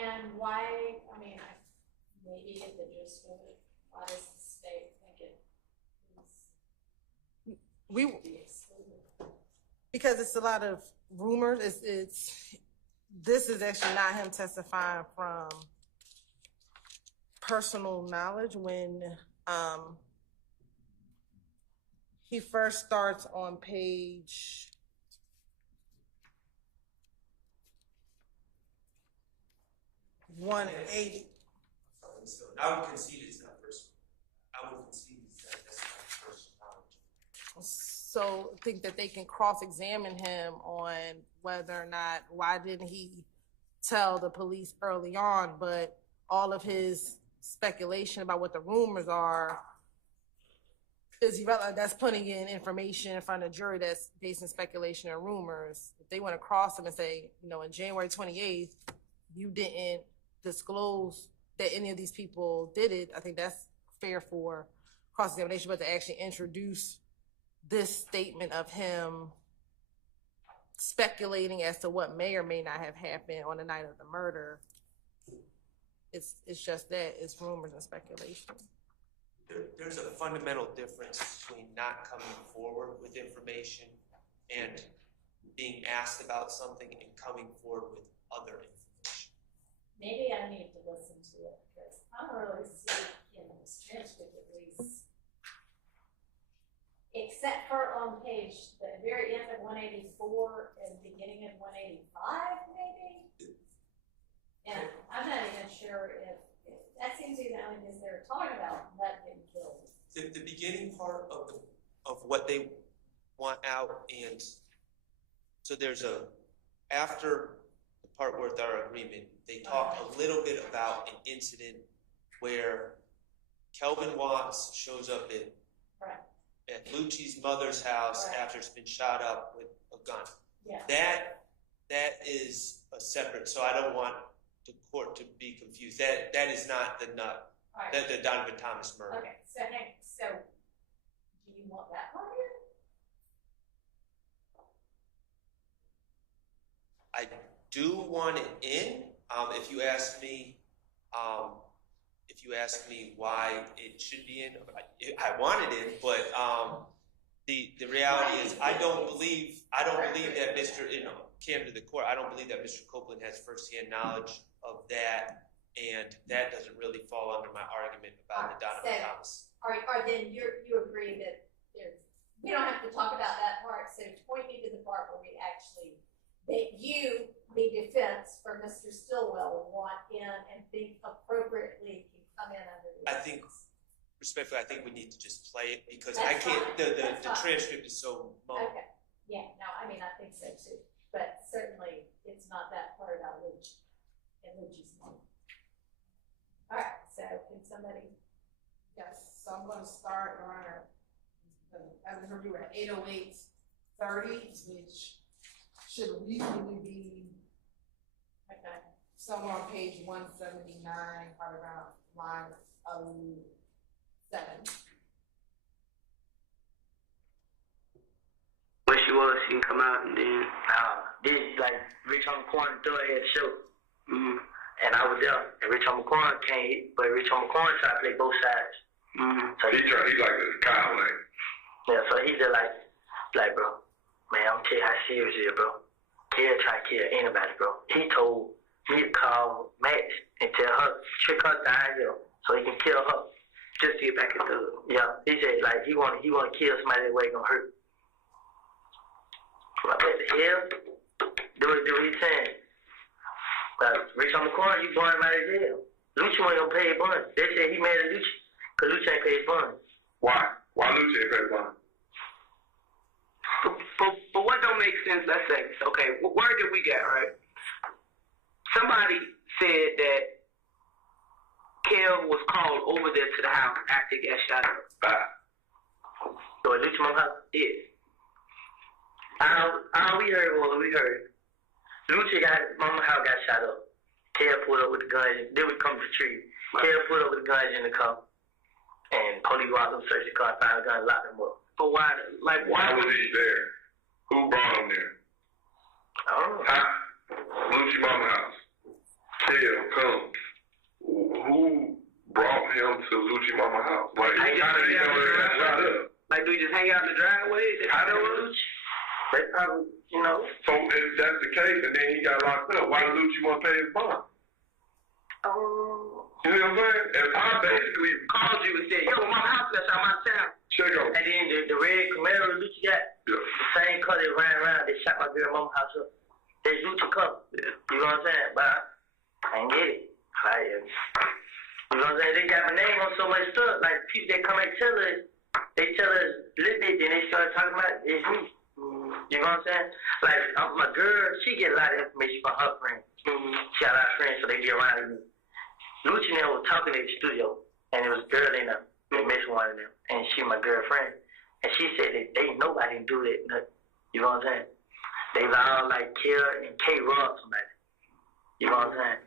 And why, I mean, I maybe get the gist of it. Why does the state think it is We to be excluded? because it's a lot of rumors. This is actually not him testifying from personal knowledge. When he first starts on page 180. So I would concede it's not personal. I would concede that's not personal knowledge. So think that they can cross-examine him on whether or not, why didn't he tell the police early on, but all of his speculation about what the rumors are is irrelevant. That's putting in information in front of the jury that's based on speculation and rumors. If they want to cross him and say, on January 28th, you didn't disclose that any of these people did it, I think that's fair for cross-examination, but to actually introduce this statement of him speculating as to what may or may not have happened on the night of the murder, it's just that, it's rumors and speculation. There's a fundamental difference between not coming forward with information and being asked about something and coming forward with other information. Maybe I need to listen to it because I don't really see in this transcript at least, except for on page, the very end of 184 and beginning of 185, maybe. And I'm not even sure if that seems to be the only thing they're talking about Lev getting killed. The beginning part of what they want out, and so there's after the part with our agreement, they talk a little bit about an incident where Kelvin Watts shows up at Lucci's mother's house after it's been shot up with a gun. Yeah. That is a separate, so I don't want the court to be confused. That is not the nut. Right. The Donovan Thomas murder. Okay, so do you want that part here? I do want it in. If you ask me why it should be in, I want it in. But the reality is, I don't believe that Mr. Came to the court. I don't believe that Mr. Copeland has firsthand knowledge of that, and that doesn't really fall under my argument about the Donovan Thomas. Or then you agree that we don't have to talk about that part. So point me to the part where that you, the defense for Mr. Stillwell, want in and think appropriately can come in under the. I think, respectfully, we need to just play it because I can't. The transcript is so mumbled. Okay. Yeah. No, I think so too. But certainly, it's not that part about Lucci and Lucci's mom. All right. So can somebody? Yes. So I'm going to start around. As we were at 8:08:30, which should reasonably be somewhere on page 179, probably around line 7. When she was, she can come out and then did like Rich on the corner throw ahead show. And I was there. And Rich on the corner came, but Rich on the corner tried to play both sides. So he like the Kyle Lane. Yeah, so he just like bro, man, I'm tell you how serious it is, bro. Kill try to kill anybody, bro. He told me to call Max and tell her, trick her down here so he can kill her. Just to get back into it. Yeah. He said like he wanna kill somebody that way gonna hurt. What the hell? Do what he's saying. Rich on the corner, you born him out of jail. Lucci wasn't gonna pay his bond. They said he mad at Lucci because Lucci ain't paid his bond. Why? Why Lucci ain't paid his bond? But what don't make sense, let's say, okay, what word did we get, right? Somebody said that Kel was called over there to the house after he got shot up. So at Lucci Mom's house? Yeah. All we heard was Lucci Mama's house got shot up. Kel pulled up with the guns. Then we come to the tree. Kel pulled up with the guns in the car. And police walked up, searched the car, found the gun, locked him up. But why was he there? Who brought him there? I don't know. Lucci Mama's house. Kale comes, who brought him to Lucci Mama house? Like, how did he know that got shot up? Like, do we just hang out in the driveway? I don't know. They probably, you know. So if that's the case, and then he got locked up, why did Lucci want to pay his bond? You know what I'm saying? If I basically called you and said, yo, my house that's out my town. Check out. And then the red Camaro Lucci got, the same color that ran around, they shot my girl mama house up. They Lucci color. Yeah. You know what I'm saying? But I ain't get it. You know what I'm saying? They got my name on so much stuff. Like, people that come and tell us, they tell us little bit, then they start talking about it's me. You know what I'm saying? Like, my girl, she get a lot of information from her friends. She got a lot of friends, so they be around me. Lucci and them was talking in the studio, and there was a girl in there, they missed one of them, and she my girlfriend. And she said that they nobody do that, nothing. You know what I'm saying? They was all like Kill and K robbed somebody. You know what I'm saying?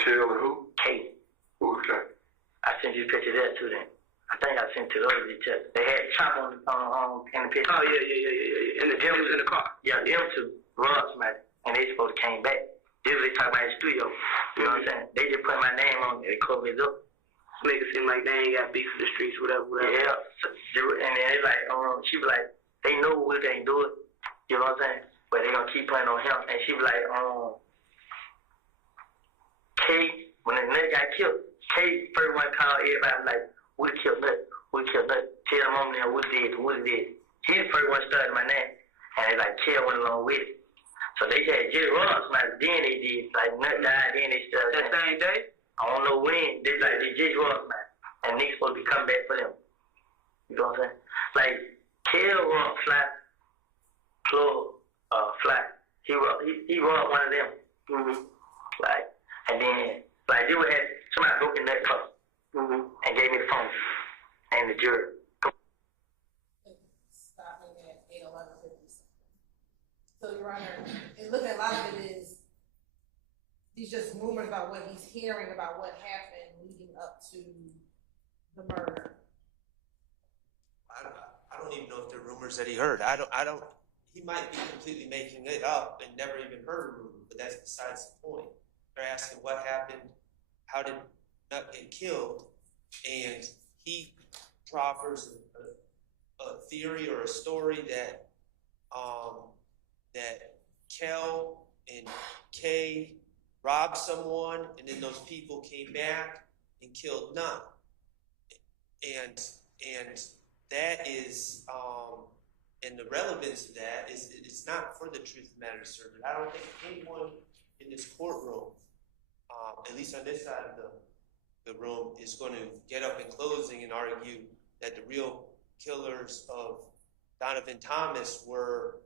Kill and who? K. Who's K? I sent you a picture of that too then. I think I sent to those details. They had chop on in the picture. Oh, yeah. And the them was in the car. Yeah, them two robbed somebody, and they supposed to came back. This was they talk about the studio. You know what I'm saying? They just put my name on it, they covered it up. Make it seem like they ain't got beef in the streets, whatever. Yeah. And then they like, she be like, they know what they ain't do it. You know what I'm saying? But they gonna keep playing on him. And she be like, K, when the nigga got killed, K first one called everybody like, we killed Nut. Tell them on there what did. He the first one started my name. And they like, Kill went along with it. So they had just robbed somebody, then they did. Like, Nut died, then they started. That same day? I don't know when. They just robbed somebody. And niggas supposed to be coming back for them. You know what I'm saying? Like, Kill robbed Fly. Plug, Fly. He robbed one of them. Like, and then, like, they would have somebody broke in that car. And gave me the phone. And the jury. Stopping at 8:11:50. So, Your Honor, and looking at a lot of it is these just rumors about what he's hearing about what happened leading up to the murder. I don't even know if they're rumors that he heard. I don't. He might be completely making it up and never even heard a rumor, but that's besides the point. They're asking what happened, how did Nut get killed, and he proffers a theory or a story that that Kel and Kay robbed someone, and then those people came back and killed Nut. And that is, and the relevance of that is it's not for the truth of the matter asserted. I don't think anyone in this courtroom, at least on this side of the room, is going to get up in closing and argue that the real killers of Donovan Thomas were,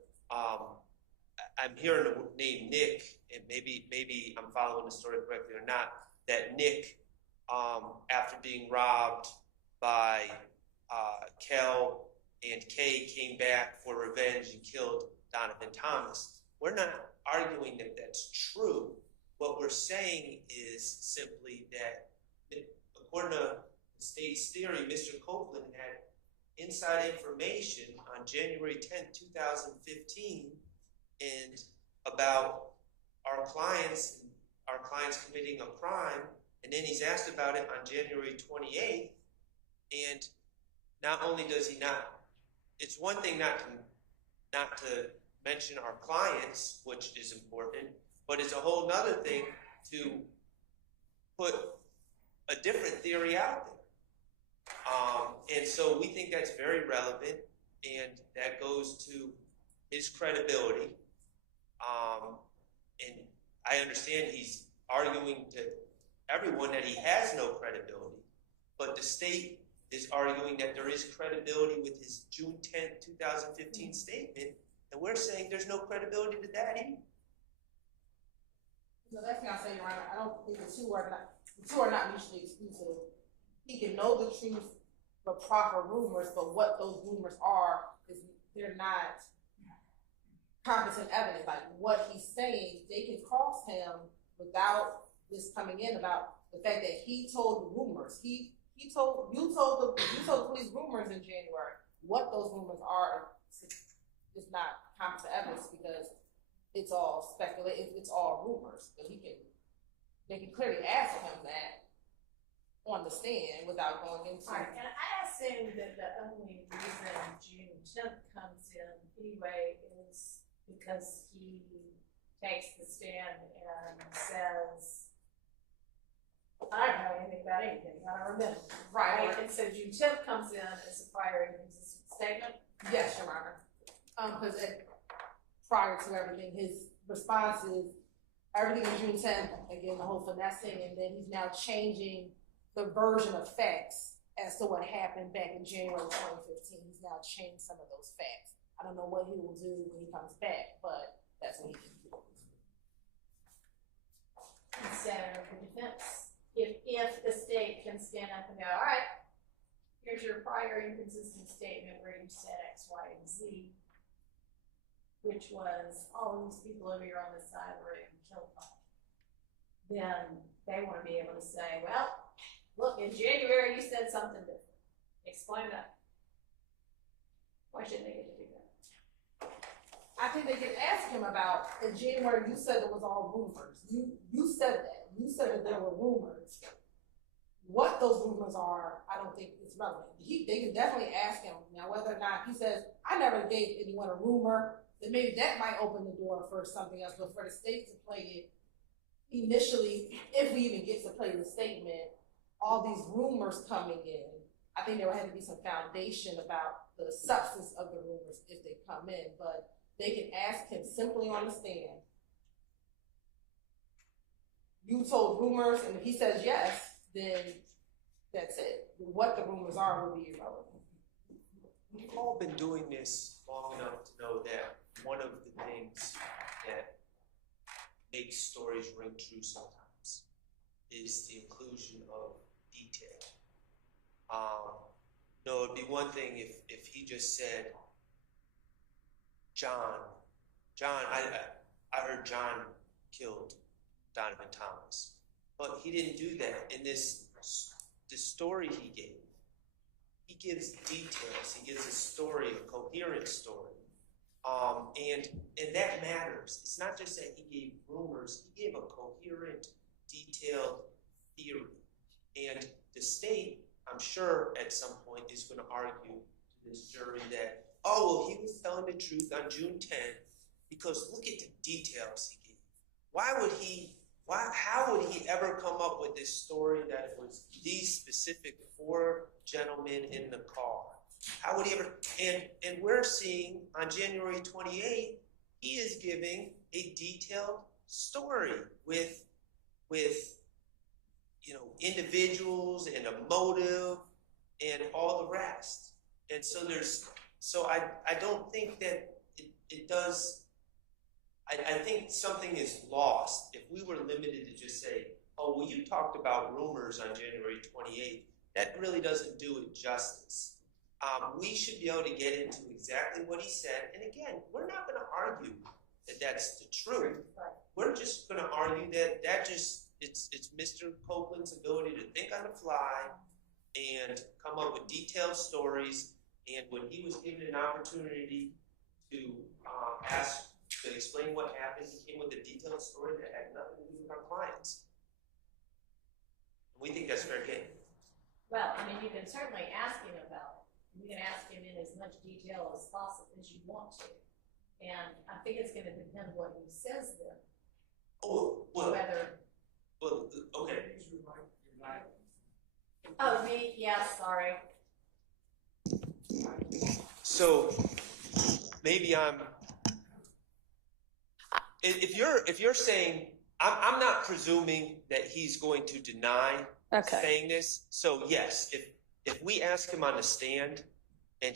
I'm hearing the name Nick, and maybe I'm following the story correctly or not, that Nick, after being robbed by Kel and Kay, came back for revenge and killed Donovan Thomas. We're not arguing that that's true. What we're saying is simply that, according to the state's theory, Mr. Copeland had inside information on January 10th, 2015, and about our clients committing a crime, and then he's asked about it on January 28th, and not only does he not, it's one thing not to mention our clients, which is important, but it's a whole nother thing to put a different theory out there. And so we think that's very relevant, and that goes to his credibility. And I understand he's arguing to everyone that he has no credibility, but the state is arguing that there is credibility with his June 10th, 2015 statement, and we're saying there's no credibility to that either. So that's what I say, Your Honor. I don't think the two are not mutually exclusive. He can know the truth, but proper rumors, but what those rumors are is they're not competent evidence. Like what he's saying, they can cross him without this coming in about the fact that he told the rumors. You told the police rumors in January. What those rumors are is not competent evidence because it's all speculation. It's all rumors. But he can they can clearly ask him that on the stand without going into. All right, and I assume that the only reason June 10th comes in anyway is because he takes the stand and says, I don't know anything about anything, I don't remember. Right. And so June 10th comes in as a prior inconsistent statement. Yes, Your Honor. Because prior to everything, his response is everything in June 10th, again, the whole finessing, and then he's now changing the version of facts as to what happened back in January 2015. He's now changed some of those facts. I don't know what he will do when he comes back, but that's what he can do. And so the defense, if the state can stand up and go, all right, here's your prior inconsistent statement where you said X, Y, and Z, which was all of these people over here on this side were in kill fight, then they want to be able to say, well, look, in January you said something different. Explain that. Why shouldn't they get to do that? I think they can ask him about, in January, you said it was all rumors. You said that. You said that there were rumors. What those rumors are, I don't think it's relevant. They can definitely ask him. Now, whether or not he says, I never gave anyone a rumor, then maybe that might open the door for something else. But for the state to play it initially, if we even get to play the statement, all these rumors coming in, I think there had to be some foundation about the substance of the rumors if they come in. But they can ask him simply on the stand, you told rumors, and if he says yes, then that's it. What the rumors are will be irrelevant. We've all been doing this long enough to know that one of the things that makes stories ring true sometimes is the inclusion of detail. No, it'd be one thing if he just said, John, I heard John killed Donovan Thomas. But he didn't do that. In this story he gave, he gives details. He gives a story, a coherent story. And that matters. It's not just that he gave rumors, he gave a coherent, detailed theory. And the state, I'm sure at some point, is going to argue to this jury that, oh, well, he was telling the truth on June 10th because look at the details he gave. How would he ever come up with this story that it was these specific 4 gentlemen in the car? How would he ever? And we're seeing on January 28th, he is giving a detailed story with individuals and a motive and all the rest. And so I don't think that it does. I think something is lost if we were limited to just say, oh, well, you talked about rumors on January 28th. That really doesn't do it justice. We should be able to get into exactly what he said. And again, we're not going to argue that that's the truth. We're just going to argue that it's Mr. Copeland's ability to think on the fly and come up with detailed stories. And when he was given an opportunity to explain what happened, he came with a detailed story that had nothing to do with our clients. We think that's fair game. Well, I mean, you can certainly ask him about it. You can ask him in as much detail as possible as you want to. And I think it's going to depend what he says then. Oh, well, whether. Well, okay. Oh, me? Yeah, sorry. So maybe if you're saying, I'm not presuming that he's going to deny saying this. So yes, if we ask him on the stand and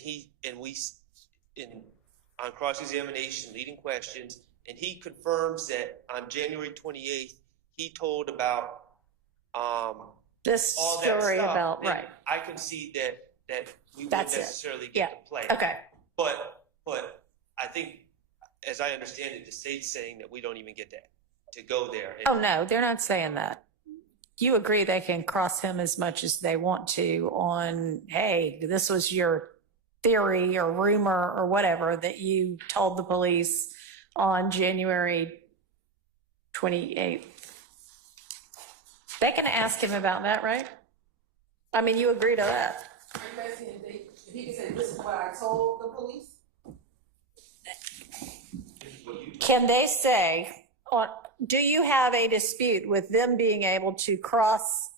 on cross-examination, leading questions, and he confirms that on January 28th, he told about this all story that stuff, about, right. I can see that we won't That's necessarily it. get to play. Okay. But I think, as I understand it, the state's saying that we don't even get to go there. Oh, no, they're not saying that. You agree they can cross him as much as they want to on, hey, this was your theory or rumor or whatever that you told the police on January 28th. They can ask him about that, right? I mean, you agree to that. Are you asking if he can say, this is what I told the police? Can they say, do you have a dispute with them being able to cross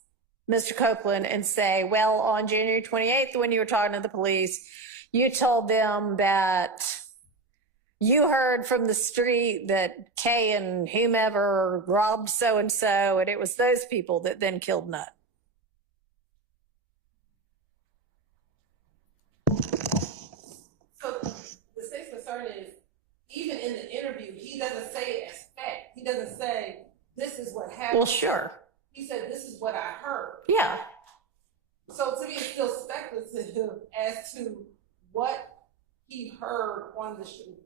Mr. Copeland and say, well, on January 28th, when you were talking to the police, you told them that you heard from the street that Kay and whomever robbed so-and-so, and it was those people that then killed Nutt? So the state's concern is, even in the interview, he doesn't say it as fact. He doesn't say, this is what happened. Well, sure. He said, this is what I heard. Yeah. So to me, it's still speculative as to what he heard on the street.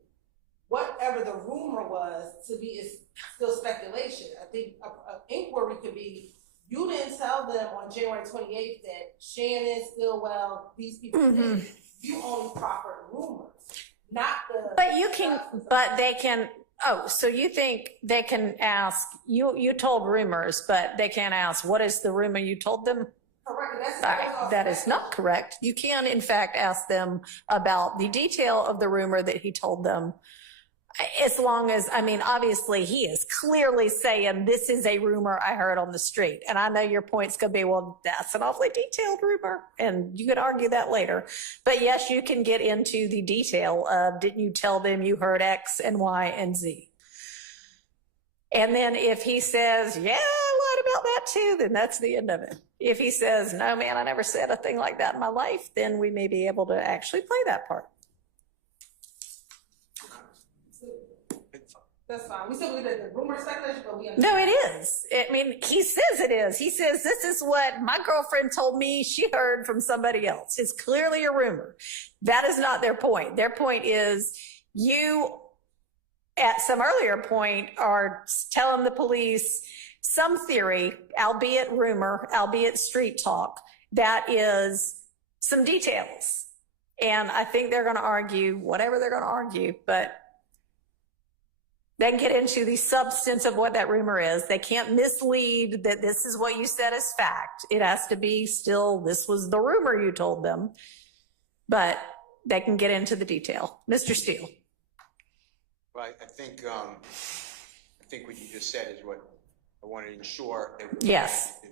Whatever the rumor was, to me, is still speculation. I think an inquiry could be, you didn't tell them on January 28th that Shannon, Stillwell, these people did. You only proffered rumors, not the... But they can, oh, so you think they can ask, you told rumors, but they can't ask, what is the rumor you told them? Correct. That is not correct. You can, in fact, ask them about the detail of the rumor that he told them. As long as, I mean, obviously he is clearly saying this is a rumor I heard on the street. And I know your point's going to be, well, that's an awfully detailed rumor. And you could argue that later. But yes, you can get into the detail of, didn't you tell them you heard X and Y and Z? And then if he says, yeah, I lied about that too, then that's the end of it. If he says, no, man, I never said a thing like that in my life, then we may be able to actually play that part. That's fine. We still believe that the rumor is speculation, but we No, understand. it is. I mean, he says it is. He says, this is what my girlfriend told me she heard from somebody else. It's clearly a rumor. That is not their point. Their point is you, at some earlier point, are telling the police some theory, albeit rumor, albeit street talk, that is some details. And I think they're going to argue whatever they're going to argue, but they can get into the substance of what that rumor is. They can't mislead that this is what you said is fact. It has to be still, this was the rumor you told them, but they can get into the detail. Mr. Steele. Right, I think what you just said is what I want to ensure that we Yes. do.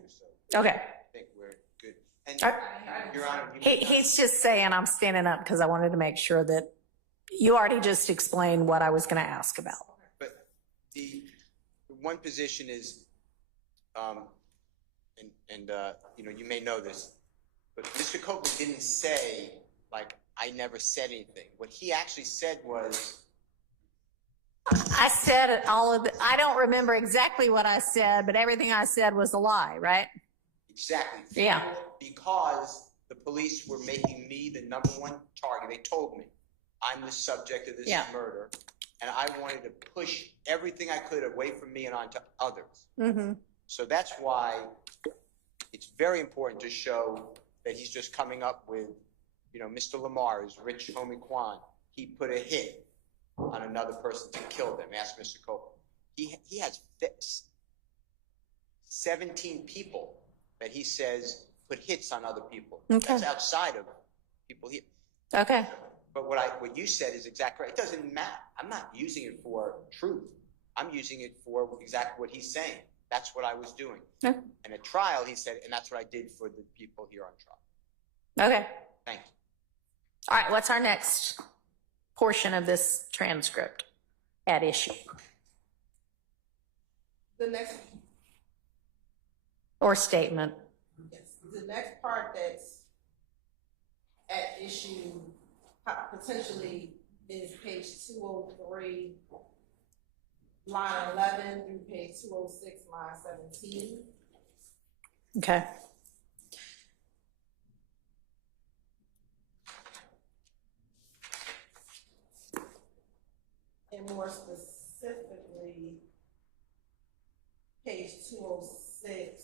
So Okay. I think we're good. And Your Honor, He's just saying I'm standing up because I wanted to make sure that you already just explained what I was going to ask about. but the one position is, you know, you may know this, but Mr. Copeland didn't say, like, I never said anything. What he actually said was, I said all of I don't remember exactly what I said, but everything I said was a lie, right? exactly. Yeah. Because the police were making me the number one target. They told me I'm the subject of this Yeah. murder, and I wanted to push everything I could away from me and onto others. Mm-hmm. So that's why it's very important to show that he's just coming up with, you know, Mr. Lamar is Rich Homie Kwan. He put a hit on another person to kill them. Ask Mr. Copeland. He has 17 people that he says put hits on other people. Okay. That's outside of people here. Okay. But what you said is exactly right. It doesn't matter. I'm not using it for truth. I'm using it for exactly what he's saying. That's what I was doing. Okay. And at trial, he said, and that's what I did for the people here on trial. Okay. Thank you. All right. What's our next portion of this transcript at issue The next, or statement? yes, the next part that's at issue potentially is page 203, line 11 through page 206, line 17. Okay. And more specifically, page 206,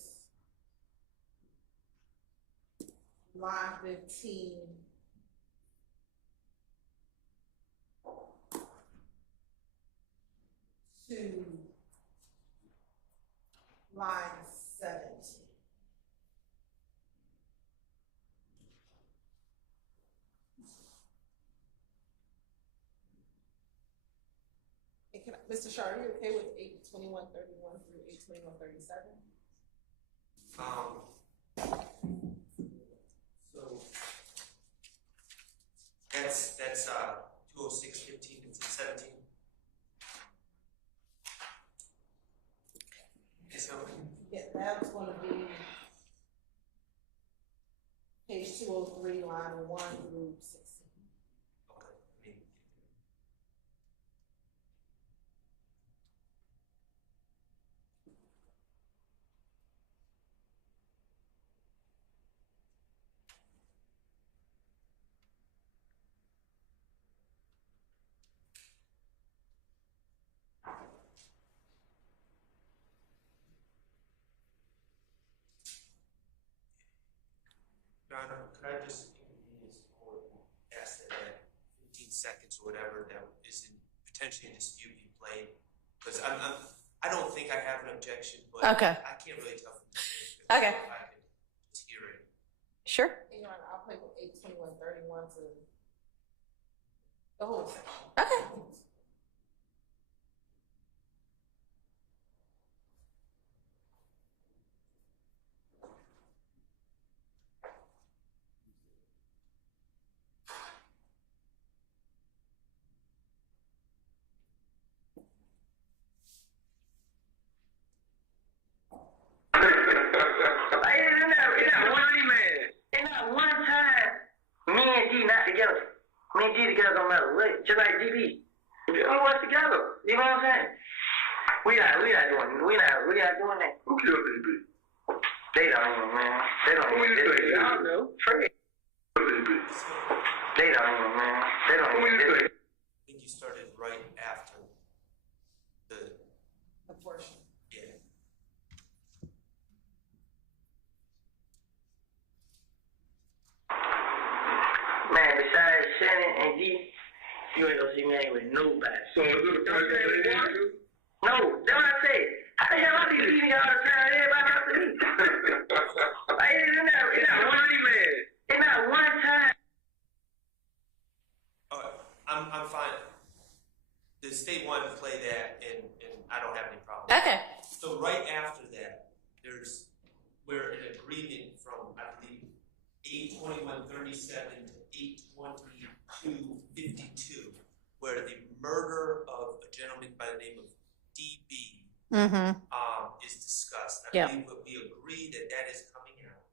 line 15. To line 17. Mr. Shaw, are you okay with 82131 through 82137? So that's 206, 15, and 17. So Yeah, that's going to be page 203, line 1 through 16. okay. Your Honor, could I just inconvenience or ask that 15 seconds or whatever that is potentially in dispute be played? Because I don't think I have an objection, but Okay. I can't really tell from this. Okay. If I could just hear it. Sure. Your Honor, I'll play with 82131 to the whole section. Okay. Me and G together don't matter what, just like DB. We work together. You know what I'm saying? We not doing that. Who killed DB? They don't even, man. They don't Who even. you think? I don't know. Forget. DB. They don't even, man. They don't Who even. you think? I think you started right after the Abortion. yeah. Man, besides Shannon and G, you ain't gonna see me hanging with nobody. So is it a person they hate you? No, that's what I say. How the hell I be leaving all the time? Everybody after me. Like, it's not one man. It's not one time. All right, I'm fine. The state wanted to play that, and I don't have any problem. Okay. So right after that, we're in agreement from, I believe, 82137 to 82252, where the murder of a gentleman by the name of DB is discussed. I believe we agree that is coming out.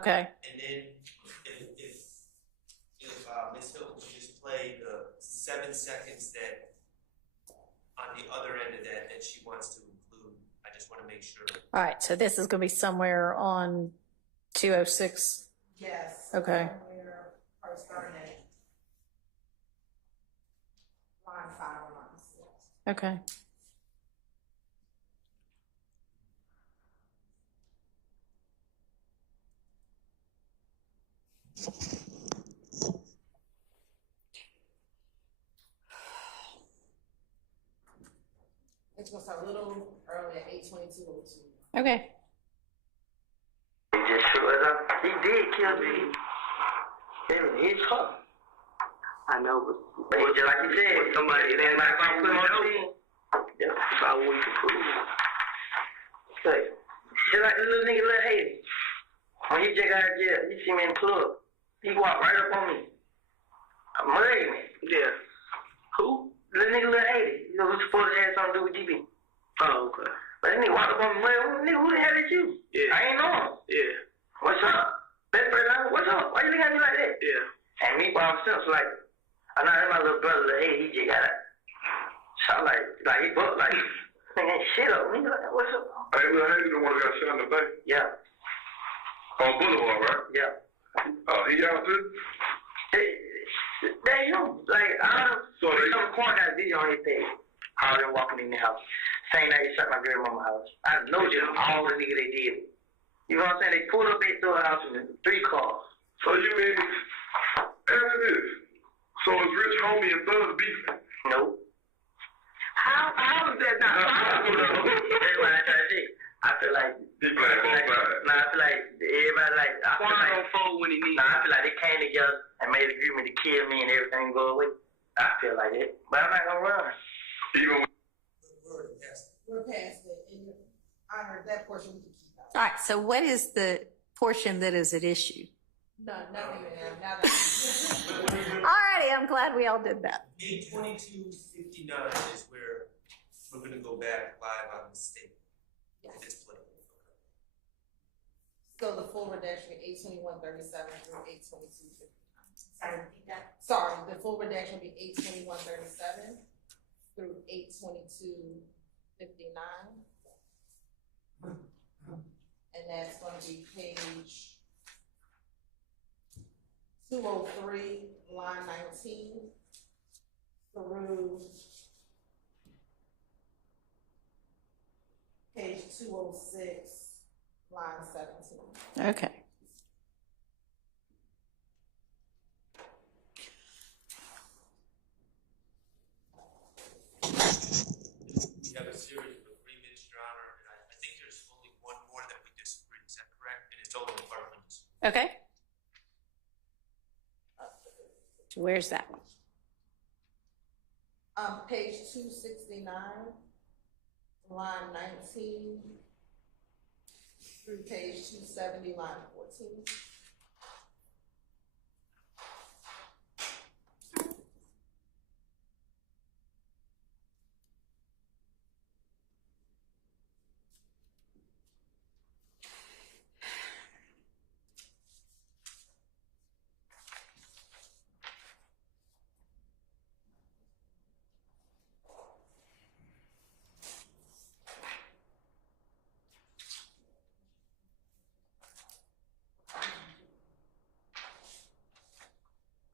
Okay. And then if Ms. Hilton could just play the 7 seconds that on the other end of that she wants to include, I just want to make sure. All right. So this is going to be somewhere on 206. Yes. Okay. We're first starting at line 5 or line 6. Okay. It's gonna start a little early at 822:02. Okay. He did kill me. He's tough. I know, but just like you said, somebody that might put him on the team. That's about what we can prove. Like, just like the little nigga, Lil Haiti. When he just got out of jail, he see me in the club. He walked right up on me. I'm murdering me. Yeah. Who? Little nigga, Lil Haiti. You know, who's supposed to have something to do with GB. Oh, okay. But that nigga walked up on me, nigga, who the hell is you? Yeah. I ain't know him. Yeah. What's up? Best friend, what's up? Why you looking at me like that? Yeah. And me by himself, like, I know that's my little brother, hey, he just got it. So like he booked, like, nigga ain't shit up. Nigga, like, what's up? Hey, Lil Haiti, the one that got shot in the face? Yeah. On Boulevard, right? Yeah. He out too? That you, like, some corn got a video on his page. How them walking in the house. Saying that he shot my girl mama's house. I know just all the nigga they did. You know what I'm saying? They pulled up into a house with 3 cars. So you mean, after this, so is Rich Homie and Thug beefing? No. How is that not possible though? That's what I try to say. I feel like he playing both sides. Nah, I feel like everybody like Quan don't fold when he needs. Nah, I feel like they came together and made an agreement to kill me and everything go away. I feel like it, but I'm not gonna run. Even We're past it, and Your Honor, that portion we can keep out. All right, so what is the portion that is at issue? No, nothing, ma'am, now that. All righty, I'm glad we all did that. Page 2259 is where we're going to go back live on the state. It's playing. So the full redaction, 82137 through 82259. Sorry, repeat that. Sorry, the full redaction will be 82137 through 82259. And that's going to be page 203, line 19 through page 206, line 17. Okay. We have a series of agreements, Your Honor, and I think there's only one more that we disagree. Is that correct? And it's only departments. Okay. So where's that one? Page 269, line 19 through page 270, line 14.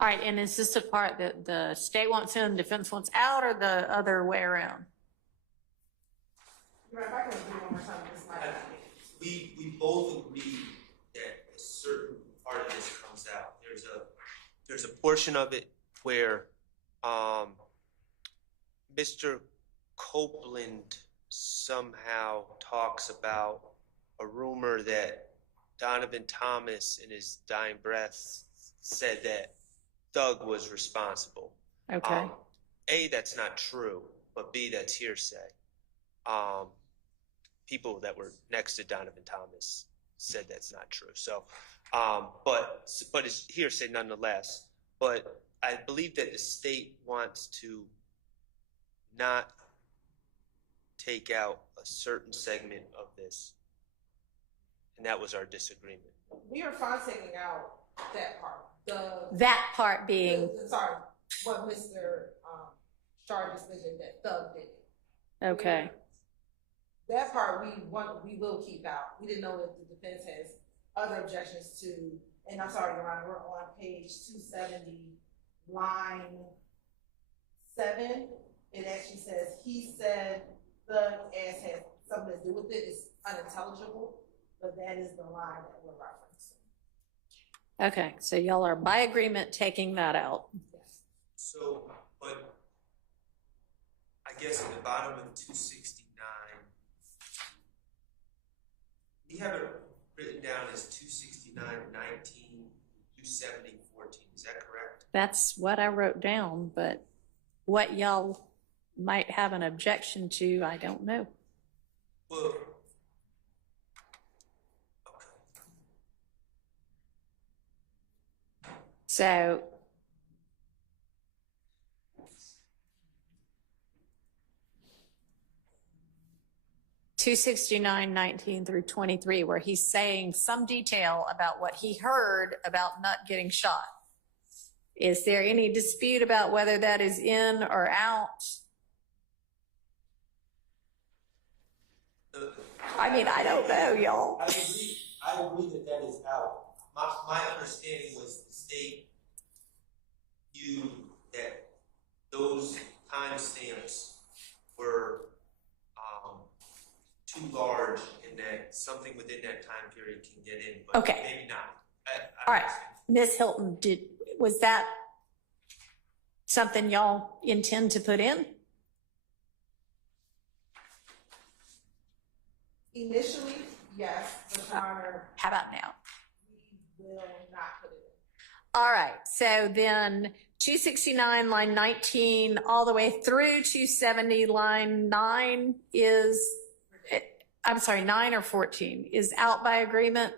All right, and is this the part that the state wants in, defense wants out, or the other way around? If I can do one more time, this might not be. We both agree that a certain part of this comes out. There's a portion of it where Mr. Copeland somehow talks about a rumor that Donovan Thomas in his dying breath said that Thug was responsible. Okay. A, that's not true, but B, that's hearsay. People that were next to Donovan Thomas said that's not true. So, but it's hearsay nonetheless. But I believe that the state wants to not take out a certain segment of this, and that was our disagreement. We are fine taking out that part. That part being. Sorry, what Mr. Shar just mentioned, that Thug did it. Okay. That part we will keep out. We didn't know if the defense has other objections to, and I'm sorry, Your Honor, we're on page 270, line 7. It actually says, he said Thug as has something to do with it. It's unintelligible, but that is the line that we're referencing. Okay, so y'all are by agreement taking that out. So, but I guess at the bottom of 269, we have it written down as 269, 19, 270, 14. Is that correct? That's what I wrote down, but what y'all might have an objection to, I don't know. Well, So, (269:19 through 23), where he's saying some detail about what he heard about not getting shot. Is there any dispute about whether that is in or out? I mean, I don't know, y'all. I agree that is out. My understanding was the state viewed that those timestamps were too large and that something within that time period can get in, but Okay. maybe not. All right, Ms. Hilton, was that something y'all intend to put in? Initially, yes, but Your Honor, How about now? we will not put it in. All right, so then 269, line 19, all the way through 270, line 9 is, I'm sorry, 9 or 14 is out by agreement.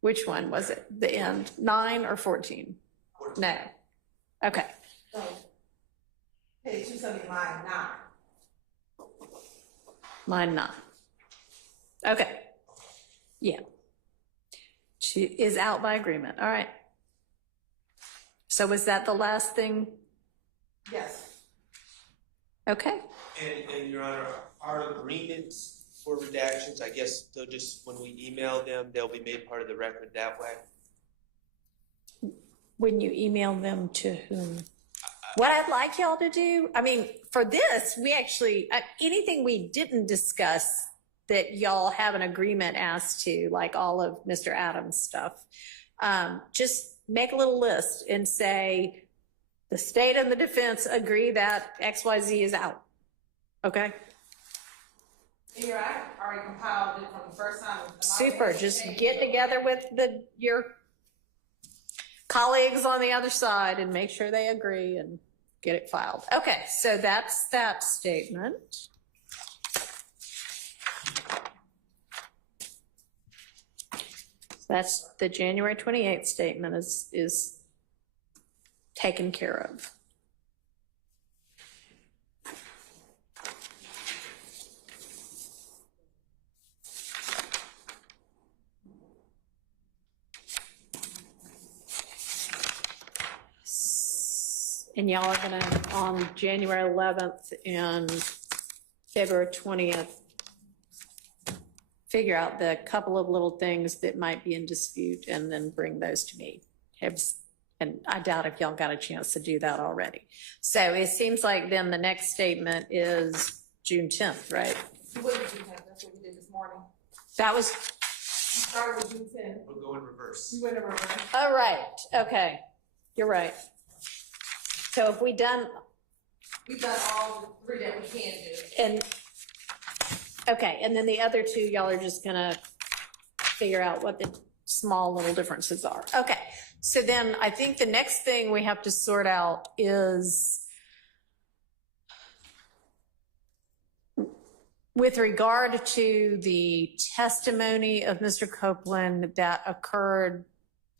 Which one was it? The end, 9 or 14? 14. No. Okay. So, page 270, line 9. Line 9. Okay. Yeah. She is out by agreement. All right. So was that the last thing? Yes. Okay. And Your Honor, our agreements for redactions, I guess they'll just, when we email them, they'll be made part of the record that way? When you email them to whom? What I'd like y'all to do, I mean, for this, we actually, anything we didn't discuss that y'all have an agreement as to, like all of Mr. Adams' stuff, just make a little list and say, the state and the defense agree that XYZ is out. Okay? Here, I already compiled it from the first time. Super. Just get together with your colleagues on the other side and make sure they agree and get it filed. Okay, so that's that statement. That's the January 28th statement is taken care of. And y'all are gonna, on January 11th and February 20th, figure out the couple of little things that might be in dispute and then bring those to me. And I doubt if y'all got a chance to do that already. So it seems like then the next statement is June 10th, right? You wouldn't do that, that's what we did this morning. That was, You started with June 10th. We'll go in reverse. You went in reverse. oh, right, okay, you're right. So have we done, We've done all the 3 that we can do. and, okay, and then the other 2, y'all are just gonna figure out what the small little differences are. Okay, so then I think the next thing we have to sort out is with regard to the testimony of Mr. Copeland that occurred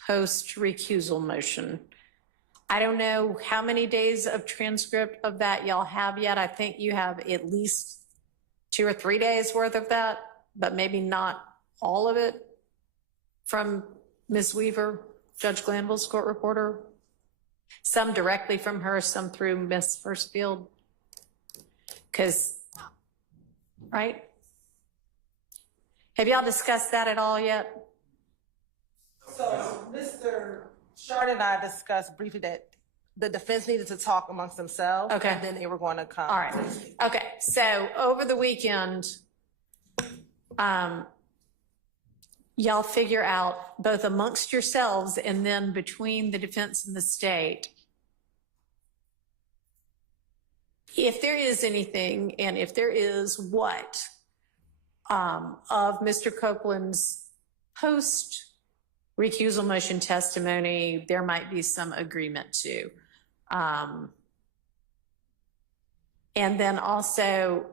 post-recusal motion. I don't know how many days of transcript of that y'all have yet. I think you have at least 2 or 3 days worth of that, but maybe not all of it from Ms. Weaver, Judge Glanville's court reporter. Some directly from her, some through Ms. Firstfield. Because, right? Have y'all discussed that at all yet? So Mr. Shard and I discussed briefly that the defense needed to talk amongst themselves. Okay. And then they were going to come. All right. Okay. So over the weekend, y'all figure out both amongst yourselves and then between the defense and the state, if there is anything, and if there is, what, of Mr. Copeland's post-recusal motion testimony, there might be some agreement to. And then also,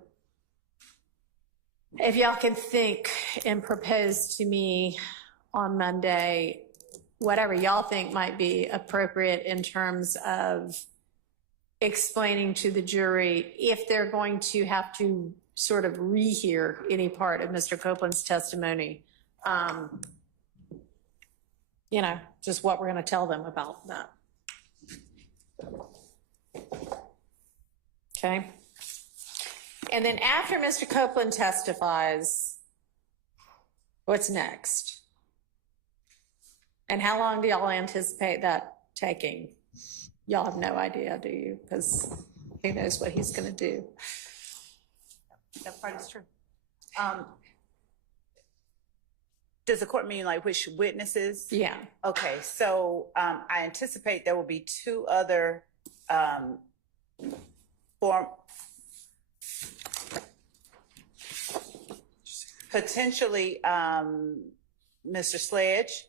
if y'all can think and propose to me on Monday, whatever y'all think might be appropriate in terms of explaining to the jury if they're going to have to sort of rehear any part of Mr. Copeland's testimony, you know, just what we're going to tell them about that. Okay. And then after Mr. Copeland testifies, what's next? And how long do y'all anticipate that taking? Y'all have no idea, do you? Because who knows what he's going to do. That part is true. Does the court mean like which witnesses? Yeah. Okay, so I anticipate there will be 2 other potentially Mr. Sledge,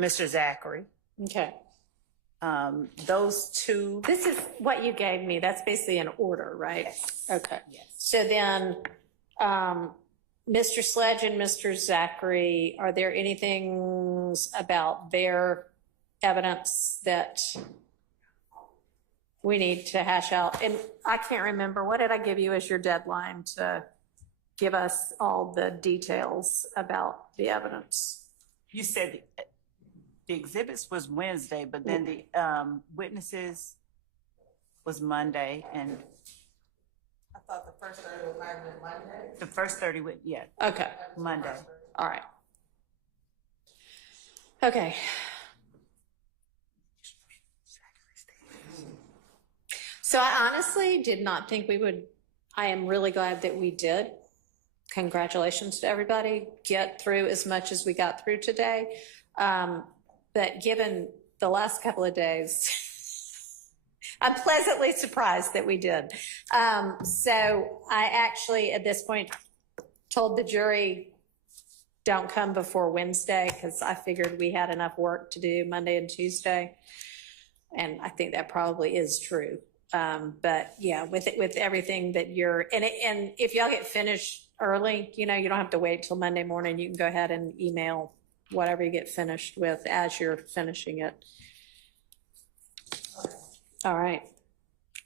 Mr. Zachary, Okay. Those two. This is what you gave me. That's basically an order, right? Yes. Okay. Yes. So then, Mr. Sledge and Mr. Zachary, are there anything about their evidence that we need to hash out? And I can't remember, what did I give you as your deadline to give us all the details about the evidence? You said the exhibits was Wednesday, but then the witnesses was Monday, and I thought the first 30 might have been Monday. the first 30 yeah. Okay. Monday. All right. Okay. So I honestly did not think we would. I am really glad that we did. Congratulations to everybody. Get through as much as we got through today. But given the last couple of days, I'm pleasantly surprised that we did. So I actually, at this point, told the jury, don't come before Wednesday, because I figured we had enough work to do Monday and Tuesday. And I think that probably is true. But yeah, with everything that you're, and if y'all get finished early, you know, you don't have to wait till Monday morning. You can go ahead and email whatever you get finished with as you're finishing it. All right.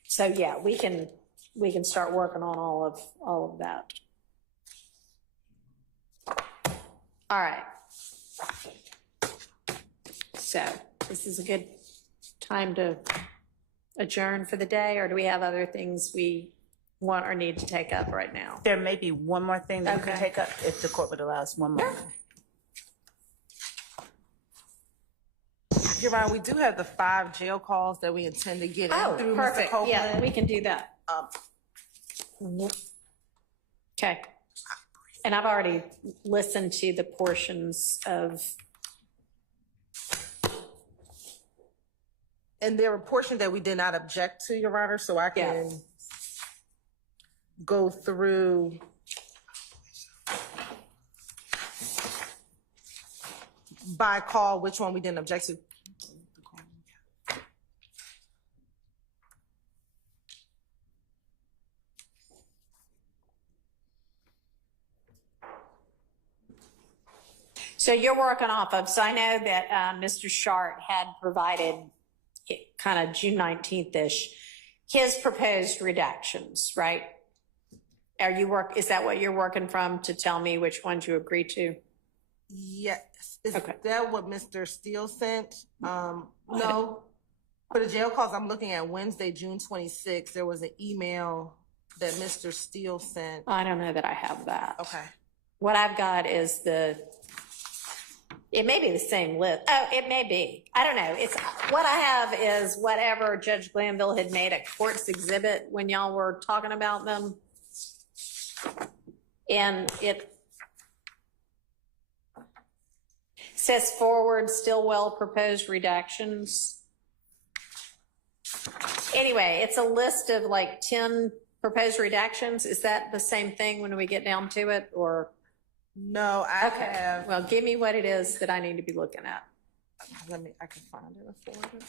So yeah, we can start working on all of that. All right. So this is a good time to adjourn for the day, or do we have other things we want or need to take up right now? There may be one more thing that we Okay. can take up if the court would allow us one more. Your Honor, we do have the 5 jail calls that we intend to get in through Mr. Perfect. Copeland. Yeah, we can do that. Okay. And I've already listened to the portions of. And there were portions that we did not object to, Your Honor, so I can go through by call which one we didn't object to. So you're working off of, so I know that Mr. Shart had provided kind of June 19th-ish, his proposed redactions, right? Is that what you're working from to tell me which ones you agree to? Yes. Is that what Mr. Steele sent? No. For the jail calls, I'm looking at Wednesday, June 26th. There was an email that Mr. Steele sent. I don't know that I have that. Okay. What I've got is it may be the same list. Oh, it may be. I don't know. What I have is whatever Judge Glanville had made a court's exhibit when y'all were talking about them. And it says forward Stillwell proposed redactions. Anyway, it's a list of like 10 proposed redactions. Is that the same thing when we get down to it, or? No, I have. Well, give me what it is that I need to be looking at. I can find it for you.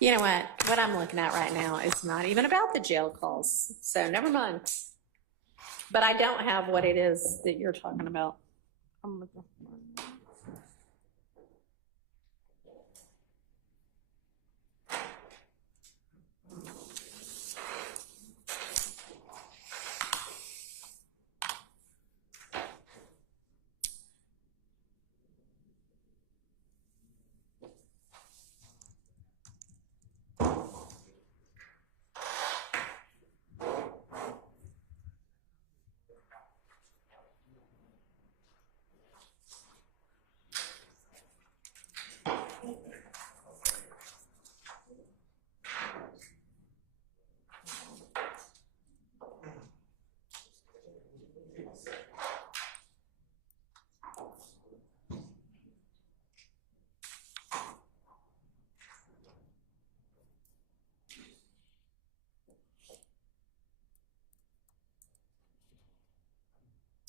You know what? What I'm looking at right now is not even about the jail calls. So never mind. But I don't have what it is that you're talking about. I'm looking for it.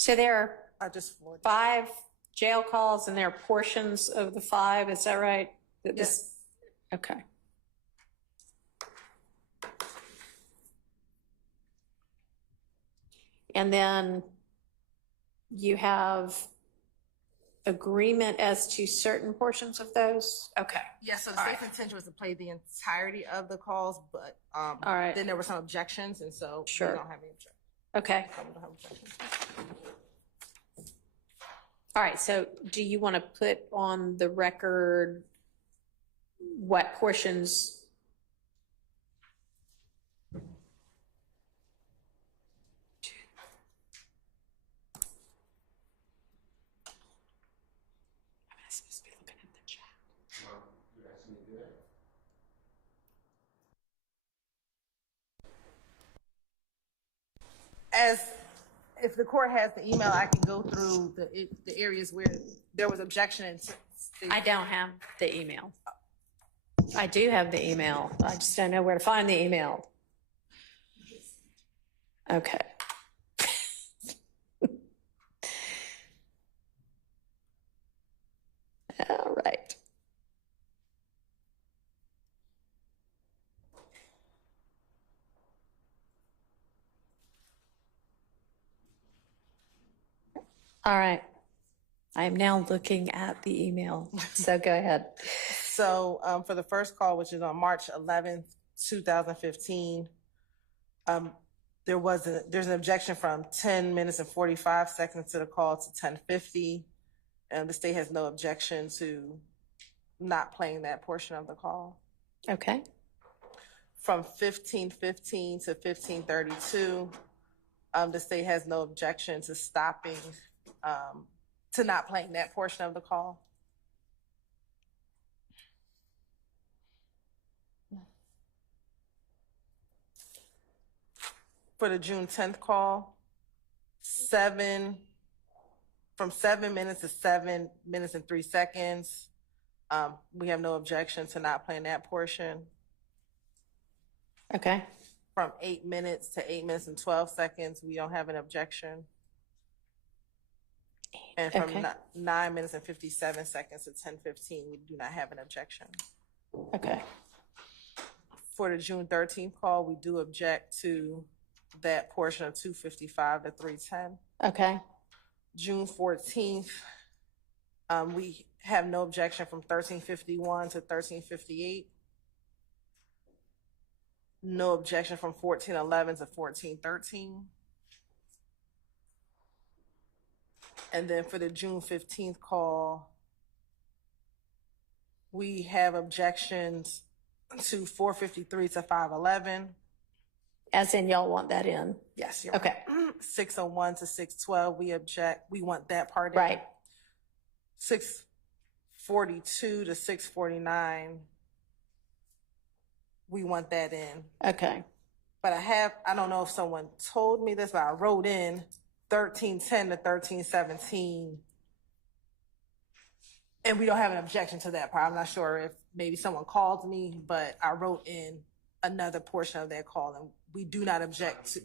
So there are I just forwarded. 5 jail calls and there are portions of the 5, is that right? Yes. Okay. And then you have agreement as to certain portions of those? Okay. Yes, so the All state's right. intention was to play the entirety of the calls, but All right. then there were some objections, and so Sure. we don't have any objections. Okay. We don't have objections. All right, so do you want to put on the record what portions? I'm supposed to be looking at the chat. As if the court has the email, I can go through the areas where there was objection. And I don't have the email. I do have the email. I just don't know where to find the email. Okay. All right. All right. I am now looking at the email. So go ahead. So for the first call, which is on March 11th, 2015, there's an objection from 10 minutes and 45 seconds to the call to 10:50. And the state has no objection to not playing that portion of the call. Okay. From 15:15 to 15:32, the state has no objection to stopping, to not playing that portion of the call. For the June 10th call, from 7 minutes to 7 minutes and 3 seconds, we have no objection to not playing that portion. Okay. From 8 minutes to 8 minutes and 12 seconds, we don't have an objection. And from Okay. 9 minutes and 57 seconds to 10:15, we do not have an objection. Okay. For the June 13th call, we do object to that portion of 2:55 to 3:10. Okay. June 14th, we have no objection from 13:51 to 13:58. No objection from 14:11 to 14:13. And then for the June 15th call, we have objections to 4:53 to 5:11. As in y'all want that in? Yes, you're Okay. right. 6:01 to 6:12, we object. We want that part in. Right. 6:42 to 6:49, we want that in. Okay. But I don't know if someone told me this, but I wrote in 13:10 to 13:17. And we don't have an objection to that part. I'm not sure if maybe someone called me, but I wrote in another portion of that call, and we do not object to.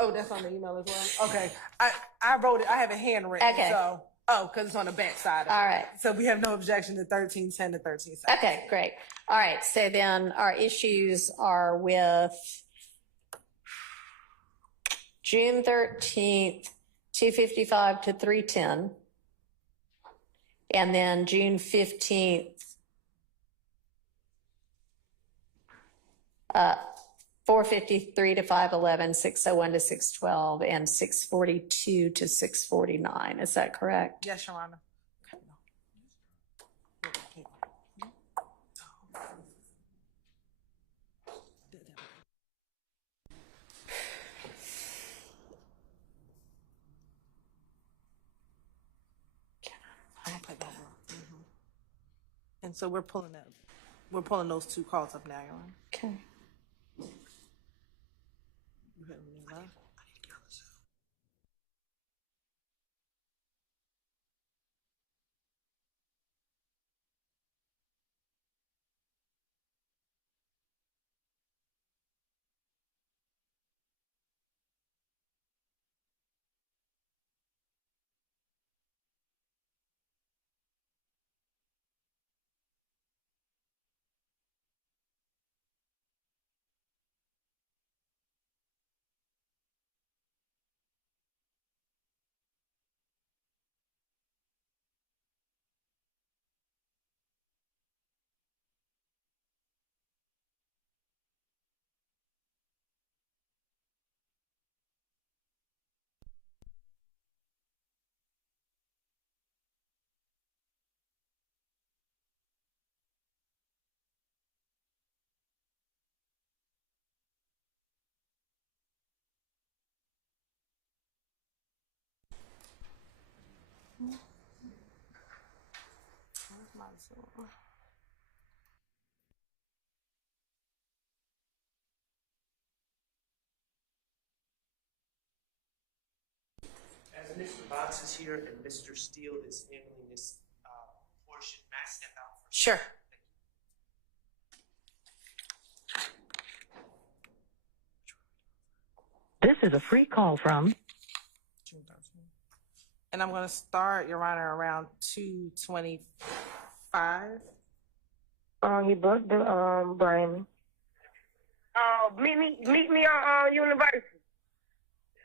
Oh, that's on the email as well? Okay. I wrote it. I have it handwritten. Okay. So, because it's on the back side. All right. So we have no objection to 13:10 to 13:17. Okay, great. All right, so then our issues are with June 13th, 2:55 to 3:10. And then June 15th, 4:53 to 5:11, 6:01 to 6:12, and 6:42 to 6:49. Is that correct? Yes, Your Honor. And so we're pulling those 2 calls up now, Your Honor. Okay. You heard me live? As Mr. Box is here and Mr. Steele is handling this portion, may I step out for a Sure. This is a free call from. And I'm going to start, Your Honor, around 2:25. You booked the Brandon. Meet me on University.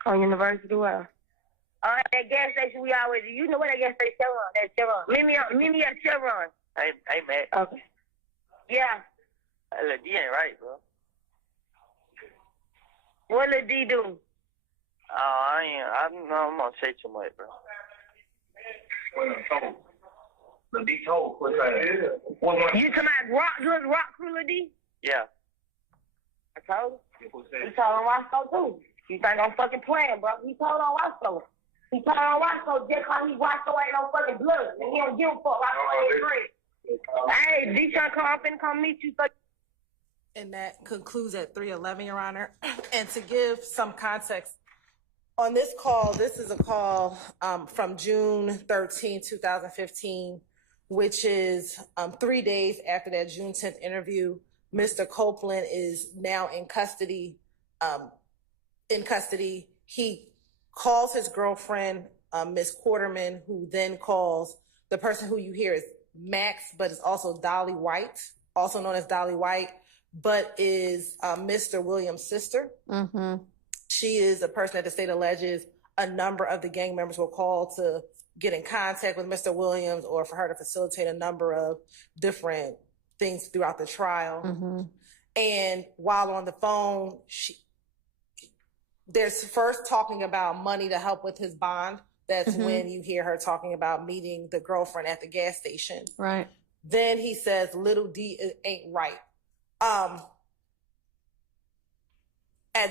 On University where? That gas station we always. You know what that gas station Chevron? That Chevron. Meet me at Chevron. Hey, man. Okay. Yeah. Look, you ain't right, bro. What did D do? I'm gonna say too much, bro. Be told. You talking about rock crew, Lil D? Yeah. I told him. He told on Roscoe too. You think I'm fucking playing, bro? He told on Roscoe. He told on Roscoe just cause Roscoe ain't no fucking blood. And he don't give a fuck. Roscoe ain't free. Hey, D trying to come up and come meet you. And that concludes at 3:11, Your Honor. And to give some context, on this call, this is a call from June 13, 2015, which is 3 days after that June 10th interview. Mr. Copeland is now in custody. He calls his girlfriend, Ms. Quarterman, who then calls the person who you hear is Max, but is also Dolly White, also known as Dolly White, but is Mr. Williams' sister. Mm-hmm. She is a person that the state alleges a number of the gang members were called to get in contact with Mr. Williams or for her to facilitate a number of different things throughout the trial. Mm-hmm. And while on the phone, there's first talking about money to help with his bond. That's when you hear her talking about meeting the girlfriend at the gas station. Right. Then he says, little D ain't right. At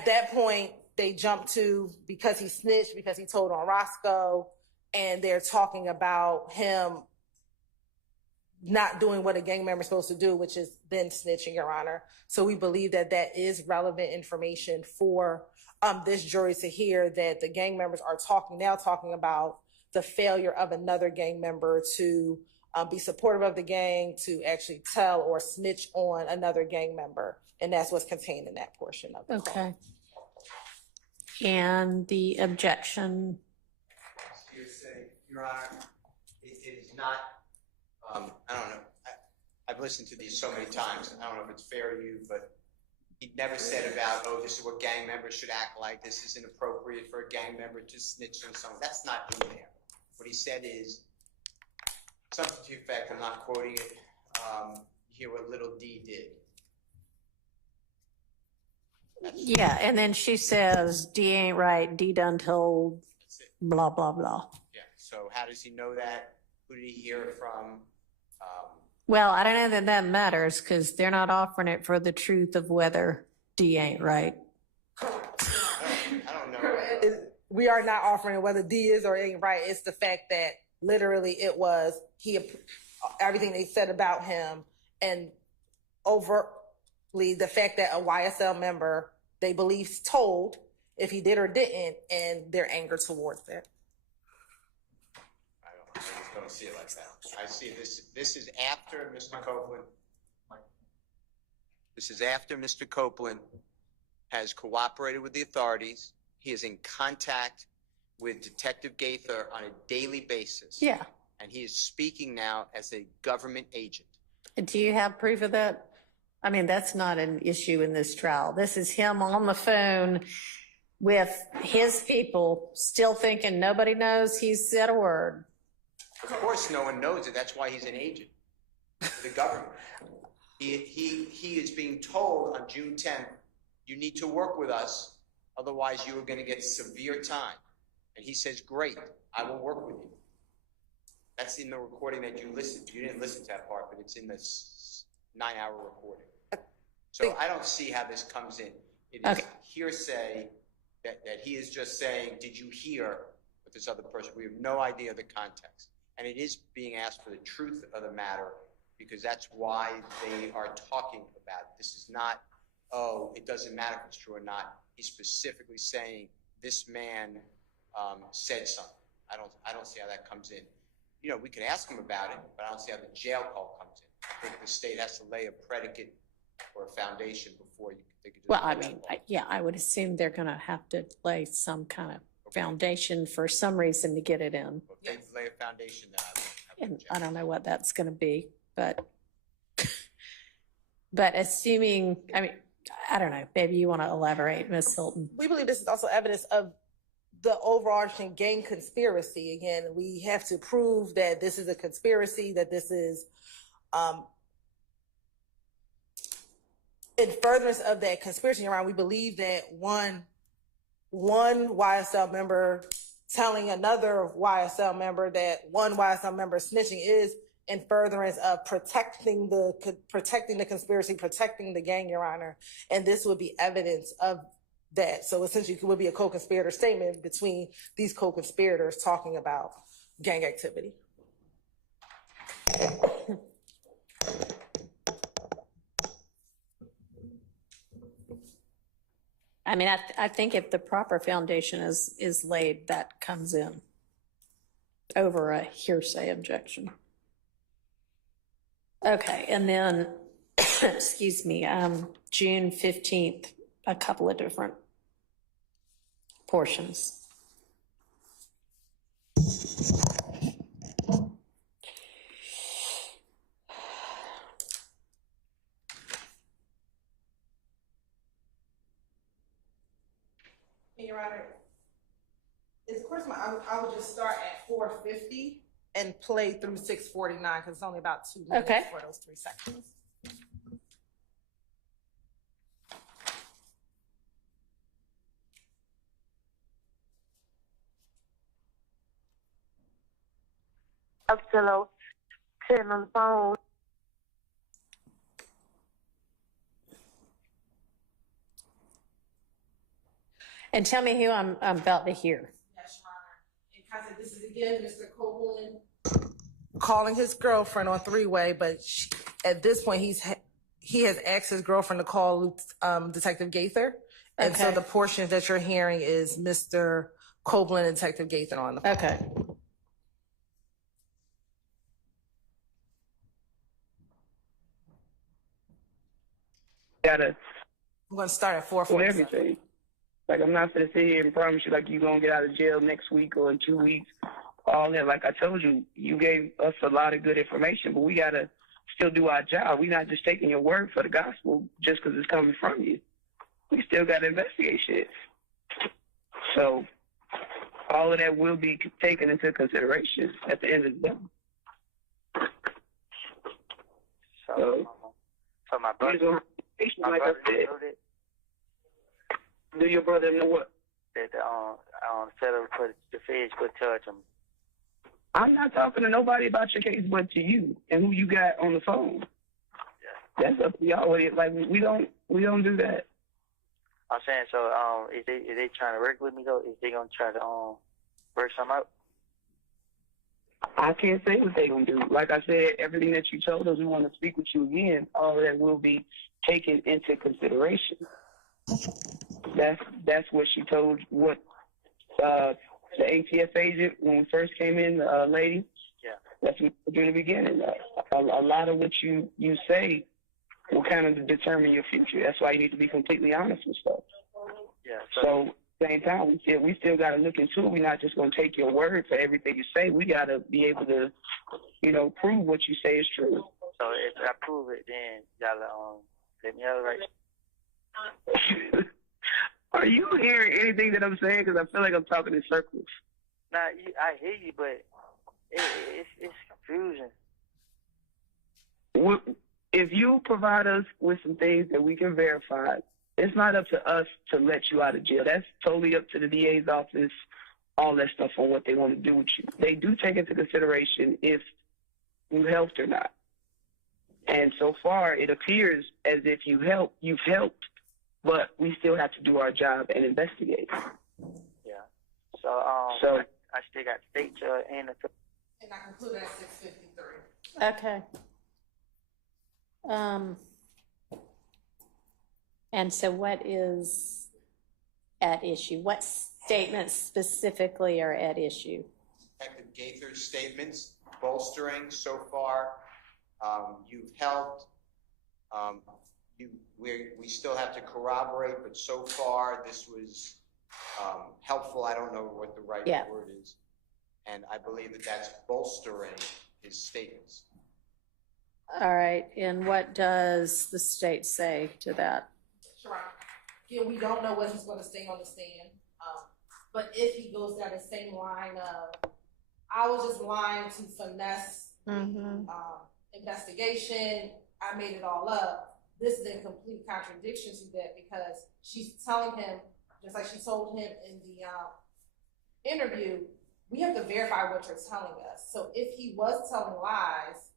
that point, they jump to, because he snitched, because he told on Roscoe, and they're talking about him not doing what a gang member is supposed to do, which is then snitching, Your Honor. So we believe that that is relevant information for this jury to hear, that the gang members are talking about the failure of another gang member to be supportive of the gang, to actually tell or snitch on another gang member. And that's what's contained in that portion of the call. And the objection. Hearsay, Your Honor, it is not, I don't know, I've listened to these so many times, I don't know if it's fair to you, but he never said about, oh, this is what gang members should act like, this is inappropriate for a gang member to snitch on someone. That's not in there. What he said is, something to the effect, I'm not quoting it, hear what little D did. Yeah, and then she says, D ain't right, D done told, blah, blah, blah. Yeah, so how does he know that? Who did he hear it from? Well, I don't know that that matters, because they're not offering it for the truth of whether D ain't right. I don't know. We are not offering whether D is or ain't right. It's the fact that literally it was everything they said about him, and overtly the fact that a YSL member they believe told if he did or didn't, and their anger towards it. I just don't see it like that. I see this is after Mr. Copeland. This is after Mr. Copeland has cooperated with the authorities. He is in contact with Detective Gaither on a daily basis. Yeah. And he is speaking now as a government agent. Do you have proof of that? I mean, that's not an issue in this trial. This is him on the phone with his people, still thinking nobody knows he's said a word. Of course, no one knows it. That's why he's an agent for the government. He is being told on June 10th, you need to work with us, otherwise you are going to get severe time. And he says, great, I will work with you. That's in the recording that you listened to. You didn't listen to that part, but it's in this 9-hour recording. So I don't see how this comes in. It is hearsay that he is just saying, did you hear with this other person? We have no idea the context. and it is being asked for the truth of the matter, because that's why they are talking about it. This is not, oh, it doesn't matter if it's true or not. He's specifically saying this man said something. I don't see how that comes in. You know, we could ask him about it, but I don't see how the jail call comes in. I think the state has to lay a predicate or a foundation before you can think of. Well, I mean, I would assume they're going to have to lay some kind of foundation for some reason to get it in. If they lay a foundation, then I would. And I don't know what that's going to be, but assuming, I mean, I don't know, maybe you want to elaborate, Ms. Hilton. We believe this is also evidence of the overarching gang conspiracy. Again, we have to prove that this is a conspiracy, that this is in furtherance of that conspiracy around. We believe that one YSL member telling another YSL member that one YSL member snitching is in furtherance of protecting the conspiracy, protecting the gang, Your Honor. And this would be evidence of that. So essentially it would be a co-conspirator statement between these co-conspirators talking about gang activity. I mean, I think if the proper foundation is laid, that comes in over a hearsay objection. Okay, and then, excuse me, June 15th, a couple of different portions. Your Honor, of course, I would just start at 450 and play through 649 because it's only about 2 minutes for those 3 sections. I'm still sitting on the phone. And tell me who I'm about to hear. Yes, Your Honor. And this is again Mr. Copeland calling his girlfriend on three-way, but at this point he has asked his girlfriend to call Detective Gaither, and so the portion that you're hearing is Mr. Copeland and Detective Gaither on the phone. Okay. I'm going to start at 447. Everything. Like, I'm not going to sit here and promise you, like, you're going to get out of jail next week or in 2 weeks. All that. Like I told you, you gave us a lot of good information, but we got to still do our job. We're not just taking your word for the gospel just because it's coming from you. We still got to investigate shit. So all of that will be taken into consideration at the end of the day. So my brother, like I said, do your brother know what? That federal the feds could touch him. I'm not talking to nobody about your case, but to you and who you got on the phone. Yeah. That's up to y'all. Like we don't do that. I'm saying, so is they trying to work with me though? Is they gonna try to work something out? I can't say what they gonna do. Like I said, everything that you told us, we want to speak with you again. All of that will be taken into consideration. That's what she told what the ATF agent when we first came in, lady. Yeah. That's what we did in the beginning. A lot of what you say will kind of determine your future. That's why you need to be completely honest with stuff. Yeah. So at the same time, we still got to look into it. We're not just going to take your word for everything you say. We got to be able to, prove what you say is true. So if I prove it, then y'all let me have it right. Are you hearing anything that I'm saying? Because I feel like I'm talking in circles. Nah, I hear you, but it's confusing. If you provide us with some things that we can verify, it's not up to us to let you out of jail. That's totally up to the DA's office, all that stuff on what they want to do with you. They do take into consideration if you helped or not. And so far, it appears as if you've helped, but we still have to do our job and investigate. Yeah. So I still got state and the. And I conclude at 6:53. Okay. And so what is at issue? What statements specifically are at issue? Detective Gaither's statements, bolstering so far. You've helped. We still have to corroborate, but so far this was helpful. I don't know what the right word is. And I believe that that's bolstering his statements. All right. And what does the state say to that? Sure. Yeah, we don't know what he's going to say on the stand. But if he goes down the same line of, I was just lying to finesse investigation, I made it all up. This is in complete contradiction to that, because she's telling him, just like she told him in the interview, we have to verify what you're telling us. So if he was telling lies,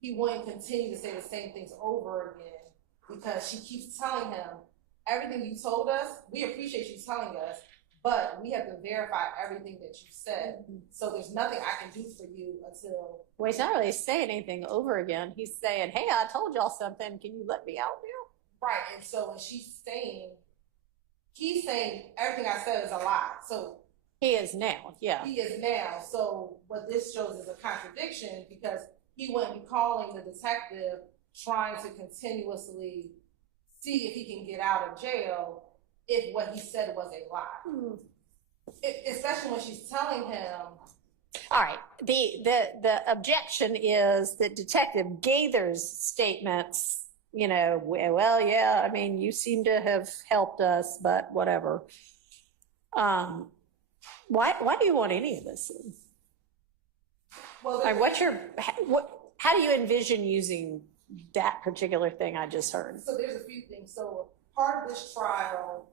he wouldn't continue to say the same things over again, because she keeps telling him, everything you told us, we appreciate you telling us, but we have to verify everything that you said. So there's nothing I can do for you until... Well, he's not really saying anything over again. He's saying, hey, I told y'all something. Can you let me out now? Right, and so when she's saying, he's saying everything I said is a lie. So he is now, yeah. He is now. So what this shows is a contradiction, because he wouldn't be calling the detective trying to continuously see if he can get out of jail if what he said was a lie. Especially when she's telling him. All right. The objection is that Detective Gaither's statements, you know, well, yeah, I mean, you seem to have helped us, but whatever. Why do you want any of this? Well, how do you envision using that particular thing I just heard? So there's a few things. So part of this trial,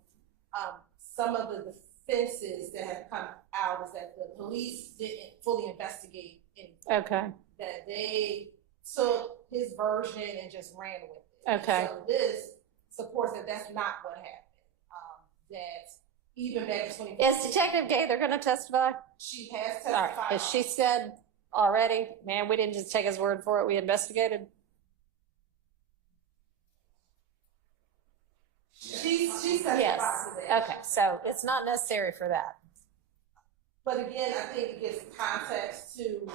some of the defenses that have come out is that the police didn't fully investigate anything. Okay. That they took his version and just ran with it. Okay. So this supports that that's not what happened. That even back in 2015. Is Detective Gaither going to testify? She has testified. All right. Has she said already, man, we didn't just take his word for it, we investigated? She testified yes. to that. Okay, so it's not necessary for that. But again, I think it gives context to,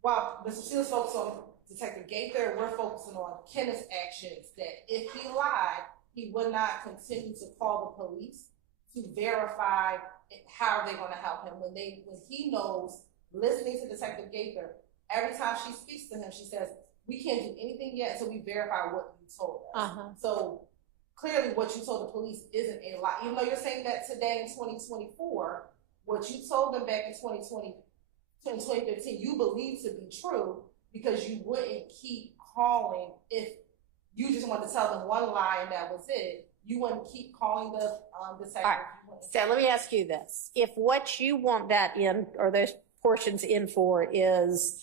while Mr. Steele's focused on Detective Gaither, we're focusing on Kenneth's actions, that if he lied, he would not continue to call the police to verify how they're going to help him. When he knows, listening to Detective Gaither, every time she speaks to him, she says, we can't do anything yet until we verify what you told us. So clearly what you told the police isn't a lie. Even though you're saying that today in 2024, what you told them back in 2015, you believe to be true, because you wouldn't keep calling if you just wanted to tell them one lie and that was it. You wouldn't keep calling the detective. All right. So let me ask you this. If what you want that in, or those portions in for, is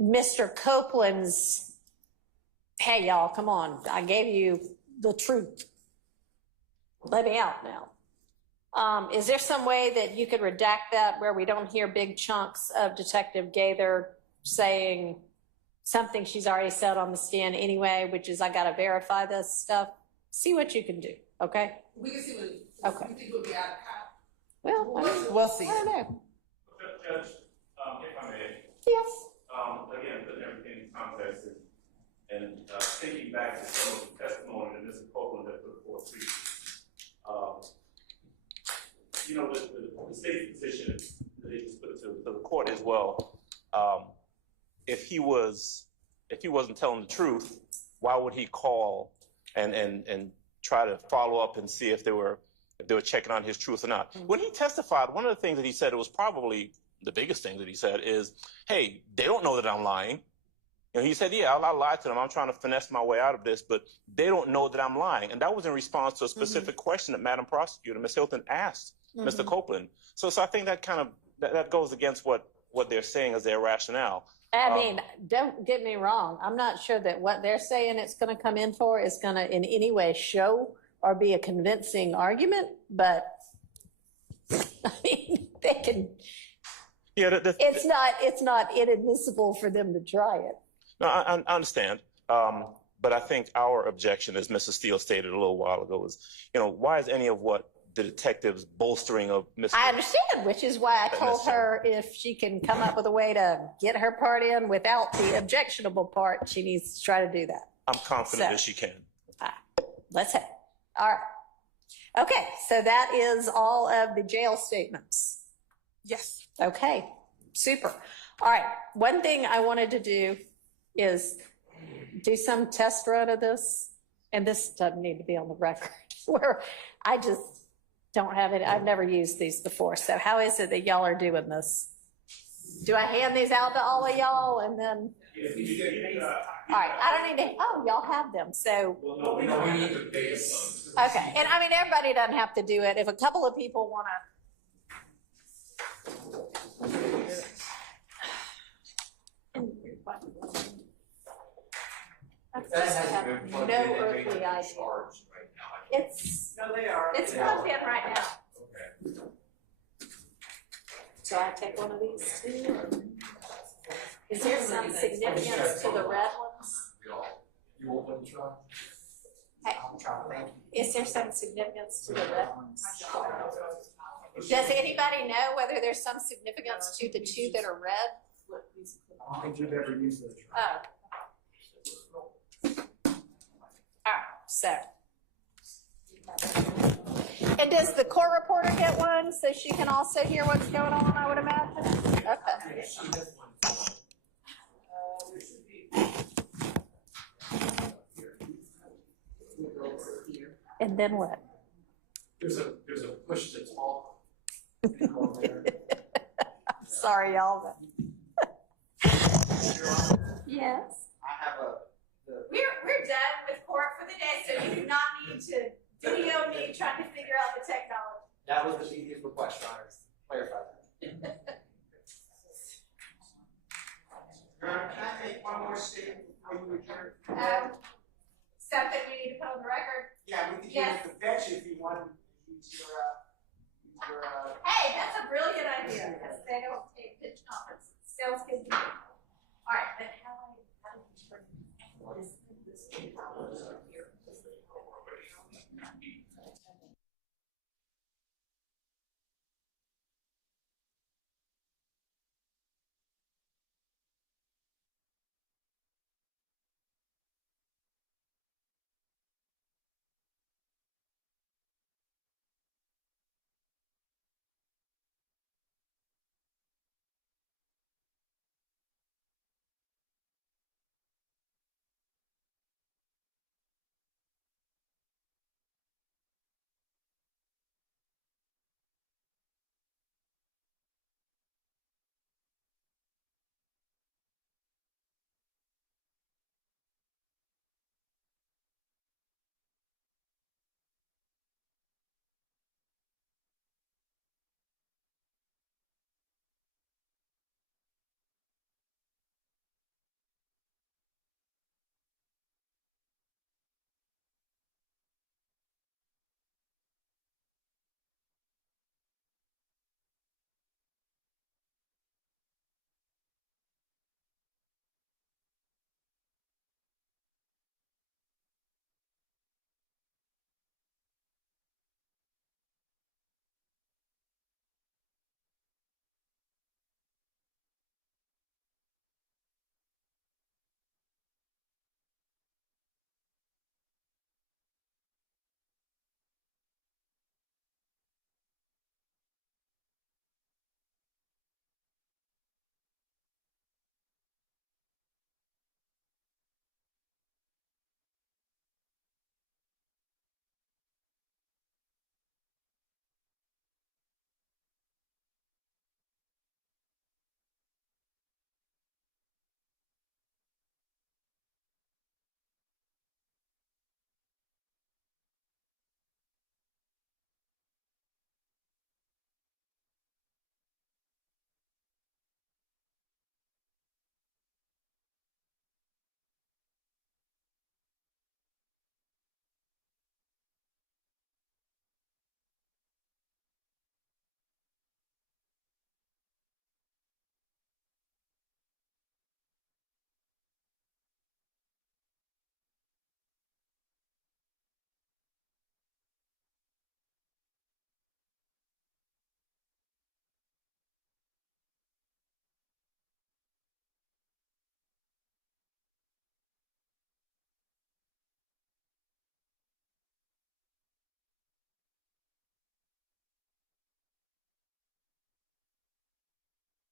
Mr. Copeland's, hey, y'all, come on, I gave you the truth. Let me out now. Is there some way that you could redact that where we don't hear big chunks of Detective Gaither saying something she's already said on the stand anyway, which is, I got to verify this stuff? See what you can do, okay? We can see what we think would be out of Well, we'll see. I don't know. Judge, if I may. Yes. Again, putting everything in context and thinking back to some of the testimony that Mr. Copeland had put forth previously. You know, the state's position that they just put to the court as well. If he wasn't telling the truth, why would he call and try to follow up and see if they were checking on his truth or not? When he testified, one of the things that he said, it was probably the biggest thing that he said, is, hey, they don't know that I'm lying. You know, he said, yeah, I lied to them. I'm trying to finesse my way out of this, but they don't know that I'm lying. And that was in response to a specific question that Madam Prosecutor, Ms. Hilton, asked Mr. Copeland. So I think that kind of, that goes against what they're saying as their rationale. I mean, don't get me wrong. I'm not sure that what they're saying it's going to come in for is going to in any way show or be a convincing argument, but I mean, Yeah, It's not inadmissible for them to try it. no, I understand. But I think our objection, as Mrs. Steele stated a little while ago, is, why is any of what the detectives bolstering of Mr. I understand, which is why I told her if she can come up with a way to get her part in without the objectionable part, she needs to try to do that. I'm confident that she can. Let's have it. All right. Okay, so that is all of the jail statements. Yes. Okay, super. All right, one thing I wanted to do is do some test run of this, and this doesn't need to be on the record, where I just don't have it. I've never used these before. So how is it that y'all are doing this? Do I hand these out to all of y'all and then? All right, I don't need to, y'all have them, so. Well, no, we need the base. Okay, and I mean, everybody doesn't have to do it. If a couple of people want to. No earthly idea. It's, No, they are. it's plugged in right now. Okay. So I take one of these too. Is there some significance to the red ones? You want one to try? Hey, is there some significance to the red ones? Does anybody know whether there's some significance to the two that are red? I don't think you've ever used those. Oh. All right, so. And does the court reporter get one so she can also hear what's going on, I would imagine? Okay. And then what? There's a push to talk. Sorry, y'all. Yes. I have We're done with court for the day, so you do not need to video me trying to figure out the technology. that was the media's request, Your Honor. Clarify that. Your Honor, can I make one more statement before you adjourn? Something we need to put on the record. Yeah, we could use the fetch if you want to use your Hey, that's a brilliant idea, because they don't take pitch conferences. Sounds good to me. All right, but how do you turn this?